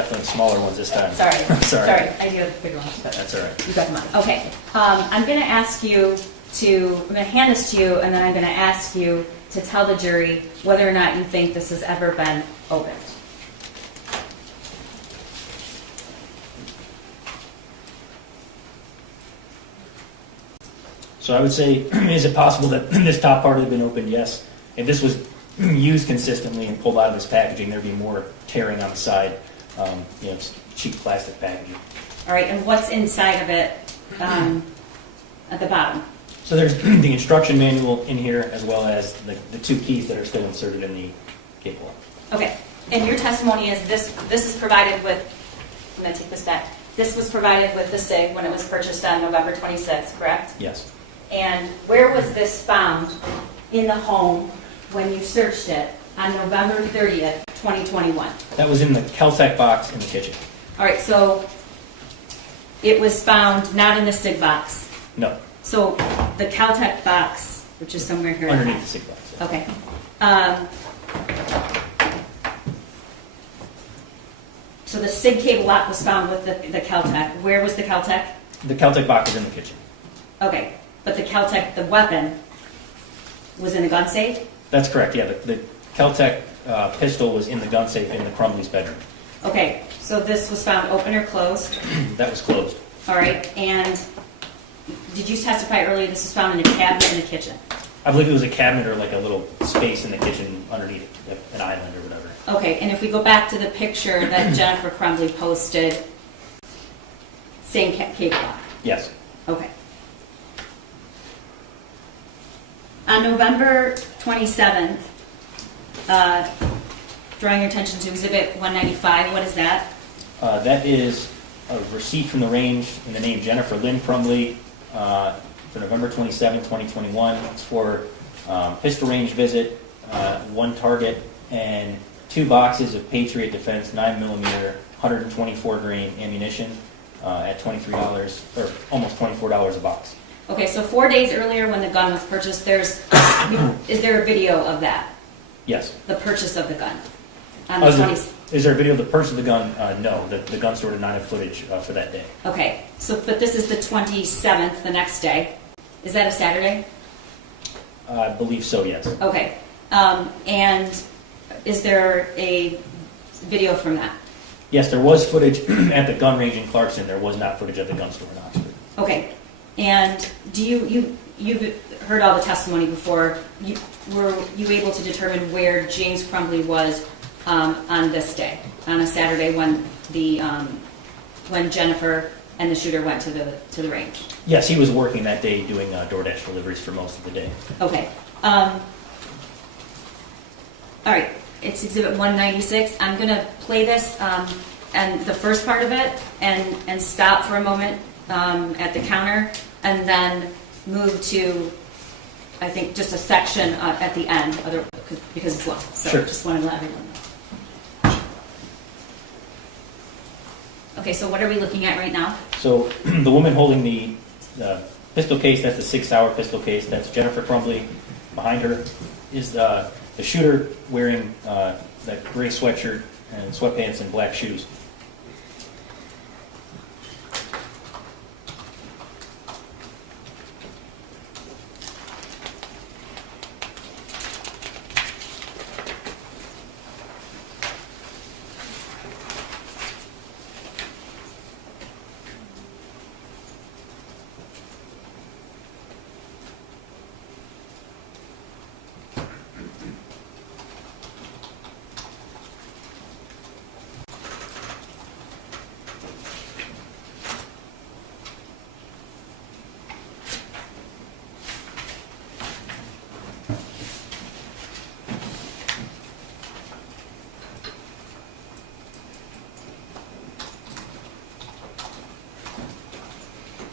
Sorry. smaller ones this time. Sorry. Sorry. I do have the bigger ones, but That's all right. you got them on. Okay. I'm going to ask you I'm going to hand this to you, and then I'm going to ask you to tell the jury whether or not you think this has ever been opened. So I would say, is it possible that this top part had been opened? Yes. If this was used consistently and pulled out of this packaging, there'd be more tearing on the side. It's cheap plastic packaging. All right, and what's inside of it at the bottom? So there's the instruction manual in here, as well as the two keys that are still inserted in the cable. Okay, and your testimony is this is provided with, I'm going to take this back. This was provided with the SIG when it was purchased on November 26th, correct? Yes. And where was this found in the home when you searched it on November 30th, 2021? That was in the Keltec box in the kitchen. All right, so it was found not in the SIG box. No, So the Caltech box, which is somewhere here. underneath the SIG box. Yeah. Okay. So the SIG cable lock was found with the Caltech. Where was the Caltech? The Keltec box is in the kitchen. Okay, but the Caltech, the weapon, was in the gun safe? That's correct, yeah. The Keltec pistol was in the gun safe in the Crumbley's bedroom. Okay, so this was found open or closed? That was closed. All right, and did you testify earlier this was found in a cabinet in the kitchen? I believe it was a cabinet or like a little space in the kitchen underneath it, an island or whatever. Okay, and if we go back to the picture that Jennifer Crumbley posted, Same cable lock? Yes. Okay. On November 27th, drawing your attention to Exhibit 195, what is that? That is a receipt from the range in the name Jennifer Lynn Crumbley for November 27, 2021. It's for pistol range visit, 1 target, and 2 boxes of Patriot Defense 9mm 124 grain ammunition at $23 or almost $24 a box. Okay, so 4 days earlier when the gun was purchased, is there a video of that? Yes. The purchase of the gun? On the 20th? Is there a video of the purchase of the gun? No. The gun store did not have footage for that day. Okay, so but this is the 27th, the next day. Is that a Saturday? I believe so, yes. Okay, and is there a video from that? Yes, there was footage at the gun range in Clarkson. There was not footage at the gun store in Oxford. Okay, and do you've heard all the testimony before? Were you able to determine where James Crumbley was on this day, on a Saturday when Jennifer and the shooter went to the range? Yes, he was working that day doing DoorDash deliveries for most of the day. Okay. All right. It's Exhibit 196. I'm going to play this and the first part of it and stop for a moment at the counter and then move to, I think, just a section at the end because it's long. So Sure. Just wanted to let everyone know. Okay, so what are we looking at right now? So the woman holding the pistol case, that's the 6-hour pistol case, that's Jennifer Crumbley. Behind her is the shooter wearing that gray sweatshirt and sweatpants and black shoes.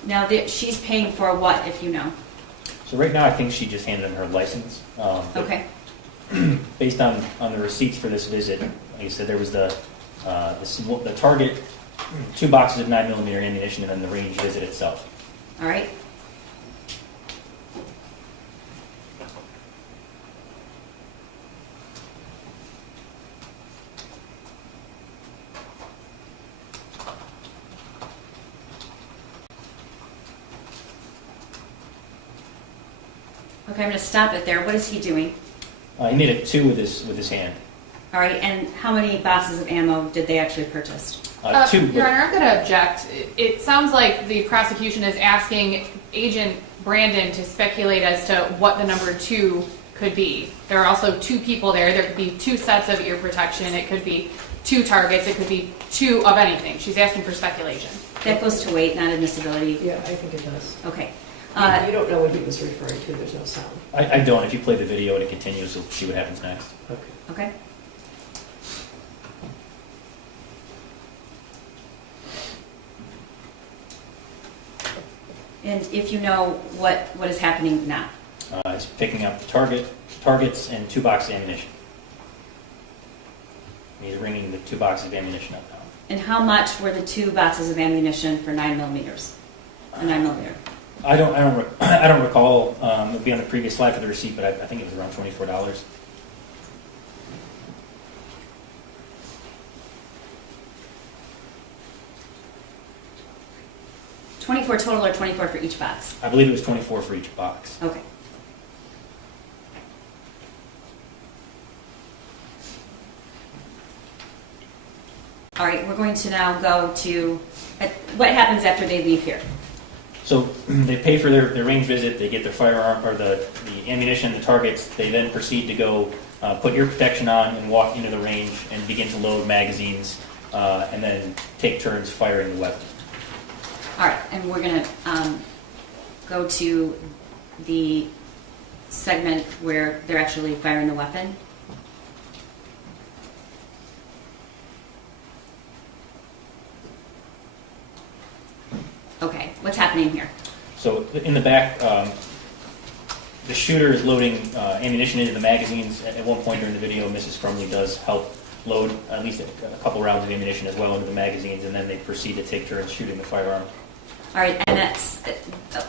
Now, she's paying for what, if you know? So right now I think she just handed him her license. Okay. Based on the receipts for this visit, like I said, there was the target, 2 boxes of 9mm ammunition, and then the range visit itself. All right. Okay, I'm going to stop it there. What is he doing? He made it 2 with his hand. All right, and how many boxes of ammo did they actually purchase? 2. Your Honor, I'm going to object. It sounds like the prosecution is asking Agent Brandon to speculate as to what the number 2 could be. There are also 2 people there. There could be 2 sets of ear protection. It could be 2 targets. It could be 2 of anything. She's asking for speculation. That goes to weight, not admissibility. Yeah, I think it does. Okay. You don't know what he was referring to, there's no sound. I don't. If you play the video and it continues, we'll see what happens next. Okay. Okay. And if you know what is happening now? He's picking up the targets and 2 boxes of ammunition. He's ringing the 2 boxes of ammunition up now. And how much were the 2 boxes of ammunition for 9mm? A 9mm. I don't recall. It would be on the previous slide for the receipt, but I think it was around $24. $24 total or $24 for each box? I believe it was $24 for each box. Okay. All right, we're going to now go to what happens after they leave here. So they pay for their range visit, they get their firearm or the ammunition, the targets. They then proceed to go put ear protection on and walk into the range and begin to load magazines and then take turns firing the weapon. All right, and we're going to go to the segment where they're actually firing the weapon. Okay, what's happening here? So in the back, the shooter is loading ammunition into the magazines. At one point during the video, Mrs. Crumbley does help load at least a couple rounds of ammunition as well into the magazines, and then they proceed to take turns shooting the firearm. All right, and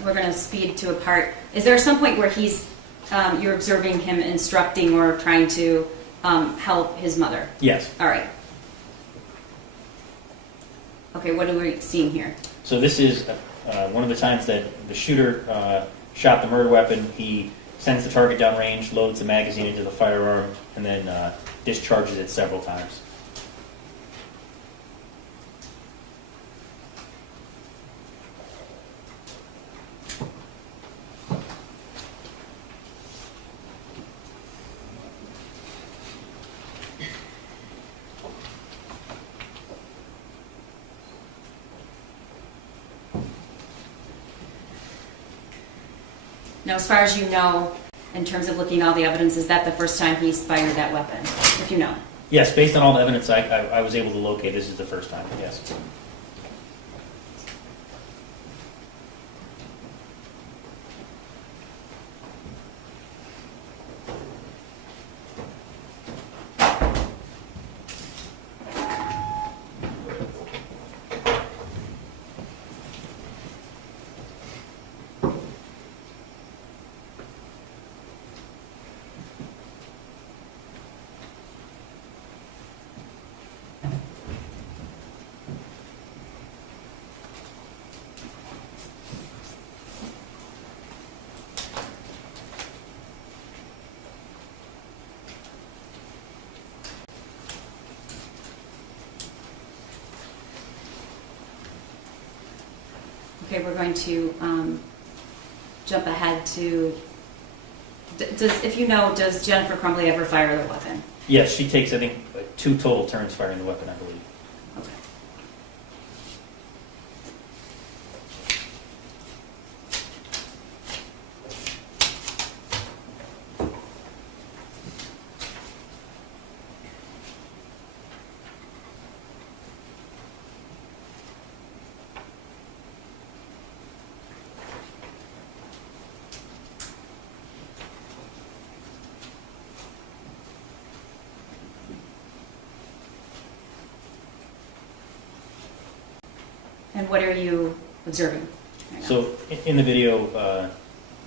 we're going to speed to a part. Is there some point where you're observing him instructing or trying to help his mother? Yes. All right. Okay, what are we seeing here? So this is one of the times that the shooter shot the murder weapon. He sends the target downrange, loads the magazine into the firearm, and then discharges it several times. Now, as far as you know, in terms of looking at all the evidence, is that the first time he's fired that weapon? If you know. Yes, based on all the evidence I was able to locate, this is the first time, yes. Okay, we're going to jump ahead to, if you know, does Jennifer Crumbley ever fire the weapon? Yes, she takes, I think, 2 total turns firing the weapon, I believe. Okay. And what are you observing right now? So in the video,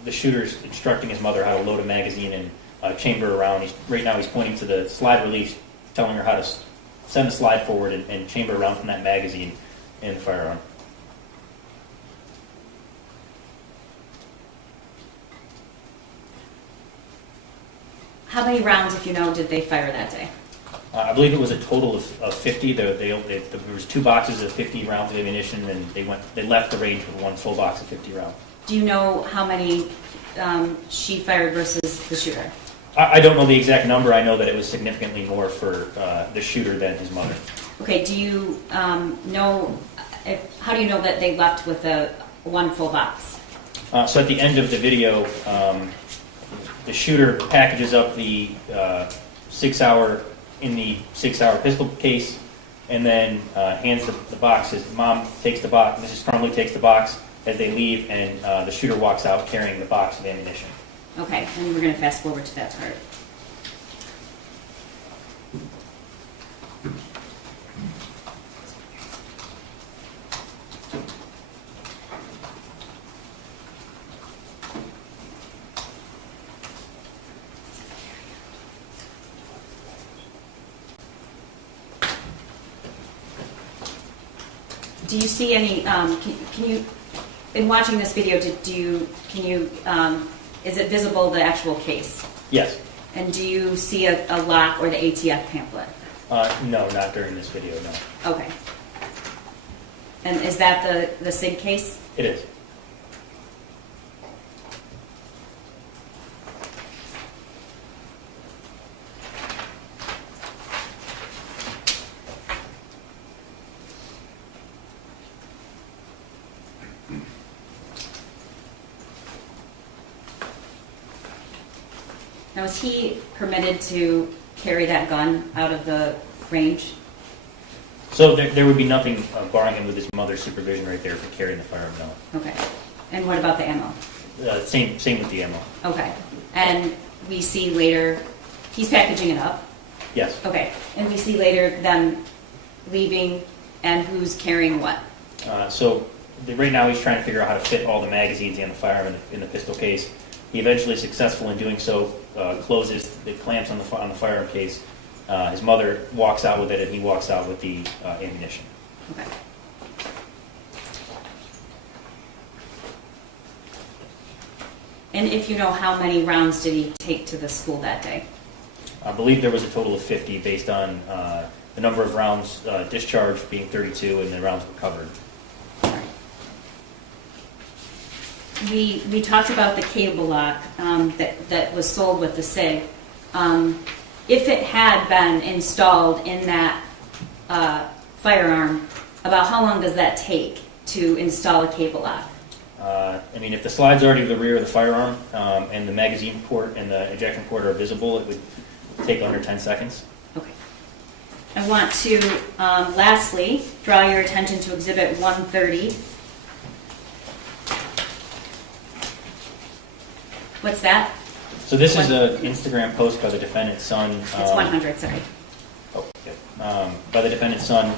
the shooter's instructing his mother how to load a magazine and chamber around. Right now he's pointing to the slide release, telling her how to send the slide forward and chamber around from that magazine in the firearm. How many rounds, if you know, did they fire that day? I believe it was a total of 50. There was 2 boxes of 50 rounds of ammunition, and they left the range with 1 full box of 50 rounds. Do you know how many she fired versus the shooter? I don't know the exact number. I know that it was significantly more for the shooter than his mother. Okay, do you know, how do you know that they left with a 1 full box? So at the end of the video, the shooter packages up the 6-hour in the 6-hour pistol case, and then hands the box. His mom takes the box. Mrs. Crumbley takes the box as they leave, and the shooter walks out carrying the box of ammunition. Okay, and we're going to fast forward to that part. Do you see any? Can you, in watching this video, is it visible the actual case? Yes. And do you see a lock or the ATF pamphlet? No, not during this video. No. Okay. And is that the SIG case? It is. Now, is he permitted to carry that gun out of the range? So there would be nothing barring him with his mother's supervision right there for carrying the firearm, no. Okay. And what about the ammo? Same with the ammo. Okay. And we see later, he's packaging it up? Yes. Okay. And we see later them leaving and who's carrying what? Right now he's trying to figure out how to fit all the magazines and the firearm in the pistol case. He eventually is successful in doing so, closes the clamps on the firearm case. His mother walks out with it, and he walks out with the ammunition. Okay. And if you know, how many rounds did he take to the school that day? I believe there was a total of 50 based on the number of rounds discharged being 32 and the rounds recovered. We talked about the cable lock that was sold with the SIG. If it had been installed in that firearm, about how long does that take to install a cable lock? If the slide's already to the rear of the firearm and the magazine port and the ejection port are visible, it would take under 10 seconds. Okay. I want to lastly draw your attention to Exhibit 130. What's that? So this is an Instagram post by the defendant's son. It's 100, sorry. By the defendant's son,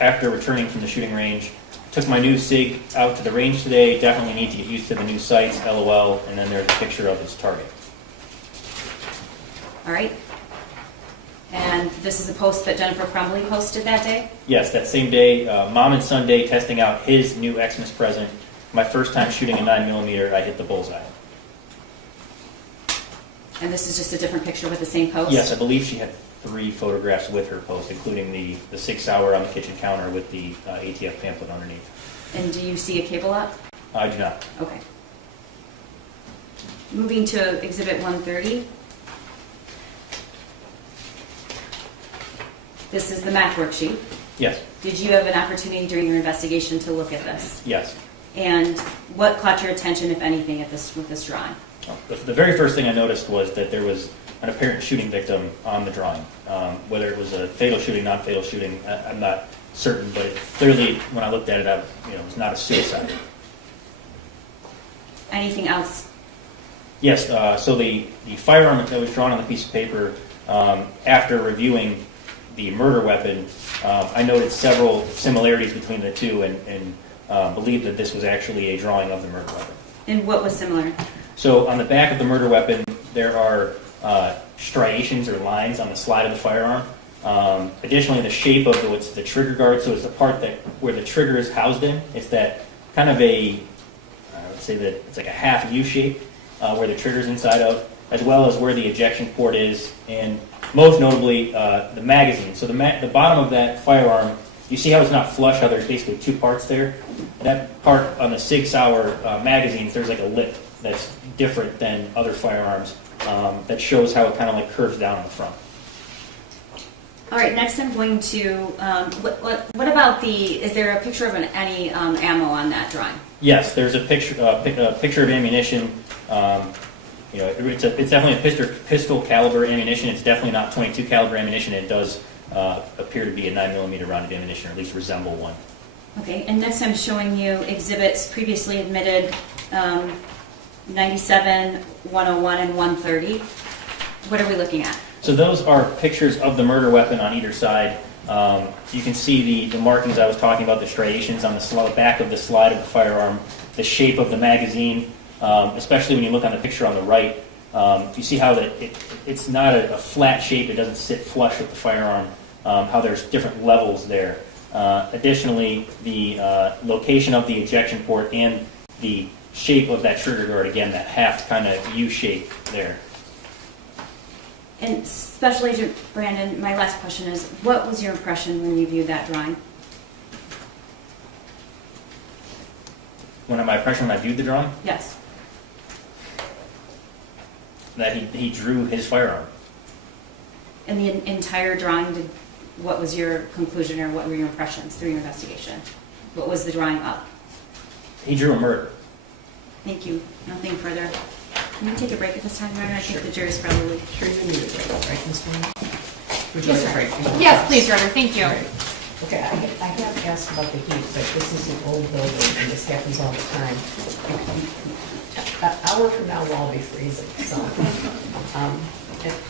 after returning from the shooting range, took my new SIG out to the range today. Definitely need to get used to the new sights, LOL, and then there's a picture of his target. All right. And this is a post that Jennifer Crumbley posted that day? Yes, that same day, mom and son day, testing out his new Xmas present. My first time shooting a 9mm, I hit the bullseye. And this is just a different picture with the same post? Yes, I believe she had 3 photographs with her post, including the 6 hour on the kitchen counter with the ATF pamphlet underneath. And do you see a cable lock? I do not. Okay. Moving to Exhibit 130. This is the math worksheet. Yes. Did you have an opportunity during your investigation to look at this? Yes. And what caught your attention, if anything, with this drawing? The very first thing I noticed was that there was an apparent shooting victim on the drawing. Whether it was a fatal shooting, non-fatal shooting, I'm not certain, but clearly when I looked at it, it was not a suicide. Anything else? Yes, so the firearm that was drawn on the piece of paper, after reviewing the murder weapon, I noted several similarities between the two and believed that this was actually a drawing of the murder weapon. And what was similar? So on the back of the murder weapon, there are striations or lines on the slide of the firearm. Additionally, the shape of the trigger guard, so it's the part where the trigger is housed in. It's that kind of I would say that it's like a half U shape where the trigger's inside of, as well as where the ejection port is, and most notably the magazine. So the bottom of that firearm, you see how it's not flush, how there's basically 2 parts there? That part on the Sig Sauer magazines, there's like a lip that's different than other firearms that shows how it kind of like curves down in the front. All right, next I'm going to, what about is there a picture of any ammo on that drawing? Yes, there's a picture of ammunition. It's definitely a pistol caliber ammunition. It's definitely not .22 caliber ammunition. It does appear to be a 9mm rounded ammunition, or at least resemble one. Okay, and next I'm showing you exhibits previously admitted, 97, 101, and 130. What are we looking at? So those are pictures of the murder weapon on either side. You can see the markings I was talking about, the striations on the back of the slide of the firearm, the shape of the magazine, especially when you look on the picture on the right. You see how it's not a flat shape, it doesn't sit flush with the firearm, how there's different levels there. Additionally, the location of the ejection port and the shape of that trigger guard, again, that half kind of U shape there. And Special Agent Brandon, my last question is, what was your impression when you viewed that drawing? My impression when I viewed the drawing? Yes. That he drew his firearm. In the entire drawing, what was your conclusion, or what were your impressions through your investigation? What was the drawing up? He drew a murder. Thank you. Nothing further. Can we take a break at this time, Your Honor? I Sure. think the jury's probably. Sure you need a break, right, Ms. Moore? Would you Yes, like a break? Yes, please, Your Honor, thank you. Right. Okay, I have asked about the heat, but this is an old building, and this happens all the time. An hour from now, we'll all be freezing, so.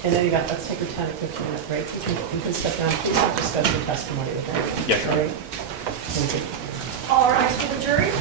And then let's take a 10 or 15-minute break. You can step down, please don't discuss your testimony with anyone. Yes, Your Honor. All right? Thank you. All rise for the jury.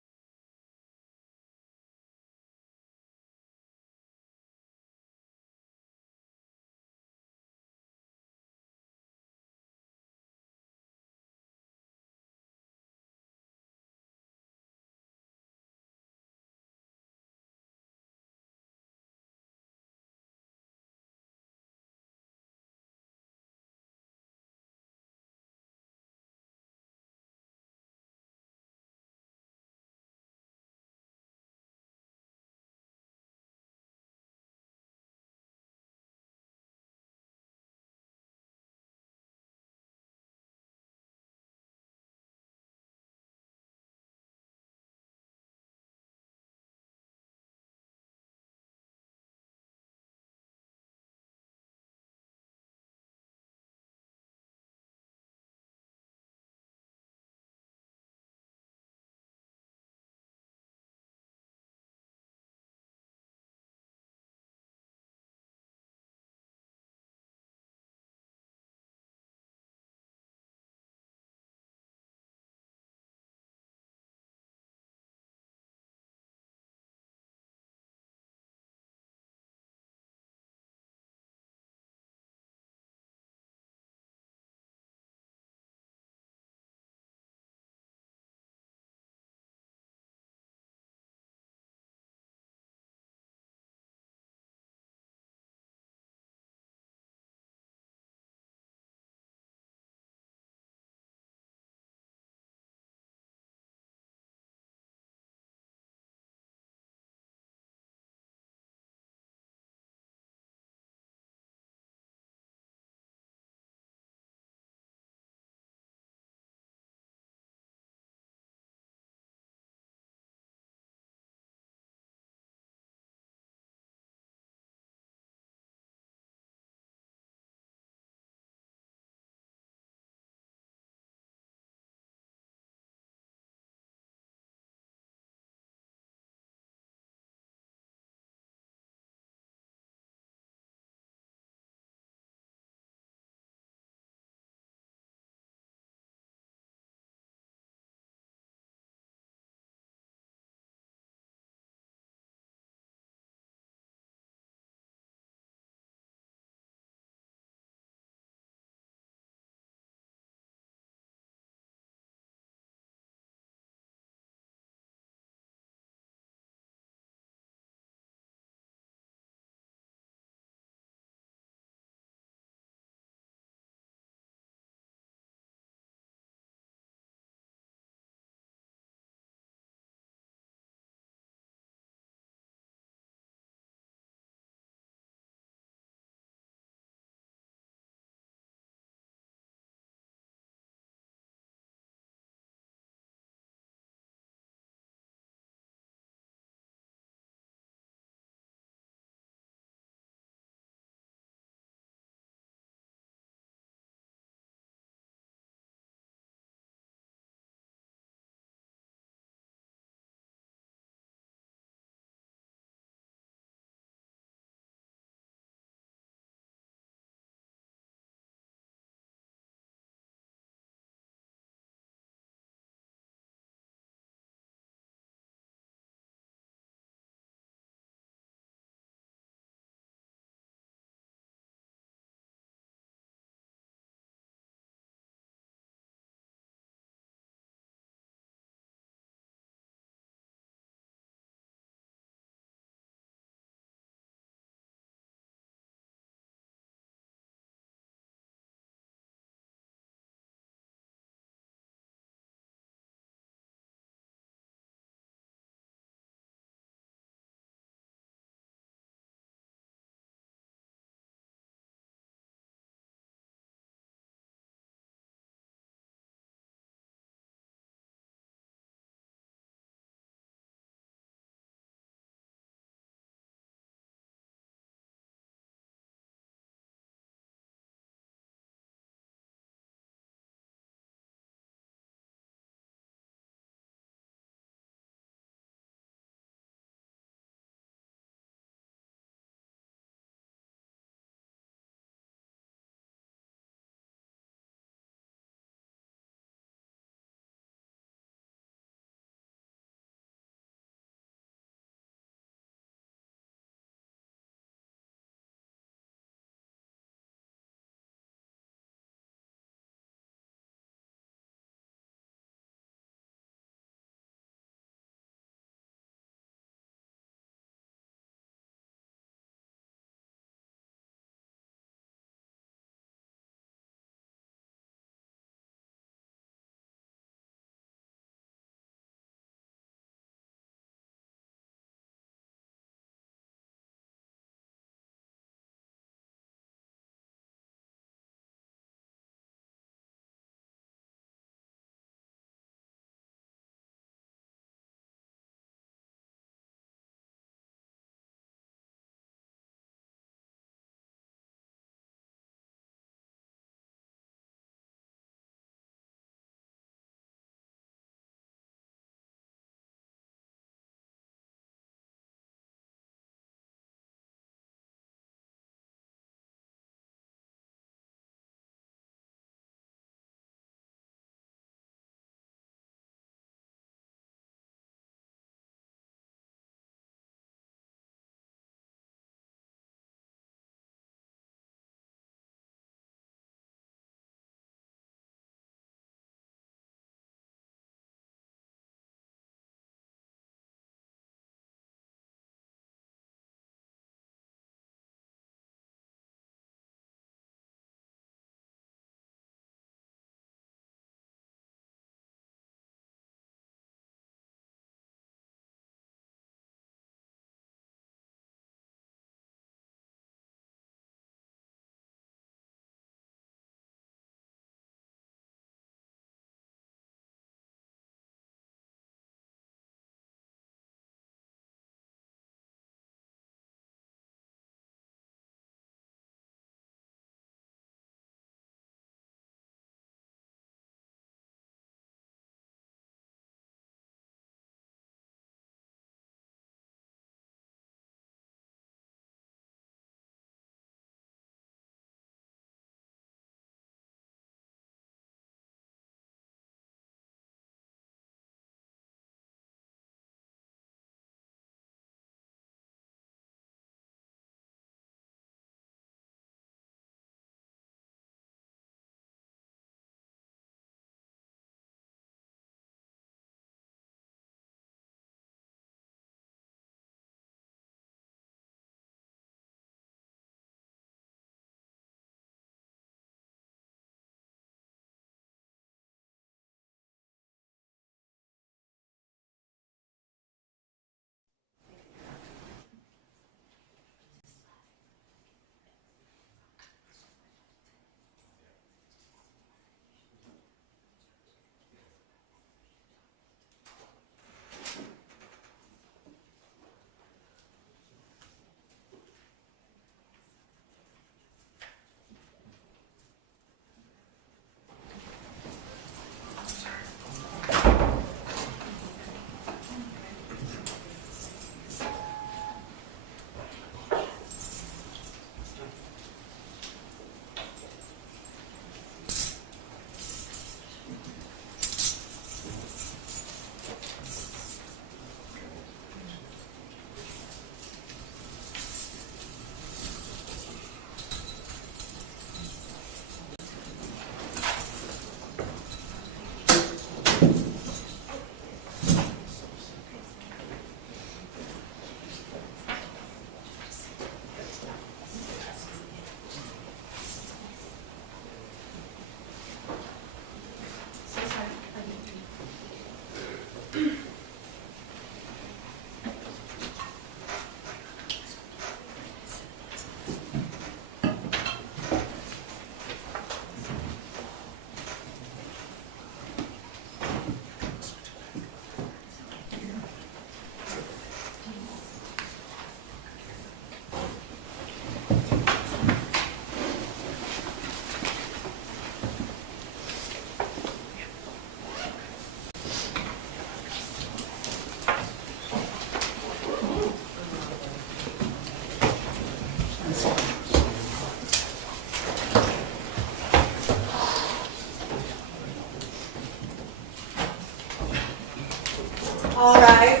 All rise.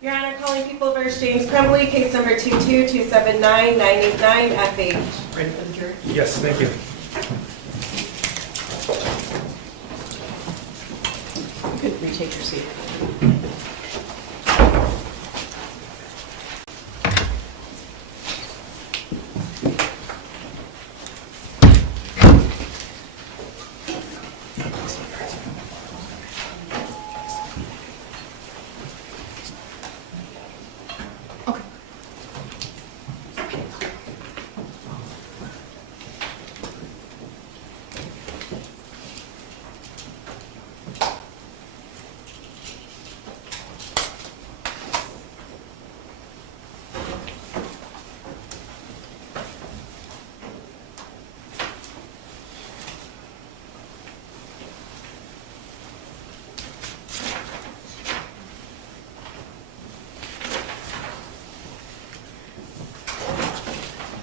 Your Honor, calling People v. James Crumbley, case number 22279-989-FH. Ready for the jury? Yes, thank you. You could retake your seat.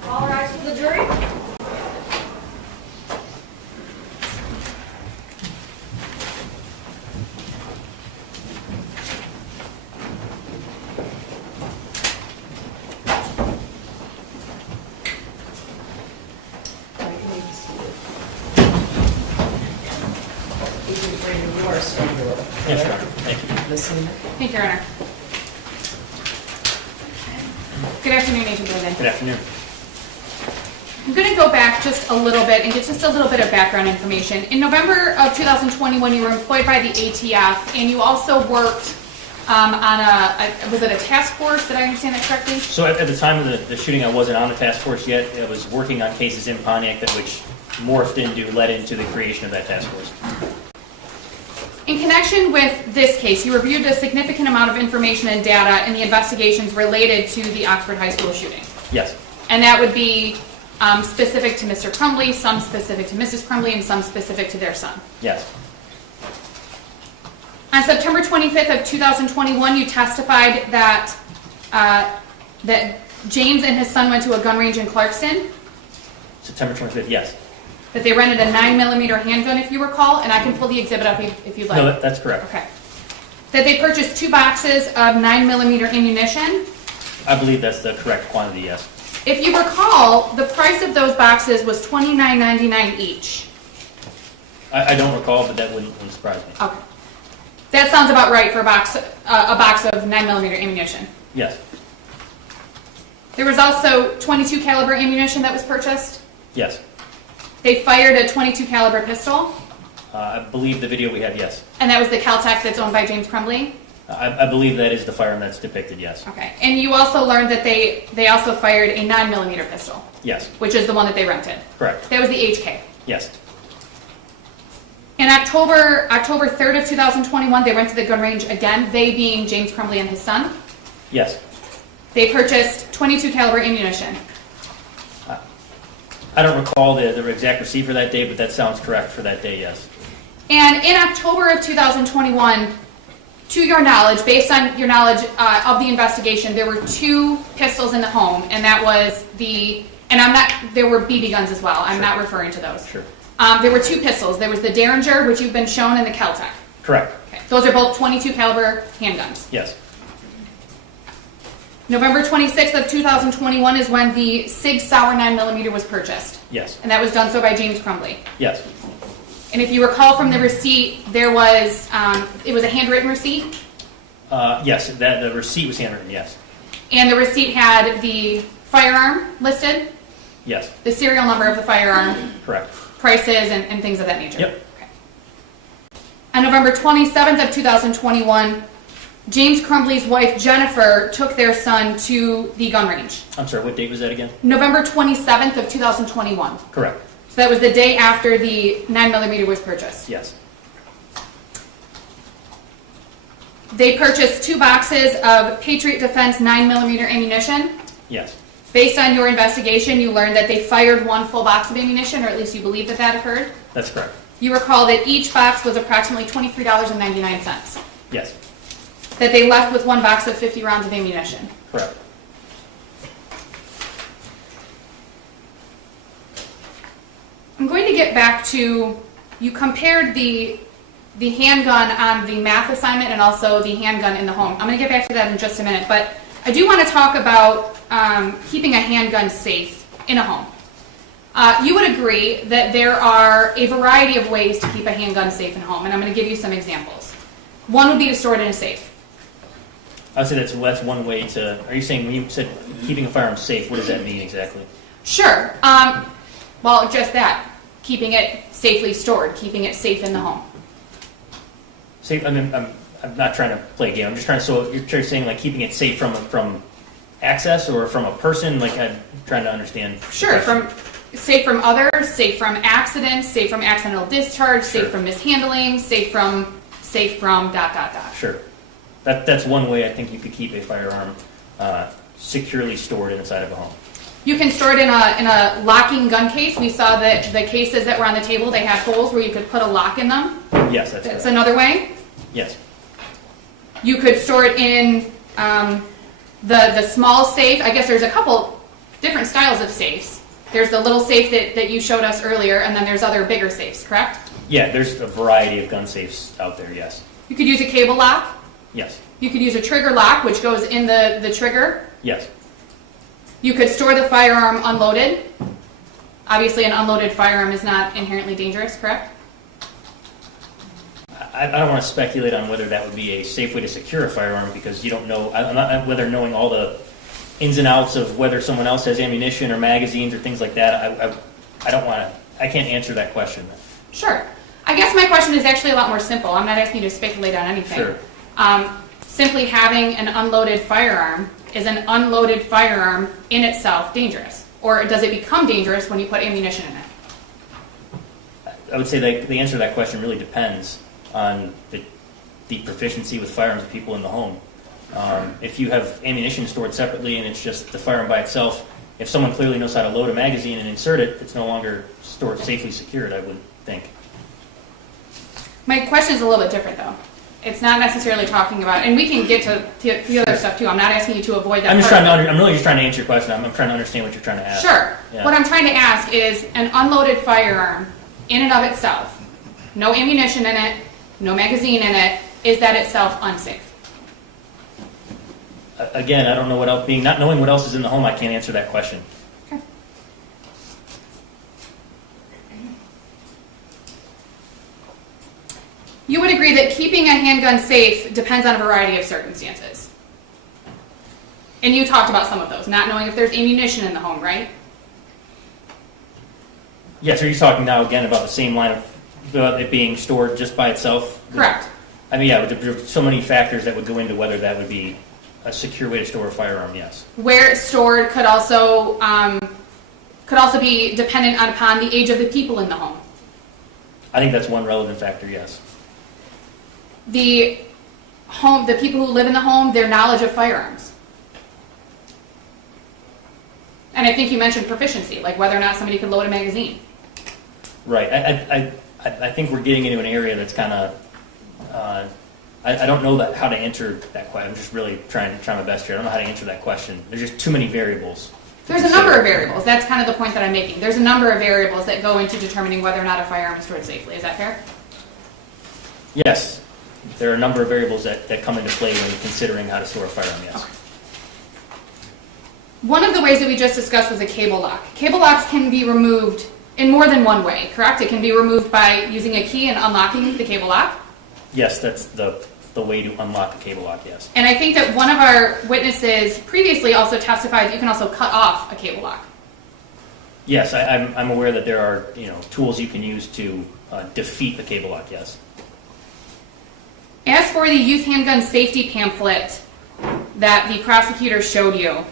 All rise for the jury. Agent Brandon, you are still here. Yes, Your Honor. Thank you. Listening. Thank you, Your Honor. Good afternoon, Agent Baldwin. Good afternoon. I'm going to go back just a little bit and get just a little bit of background information. In November of 2021, you were employed by the ATF, and you also worked on was it a task force? Did I understand that correctly? So at the time of the shooting, I wasn't on the task force yet. I was working on cases in Pontiac that which led into the creation of that task force. In connection with this case, you reviewed a significant amount of information and data in the investigations related to the Oxford High School shooting. Yes. And that would be specific to Mr. Crumbley, some specific to Mrs. Crumbley, and some specific to their son. Yes. On September 25th of 2021, you testified that James and his son went to a gun range in Clarkston, September 25th, yes. that they rented a 9mm handgun, if you recall, and I can pull the exhibit up if you'd like. No, that's correct. Okay. That they purchased 2 boxes of 9mm ammunition. I believe that's the correct quantity, yes. If you recall, the price of those boxes was $29.99 each. I don't recall, but that wouldn't surprise me. Okay. That sounds about right for a box of 9mm ammunition. Yes. There was also .22 caliber ammunition that was purchased. Yes. They fired a .22 caliber pistol, I believe the video we have, yes. and that was the Caltech that's owned by James Crumbley. I believe that is the firearm that's depicted, yes. Okay. And you also learned that they also fired a 9mm pistol, Yes, which is the one that they rented. correct. That was the HK. Yes. In October 3rd of 2021, they went to the gun range again, they being James Crumbley and his son. Yes. They purchased .22 caliber ammunition. I don't recall the exact receipt for that day, but that sounds correct for that day, yes. And in October of 2021, to your knowledge, based on your knowledge of the investigation, there were 2 pistols in the home, and that was there were BB guns as well. I'm not referring to those. Sure. There were 2 pistols. There was the Derringer, which you've been shown, and the Caltech. Correct. Okay. Those are both .22 caliber handguns. Yes. November 26th of 2021 is when the Sig Sauer 9mm was purchased. Yes. And that was done so by James Crumbley. Yes. And if you recall from the receipt, there was, it was a handwritten receipt. Yes, the receipt was handwritten, yes. And the receipt had the firearm listed, Yes, the serial number of the firearm, correct. prices, and things of that nature. Yep. Okay. On November 27th of 2021, James Crumbley's wife, Jennifer, took their son to the gun range. I'm sorry, what date was that again? November 27th of 2021. Correct. So that was the day after the 9mm was purchased. Yes. They purchased 2 boxes of Patriot Defense 9mm ammunition. Yes. Based on your investigation, you learned that they fired 1 full box of ammunition, or at least you believe that that occurred. That's correct. You recall that each box was approximately $23.99. Yes. that they left with one box of 50 rounds of ammunition. Correct. I'm going to get back to, you compared the handgun on the math assignment and also the handgun in the home. I'm going to get back to that in just a minute, but I do want to talk about keeping a handgun safe in a home. You would agree that there are a variety of ways to keep a handgun safe in a home, and I'm going to give you some examples. One would be to store it in a safe. I would say that's one way to. Are you saying when you said keeping a firearm safe, what does that mean exactly? Sure. Well, just that. Keeping it safely stored, keeping it safe in the home. Safe. I mean, I'm not trying to play a game. I'm just trying to. So you're saying like keeping it safe from access or from a person? Like I'm trying to understand. Sure. Safe from others, safe from accidents, safe from accidental discharge, Sure. safe from mishandling, safe from ... Sure. That's one way I think you could keep a firearm securely stored inside of a home. You can store it in a locking gun case. We saw that the cases that were on the table, they had holes where you could put a lock in them. Yes, that's That's correct. another way. Yes. You could store it in the small safe. I guess there's a couple different styles of safes. There's the little safe that you showed us earlier, and then there's other bigger safes, correct? Yeah, there's a variety of gun safes out there, yes. You could use a cable lock. Yes. You could use a trigger lock, which goes in the trigger. Yes. You could store the firearm unloaded. Obviously, an unloaded firearm is not inherently dangerous, correct? I don't want to speculate on whether that would be a safe way to secure a firearm because you don't know, I'm not whether knowing all the ins and outs of whether someone else has ammunition or magazines or things like that. I don't want to, I can't answer that question. Sure. I guess my question is actually a lot more simple. I'm not asking you to speculate on anything. Sure. Simply having an unloaded firearm, is an unloaded firearm in itself dangerous? Or does it become dangerous when you put ammunition in it? I would say that the answer to that question really depends on the proficiency with firearms of people in the home. If you have ammunition stored separately and it's just the firearm by itself, if someone clearly knows how to load a magazine and insert it, it's no longer stored safely secured, I would think. My question is a little bit different, though. It's not necessarily talking about, and we can get to the other stuff too. I'm not asking you to avoid that. I'm really just trying to answer your question. I'm trying to understand what you're trying to ask. Sure. Yeah. What I'm trying to ask is an unloaded firearm, in and of itself, no ammunition in it, no magazine in it, is that itself unsafe? Again, I don't know what else. Not knowing what else is in the home, I can't answer that question. Okay. You would agree that keeping a handgun safe depends on a variety of circumstances. And you talked about some of those, not knowing if there's ammunition in the home, right? Yes, are you talking now again about the same line of it being stored just by itself? Correct. I mean, yeah, there's so many factors that would go into whether that would be a secure way to store a firearm, yes. Where it's stored could also be dependent upon the age of the people in the home. I think that's one relevant factor, yes. The people who live in the home, their knowledge of firearms. And I think you mentioned proficiency, like whether or not somebody could load a magazine. Right. I think we're getting into an area that's kind of, I don't know how to answer that question. I'm just really trying my best here. I don't know how to answer that question. There's just too many variables. There's a number of variables. That's kind of the point that I'm making. There's a number of variables that go into determining whether or not a firearm is stored safely. Is that fair? Yes. There are a number of variables that come into play when considering how to store a firearm, yes. Okay. One of the ways that we just discussed was a cable lock. Cable locks can be removed in more than one way, correct? It can be removed by using a key and unlocking the cable lock. Yes, that's the way to unlock the cable lock, yes. And I think that one of our witnesses previously also testified that you can also cut off a cable lock. Yes, I'm aware that there are tools you can use to defeat the cable lock, yes. As for the youth handgun safety pamphlet that the prosecutor showed you,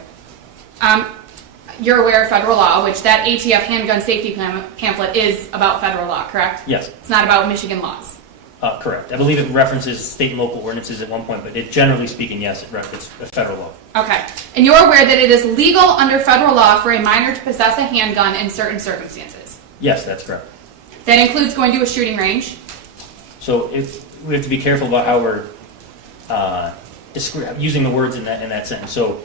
you're aware of federal law, which that ATF handgun safety pamphlet is about federal law, correct? Yes. It's not about Michigan laws. Correct. I believe it references state and local ordinances at one point, but generally speaking, yes, it's a federal law. Okay. And you're aware that it is legal under federal law for a minor to possess a handgun in certain circumstances? Yes, that's correct. That includes going to a shooting range? So we have to be careful about how we're using the words in that sentence. So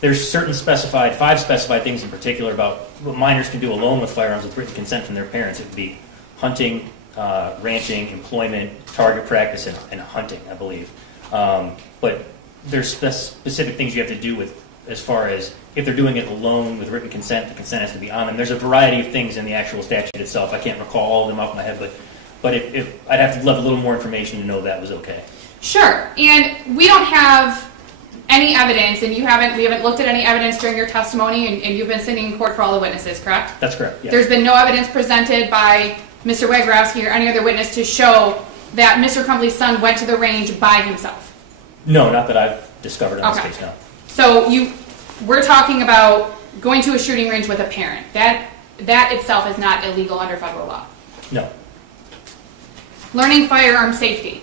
there's certain five specified things in particular about what minors can do alone with firearms with written consent from their parents. It would be hunting, ranching, employment, target practice, and hunting, I believe. But there's specific things you have to do with, as far as if they're doing it alone with written consent, the consent has to be on them. There's a variety of things in the actual statute itself. I can't recall all of them off my head, but if I'd have to love a little more information to know that was okay. Sure, and we don't have any evidence, and we haven't looked at any evidence during your testimony, and you've been sitting in court for all the witnesses, correct? That's correct, yes. There's been no evidence presented by Mr. Wagrowski or any other witness to show that Mr. Crumbley's son went to the range by himself? No, not that I've discovered in this case, no. So we're talking about going to a shooting range with a parent. That itself is not illegal under federal law. No. Learning firearm safety.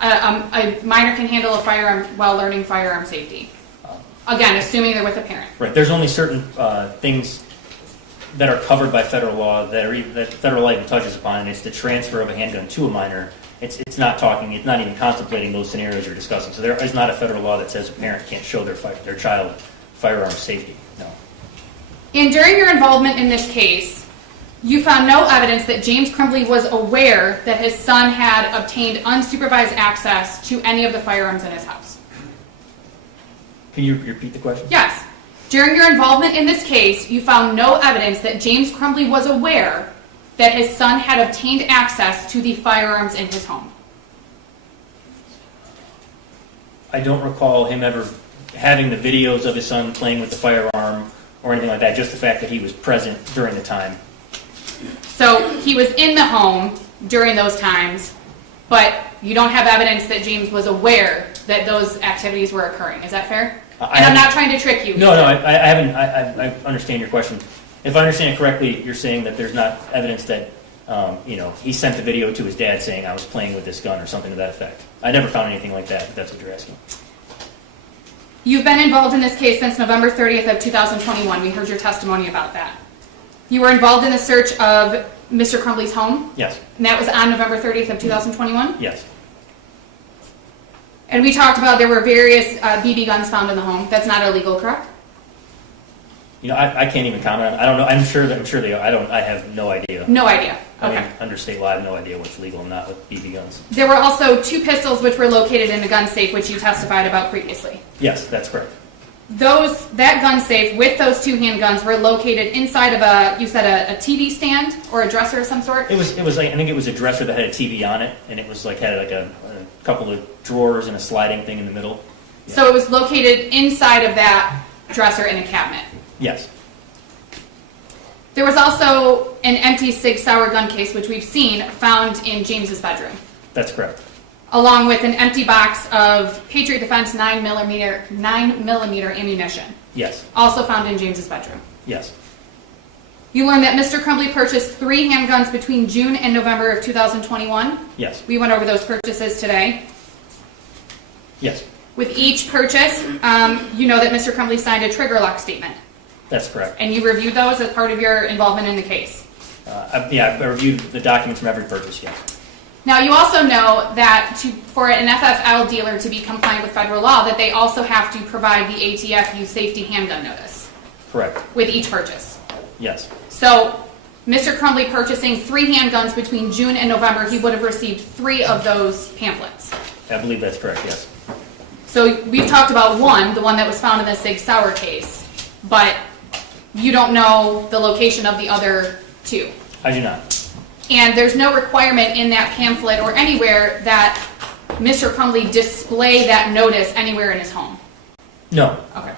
A minor can handle a firearm while learning firearm safety. Again, assuming they're with a parent. Right. There's only certain things that are covered by federal law that federal law even touches upon, and it's the transfer of a handgun to a minor. It's not even contemplating those scenarios you're discussing. So there is not a federal law that says a parent can't show their child firearm safety. No. And during your involvement in this case, you found no evidence that James Crumbley was aware that his son had obtained unsupervised access to any of the firearms in his house. Can you repeat the question? Yes. During your involvement in this case, you found no evidence that James Crumbley was aware that his son had obtained access to the firearms in his home. I don't recall him ever having the videos of his son playing with the firearm or anything like that, just the fact that he was present during the time. So he was in the home during those times, but you don't have evidence that James was aware that those activities were occurring. Is that fair? And I'm not trying to trick you. No, I haven't. I understand your question. If I understand it correctly, you're saying that there's not evidence that he sent the video to his dad saying I was playing with this gun or something to that effect. I never found anything like that, if that's what you're asking. You've been involved in this case since November 30th of 2021. We heard your testimony about that. You were involved in the search of Mr. Crumbley's home? Yes. And that was on November 30th of 2021? Yes. And we talked about there were various BB guns found in the home. That's not illegal, correct? I can't even comment on it. I don't know. I'm sure they are. I have no idea. No idea. I Okay. mean, under state law, I have no idea what's legal and not with BB guns. There were also 2 pistols which were located in a gun safe, which you testified about previously. Yes, that's correct. That gun safe with those 2 handguns were located inside of a TV stand or a dresser of some sort? It was like, I think it was a dresser that had a TV on it, and it was like had like a couple of drawers and a sliding thing in the middle. Yeah. So it was located inside of that dresser in a cabinet? Yes. There was also an empty Sig Sauer gun case, which we've seen, found in James's bedroom, That's correct. along with an empty box of Patriot Defense 9mm ammunition, Yes. also found in James's bedroom. Yes. You learned that Mr. Crumbley purchased 3 handguns between June and November of 2021. Yes. We went over those purchases today. Yes. With each purchase, you know that Mr. Crumbley signed a trigger lock statement, That's correct. and you reviewed those as part of your involvement in the case. I reviewed the documents from every purchase, yes. Now, you also know that for an FFL dealer to be compliant with federal law, that they also have to provide the ATF youth safety handgun notice Correct. with each purchase. Yes. So, Mr. Crumbley purchasing 3 handguns between June and November, he would have received 3 of those pamphlets. I believe that's correct, yes. So we've talked about the one that was found in the Sig Sauer case, but you don't know the location of the other 2. I do not. And there's no requirement in that pamphlet or anywhere that Mr. Crumbley display that notice anywhere in his home. No. Okay.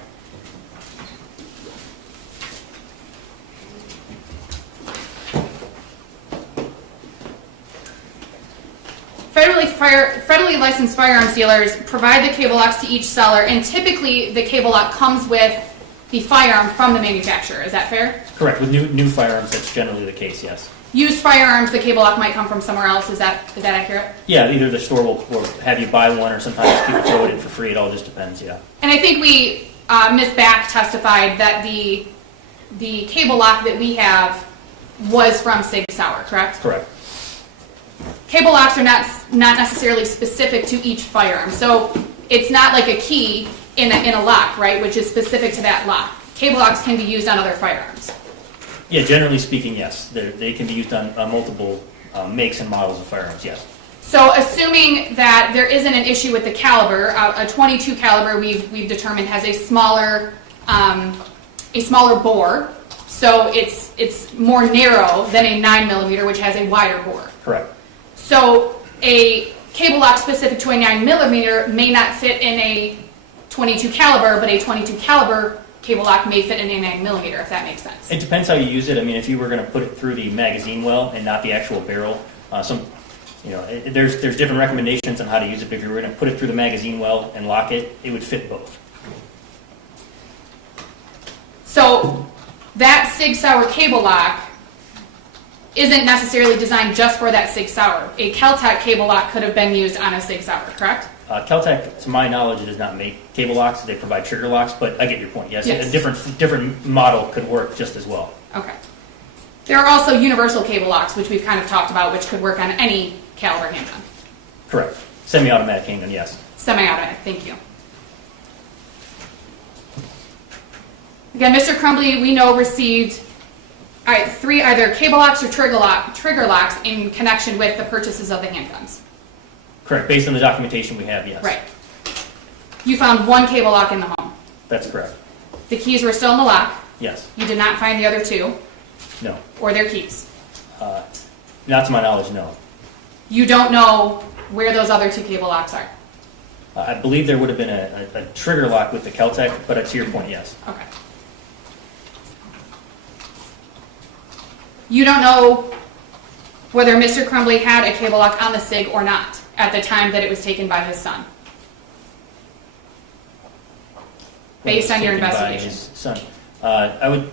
Federally licensed firearms dealers provide the cable locks to each seller, and typically the cable lock comes with the firearm from the manufacturer. Is that fair? Correct. With new firearms, that's generally the case, yes. Used firearms, the cable lock might come from somewhere else. Is that accurate? Yeah, either the store will have you buy one or sometimes people throw it in for free. It all just depends, yeah. And I think Ms. Back testified that the cable lock that we have was from Sig Sauer, correct? Correct. Cable locks are not necessarily specific to each firearm. So it's not like a key in a lock, right, which is specific to that lock. Cable locks can be used on other firearms. Yeah, generally speaking, yes. They can be used on multiple makes and models of firearms, yes. So assuming that there isn't an issue with the caliber, a .22 caliber we've determined has a smaller bore, so it's more narrow than a 9mm, which has a wider bore. Correct. So a cable lock specific to a 9mm may not fit in a .22 caliber, but a .22 caliber cable lock may fit in a 9mm, if that makes sense. It depends how you use it. I mean, if you were going to put it through the magazine well and not the actual barrel, there's different recommendations on how to use it. But if you were going to put it through the magazine well and lock it, it would fit both. So that Sig Sauer cable lock isn't necessarily designed just for that Sig Sauer. A Kel-Tec cable lock could have been used on a Sig Sauer, correct? Kel-Tec, to my knowledge, does not make cable locks. They provide trigger locks, but I get your point. Yes, Yes. A different model could work just as well. Okay. There are also universal cable locks, which we've kind of talked about, which could work on any caliber handgun. Correct. Semi-automatic handgun, yes. Semi-automatic, thank you. Again, Mr. Crumbley, we know received 3 either cable locks or trigger locks in connection with the purchases of the handguns. Correct. Based on the documentation we have, yes. Right. You found 1 cable lock in the home. That's correct. The keys were still in the lock. Yes. You did not find the other 2 No. or their keys. Not to my knowledge, no. You don't know where those other 2 cable locks are. I believe there would have been a trigger lock with the Kel-Tec, but to your point, yes. Okay. You don't know whether Mr. Crumbley had a cable lock on the SIG or not at the time that it was taken by his son, based on your Taken by investigation. his son.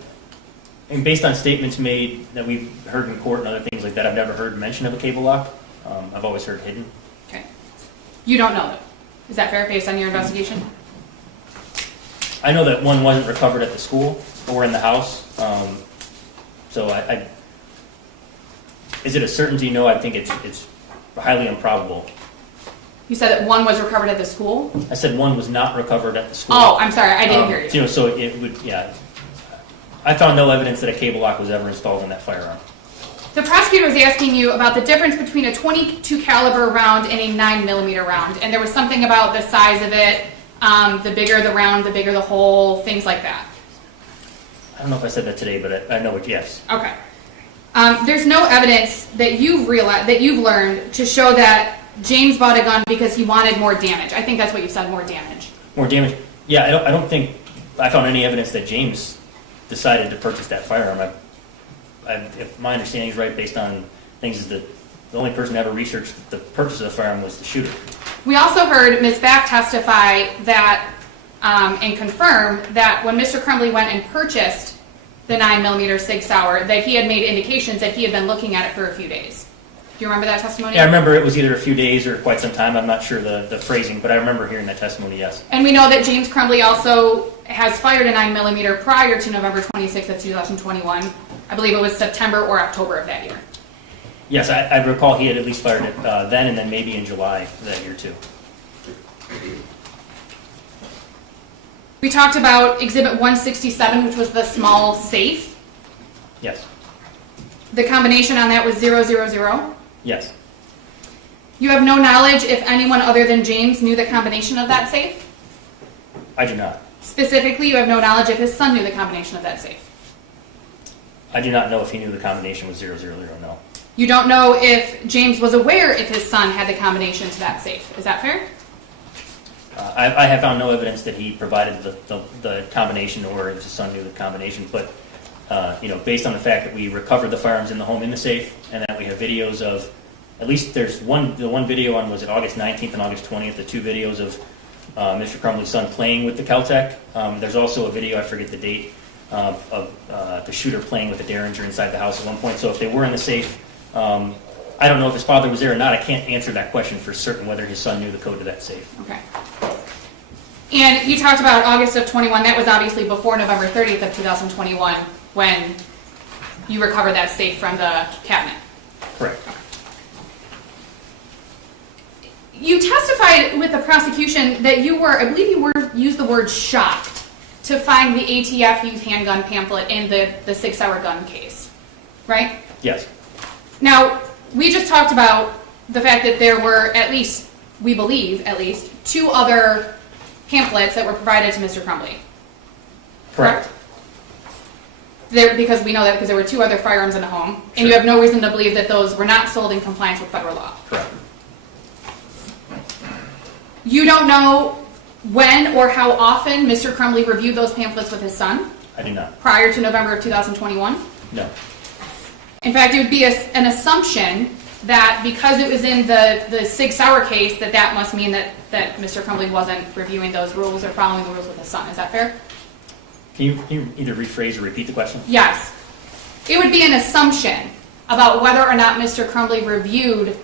And based on statements made that we've heard in court and other things like that, I've never heard mention of a cable lock. I've always heard hidden. Okay. You don't know that. Is that fair, based on your investigation? I know that one wasn't recovered at the school or in the house. So is it a certainty? No, I think it's highly improbable. You said that 1 was recovered at the school? I said one was not recovered at the school. Oh, I'm sorry, I didn't hear you. So it would, yeah. I found no evidence that a cable lock was ever installed in that firearm. The prosecutor was asking you about the difference between a .22 caliber round and a 9mm round, and there was something about the size of it, the bigger the round, the bigger the hole, things like that. I don't know if I said that today, but I know it, yes. Okay. There's no evidence that you've learned to show that James bought a gun because he wanted more damage. I think that's what you said, more damage. More damage? Yeah, I don't think I found any evidence that James decided to purchase that firearm. If my understanding is right, based on things, is that the only person to ever research the purchase of the firearm was the shooter. We also heard Ms. Back testify that and confirm that when Mr. Crumbley went and purchased the 9mm Sig Sauer, that he had made indications that he had been looking at it for a few days. Do you remember that testimony? Yeah, I remember it was either a few days or quite some time. I'm not sure the phrasing, but I remember hearing that testimony, yes. And we know that James Crumbley also has fired a 9mm prior to November 26th of 2021. I believe it was September or October of that year. Yes, I recall he had at least fired it then and then maybe in July of that year too. We talked about Exhibit 167, which was the small safe. Yes. The combination on that was 000. Yes. You have no knowledge if anyone other than James knew the combination of that safe? I do not. Specifically, you have no knowledge if his son knew the combination of that safe? I do not know if he knew the combination was 000, no. You don't know if James was aware if his son had the combination to that safe. Is that fair? I have found no evidence that he provided the combination or his son knew the combination, but based on the fact that we recovered the firearms in the home in the safe and that we have videos of, at least there's the one video on, was it August 19th and August 20th, the 2 videos of Mr. Crumbley's son playing with the Kel-Tec. There's also a video, I forget the date, of the shooter playing with a Derringer inside the house at one point. So if they were in the safe, I don't know if his father was there or not. I can't answer that question for certain whether his son knew the code to that safe. Okay. And you talked about August of 21. That was obviously before November 30th of 2021 when you recovered that safe from the cabinet. Correct. You testified with the prosecution that you were, I believe used the word shocked to find the ATF youth handgun pamphlet in the 6 Hour gun case, right? Yes. Now, we just talked about the fact that there were at least, we believe at least, 2 other pamphlets that were provided to Mr. Crumbley. Correct? Because we know that because there were 2 other firearms in the home, and Sure. you have no reason to believe that those were not sold in compliance with federal law. Correct. You don't know when or how often Mr. Crumbley reviewed those pamphlets with his son I do not. prior to November of 2021? No. In fact, it would be an assumption that because it was in the 6 Hour case, that must mean that Mr. Crumbley wasn't reviewing those rules or following the rules with his son. Is that fair? Can you either rephrase or repeat the question? Yes. It would be an assumption about whether or not Mr. Crumbley reviewed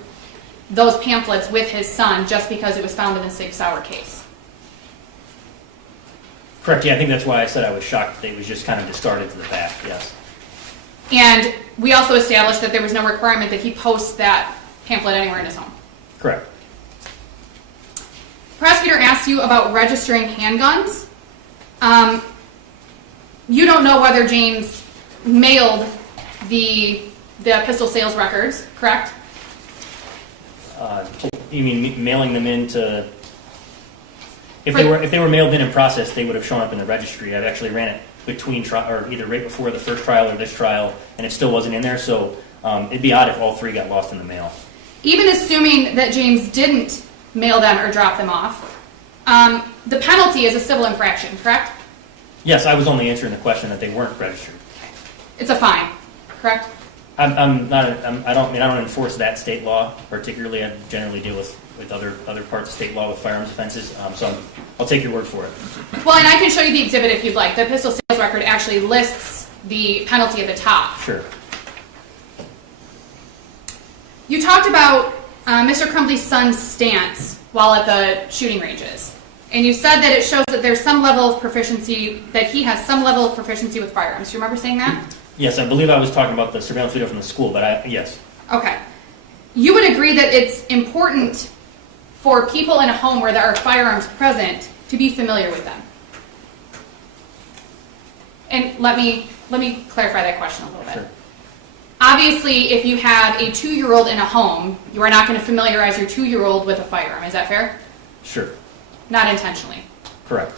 those pamphlets with his son just because it was found in the 6 Hour case. Correct. Yeah, I think that's why I said I was shocked that it was just kind of discarded to the back. Yes. And we also established that there was no requirement that he post that pamphlet anywhere in his home. Correct. Prosecutor asked you about registering handguns. You don't know whether James mailed the pistol sales records, correct? You mean mailing them into? If they were mailed in process, they would have shown up in the registry. I've actually ran it between or either right before the first trial or this trial, and it still wasn't in there. So it'd be odd if all 3 got lost in the mail. Even assuming that James didn't mail them or drop them off, the penalty is a civil infraction, correct? Yes, I was only answering the question that they weren't registered. It's a fine, correct? I don't enforce that state law particularly. I generally deal with other parts of state law with firearms offenses. So I'll take your word for it. Well, and I can show you the exhibit if you'd like. The pistol sales record actually lists the penalty at the top. Sure. You talked about Mr. Crumbley's son's stance while at the shooting ranges. And you said that it shows that there's some level of proficiency, that he has some level of proficiency with firearms. Do you remember saying that? Yes, I believe I was talking about the surveillance video from the school, but yes. Okay. You would agree that it's important for people in a home where there are firearms present to be familiar with them. And let me clarify that question a little bit. Sure. Obviously, if you have a 2-year-old in a home, you are not going to familiarize your 2-year-old with a firearm. Is that fair? Sure. Not intentionally. Correct.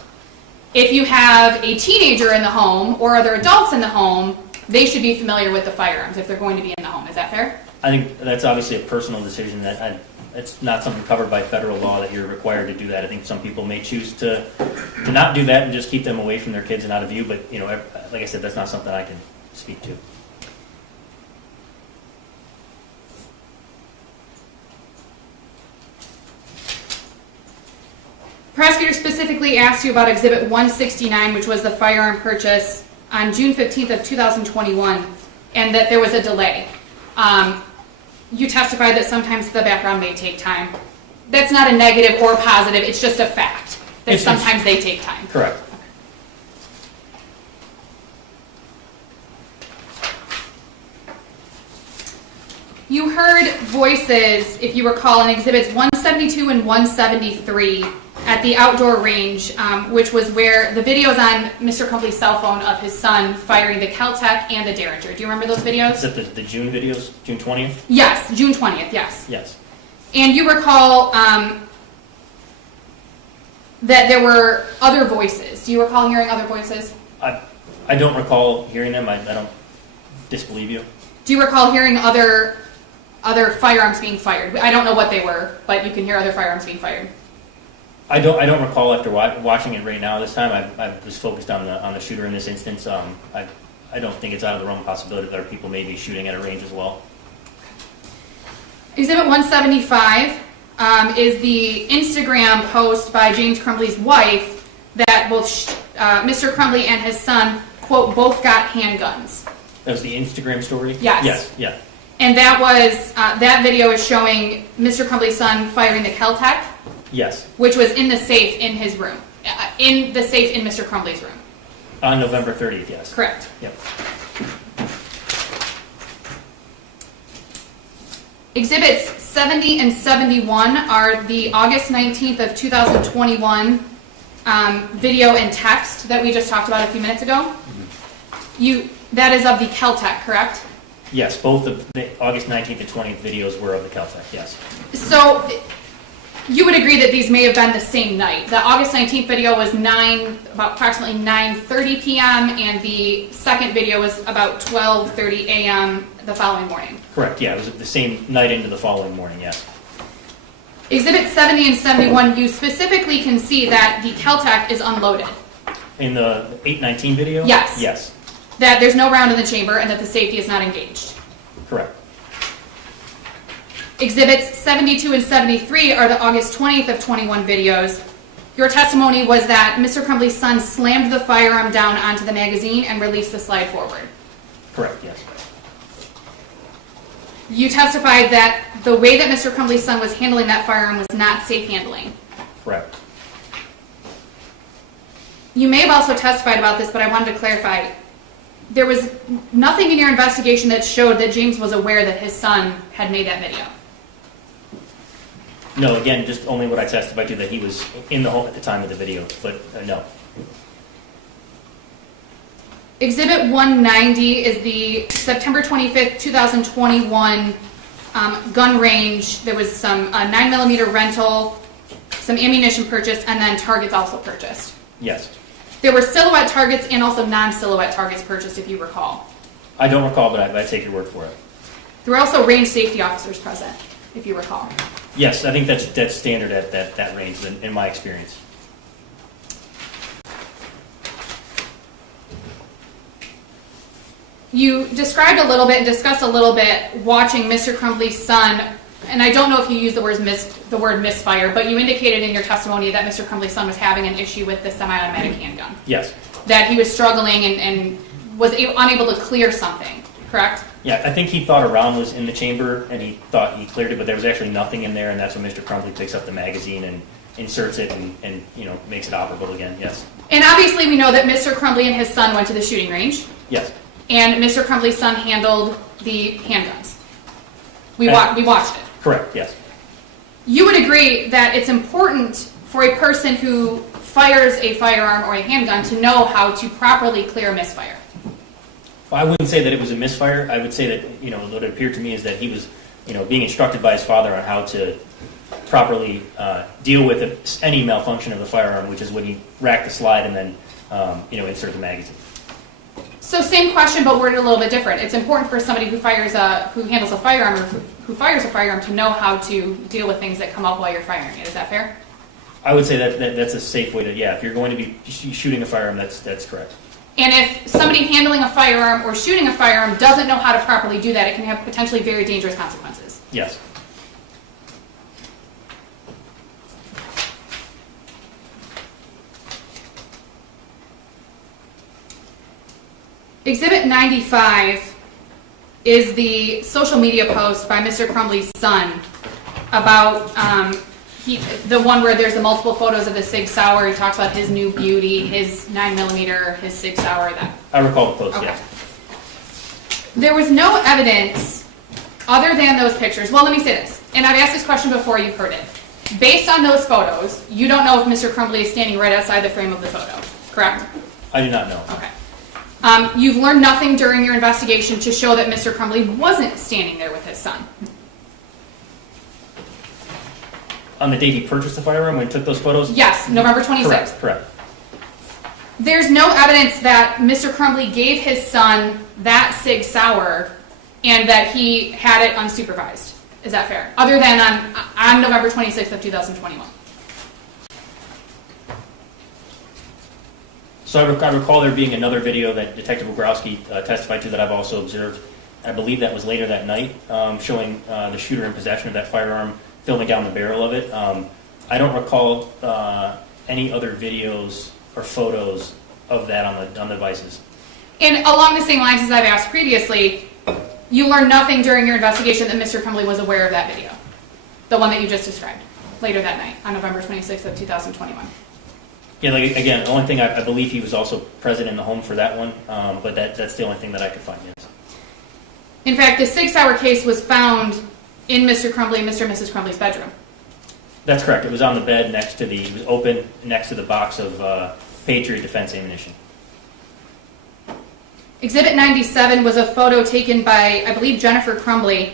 If you have a teenager in the home or other adults in the home, they should be familiar with the firearms if they're going to be in the home. Is that fair? I think that's obviously a personal decision that it's not something covered by federal law that you're required to do that. I think some people may choose to not do that and just keep them away from their kids and out of view. But like I said, that's not something I can speak to. Prosecutor specifically asked you about Exhibit 169, which was the firearm purchase on June 15th of 2021, and that there was a delay. You testified that sometimes the background may take time. That's not a negative or positive, it's just a fact that sometimes they take time. Correct. You heard voices, if you recall, in Exhibits 172 and 173 at the outdoor range, which was where the videos on Mr. Crumbley's cell phone of his son firing the Kel-Tec and the Derringer. Do you remember those videos? Is that the June videos? June 20th? Yes, June 20th, yes. Yes. And you recall that there were other voices. Do you recall hearing other voices? I don't recall hearing them. I don't disbelieve you. Do you recall hearing other firearms being fired? I don't know what they were, but you can hear other firearms being fired. I don't recall after watching it right now. This time, I was focused on the shooter in this instance. I don't think it's out of the realm of possibility that other people may be shooting at a range as well. Exhibit 175 is the Instagram post by James Crumbley's wife that both Mr. Crumbley and his son, quote, both got handguns. That was the Instagram story? Yes. Yes, yeah. And that was, that video is showing Mr. Crumbley's son firing the Kel-Tec. Yes. Which was in the safe in his room. In the safe in Mr. Crumbley's room. On November 30th, yes. Correct. Yep. Exhibits 70 and 71 are the August 19th of 2021 video and text that we just talked about a few minutes ago. That is of the Caltech, correct? Yes, both of the August 19th and 20th videos were of the Caltech, yes. So you would agree that these may have been the same night. The August 19th video was about approximately 9:30 p.m. and the second video was about 12:30 a.m. the following morning. Correct, yeah, it was the same night into the following morning, yes. Exhibit 70 and 71, you specifically can see that the Caltech is unloaded. In the 819 video? Yes. Yes, That there's no round in the chamber and that the safety is not engaged. correct. Exhibits 72 and 73 are the August 20th of 21 videos. Your testimony was that Mr. Crumbley's son slammed the firearm down onto the magazine and released the slide forward. Correct, yes. You testified that the way that Mr. Crumbley's son was handling that firearm was not safe handling. Correct. You may have also testified about this, but I wanted to clarify. There was nothing in your investigation that showed that James was aware that his son had made that video. No, again, just only what I testified to, that he was in the home at the time of the video, but no. Exhibit 190 is the September 25th, 2021 gun range. There was some 9mm rental, some ammunition purchased, and then targets also purchased. Yes. There were silhouette targets and also non-silhouette targets purchased, if you recall. I don't recall, but I take your word for it. There were also range safety officers present, if you recall. Yes, I think that's standard at that range in my experience. You described a little bit and discussed a little bit watching Mr. Crumbley's son, and I don't know if you used the word misfire, but you indicated in your testimony that Mr. Crumbley's son was having an issue with the semi-automatic handgun. Yes. That he was struggling and was unable to clear something, correct? Yeah, I think he thought a round was in the chamber, and he thought he cleared it, but there was actually nothing in there, and that's when Mr. Crumbley picks up the magazine and inserts it and makes it operable again, yes. And obviously we know that Mr. Crumbley and his son went to the shooting range, Yes. and Mr. Crumbley's son handled the handguns. We watched it. Correct, yes. You would agree that it's important for a person who fires a firearm or a handgun to know how to properly clear a misfire. Well, I wouldn't say that it was a misfire. I would say that, what it appeared to me is that he was, being instructed by his father on how to properly deal with any malfunction of the firearm, which is when he racked the slide and then, insert the magazine. So same question, but worded a little bit different. It's important for somebody who handles a firearm or who fires a firearm to know how to deal with things that come up while you're firing it. Is that fair? I would say that's a safe way to, if you're going to be shooting a firearm, that's correct. And if somebody handling a firearm or shooting a firearm doesn't know how to properly do that, it can have potentially very dangerous consequences. Yes. Exhibit 95 is the social media post by Mr. Crumbley's son about the one where there's the multiple photos of the Sig Sauer. He talks about his new beauty, his 9mm, his Sig Sauer. That. I recall the post, Okay. yeah. There was no evidence other than those pictures. Well, let me say this, and I've asked this question before, you've heard it. Based on those photos, you don't know if Mr. Crumbley is standing right outside the frame of the photo, correct? I do not know. Okay. You've learned nothing during your investigation to show that Mr. Crumbley wasn't standing there with his son. On the date he purchased the firearm, when he took those photos? Yes, November 26th. Correct. There's no evidence that Mr. Crumbley gave his son that Sig Sauer and that he had it unsupervised. Is that fair? Other than on November 26th of 2021. So I recall there being another video that Detective Wogrowski testified to that I've also observed. I believe that was later that night, showing the shooter in possession of that firearm, filming down the barrel of it. I don't recall any other videos or photos of that on the devices. And along the same lines as I've asked previously, you learned nothing during your investigation that Mr. Crumbley was aware of that video, the one that you just described, later that night on November 26th of 2021. Yeah, again, the only thing I believe he was also present in the home for that one, but that's the only thing that I could find, yes. In fact, the Sig Sauer case was found in Mr. Crumbley and Mr. and Mrs. Crumbley's bedroom. That's correct. It was on the bed it was open next to the box of Patriot Defense ammunition. Exhibit 97 was a photo taken by, I believe, Jennifer Crumbley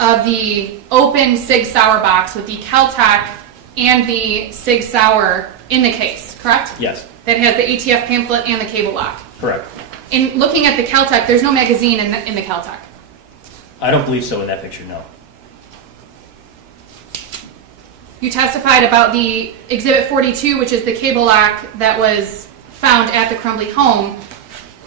of the open Sig Sauer box with the Kel-Tec and the Sig Sauer in the case, correct? Yes, That has the ATF pamphlet and the cable lock. correct. In looking at the Kel-Tec, there's no magazine in the Kel-Tec. I don't believe so in that picture, no. You testified about the Exhibit 42, which is the cable lock that was found at the Crumbley home.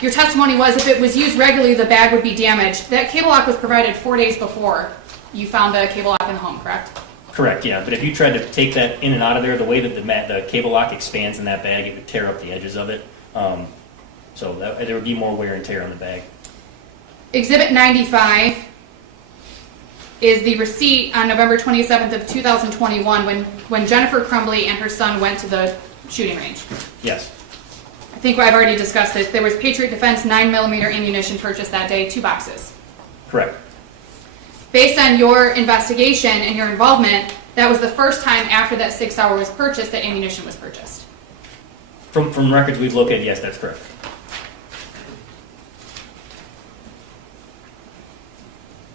Your testimony was if it was used regularly, the bag would be damaged. That cable lock was provided 4 days before you found the cable lock in the home, correct? Correct, yeah. But if you tried to take that in and out of there, the way that the cable lock expands in that bag, it would tear up the edges of it. So there would be more wear and tear on the bag. Exhibit 95 is the receipt on November 27th of 2021 when Jennifer Crumbley and her son went to the shooting range. Yes, I think I've already discussed this. There was Patriot Defense 9mm ammunition purchased that day, 2 boxes. correct. Based on your investigation and your involvement, that was the first time after that 6 hour was purchased that ammunition was purchased. From records we've located, yes, that's correct.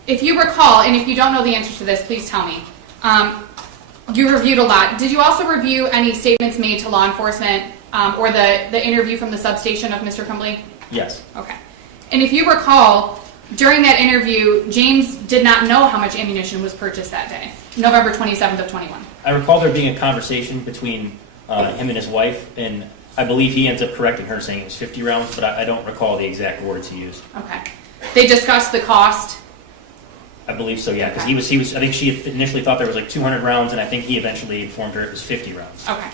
If you recall, and if you don't know the answer to this, please tell me. You reviewed a lot. Did you also review any statements made to law enforcement or the interview from the substation of Mr. Crumbley? Yes, Okay. And if you recall, during that interview, James did not know how much ammunition was purchased that day, November 27th of 21. I recall there being a conversation between him and his wife, and I believe he ends up correcting her, saying it was 50 rounds, but I don't recall the exact words he used. Okay. They discussed the cost. I believe so, yeah, because he was. I think she initially thought there was like 200 rounds, and I think he eventually informed her it was 50 rounds. Okay.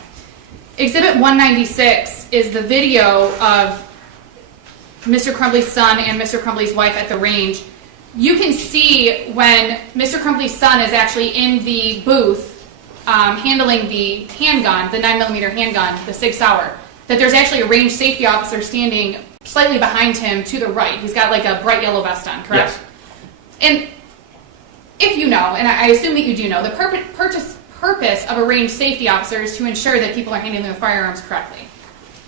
Exhibit 196 is the video of Mr. Crumbley's son and Mr. Crumbley's wife at the range. You can see when Mr. Crumbley's son is actually in the booth handling the handgun, the 9mm handgun, the Sig Sauer, that there's actually a range safety officer standing slightly behind him to the right. He's got like a bright yellow vest on, correct? Yes. And if you know, and I assume that you do know, the purpose of a range safety officer is to ensure that people are handling their firearms correctly.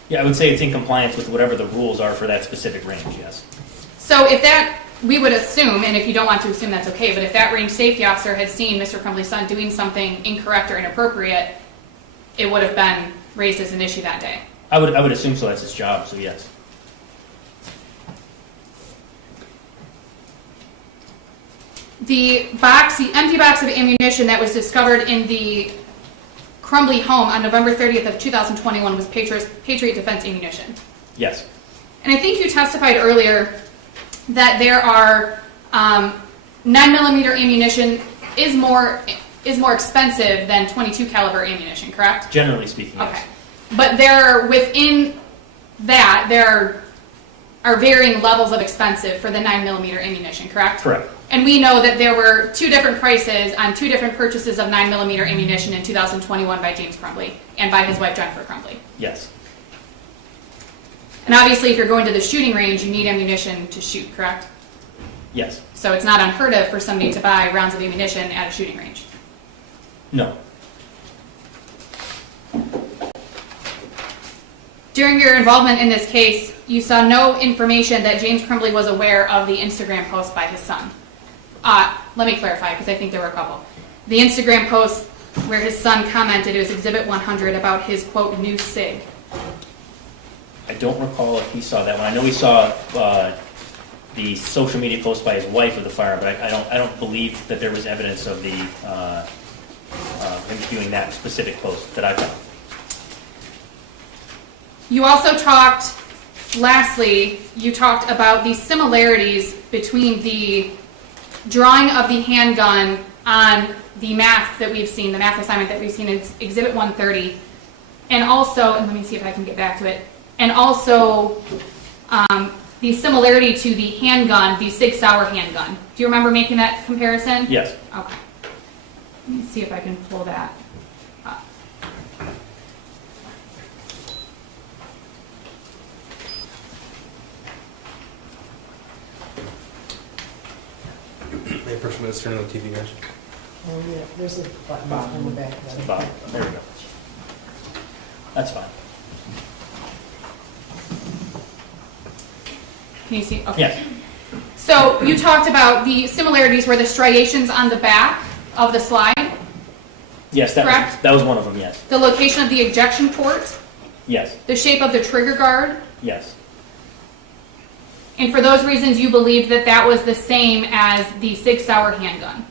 Yeah, I would say it's in compliance with whatever the rules are for that specific range, yes. So if that, we would assume, and if you don't want to assume that's okay, but if that range safety officer had seen Mr. Crumbley's son doing something incorrect or inappropriate, it would have been raised as an issue that day. I would assume so. That's his job, so yes. The empty box of ammunition that was discovered in the Crumbley home on November 30th of 2021 was Patriot Defense ammunition. Yes. And I think you testified earlier that there are 9mm ammunition is more expensive than .22 caliber ammunition, correct? Generally speaking, yes. Okay. But within that, there are varying levels of expensive for the 9mm ammunition, correct? Correct. And we know that there were 2 different prices on 2 different purchases of 9mm ammunition in 2021 by James Crumbley and by his wife Jennifer Crumbley. Yes. And obviously, if you're going to the shooting range, you need ammunition to shoot, correct? Yes. So it's not unheard of for somebody to buy rounds of ammunition at a shooting range. No. During your involvement in this case, you saw no information that James Crumbley was aware of the Instagram post by his son. Let me clarify, because I think there were a couple. The Instagram post where his son commented, it was Exhibit 100, about his, quote, new SIG. I don't recall if he saw that one. I know he saw the social media post by his wife of the firearm, but I don't believe that there was evidence of the him doing that specific post that I found. You also talked, lastly, you talked about the similarities between the drawing of the handgun on the math that we've seen, the math assignment that we've seen in Exhibit 130, and also, and let me see if I can get back to it, and also the similarity to the handgun, the Sig Sauer handgun. Do you remember making that comparison? Yes. Okay. Let me see if I can pull that up. May I first turn on the TV, guys? Oh, yeah, there's a button on the back of that. Bob, there we go. That's fine. Can you see? Okay. Yes, So you talked about the similarities were the striations on the back of the slide, yes, Correct? that was one of them, yes. the location of the ejection port, Yes, the shape of the trigger guard, yes. and for those reasons you believed that that was the same as the Sig Sauer handgun.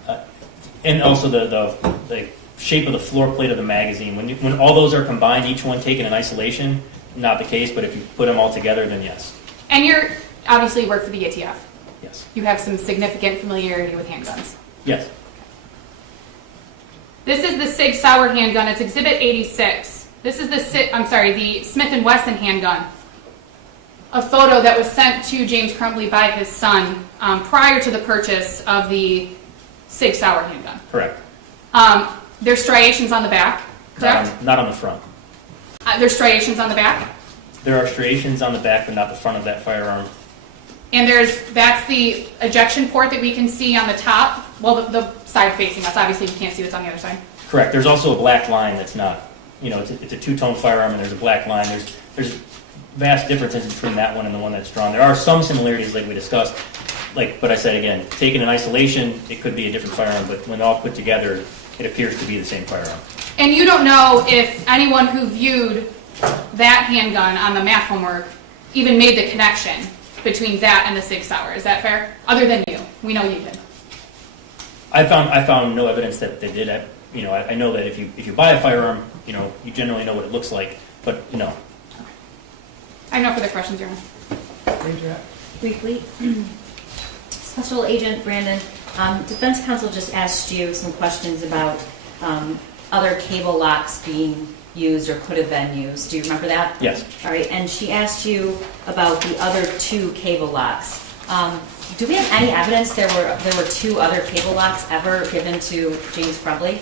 And also the shape of the floor plate of the magazine. When all those are combined, each one taken in isolation, not the case, but if you put them all together, then yes. And you're obviously work for the ATF. Yes. You have some significant familiarity with handguns. Yes. This is the Sig Sauer handgun. It's Exhibit 86. This is the Smith & Wesson handgun. A photo that was sent to James Crumbley by his son prior to the purchase of the Sig Sauer handgun. Correct. There's striations on the back, correct? Not on the front. There's striations on the back. There are striations on the back, but not the front of that firearm. And that's the ejection port that we can see on the top. Well, the side facing us. Obviously, we can't see what's on the other side. Correct. There's also a black line that's not, it's a two-tone firearm, and there's a black line. There's vast differences between that one and the one that's drawn. There are some similarities, like we discussed. But I said again, taken in isolation, it could be a different firearm, but when all put together, it appears to be the same firearm. And you don't know if anyone who viewed that handgun on the math homework even made the connection between that and the Sig Sauer. Is that fair? Other than you. We know you did. I found no evidence that they did it. I know that if you buy a firearm, you generally know what it looks like, but no. I have no further questions, Your Honor. Raise your hand. Briefly, Special Agent Brandon, Defense Counsel just asked you some questions about other cable locks being used or could have been used. Do you remember that? Yes. All right, and she asked you about the other two cable locks. Do we have any evidence there were two other cable locks ever given to James Crumbley?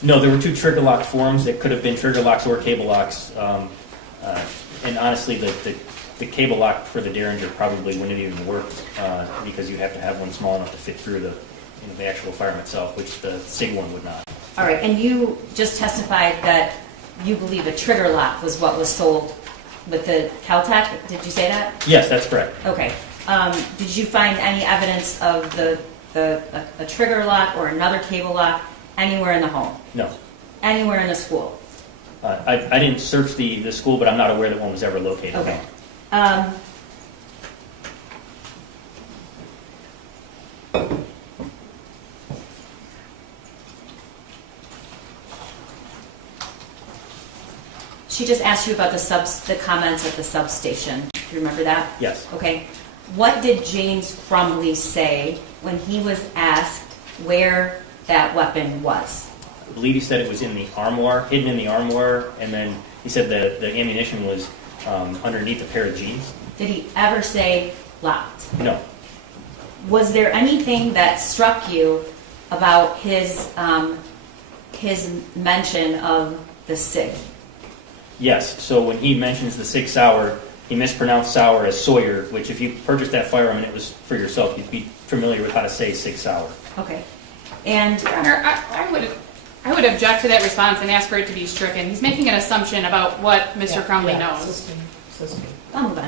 No, there were two trigger lock forms that could have been trigger locks or cable locks. And honestly, the cable lock for the Derringer probably wouldn't even work because you have to have one small enough to fit through the actual firearm itself, which the SIG one would not. All right, and you just testified that you believe a trigger lock was what was sold with the Caltech. Did you say that? Yes, that's correct. Okay. Did you find any evidence of a trigger lock or another cable lock anywhere in the home? No. Anywhere in the school? I didn't search the school, but I'm not aware that one was ever located. Okay. No. She just asked you about the comments at the substation. Do you remember that? Yes. Okay. What did James Crumbley say when he was asked where that weapon was? I believe he said it was in the armoire, hidden in the armoire, and then he said the ammunition was underneath a pair of jeans. Did he ever say locked? No. Was there anything that struck you about his mention of the SIG? Yes. So when he mentions the SIG Sauer, he mispronounced Sauer as Sawyer, which if you purchased that firearm and it was for yourself, you'd be familiar with how to say SIG Sauer. Okay. And Your Honor, I would object to that response and ask for it to be stricken. He's making an assumption about what Mr. Crumbley knows. System. I'll move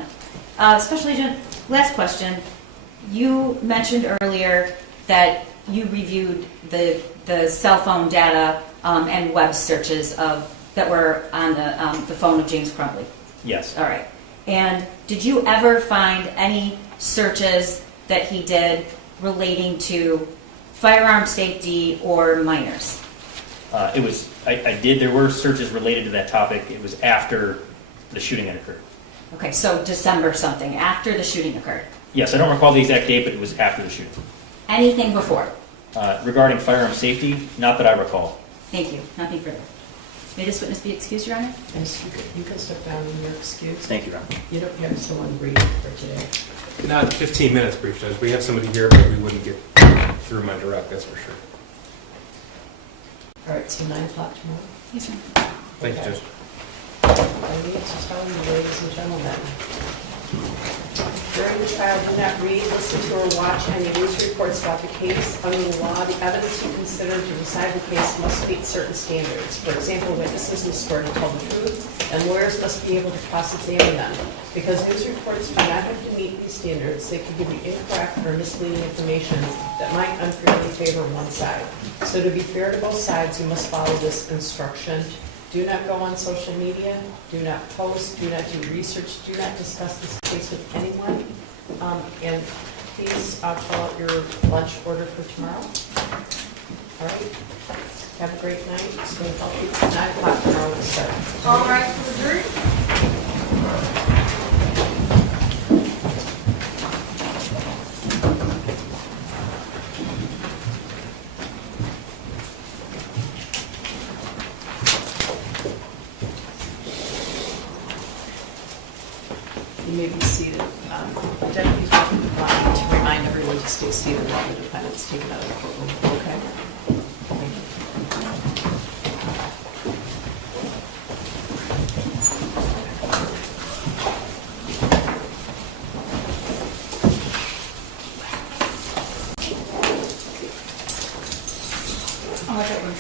on. Special Agent, last question. You mentioned earlier that you reviewed the cell phone data and web searches that were on the phone of James Crumbley. Yes. All right. And did you ever find any searches that he did relating to firearm safety or minors? I did. There were searches related to that topic. It was after the shooting had occurred. Okay, so December something, after the shooting occurred. Yes, I don't recall the exact date, but it was after the shooting. Anything before? Regarding firearm safety, not that I recall. Thank you. Nothing further. May this witness be excused, Your Honor? Yes, you can step down and you're excused. Thank you, Ron. You don't have someone briefed for today. Not 15 minutes, Brief Judge. We have somebody here, but we wouldn't get through my direct, that's for sure. All right, so 9 o'clock tomorrow. Yes, Your Honor. Thank you, Judge. I need to tell you, ladies and gentlemen, During the trial, do not read, listen to, or watch any news reports about the case. Under the law, the evidence you consider to decide the case must meet certain standards. For example, witnesses must swear to tell the truth, and lawyers must be able to cross-examine them. Because news reports do not have to meet these standards, they could give you incorrect or misleading information that might unfairly favor one side. So to be fair to both sides, you must follow this instruction. Do not go on social media, do not post, do not do research, do not discuss this case with anyone. And please fill out your lunch order for tomorrow. All right. Have a great night. Stay healthy. 9 o'clock tomorrow to start. All right, for adjourned. You may be seated. Deputies will to remind everyone to stay seated while the defendant's taken out of the courtroom. Okay? Thank you. Oh, I got one.